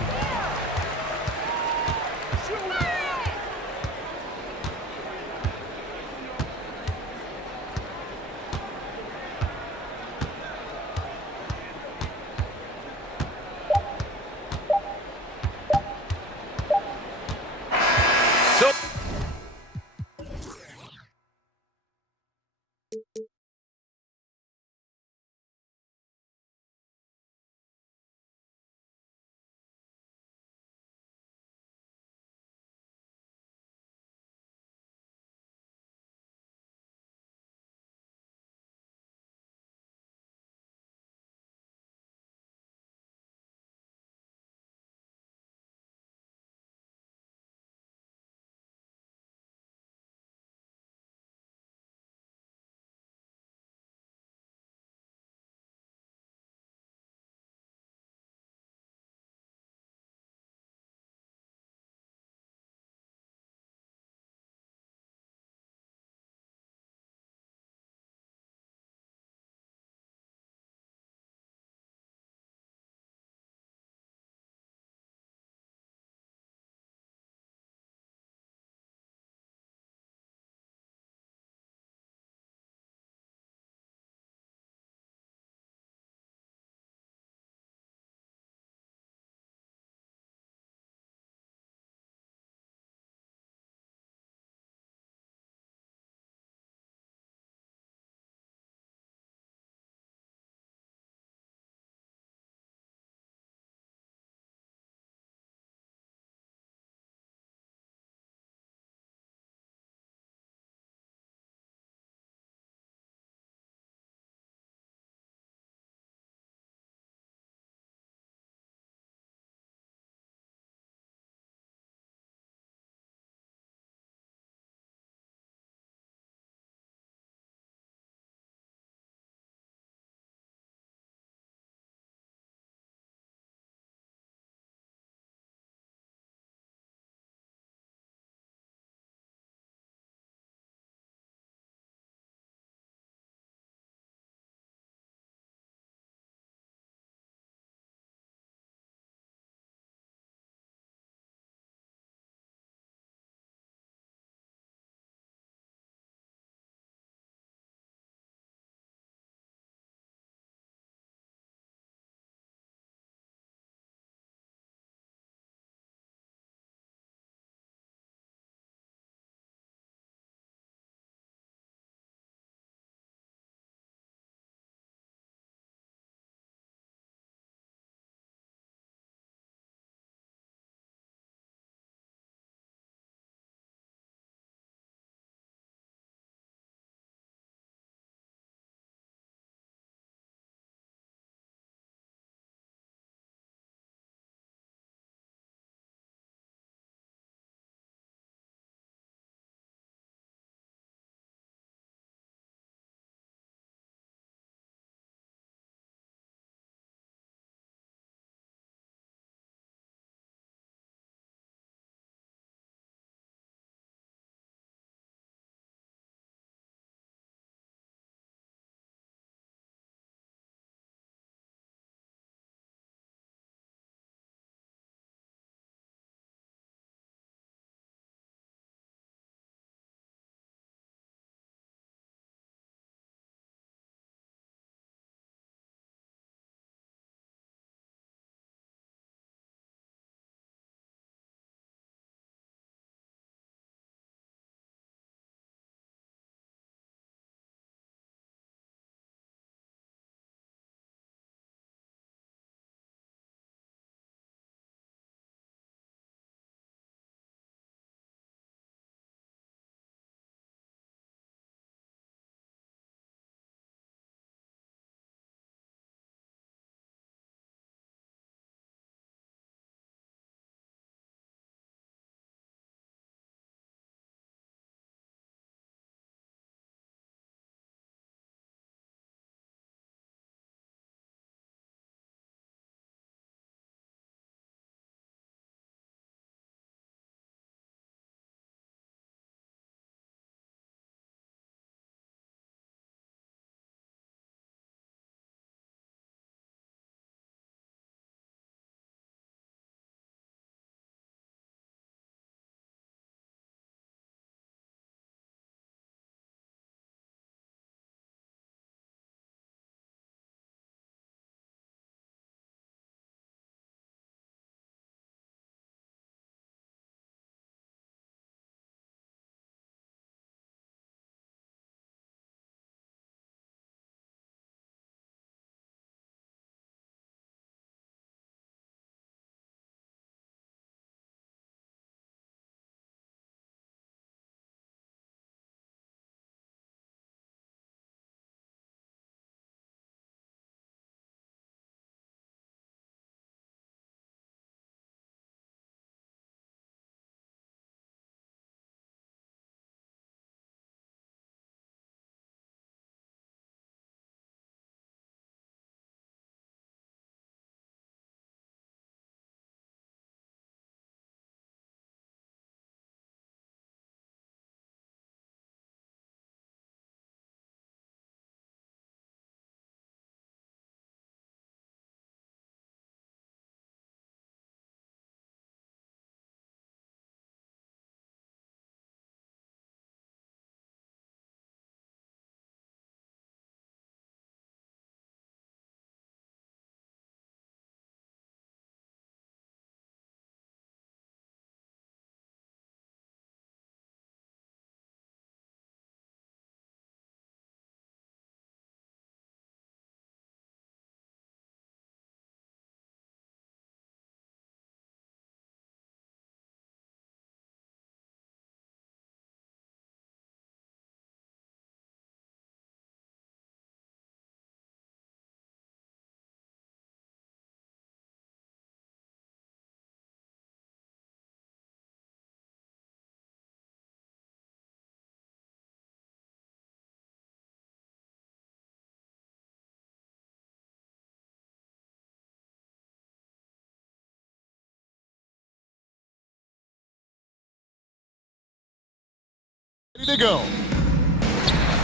Ready to go.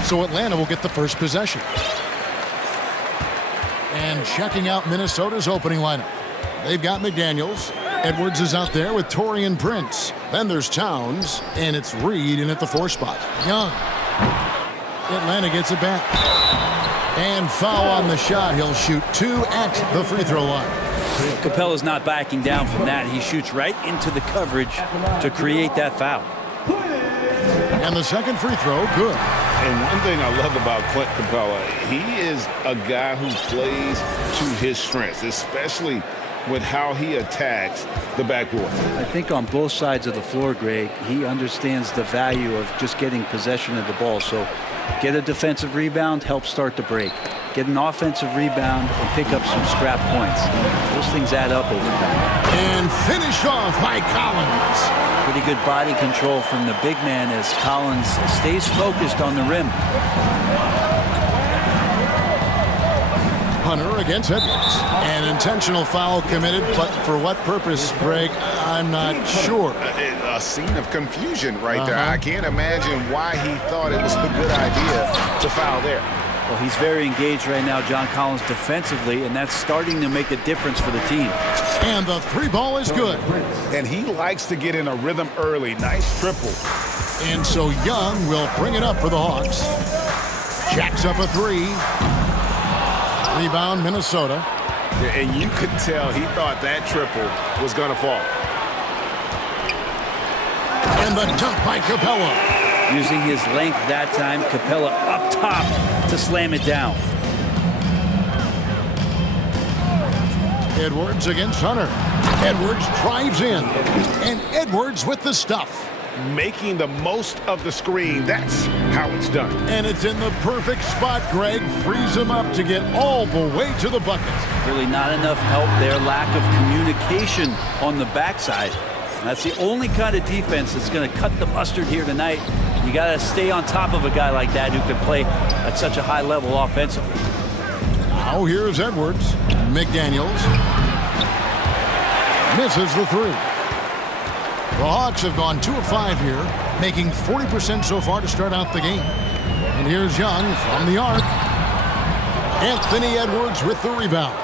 So Atlanta will get the first possession. And checking out Minnesota's opening lineup. They've got McDaniels. Edwards is out there with Torian Prince. Then there's Towns, and it's Reed in at the 4 spot. Young. Atlanta gets it back. And foul on the shot. He'll shoot 2 at the free throw line. Capella's not backing down from that. He shoots right into the coverage to create that foul. And the second free throw, good. And one thing I love about Clint Capella, he is a guy who plays to his strengths, especially with how he attacks the backboard. I think on both sides of the floor, Greg, he understands the value of just getting possession of the ball. So get a defensive rebound, help start the break. Get an offensive rebound and pick up some scrap points. Those things add up over time. And finish off by Collins. Pretty good body control from the big man as Collins stays focused on the rim. Hunter against Edwards. An intentional foul committed, but for what purpose, Greg, I'm not sure. A scene of confusion right there. I can't imagine why he thought it was a good idea to foul there. Well, he's very engaged right now, John Collins, defensively, and that's starting to make a difference for the team. And the 3 ball is good. And he likes to get in a rhythm early. Nice triple. And so Young will bring it up for the Hawks. Jacks up a 3. Rebound, Minnesota. And you could tell he thought that triple was going to fall. And the dunk by Capella. Using his length that time, Capella up top to slam it down. Edwards against Hunter. Edwards drives in. And Edwards with the stuff. Making the most of the screen. That's how it's done. And it's in the perfect spot, Greg. Frees him up to get all the way to the bucket. Really not enough help there. Lack of communication on the backside. That's the only kind of defense that's going to cut the mustard here tonight. You got to stay on top of a guy like that who can play at such a high level offensively. Now here's Edwards. McDaniels misses the 3. The Hawks have gone 2 of 5 here, making 40% so far to start out the game. And here's Young from the arc. Anthony Edwards with the rebound.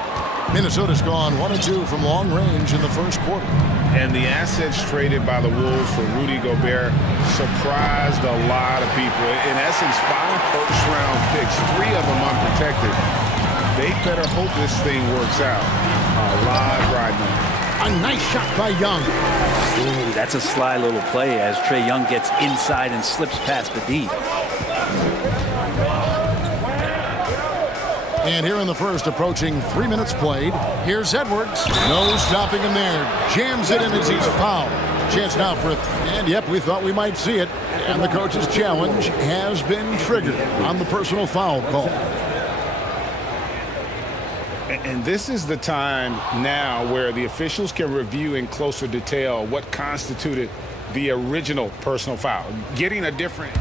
Minnesota's gone 1 of 2 from long range in the first quarter. And the assets traded by the Wolves for Rudy Gobert surprised a lot of people. In essence, 5 first-round picks, 3 of them unprotected. They better hope this thing works out. A lot riding on it. A nice shot by Young. Ooh, that's a sly little play as Trae Young gets inside and slips past the D. And here in the first, approaching 3 minutes played, here's Edwards. No stopping him there. Jams it in as he's fouled. Chance now for it. And yep, we thought we might see it. And the coach's challenge has been triggered on the personal foul call. And this is the time now where the officials can review in closer detail what constituted the original personal foul. Getting a different...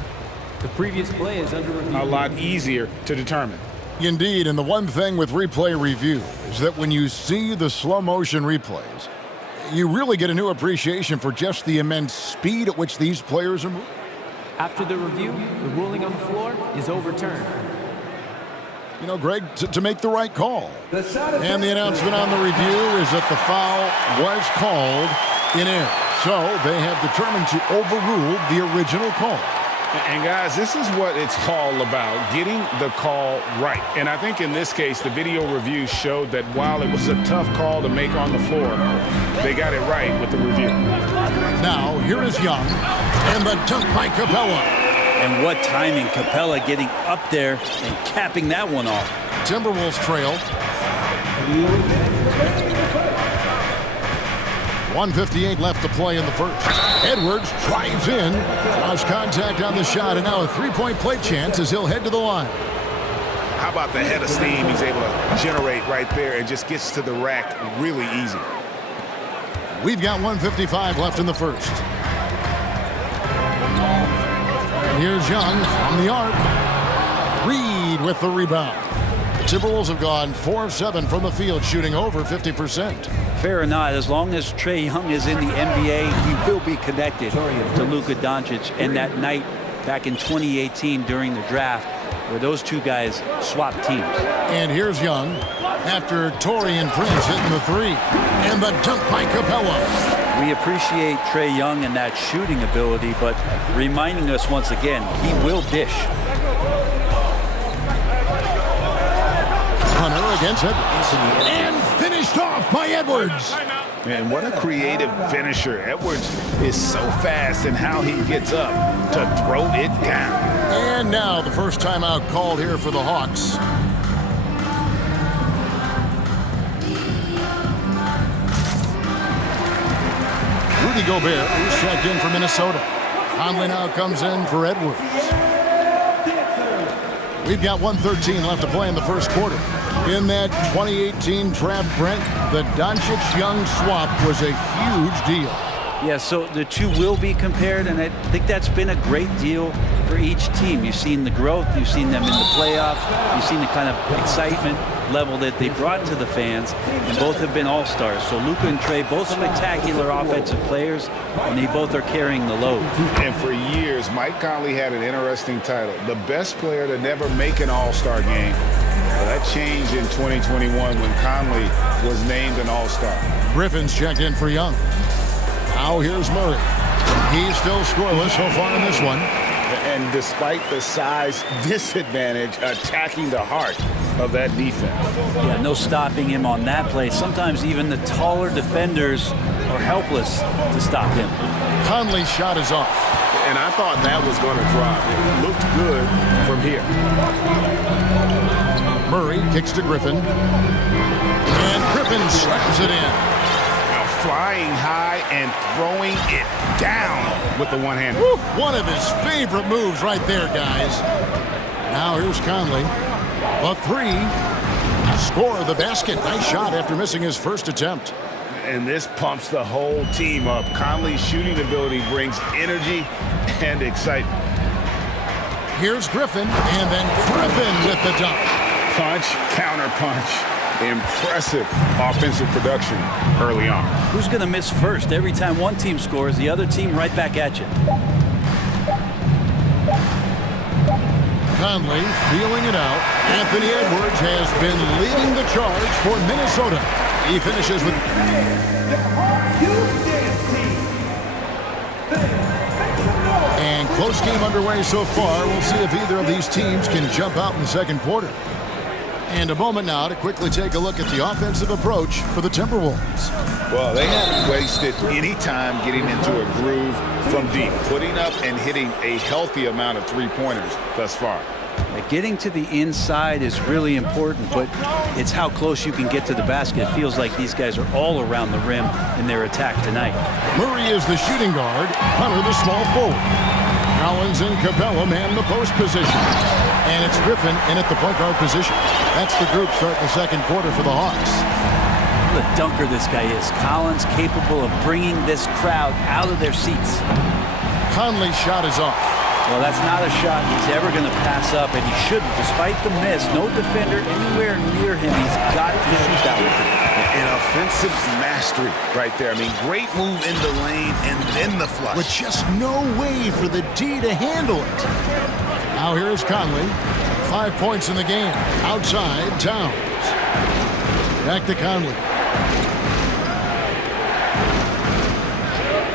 The previous play is under review. A lot easier to determine. Indeed, and the one thing with replay review is that when you see the slow motion replays, you really get a new appreciation for just the immense speed at which these players are moving. After the review, the ruling on the floor is overturned. You know, Greg, to make the right call. And the announcement on the review is that the foul was called in error. So they have determined to overrule the original call. And guys, this is what it's all about, getting the call right. And I think in this case, the video review showed that while it was a tough call to make on the floor, they got it right with the review. Now, here is Young, and the dunk by Capella. And what timing, Capella getting up there and capping that one off. Timberwolves trail. 1:58 left to play in the first. Edwards drives in, lost contact on the shot, and now a 3-point play chance as he'll head to the line. How about the head of steam he's able to generate right there and just gets to the rack really easy. We've got 1:55 left in the first. And here's Young from the arc. Reed with the rebound. The Timberwolves have gone 4 of 7 from the field, shooting over 50%. Fair or not, as long as Trae Young is in the NBA, he will be connected to Luka Doncic. And that night back in 2018 during the draft, where those two guys swapped teams. And here's Young after Torian Prince hitting the three. And the dunk by Capella. We appreciate Trae Young and that shooting ability, but reminding us once again, he will dish. Hunter against Edwards. And finished off by Edwards. Man, what a creative finisher. Edwards is so fast in how he gets up to throw it down. And now the first timeout called here for the Hawks. Rudy Gobert, who's checked in for Minnesota. Conley now comes in for Edwards. We've got 1:13 left to play in the first quarter. In that 2018 draft, Brent, the Doncic-Young swap was a huge deal. Yeah, so the two will be compared, and I think that's been a great deal for each team. You've seen the growth, you've seen them in the playoffs, you've seen the kind of excitement level that they brought to the fans, and both have been all-stars. So Luka and Trae, both spectacular offensive players, and they both are carrying the load. And for years, Mike Conley had an interesting title, the best player to never make an all-star game. Well, that changed in 2021 when Conley was named an all-star. Griffin's checked in for Young. Now here's Murray. He's still scoreless so far in this one. And despite the size disadvantage, attacking the heart of that defense. Yeah, no stopping him on that play. Sometimes even the taller defenders are helpless to stop him. Conley's shot is off. And I thought that was going to drop. It looked good from here. Murray kicks to Griffin. And Griffin slams it in. Now flying high and throwing it down with the one hand. One of his favorite moves right there, guys. Now here's Conley. A three. Score the basket. Nice shot after missing his first attempt. And this pumps the whole team up. Conley's shooting ability brings energy and excitement. Here's Griffin, and then Griffin with the dunk. Punch, counter punch. Impressive offensive production early on. Who's going to miss first? Every time one team scores, the other team right back at you. Conley feeling it out. Anthony Edwards has been leading the charge for Minnesota. He finishes with... And close game underway so far. We'll see if either of these teams can jump out in the second quarter. And a moment now to quickly take a look at the offensive approach for the Timberwolves. Well, they haven't wasted any time getting into a groove from deep, putting up and hitting a healthy amount of three-pointers thus far. Getting to the inside is really important, but it's how close you can get to the basket. It feels like these guys are all around the rim in their attack tonight. Murray is the shooting guard, Hunter the small forward. Collins and Capella man the post position. And it's Griffin in at the point guard position. That's the group starting the second quarter for the Hawks. What a dunker this guy is. Collins capable of bringing this crowd out of their seats. Conley's shot is off. Well, that's not a shot he's ever going to pass up, and he shouldn't. Despite the miss, no defender anywhere near him. He's got to shoot that one. An offensive mastery right there. I mean, great move in the lane and then the flush. With just no way for the D to handle it. Now here's Conley. 5 points in the game. Outside, Towns. Back to Conley.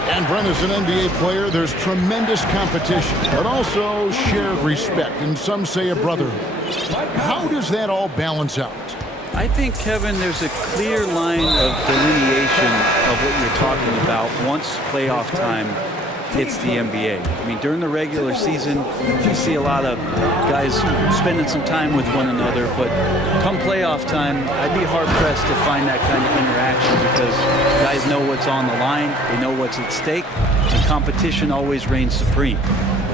And Brent, as an NBA player, there's tremendous competition, but also shared respect, and some say a brotherhood. How does that all balance out? I think, Kevin, there's a clear line of delineation of what you're talking about once playoff time hits the NBA. I mean, during the regular season, you see a lot of guys spending some time with one another, but come playoff time, I'd be hard-pressed to find that kind of interaction because guys know what's on the line, they know what's at stake, and competition always reigns supreme.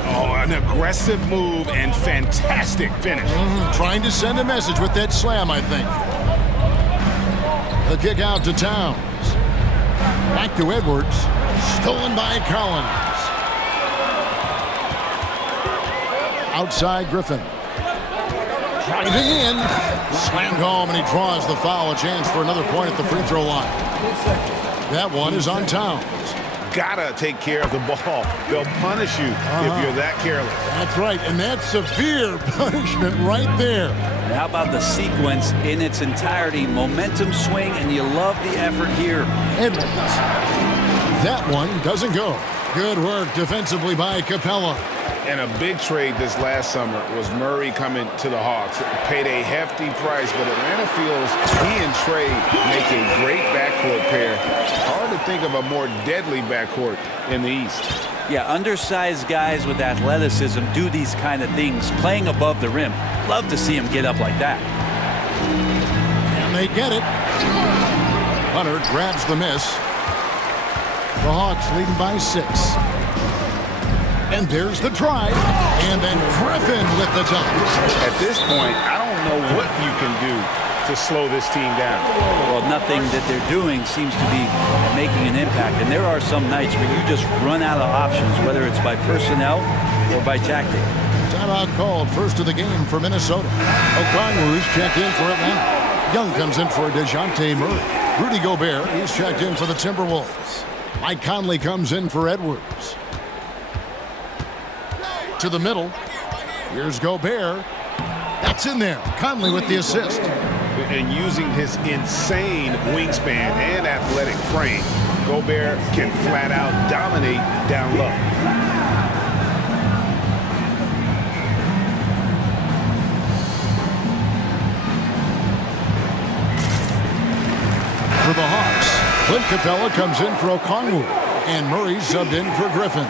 Oh, an aggressive move and fantastic finish. Trying to send a message with that slam, I think. The kick out to Towns. Back to Edwards. Stolen by Collins. Outside Griffin. Driving in. Slammed home, and he draws the foul. A chance for another point at the free throw line. That one is on Towns. gotta take care of the ball. They'll punish you if you're that careless. That's right, and that's severe punishment right there. And how about the sequence in its entirety? Momentum swing, and you love the effort here. Edwards. That one doesn't go. Good work defensively by Capella. And a big trade this last summer was Murray coming to the Hawks. Paid a hefty price, but Atlanta feels he and Trey make a great backcourt pair. Hard to think of a more deadly backcourt in the East. Yeah, undersized guys with athleticism do these kind of things, playing above the rim. Love to see them get up like that. And they get it. Hunter grabs the miss. The Hawks leading by 6. And there's the drive. And then Griffin with the dunk. At this point, I don't know what you can do to slow this team down. Well, nothing that they're doing seems to be making an impact. And there are some nights where you just run out of options, whether it's by personnel or by tactic. Timeout called, first of the game for Minnesota. Okongwu's checked in for Atlanta. Young comes in for DeJounte Murray. Rudy Gobert, he's checked in for the Timberwolves. Mike Conley comes in for Edwards. To the middle. Here's Gobert. That's in there. Conley with the assist. And using his insane wingspan and athletic frame, Gobert can flat out dominate down low. For the Hawks, Clint Capella comes in for Okongwu, and Murray subbed in for Griffin.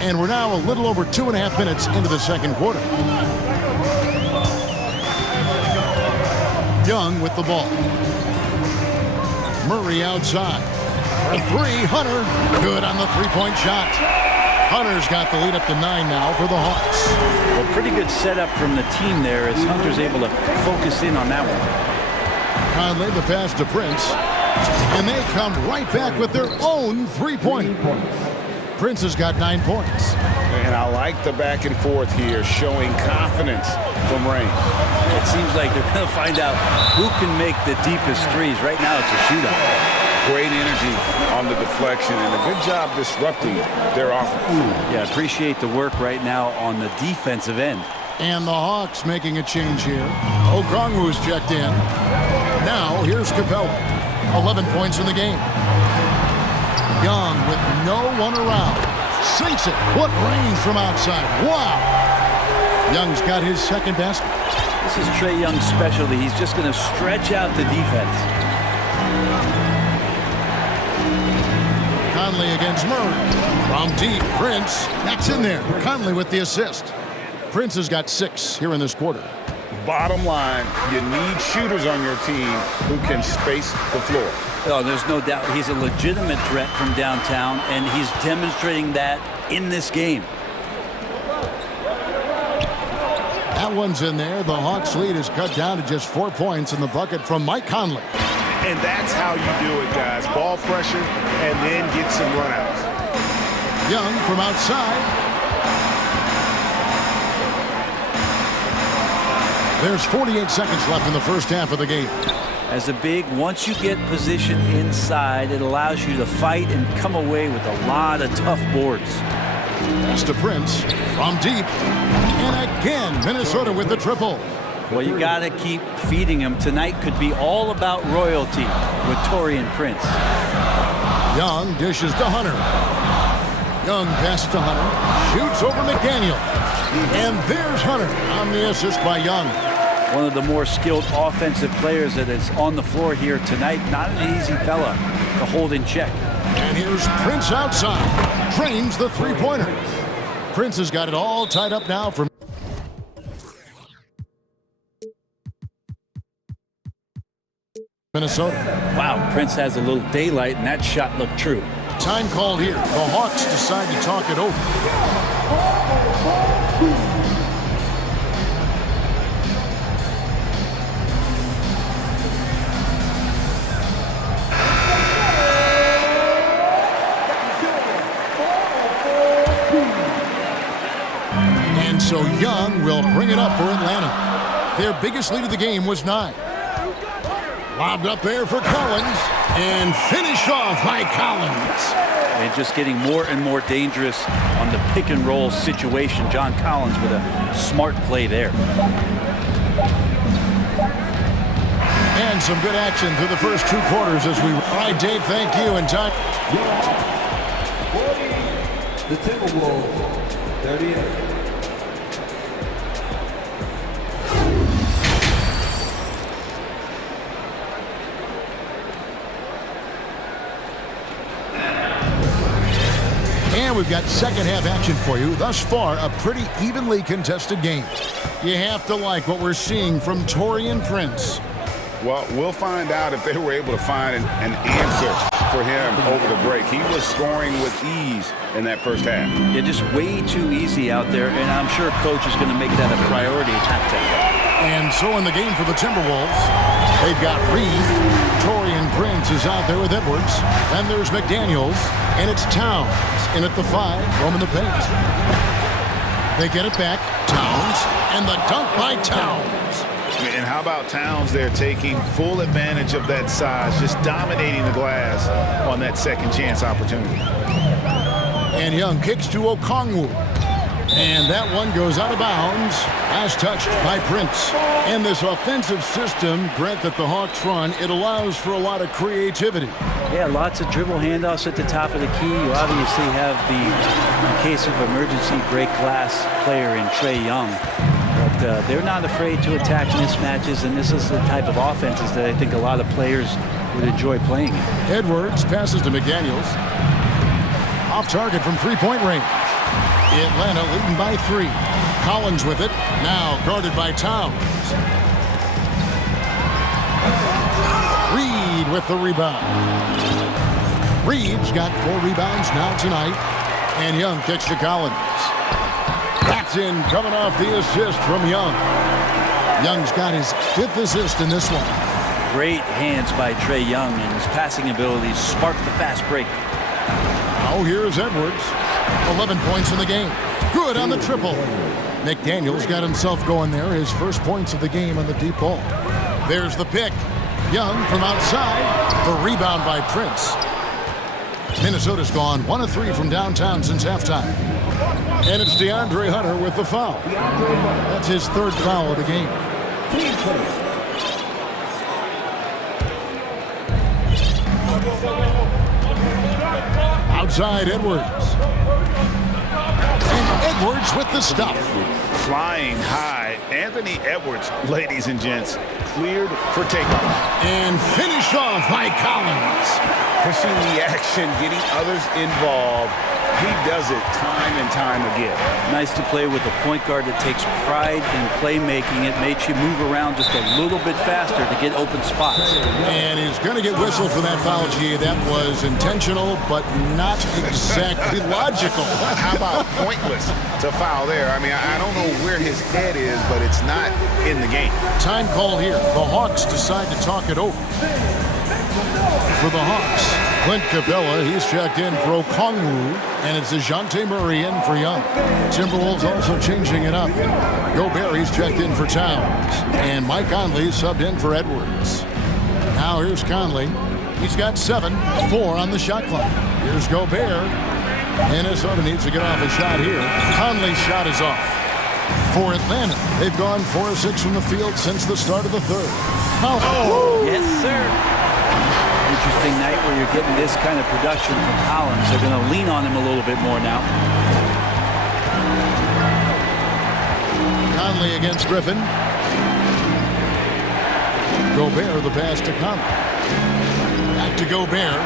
And we're now a little over 2.5 minutes into the second quarter. Young with the ball. Murray outside. For 3, Hunter. Good on the three-point shot. Hunter's got the lead up to 9 now for the Hawks. Well, pretty good setup from the team there as Hunter's able to focus in on that one. Conley, the pass to Prince. And they come right back with their own three-pointer. Prince has got 9 points. And I like the back and forth here, showing confidence from Rain. It seems like they're going to find out who can make the deepest threes. Right now it's a shootout. Great energy on the deflection and a good job disrupting their offense. Yeah, appreciate the work right now on the defensive end. And the Hawks making a change here. Okongwu's checked in. Now here's Capella. 11 points in the game. Young with no one around. Sinks it. What range from outside. Wow. Young's got his second basket. This is Trae Young's specialty. He's just going to stretch out the defense. Conley against Murray. From deep, Prince. That's in there. Conley with the assist. Prince has got 6 here in this quarter. Bottom line, you need shooters on your team who can space the floor. Oh, there's no doubt he's a legitimate threat from downtown, and he's demonstrating that in this game. That one's in there. The Hawks lead is cut down to just 4 points in the bucket from Mike Conley. And that's how you do it, guys. Ball pressure and then get some runouts. Young from outside. There's 48 seconds left in the first half of the game. As a big, once you get position inside, it allows you to fight and come away with a lot of tough boards. Pass to Prince from deep. And again, Minnesota with the triple. Well, you got to keep feeding him. Tonight could be all about royalty with Taurean Prince. Young dishes to Hunter. Young passes to Hunter. Shoots over McDaniel. And there's Hunter on the assist by Young. One of the more skilled offensive players that is on the floor here tonight. Not an easy fella to hold in check. And here's Prince outside. Drains the three-pointer. Prince has got it all tied up now for Minnesota. Wow, Prince has a little daylight, and that shot looked true. Time called here. The Hawks decide to talk it over. And so Young will bring it up for Atlanta. Their biggest lead of the game was 9. Lobbed up there for Collins, and finished off by Collins. And just getting more and more dangerous on the pick and roll situation. John Collins with a smart play there. And some good action through the first 2 quarters as we... All right, Dave, thank you. And time... The Timberwolves, 38. And we've got second half action for you. Thus far, a pretty evenly contested game. You have to like what we're seeing from Taurean Prince. Well, we'll find out if they were able to find an answer for him over the break. He was scoring with ease in that first half. Yeah, just way too easy out there, and I'm sure coach is going to make that a priority at halftime. And so in the game for the Timberwolves, they've got Reed. Taurean Prince is out there with Edwards. Then there's McDaniels, and it's Towns in at the 5, roaming the paint. They get it back. Towns, and the dunk by Towns. And how about Towns there taking full advantage of that size, just dominating the glass on that second chance opportunity. And Young kicks to Okongwu. And that one goes out of bounds, as touched by Prince. And this offensive system, Brent, that the Hawks run, it allows for a lot of creativity. Yeah, lots of dribble handoffs at the top of the key. You obviously have the, in case of emergency, break glass player in Trae Young. But they're not afraid to attack mismatches, and this is the type of offenses that I think a lot of players would enjoy playing in. Edwards passes to McDaniels. Off target from three-point range. Atlanta leading by 3. Collins with it, now guarded by Towns. Reed with the rebound. Reed's got 4 rebounds now tonight, and Young kicks to Collins. That's in, coming off the assist from Young. Young's got his 5th assist in this one. Great hands by Trae Young, and his passing abilities spark the fast break. Oh, here's Edwards. 11 points in the game. Good on the triple. McDaniels got himself going there. His first points of the game on the deep ball. There's the pick. Young from outside. The rebound by Prince. Minnesota's gone 1 of 3 from downtown since halftime. And it's DeAndre Hunter with the foul. That's his 3rd foul of the game. Outside Edwards. And Edwards with the stuff. Flying high, Anthony Edwards, ladies and gents, cleared for takeoff. And finished off by Collins. Pushing the action, getting others involved. He does it time and time again. Nice to play with a point guard that takes pride in playmaking. It makes you move around just a little bit faster to get open spots. And he's going to get whistled for that foul, G. That was intentional, but not exactly logical. How about pointless to foul there? I mean, I don't know where his head is, but it's not in the game. Time call here. The Hawks decide to talk it over. For the Hawks, Clint Capella, he's checked in for Okongwu, and it's DeJounte Murray in for Young. Timberwolves also changing it up. Gobert, he's checked in for Towns, and Mike Conley subbed in for Edwards. Now here's Conley. He's got 7, 4 on the shot clock. Here's Gobert. Minnesota needs to get off a shot here. Conley's shot is off. For Atlanta, they've gone 4 of 6 from the field since the start of the 3rd. Oh, yes, sir. Interesting night where you're getting this kind of production from Collins. They're going to lean on him a little bit more now. Conley against Griffin. Gobert, the pass to Conley. Back to Gobert.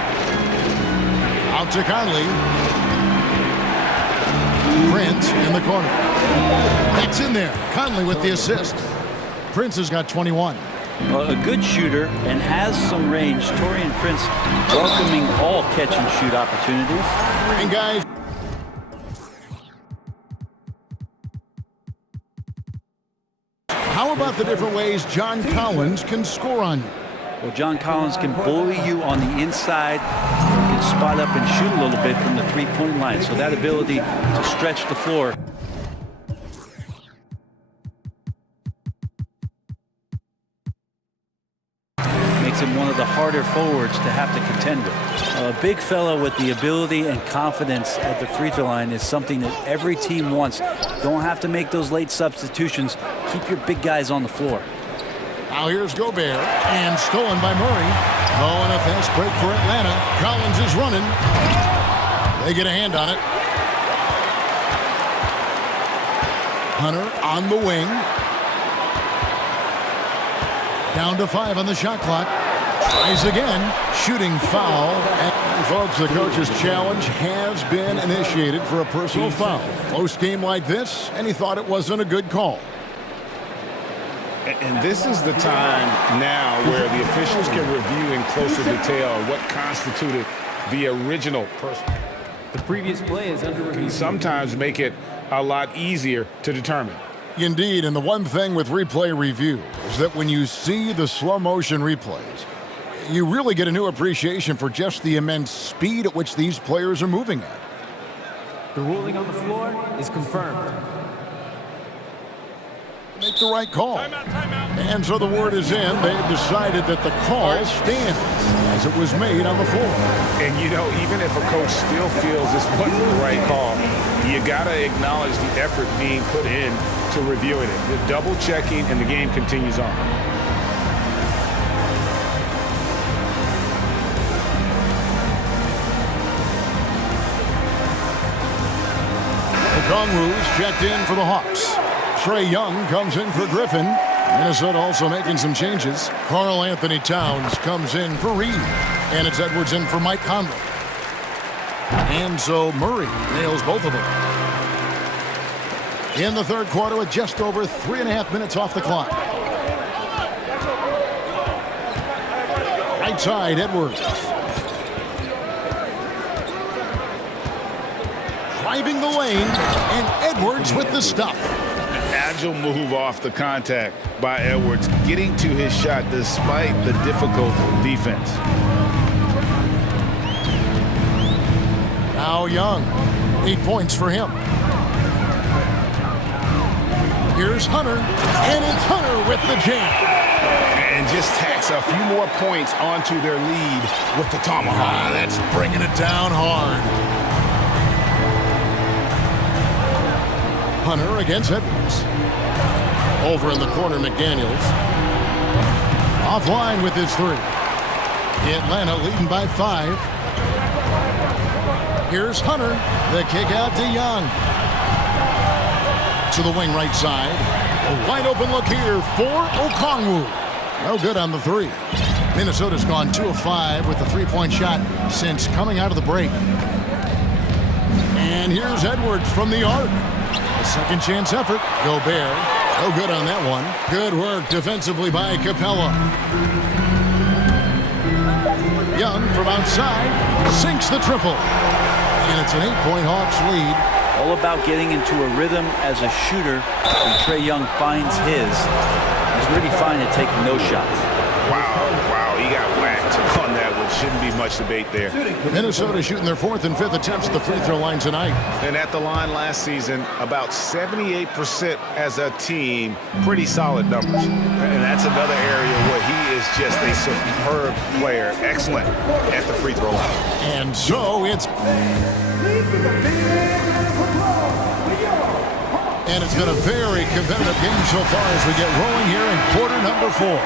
Out to Conley. Prince in the corner. That's in there. Conley with the assist. Prince has got 21. Well, a good shooter and has some range. Taurean Prince welcoming all catch and shoot opportunities. And guys, how about the different ways John Collins can score on you? Well, John Collins can bully you on the inside. He can spot up and shoot a little bit from the three-point line. So that ability to stretch the floor. makes him one of the harder forwards to have to contend with. A big fellow with the ability and confidence at the free throw line is something that every team wants. Don't have to make those late substitutions. Keep your big guys on the floor. Now here's Gobert, and stolen by Murray. Oh, and a fast break for Atlanta. Collins is running. They get a hand on it. Hunter on the wing. Down to 5 on the shot clock. Tries again. Shooting foul. And folks, the coach's challenge has been initiated for a personal foul. Close game like this, and he thought it wasn't a good call. And this is the time now where the officials can review in closer detail what constituted the original person. The previous play is under review. Can sometimes make it a lot easier to determine. Indeed, and the one thing with replay review is that when you see the slow motion replays, you really get a new appreciation for just the immense speed at which these players are moving at. The ruling on the floor is confirmed. Make the right call. And so the word is in. They've decided that the call stands as it was made on the floor. And you know, even if a coach still feels this wasn't the right call, you gotta acknowledge the effort being put in to reviewing it. The double checking, and the game continues on. The Conroos checked in for the Hawks. Trae Young comes in for Griffin. Minnesota also making some changes. Karl Anthony Towns comes in for Reed. And it's Edwards in for Mike Conley. And so Murray nails both of them. In the third quarter with just over 3.5 minutes off the clock. Right side, Edwards. Driving the lane, and Edwards with the stuff. Agile move off the contact by Edwards, getting to his shot despite the difficult defense. Now Young, 8 points for him. Here's Hunter, and it's Hunter with the jam. And just tacks a few more points onto their lead with the tomahawk. That's bringing it down hard. Hunter against Edwards. Over in the corner, McDaniels. Offline with his 3. Atlanta leading by 5. Here's Hunter. The kick out to Young. To the wing right side. A wide open look here for Okongwu. No good on the 3. Minnesota's gone 2 of 5 with the 3-point shot since coming out of the break. And here's Edwards from the arc. A second chance effort. Gobert. No good on that one. Good work defensively by Capella. Young from outside sinks the triple. And it's an 8-point Hawks lead. All about getting into a rhythm as a shooter, and Trae Young finds his. He's really fine at taking those shots. Wow, he got whacked on that one. Shouldn't be much debate there. Minnesota shooting their 4th and 5th attempts at the free throw line tonight. And at the line last season, about 78% as a team. Pretty solid numbers. And that's another area where he is just a superb player. Excellent at the free throw line. And so it's... And it's been a very competitive game so far as we get rolling here in quarter number 4.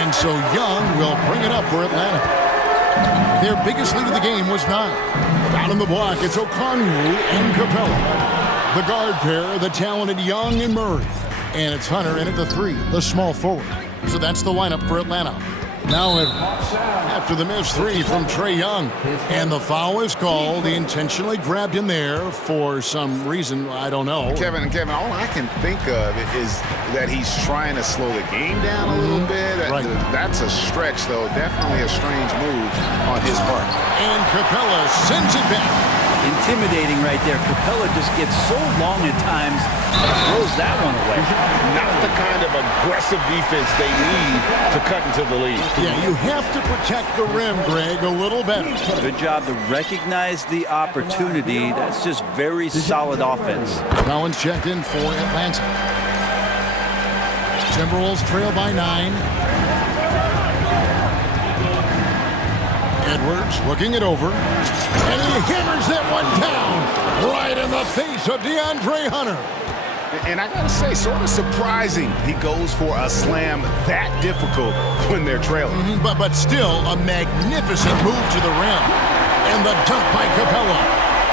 And so Young will bring it up for Atlanta. Their biggest lead of the game was 9. Down in the block, it's Okongwu and Capella. The guard pair, the talented Young and Murray. And it's Hunter in at the 3, the small forward. So that's the lineup for Atlanta. Now after the missed 3 from Trae Young. And the foul is called. He intentionally grabbed him there for some reason. I don't know. Kevin, all I can think of is that he's trying to slow the game down a little bit. Right. That's a stretch, though. Definitely a strange move on his part. And Capella sends it back. Intimidating right there. Capella just gets so long at times and throws that one away. Not the kind of aggressive defense they need to cut into the lead. Yeah, you have to protect the rim, Greg, a little better. Good job to recognize the opportunity. That's just very solid offense. Collins checked in for Atlanta. Timberwolves trail by 9. Edwards looking it over. And he hammers that one down right in the face of DeAndre Hunter. And I gotta say, sort of surprising he goes for a slam that difficult when they're trailing. But still a magnificent move to the rim. And the dunk by Capella.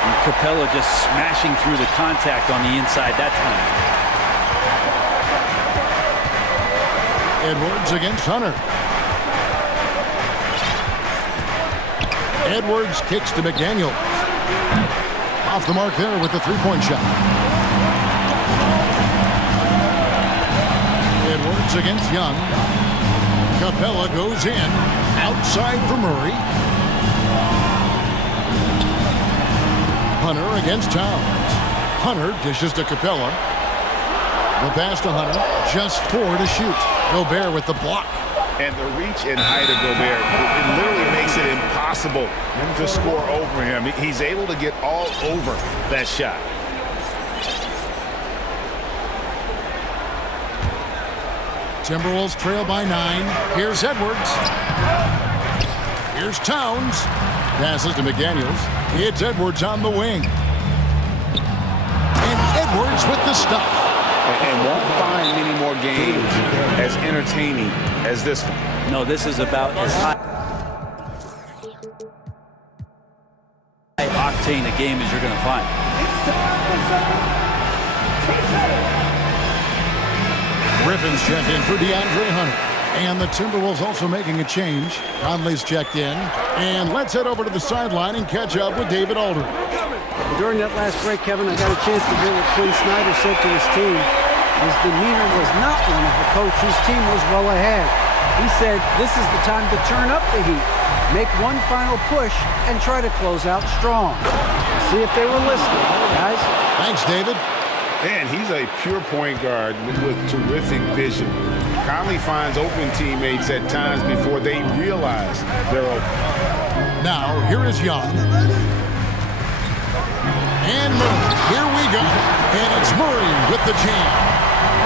And Capella just smashing through the contact on the inside that time. Edwards against Hunter. Edwards kicks to McDaniels. Off the mark there with the three-point shot. Edwards against Young. Capella goes in. Outside for Murray. Hunter against Towns. Hunter dishes to Capella. The pass to Hunter. Just 4 to shoot. Gobert with the block. And the reach and height of Gobert, it literally makes it impossible to score over him. He's able to get all over that shot. Timberwolves trail by 9. Here's Edwards. Here's Towns. Passes to McDaniels. It's Edwards on the wing. And Edwards with the stuff. And won't find many more games as entertaining as this one. No, this is about as high octane a game as you're going to find. Griffin's checked in for DeAndre Hunter. And the Timberwolves also making a change. Conley's checked in. And let's head over to the sideline and catch up with David Aldridge. During that last break, Kevin, I got a chance to hear what Quinn Snyder said to his team. His demeanor was not one of a coach whose team was well ahead. He said, this is the time to turn up the heat, make one final push, and try to close out strong. See if they were listening, guys. Thanks, David. Man, he's a pure point guard with terrific vision. Conley finds open teammates at times before they realize they're open. Now, here is Young. And Murray. Here we go. And it's Murray with the jam.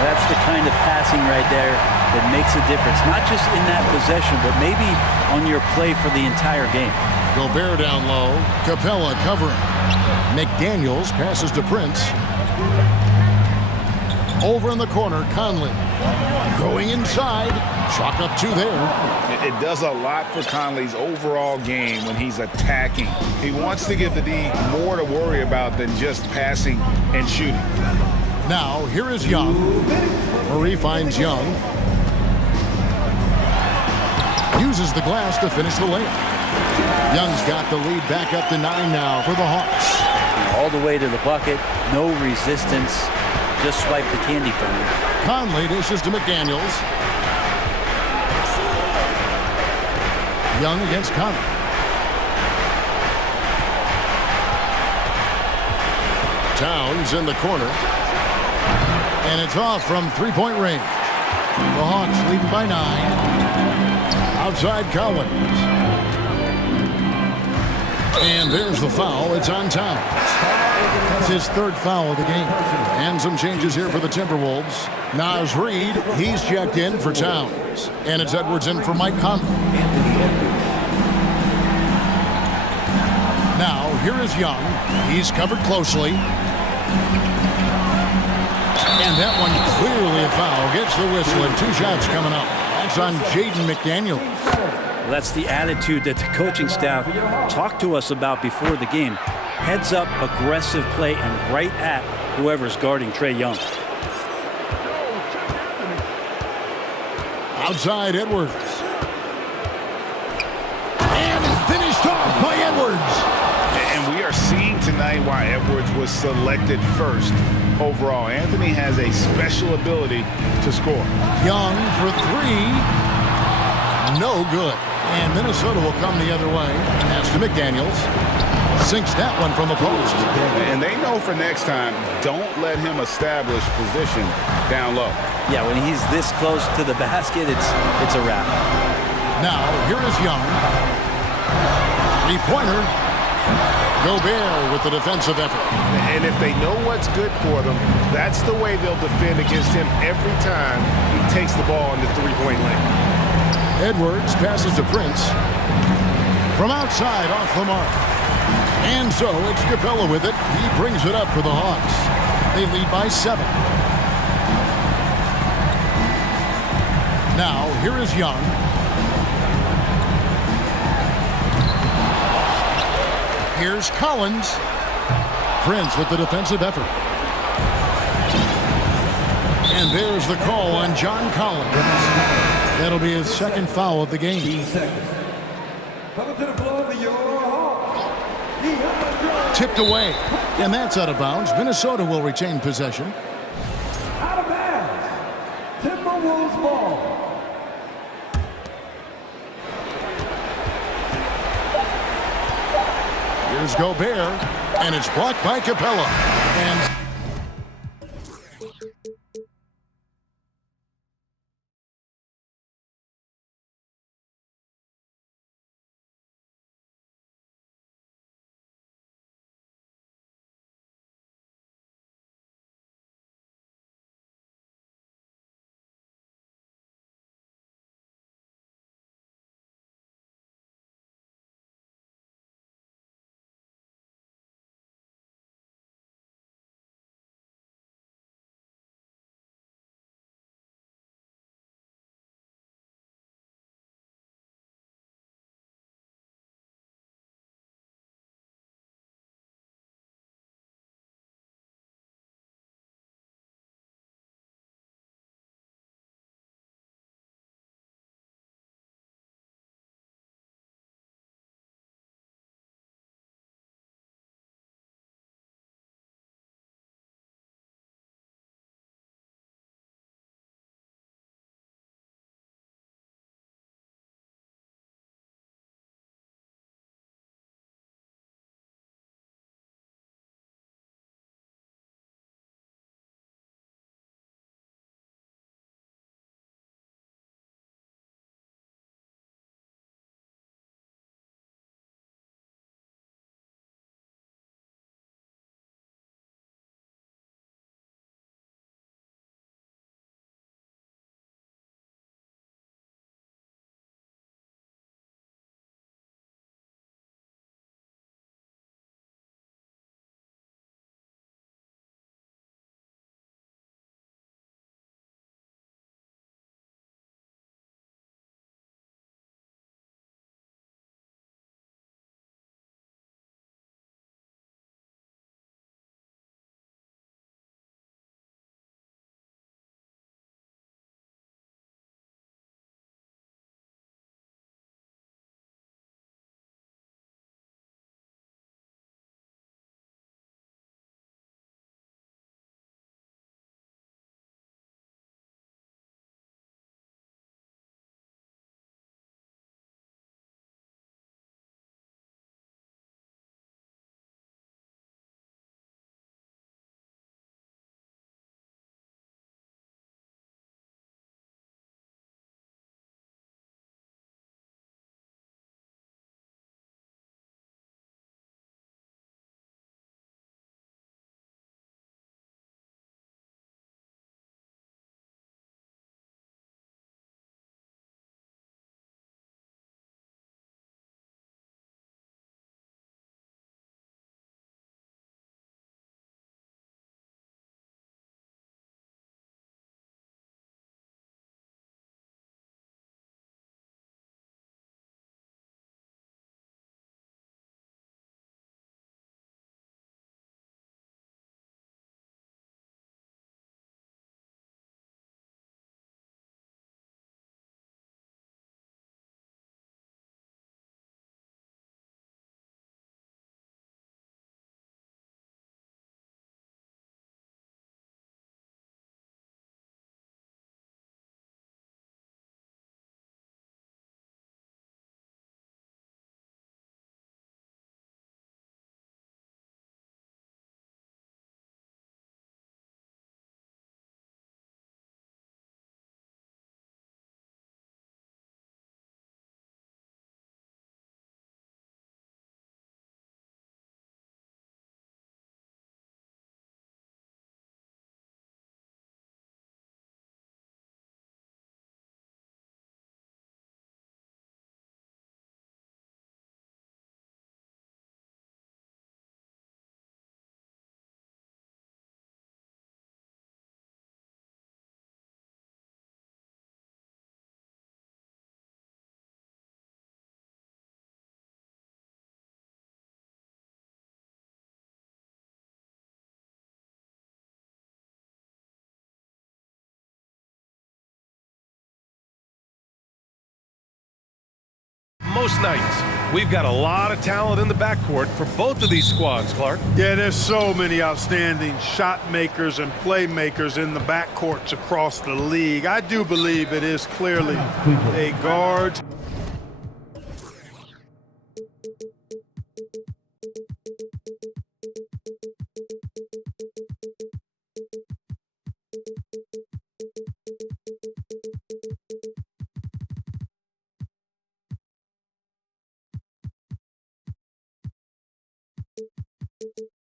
That's the kind of passing right there that makes a difference. Not just in that possession, but maybe on your play for the entire game. Gobert down low. Capella covering. McDaniels passes to Prince. Over in the corner, Conley. Going inside. Chalk up 2 there. It does a lot for Conley's overall game when he's attacking. He wants to give the D more to worry about than just passing and shooting. Now, here is Young. Murray finds Young. Uses the glass to finish the layup. Young's got the lead back up to 9 now for the Hawks. All the way to the bucket. No resistance. Just swipe the candy from him. Conley dishes to McDaniels. Young against Conley. Towns in the corner. And it's off from three-point range. The Hawks leading by 9. Outside Collins. And there's the foul. It's on Towns. That's his 3rd foul of the game. And some changes here for the Timberwolves. Naz Reid, he's checked in for Towns. And it's Edwards in for Mike Conley. Now, here is Young. He's covered closely. And that one clearly a foul. Gets the whistle and 2 shots coming up. That's on Jaden McDaniels. Well, that's the attitude that the coaching staff talked to us about before the game. Heads up, aggressive play, and right at whoever's guarding Trae Young. Outside Edwards. And it's finished off by Edwards. And we are seeing tonight why Edwards was selected first overall. Anthony has a special ability to score. Young for 3. No good. And Minnesota will come the other way. Pass to McDaniels. Sinks that one from the post. And they know for next time, don't let him establish position down low. Yeah, when he's this close to the basket, it's a wrap. Now, here is Young. 3-pointer. Gobert with the defensive effort. And if they know what's good for them, that's the way they'll defend against him every time he takes the ball in the 3-point lane. Edwards passes to Prince. From outside, off the mark. And so it's Capella with it. He brings it up for the Hawks. They lead by 7. Now, here is Young. Here's Collins. Prince with the defensive effort. And there's the call on John Collins. That'll be his second foul of the game. Coming to the floor for your Hawks. Tipped away. And that's out of bounds. Minnesota will retain possession. Out of bounds. Timberwolves ball. Here's Gobert. And it's blocked by Capella. And most nights. We've got a lot of talent in the backcourt for both of these squads, Clark. Yeah, there's so many outstanding shot makers and playmakers in the backcourts across the league. I do believe it is clearly a guard.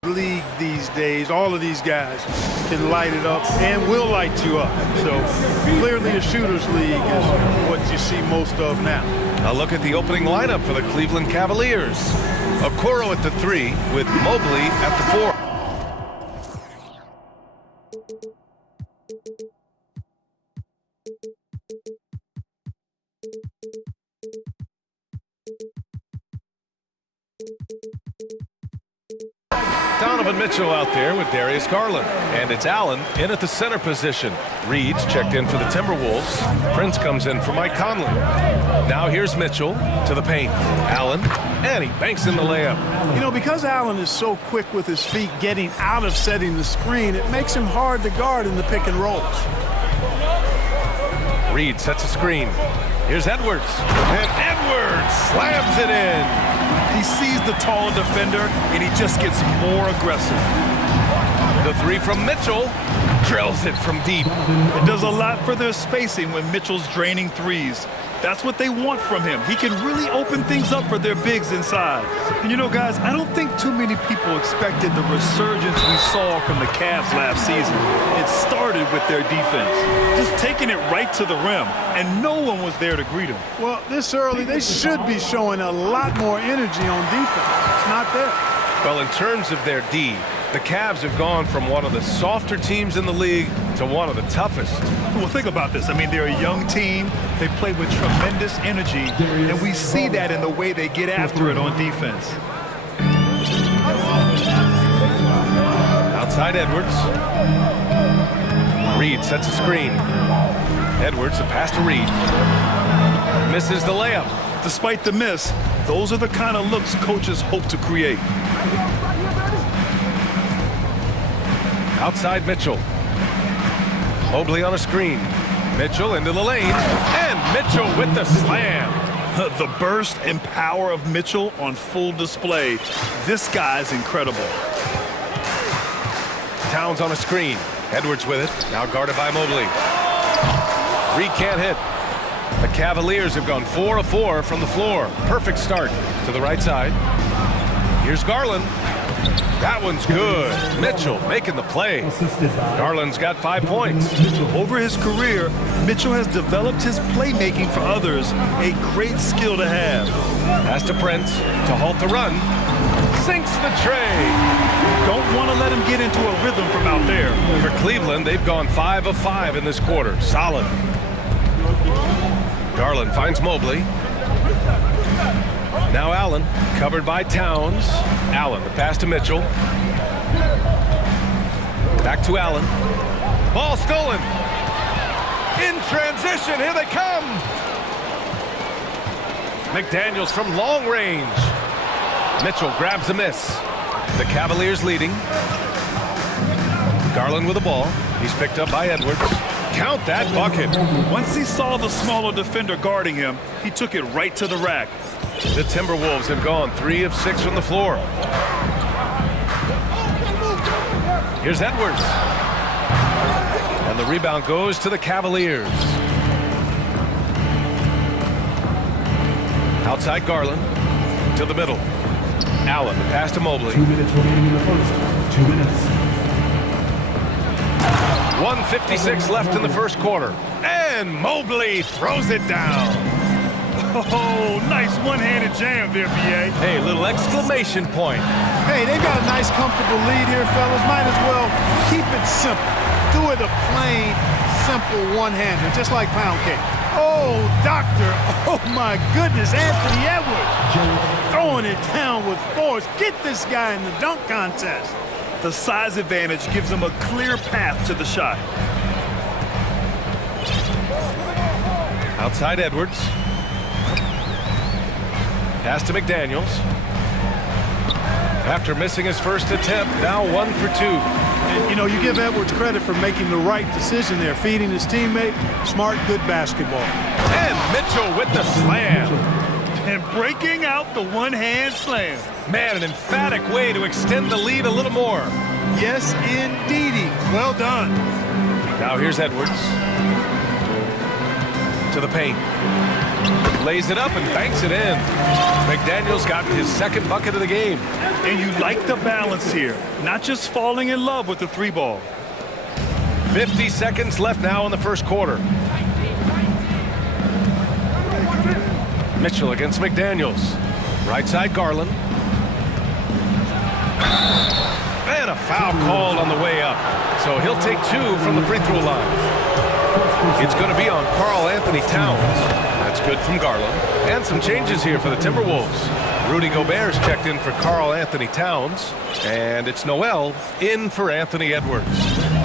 League these days, all of these guys can light it up and will light you up. So clearly a shooter's league is what you see most of now. A look at the opening lineup for the Cleveland Cavaliers. Okoro at the 3 with Mobley at the 4. Donovan Mitchell out there with Darius Garland. And it's Allen in at the center position. Reed's checked in for the Timberwolves. Prince comes in for Mike Conley. Now here's Mitchell to the paint. Allen, and he banks in the layup. You know, because Allen is so quick with his feet getting out of setting the screen, it makes him hard to guard in the pick and rolls. Reed sets a screen. Here's Edwards. And Edwards slams it in. He sees the tall defender, and he just gets more aggressive. The 3 from Mitchell drills it from deep. It does a lot for their spacing when Mitchell's draining threes. That's what they want from him. He can really open things up for their bigs inside. And you know, guys, I don't think too many people expected the resurgence we saw from the Cavs last season. It started with their defense, just taking it right to the rim, and no one was there to greet him. Well, this early, they should be showing a lot more energy on defense. It's not there. Well, in terms of their D, the Cavs have gone from one of the softer teams in the league to one of the toughest. Well, think about this. I mean, they're a young team. They play with tremendous energy, and we see that in the way they get after it on defense. Outside Edwards. Reed sets a screen. Edwards, a pass to Reed. Misses the layup. Despite the miss, those are the kind of looks coaches hope to create. Outside Mitchell. Mobley on a screen. Mitchell into the lane. And Mitchell with the slam. The burst and power of Mitchell on full display. This guy's incredible. Towns on a screen. Edwards with it. Now guarded by Mobley. Reed can't hit. The Cavaliers have gone 4 of 4 from the floor. Perfect start to the right side. Here's Garland. That one's good. Mitchell making the play. Garland's got 5 points. Over his career, Mitchell has developed his playmaking for others, a great skill to have. Pass to Prince to halt the run. Sinks the tray. Don't want to let him get into a rhythm from out there. For Cleveland, they've gone 5 of 5 in this quarter. Solid. Garland finds Mobley. Now Allen, covered by Towns. Allen, the pass to Mitchell. Back to Allen. Ball stolen. In transition, here they come. McDaniels from long range. Mitchell grabs a miss. The Cavaliers leading. Garland with the ball. He's picked up by Edwards. Count that bucket. Once he saw the smaller defender guarding him, he took it right to the rack. The Timberwolves have gone 3 of 6 from the floor. Here's Edwards. And the rebound goes to the Cavaliers. Outside Garland. To the middle. Allen, the pass to Mobley. 2 minutes remaining in the first. 2 minutes. 1:56 left in the first quarter. And Mobley throws it down. Oh, nice one-handed jam there, B.A. Hey, little exclamation point. Hey, they got a nice, comfortable lead here, fellas. Might as well keep it simple. Do it a plain, simple one-hander, just like pound cake. Oh, doctor. Oh, my goodness. Anthony Edwards throwing it down with force. Get this guy in the dunk contest. The size advantage gives him a clear path to the shot. Outside Edwards. Pass to McDaniels. After missing his first attempt, now 1 for 2. And, you know, you give Edwards credit for making the right decision there, feeding his teammate. Smart, good basketball. And Mitchell with the slam. And breaking out the one-hand slam. Man, an emphatic way to extend the lead a little more. Yes, indeedy. Well done. Now here's Edwards. To the paint. Lays it up and banks it in. McDaniels got his second bucket of the game. And you like the balance here. Not just falling in love with the 3-ball. 50 seconds left now in the first quarter. Mitchell against McDaniels. Right side Garland. And a foul called on the way up. So he'll take 2 from the free throw line. It's going to be on Karl Anthony Towns. That's good from Garland. And some changes here for the Timberwolves. Rudy Gobert's checked in for Karl Anthony Towns. And it's Noel in for Anthony Edwards.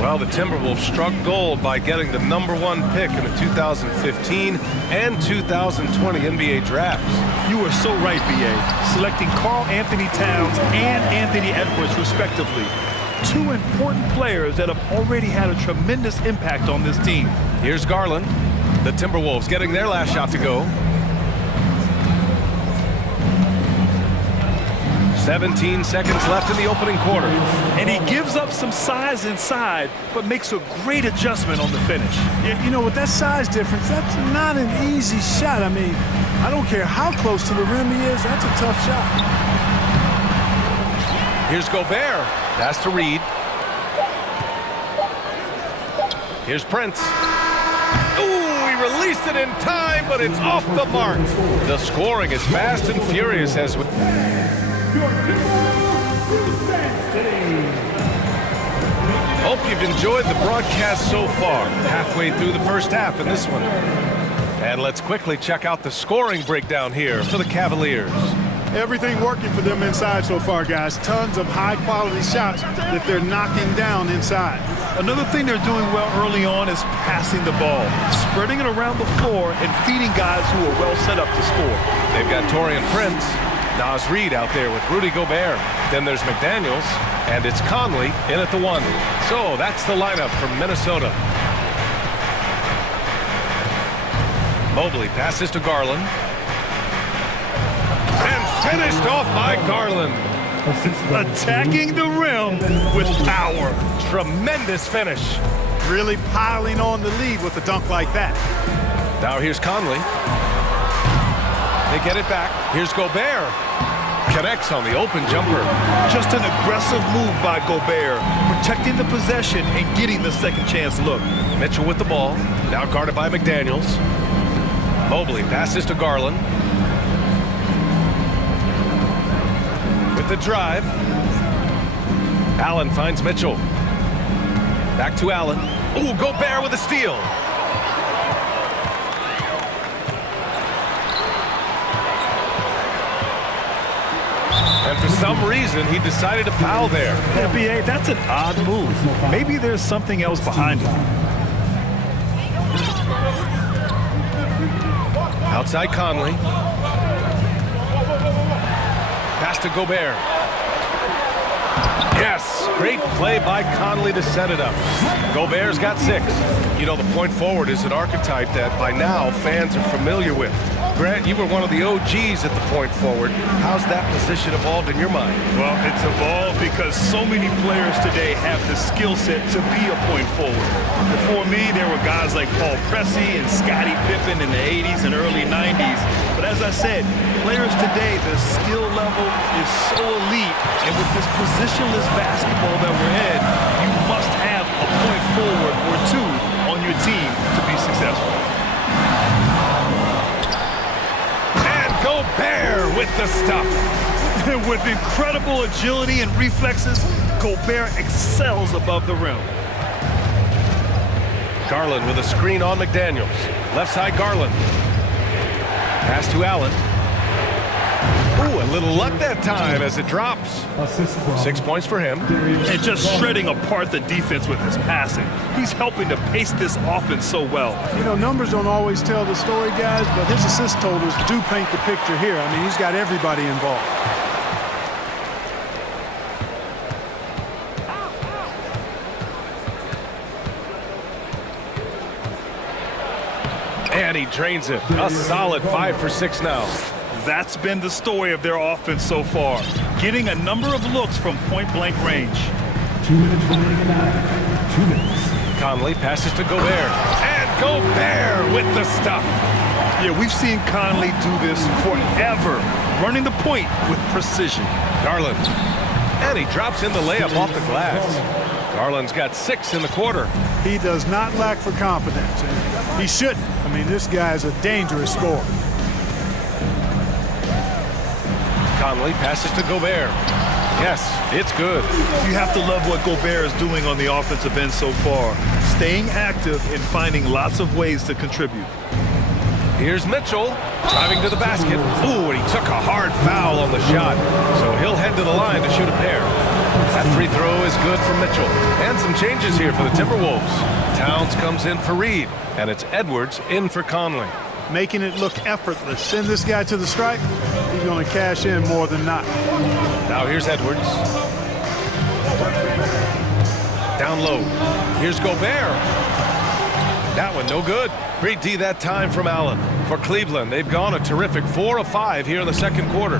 Well, the Timberwolves struck gold by getting the #1 pick in the 2015 and 2020 NBA drafts. You are so right, B.A. Selecting Karl Anthony Towns and Anthony Edwards, respectively. 2 important players that have already had a tremendous impact on this team. Here's Garland. The Timberwolves getting their last shot to go. 17 seconds left in the opening quarter. And he gives up some size inside, but makes a great adjustment on the finish. Yeah, you know, with that size difference, that's not an easy shot. I mean, I don't care how close to the rim he is, that's a tough shot. Here's Gobert. Pass to Reed. Here's Prince. Ooh, he released it in time, but it's off the mark. The scoring is fast and furious as we... Hope you've enjoyed the broadcast so far. Halfway through the first half in this one. And let's quickly check out the scoring breakdown here for the Cavaliers. Everything working for them inside so far, guys. Tons of high-quality shots that they're knocking down inside. Another thing they're doing well early on is passing the ball, spreading it around the floor and feeding guys who are well set up to score. They've got Taurean Prince, Naz Reid out there with Rudy Gobert. Then there's McDaniels, and it's Conley in at the 1. So that's the lineup from Minnesota. Mobley passes to Garland. And finished off by Garland. Attacking the rim with power. Tremendous finish. Really piling on the lead with a dunk like that. Now here's Conley. They get it back. Here's Gobert. Connects on the open jumper. Just an aggressive move by Gobert, protecting the possession and getting the second chance look. Mitchell with the ball. Now guarded by McDaniels. Mobley passes to Garland. With the drive. Allen finds Mitchell. Back to Allen. Ooh, Gobert with a steal. And for some reason, he decided to foul there. Yeah, B.A., that's an odd move. Maybe there's something else behind it. Outside Conley. Pass to Gobert. Yes, great play by Conley to set it up. Gobert's got 6. You know, the point forward is an archetype that by now fans are familiar with. Grant, you were one of the OGs at the point forward. How's that position evolved in your mind? Well, it's evolved because so many players today have the skill set to be a point forward. Before me, there were guys like Paul Pressey and Scottie Pippen in the 80s and early 90s. But as I said, players today, the skill level is so elite. And with this positionless basketball that we're in, you must have a point forward or 2 on your team to be successful. Gobert with the stuff. With incredible agility and reflexes, Gobert excels above the rim. Garland with a screen on McDaniels. Left side Garland. Pass to Allen. Ooh, a little luck that time as it drops. 6 points for him. And just shredding apart the defense with his passing. He's helping to pace this offense so well. You know, numbers don't always tell the story, guys, but his assist totals do paint the picture here. I mean, he's got everybody involved. And he drains it. A solid 5 for 6 now. That's been the story of their offense so far. Getting a number of looks from point-blank range. 2 minutes remaining in that. 2 minutes. Conley passes to Gobert. And Gobert with the stuff. Yeah, we've seen Conley do this forever. Running the point with precision. Garland. And he drops in the layup off the glass. Garland's got 6 in the quarter. He does not lack for confidence. And he shouldn't. I mean, this guy is a dangerous scorer. Conley passes to Gobert. Yes, it's good. You have to love what Gobert is doing on the offensive end so far. Staying active and finding lots of ways to contribute. Here's Mitchell driving to the basket. Ooh, and he took a hard foul on the shot. So he'll head to the line to shoot a pair. That free throw is good for Mitchell. And some changes here for the Timberwolves. Towns comes in for Reed, and it's Edwards in for Conley. Making it look effortless. Send this guy to the stripe, he's going to cash in more than not. Now here's Edwards. Down low. Here's Gobert. That one no good. Great D that time from Allen. For Cleveland, they've gone a terrific 4 of 5 here in the second quarter.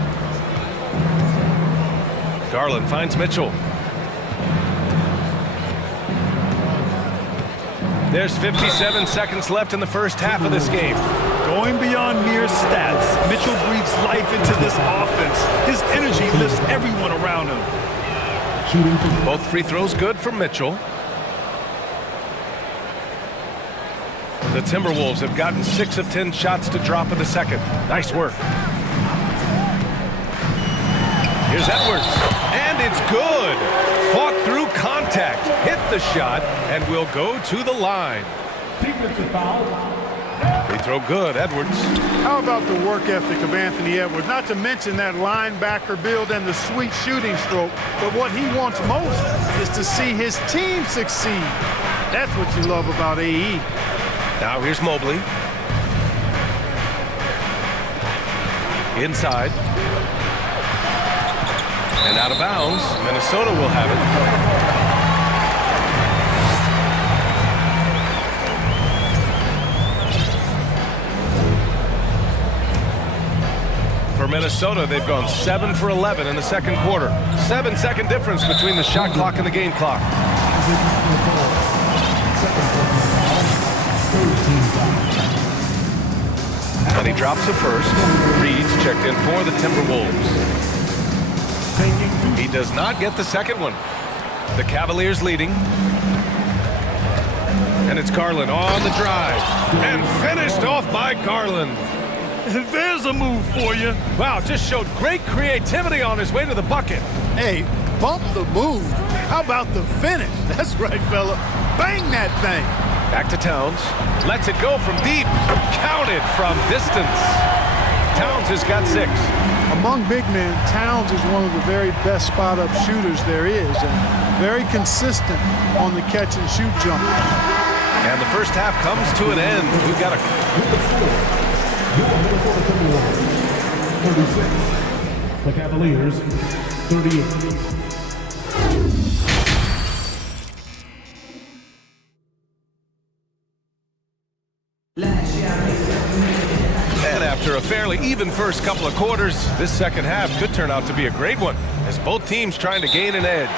Garland finds Mitchell. There's 57 seconds left in the first half of this game. Going beyond mere stats, Mitchell breathes life into this offense. His energy lifts everyone around him. Both free throws good for Mitchell. The Timberwolves have gotten 6 of 10 shots to drop in the second. Nice work. Here's Edwards. And it's good. Fought through contact. Hit the shot and will go to the line. Free throw good, Edwards. How about the work ethic of Anthony Edwards? Not to mention that linebacker build and the sweet shooting stroke. But what he wants most is to see his team succeed. That's what you love about AE. Now here's Mobley. Inside. And out of bounds. Minnesota will have it. For Minnesota, they've gone 7 for 11 in the second quarter. 7-second difference between the shot clock and the game clock. And he drops the first. Reed's checked in for the Timberwolves. He does not get the second one. The Cavaliers leading. And it's Garland on the drive. And finished off by Garland. There's a move for you. Wow, just showed great creativity on his way to the bucket. Hey, bump the move. How about the finish? That's right, fella. Bang that thing. Back to Towns. Lets it go from deep. Counted from distance. Towns has got 6. Among big men, Towns is one of the very best spot-up shooters there is, and very consistent on the catch-and-shoot jump. And the first half comes to an end. We've got a... 36. The Cavaliers, 38. And after a fairly even first couple of quarters, this second half could turn out to be a great one, as both teams trying to gain an edge.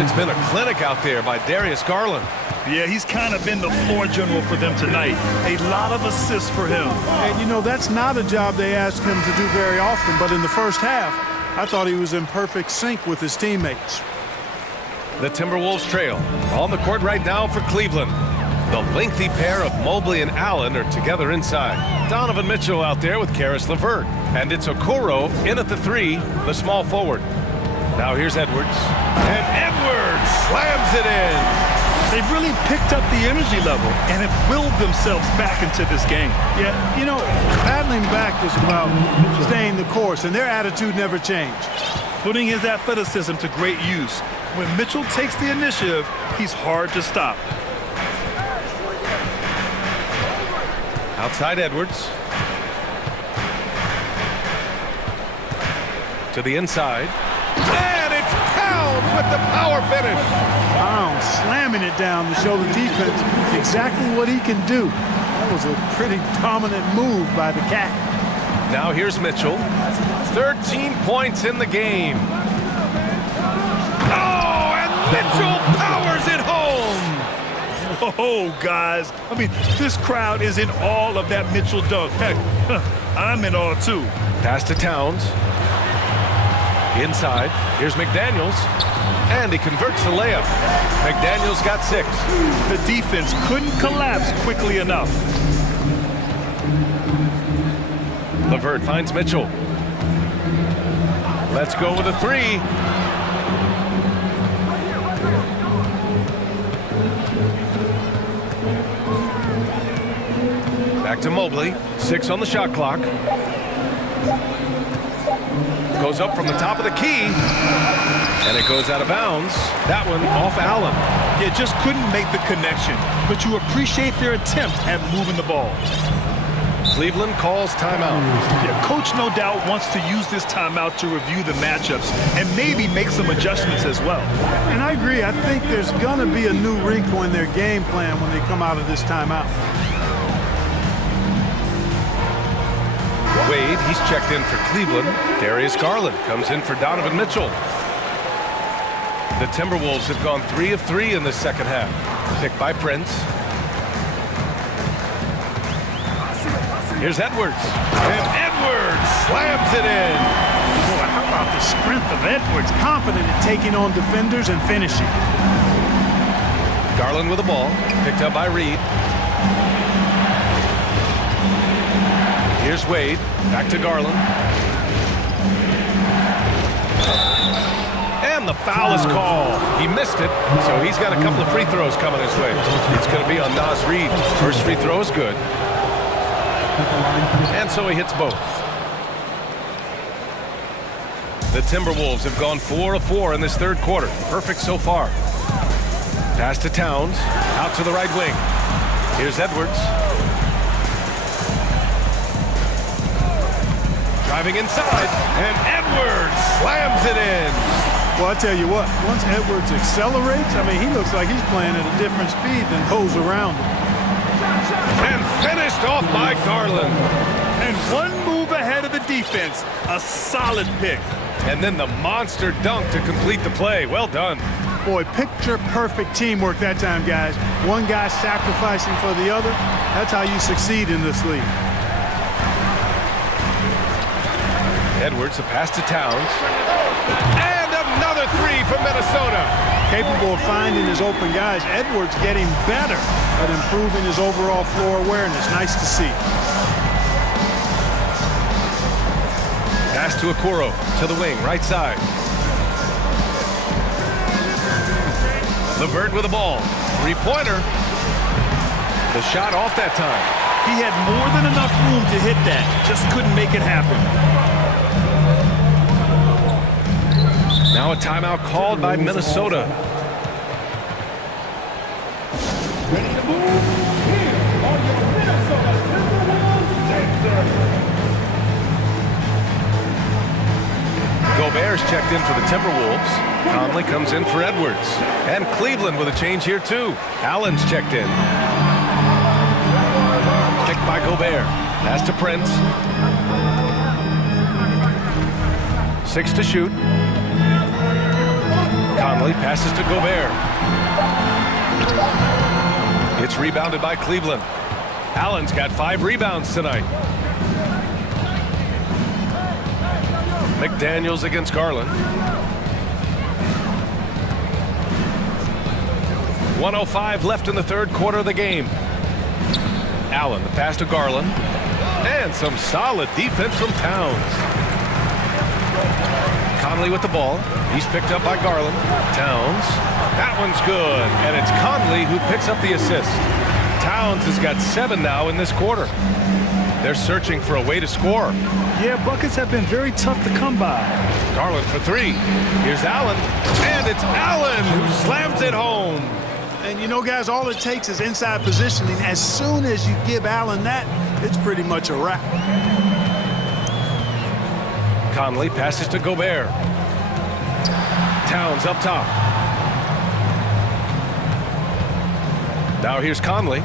It's been a clinic out there by Darius Garland. Yeah, he's kind of been the floor general for them tonight. A lot of assists for him. And, you know, that's not a job they ask him to do very often, but in the first half, I thought he was in perfect sync with his teammates. The Timberwolves trail. On the court right now for Cleveland. The lengthy pair of Mobley and Allen are together inside. Donovan Mitchell out there with Karis LeVert. And it's Okoro in at the 3, the small forward. Now here's Edwards. And Edwards slams it in. They've really picked up the energy level and have willed themselves back into this game. Yeah, you know, battling back is about staying the course, and their attitude never changed. Putting his athleticism to great use. When Mitchell takes the initiative, he's hard to stop. Outside Edwards. To the inside. And it's Towns with the power finish. Towns slamming it down to show the defense exactly what he can do. That was a pretty dominant move by the Cat. Now here's Mitchell. 13 points in the game. Oh, and Mitchell powers it home. Oh, guys. I mean, this crowd is in awe of that Mitchell dunk. Heck, I'm in awe, too. Pass to Towns. Inside. Here's McDaniels. And he converts the layup. McDaniels got 6. The defense couldn't collapse quickly enough. LeVert finds Mitchell. Let's go with a 3. Back to Mobley. 6 on the shot clock. Goes up from the top of the key. And it goes out of bounds. That one off Allen. Yeah, just couldn't make the connection. But you appreciate their attempt at moving the ball. Cleveland calls timeout. Yeah, coach no doubt wants to use this timeout to review the matchups and maybe make some adjustments as well. And I agree. I think there's going to be a new wrinkle in their game plan when they come out of this timeout. Wade, he's checked in for Cleveland. Darius Garland comes in for Donovan Mitchell. The Timberwolves have gone 3 of 3 in the second half. Picked by Prince. Here's Edwards. And Edwards slams it in. Boy, how about the strength of Edwards? Confident in taking on defenders and finishing. Garland with the ball. Picked up by Reed. Here's Wade. Back to Garland. And the foul is called. He missed it, so he's got a couple of free throws coming his way. It's going to be on Nas Reed. First free throw is good. And so he hits both. The Timberwolves have gone 4 of 4 in this third quarter. Perfect so far. Pass to Towns. Out to the right wing. Here's Edwards. Driving inside, and Edwards slams it in. Well, I tell you what, once Edwards accelerates, I mean, he looks like he's playing at a different speed than those around him. And finished off by Garland. And one move ahead of the defense. A solid pick. And then the monster dunk to complete the play. Well done. Boy, picture-perfect teamwork that time, guys. One guy sacrificing for the other. That's how you succeed in this league. Edwards, a pass to Towns. And another 3 from Minnesota. Capable of finding his open guys. Edwards getting better at improving his overall floor awareness. Nice to see. Pass to Okoro, to the wing, right side. LeVert with the ball. 3-pointer. The shot off that time. He had more than enough room to hit that. Just couldn't make it happen. Now a timeout called by Minnesota. Ready to move? Here are your Minnesota Timberwolves answers. Gobert's checked in for the Timberwolves. Conley comes in for Edwards. And Cleveland with a change here too. Allen's checked in. Picked by Gobert. Pass to Prince. 6 to shoot. Conley passes to Gobert. It's rebounded by Cleveland. Allen's got 5 rebounds tonight. McDaniels against Garland. 1:05 left in the third quarter of the game. Allen, the pass to Garland. And some solid defense from Towns. Conley with the ball. He's picked up by Garland. Towns. That one's good. And it's Conley who picks up the assist. Towns has got 7 now in this quarter. They're searching for a way to score. Yeah, buckets have been very tough to come by. Garland for 3. Here's Allen. And it's Allen who slams it home. And you know, guys, all it takes is inside positioning. As soon as you give Allen that, it's pretty much a wrap. Conley passes to Gobert. Towns up top. Now here's Conley.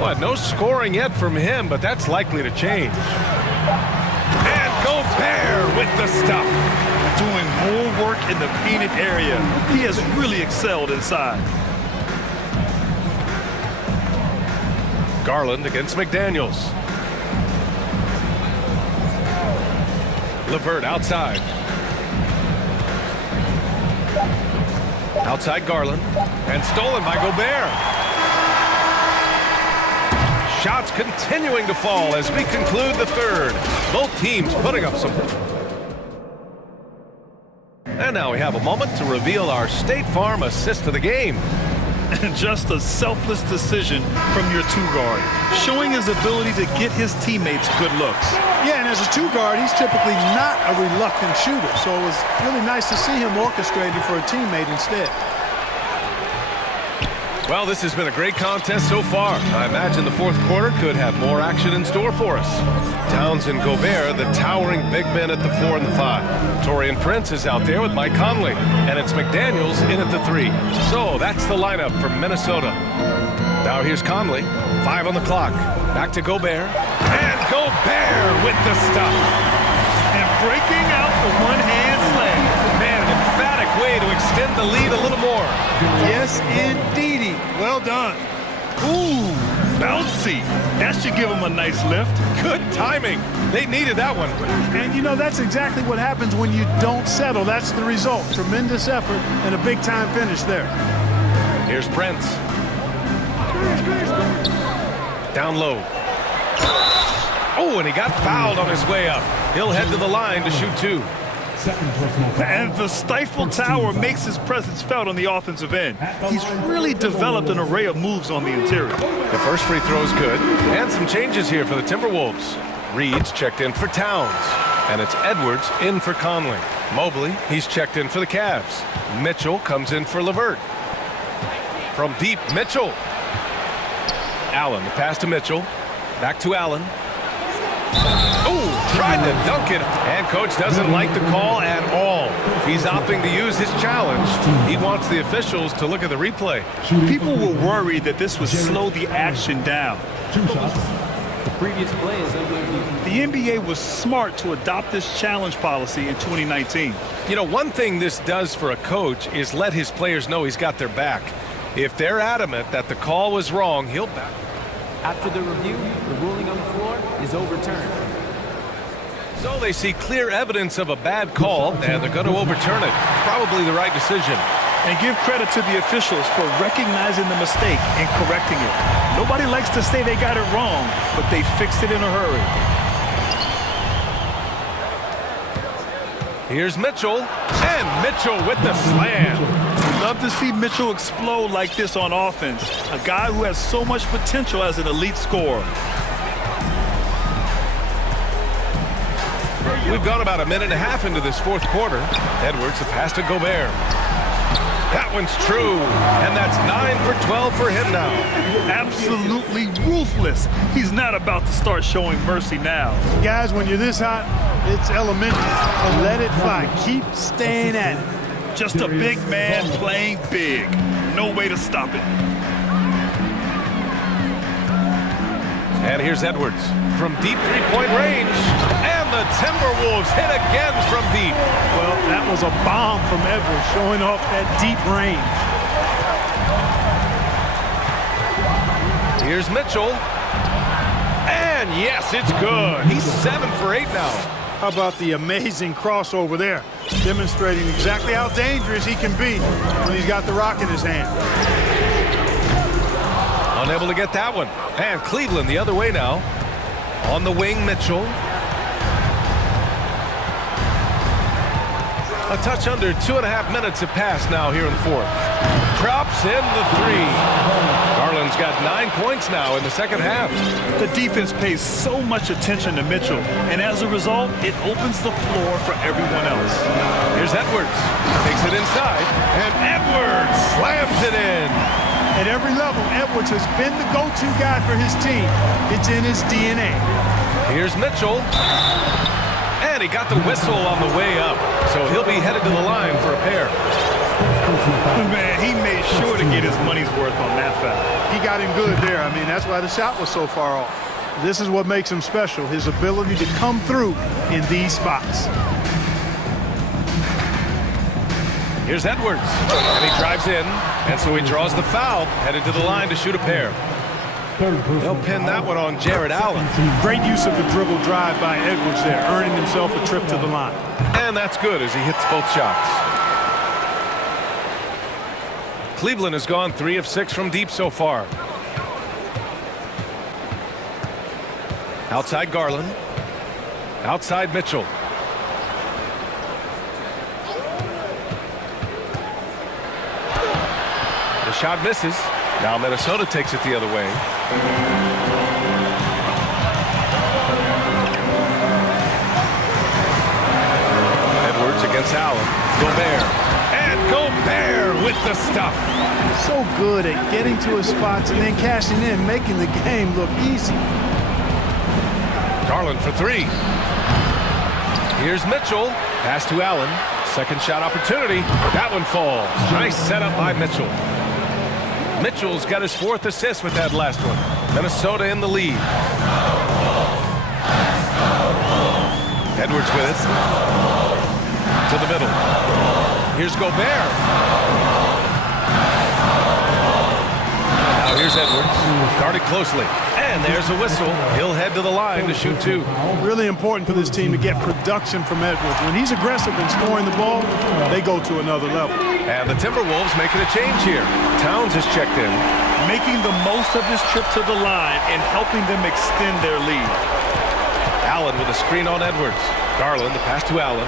Well, no scoring yet from him, but that's likely to change. And Gobert with the stuff. Doing more work in the painted area. He has really excelled inside. Garland against McDaniels. LeVert outside. Outside Garland. And stolen by Gobert. Shots continuing to fall as we conclude the third. Both teams putting up some. And now we have a moment to reveal our State Farm assist of the game. Just a selfless decision from your 2-guard, showing his ability to get his teammates good looks. Yeah, and as a 2-guard, he's typically not a reluctant shooter, so it was really nice to see him orchestrated for a teammate instead. Well, this has been a great contest so far. I imagine the fourth quarter could have more action in store for us. Towns and Gobert, the towering big men at the 4 and the 5. Torian Prince is out there with Mike Conley, and it's McDaniels in at the 3. So that's the lineup for Minnesota. Now here's Conley, 5 on the clock. Back to Gobert, and Gobert with the stuff. And breaking out the one-hand slam. Man, an emphatic way to extend the lead a little more. Yes, indeedy. Well done. Ooh, bouncy. That should give him a nice lift. Good timing. They needed that one. And you know, that's exactly what happens when you don't settle. That's the result. Tremendous effort and a big-time finish there. Here's Prince. Down low. Oh, and he got fouled on his way up. He'll head to the line to shoot 2. And the stifled tower makes his presence felt on the offensive end. He's really developed an array of moves on the interior. The first free throw is good. And some changes here for the Timberwolves. Reed's checked in for Towns. And it's Edwards in for Conley. Mobley, he's checked in for the Cavs. Mitchell comes in for LeVert. From deep, Mitchell. Allen, the pass to Mitchell. Back to Allen. Oh, tried to dunk it, and coach doesn't like the call at all. He's opting to use his challenge. He wants the officials to look at the replay. People were worried that this would slow the action down. The previous play is over. The NBA was smart to adopt this challenge policy in 2019. You know, one thing this does for a coach is let his players know he's got their back. If they're adamant that the call was wrong, he'll back. After the review, the ruling on the floor is overturned. So they see clear evidence of a bad call, and they're going to overturn it. Probably the right decision. And give credit to the officials for recognizing the mistake and correcting it. Nobody likes to say they got it wrong, but they fixed it in a hurry. Here's Mitchell, and Mitchell with the slam. Love to see Mitchell explode like this on offense. A guy who has so much potential as an elite scorer. We've gone about a minute and a half into this fourth quarter. Edwards, the pass to Gobert. That one's true, and that's 9 for 12 for him now. Absolutely ruthless. He's not about to start showing mercy now. Guys, when you're this hot, it's elementary. Let it fly. Keep staying at it. Just a big man playing big. No way to stop it. And here's Edwards from deep three-point range. And the Timberwolves hit again from deep. Well, that was a bomb from Edwards, showing off that deep range. Here's Mitchell. And yes, it's good. He's 7 for 8 now. How about the amazing crossover there? Demonstrating exactly how dangerous he can be when he's got the rock in his hand. Unable to get that one. And Cleveland the other way now. On the wing, Mitchell. A touch under 2.5 minutes have passed now here in the fourth. Drops in the three. Garland's got 9 points now in the second half. The defense pays so much attention to Mitchell, and as a result, it opens the floor for everyone else. Here's Edwards. Takes it inside, and Edwards slams it in. At every level, Edwards has been the go-to guy for his team. It's in his DNA. Here's Mitchell. And he got the whistle on the way up, so he'll be headed to the line for a pair. Man, he made sure to get his money's worth on that foul. He got him good there. I mean, that's why the shot was so far off. This is what makes him special, his ability to come through in these spots. Here's Edwards, and he drives in, and so he draws the foul, headed to the line to shoot a pair. They'll pin that one on Jared Allen. Great use of the dribble drive by Edwards there, earning himself a trip to the line. And that's good as he hits both shots. Cleveland has gone 3 of 6 from deep so far. Outside Garland. Outside Mitchell. The shot misses. Now Minnesota takes it the other way. Edwards against Allen. Gobert. And Gobert with the stuff. So good at getting to his spots and then cashing in, making the game look easy. Garland for three. Here's Mitchell. Pass to Allen. Second shot opportunity. That one falls. Nice setup by Mitchell. Mitchell's got his 4th assist with that last one. Minnesota in the lead. Edwards with it. To the middle. Here's Gobert. Now here's Edwards. Guarded closely. And there's a whistle. He'll head to the line to shoot 2. Really important for this team to get production from Edwards. When he's aggressive in scoring the ball, they go to another level. And the Timberwolves making a change here. Towns has checked in. Making the most of his trip to the line and helping them extend their lead. Allen with a screen on Edwards. Garland, the pass to Allen.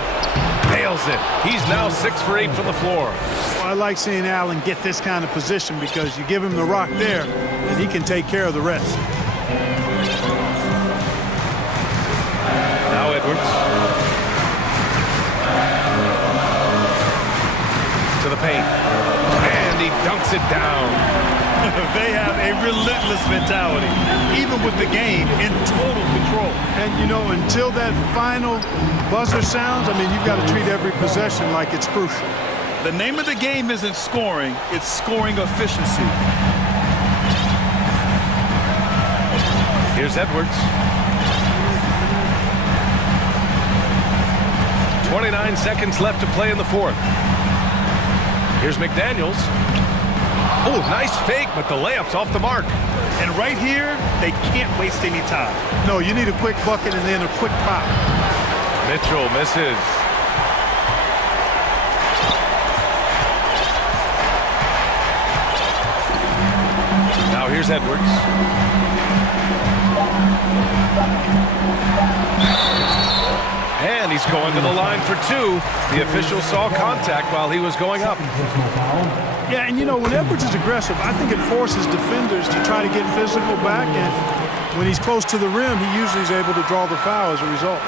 Nails it. He's now 6 for 8 from the floor. Well, I like seeing Allen get this kind of position because you give him the rock there and he can take care of the rest. Now Edwards. To the paint. And he dunks it down. They have a relentless mentality, even with the game in total control. And, you know, until that final buzzer sounds, I mean, you've got to treat every possession like it's crucial. The name of the game isn't scoring, it's scoring efficiency. Here's Edwards. 29 seconds left to play in the fourth. Here's McDaniels. Oh, nice fake, but the layup's off the mark. And right here, they can't waste any time. No, you need a quick bucket and then a quick foul. Mitchell misses. Now here's Edwards. And he's going to the line for 2. The official saw contact while he was going up. Yeah, and you know, when Edwards is aggressive, I think it forces defenders to try to get physical back, and when he's close to the rim, he usually is able to draw the foul as a result.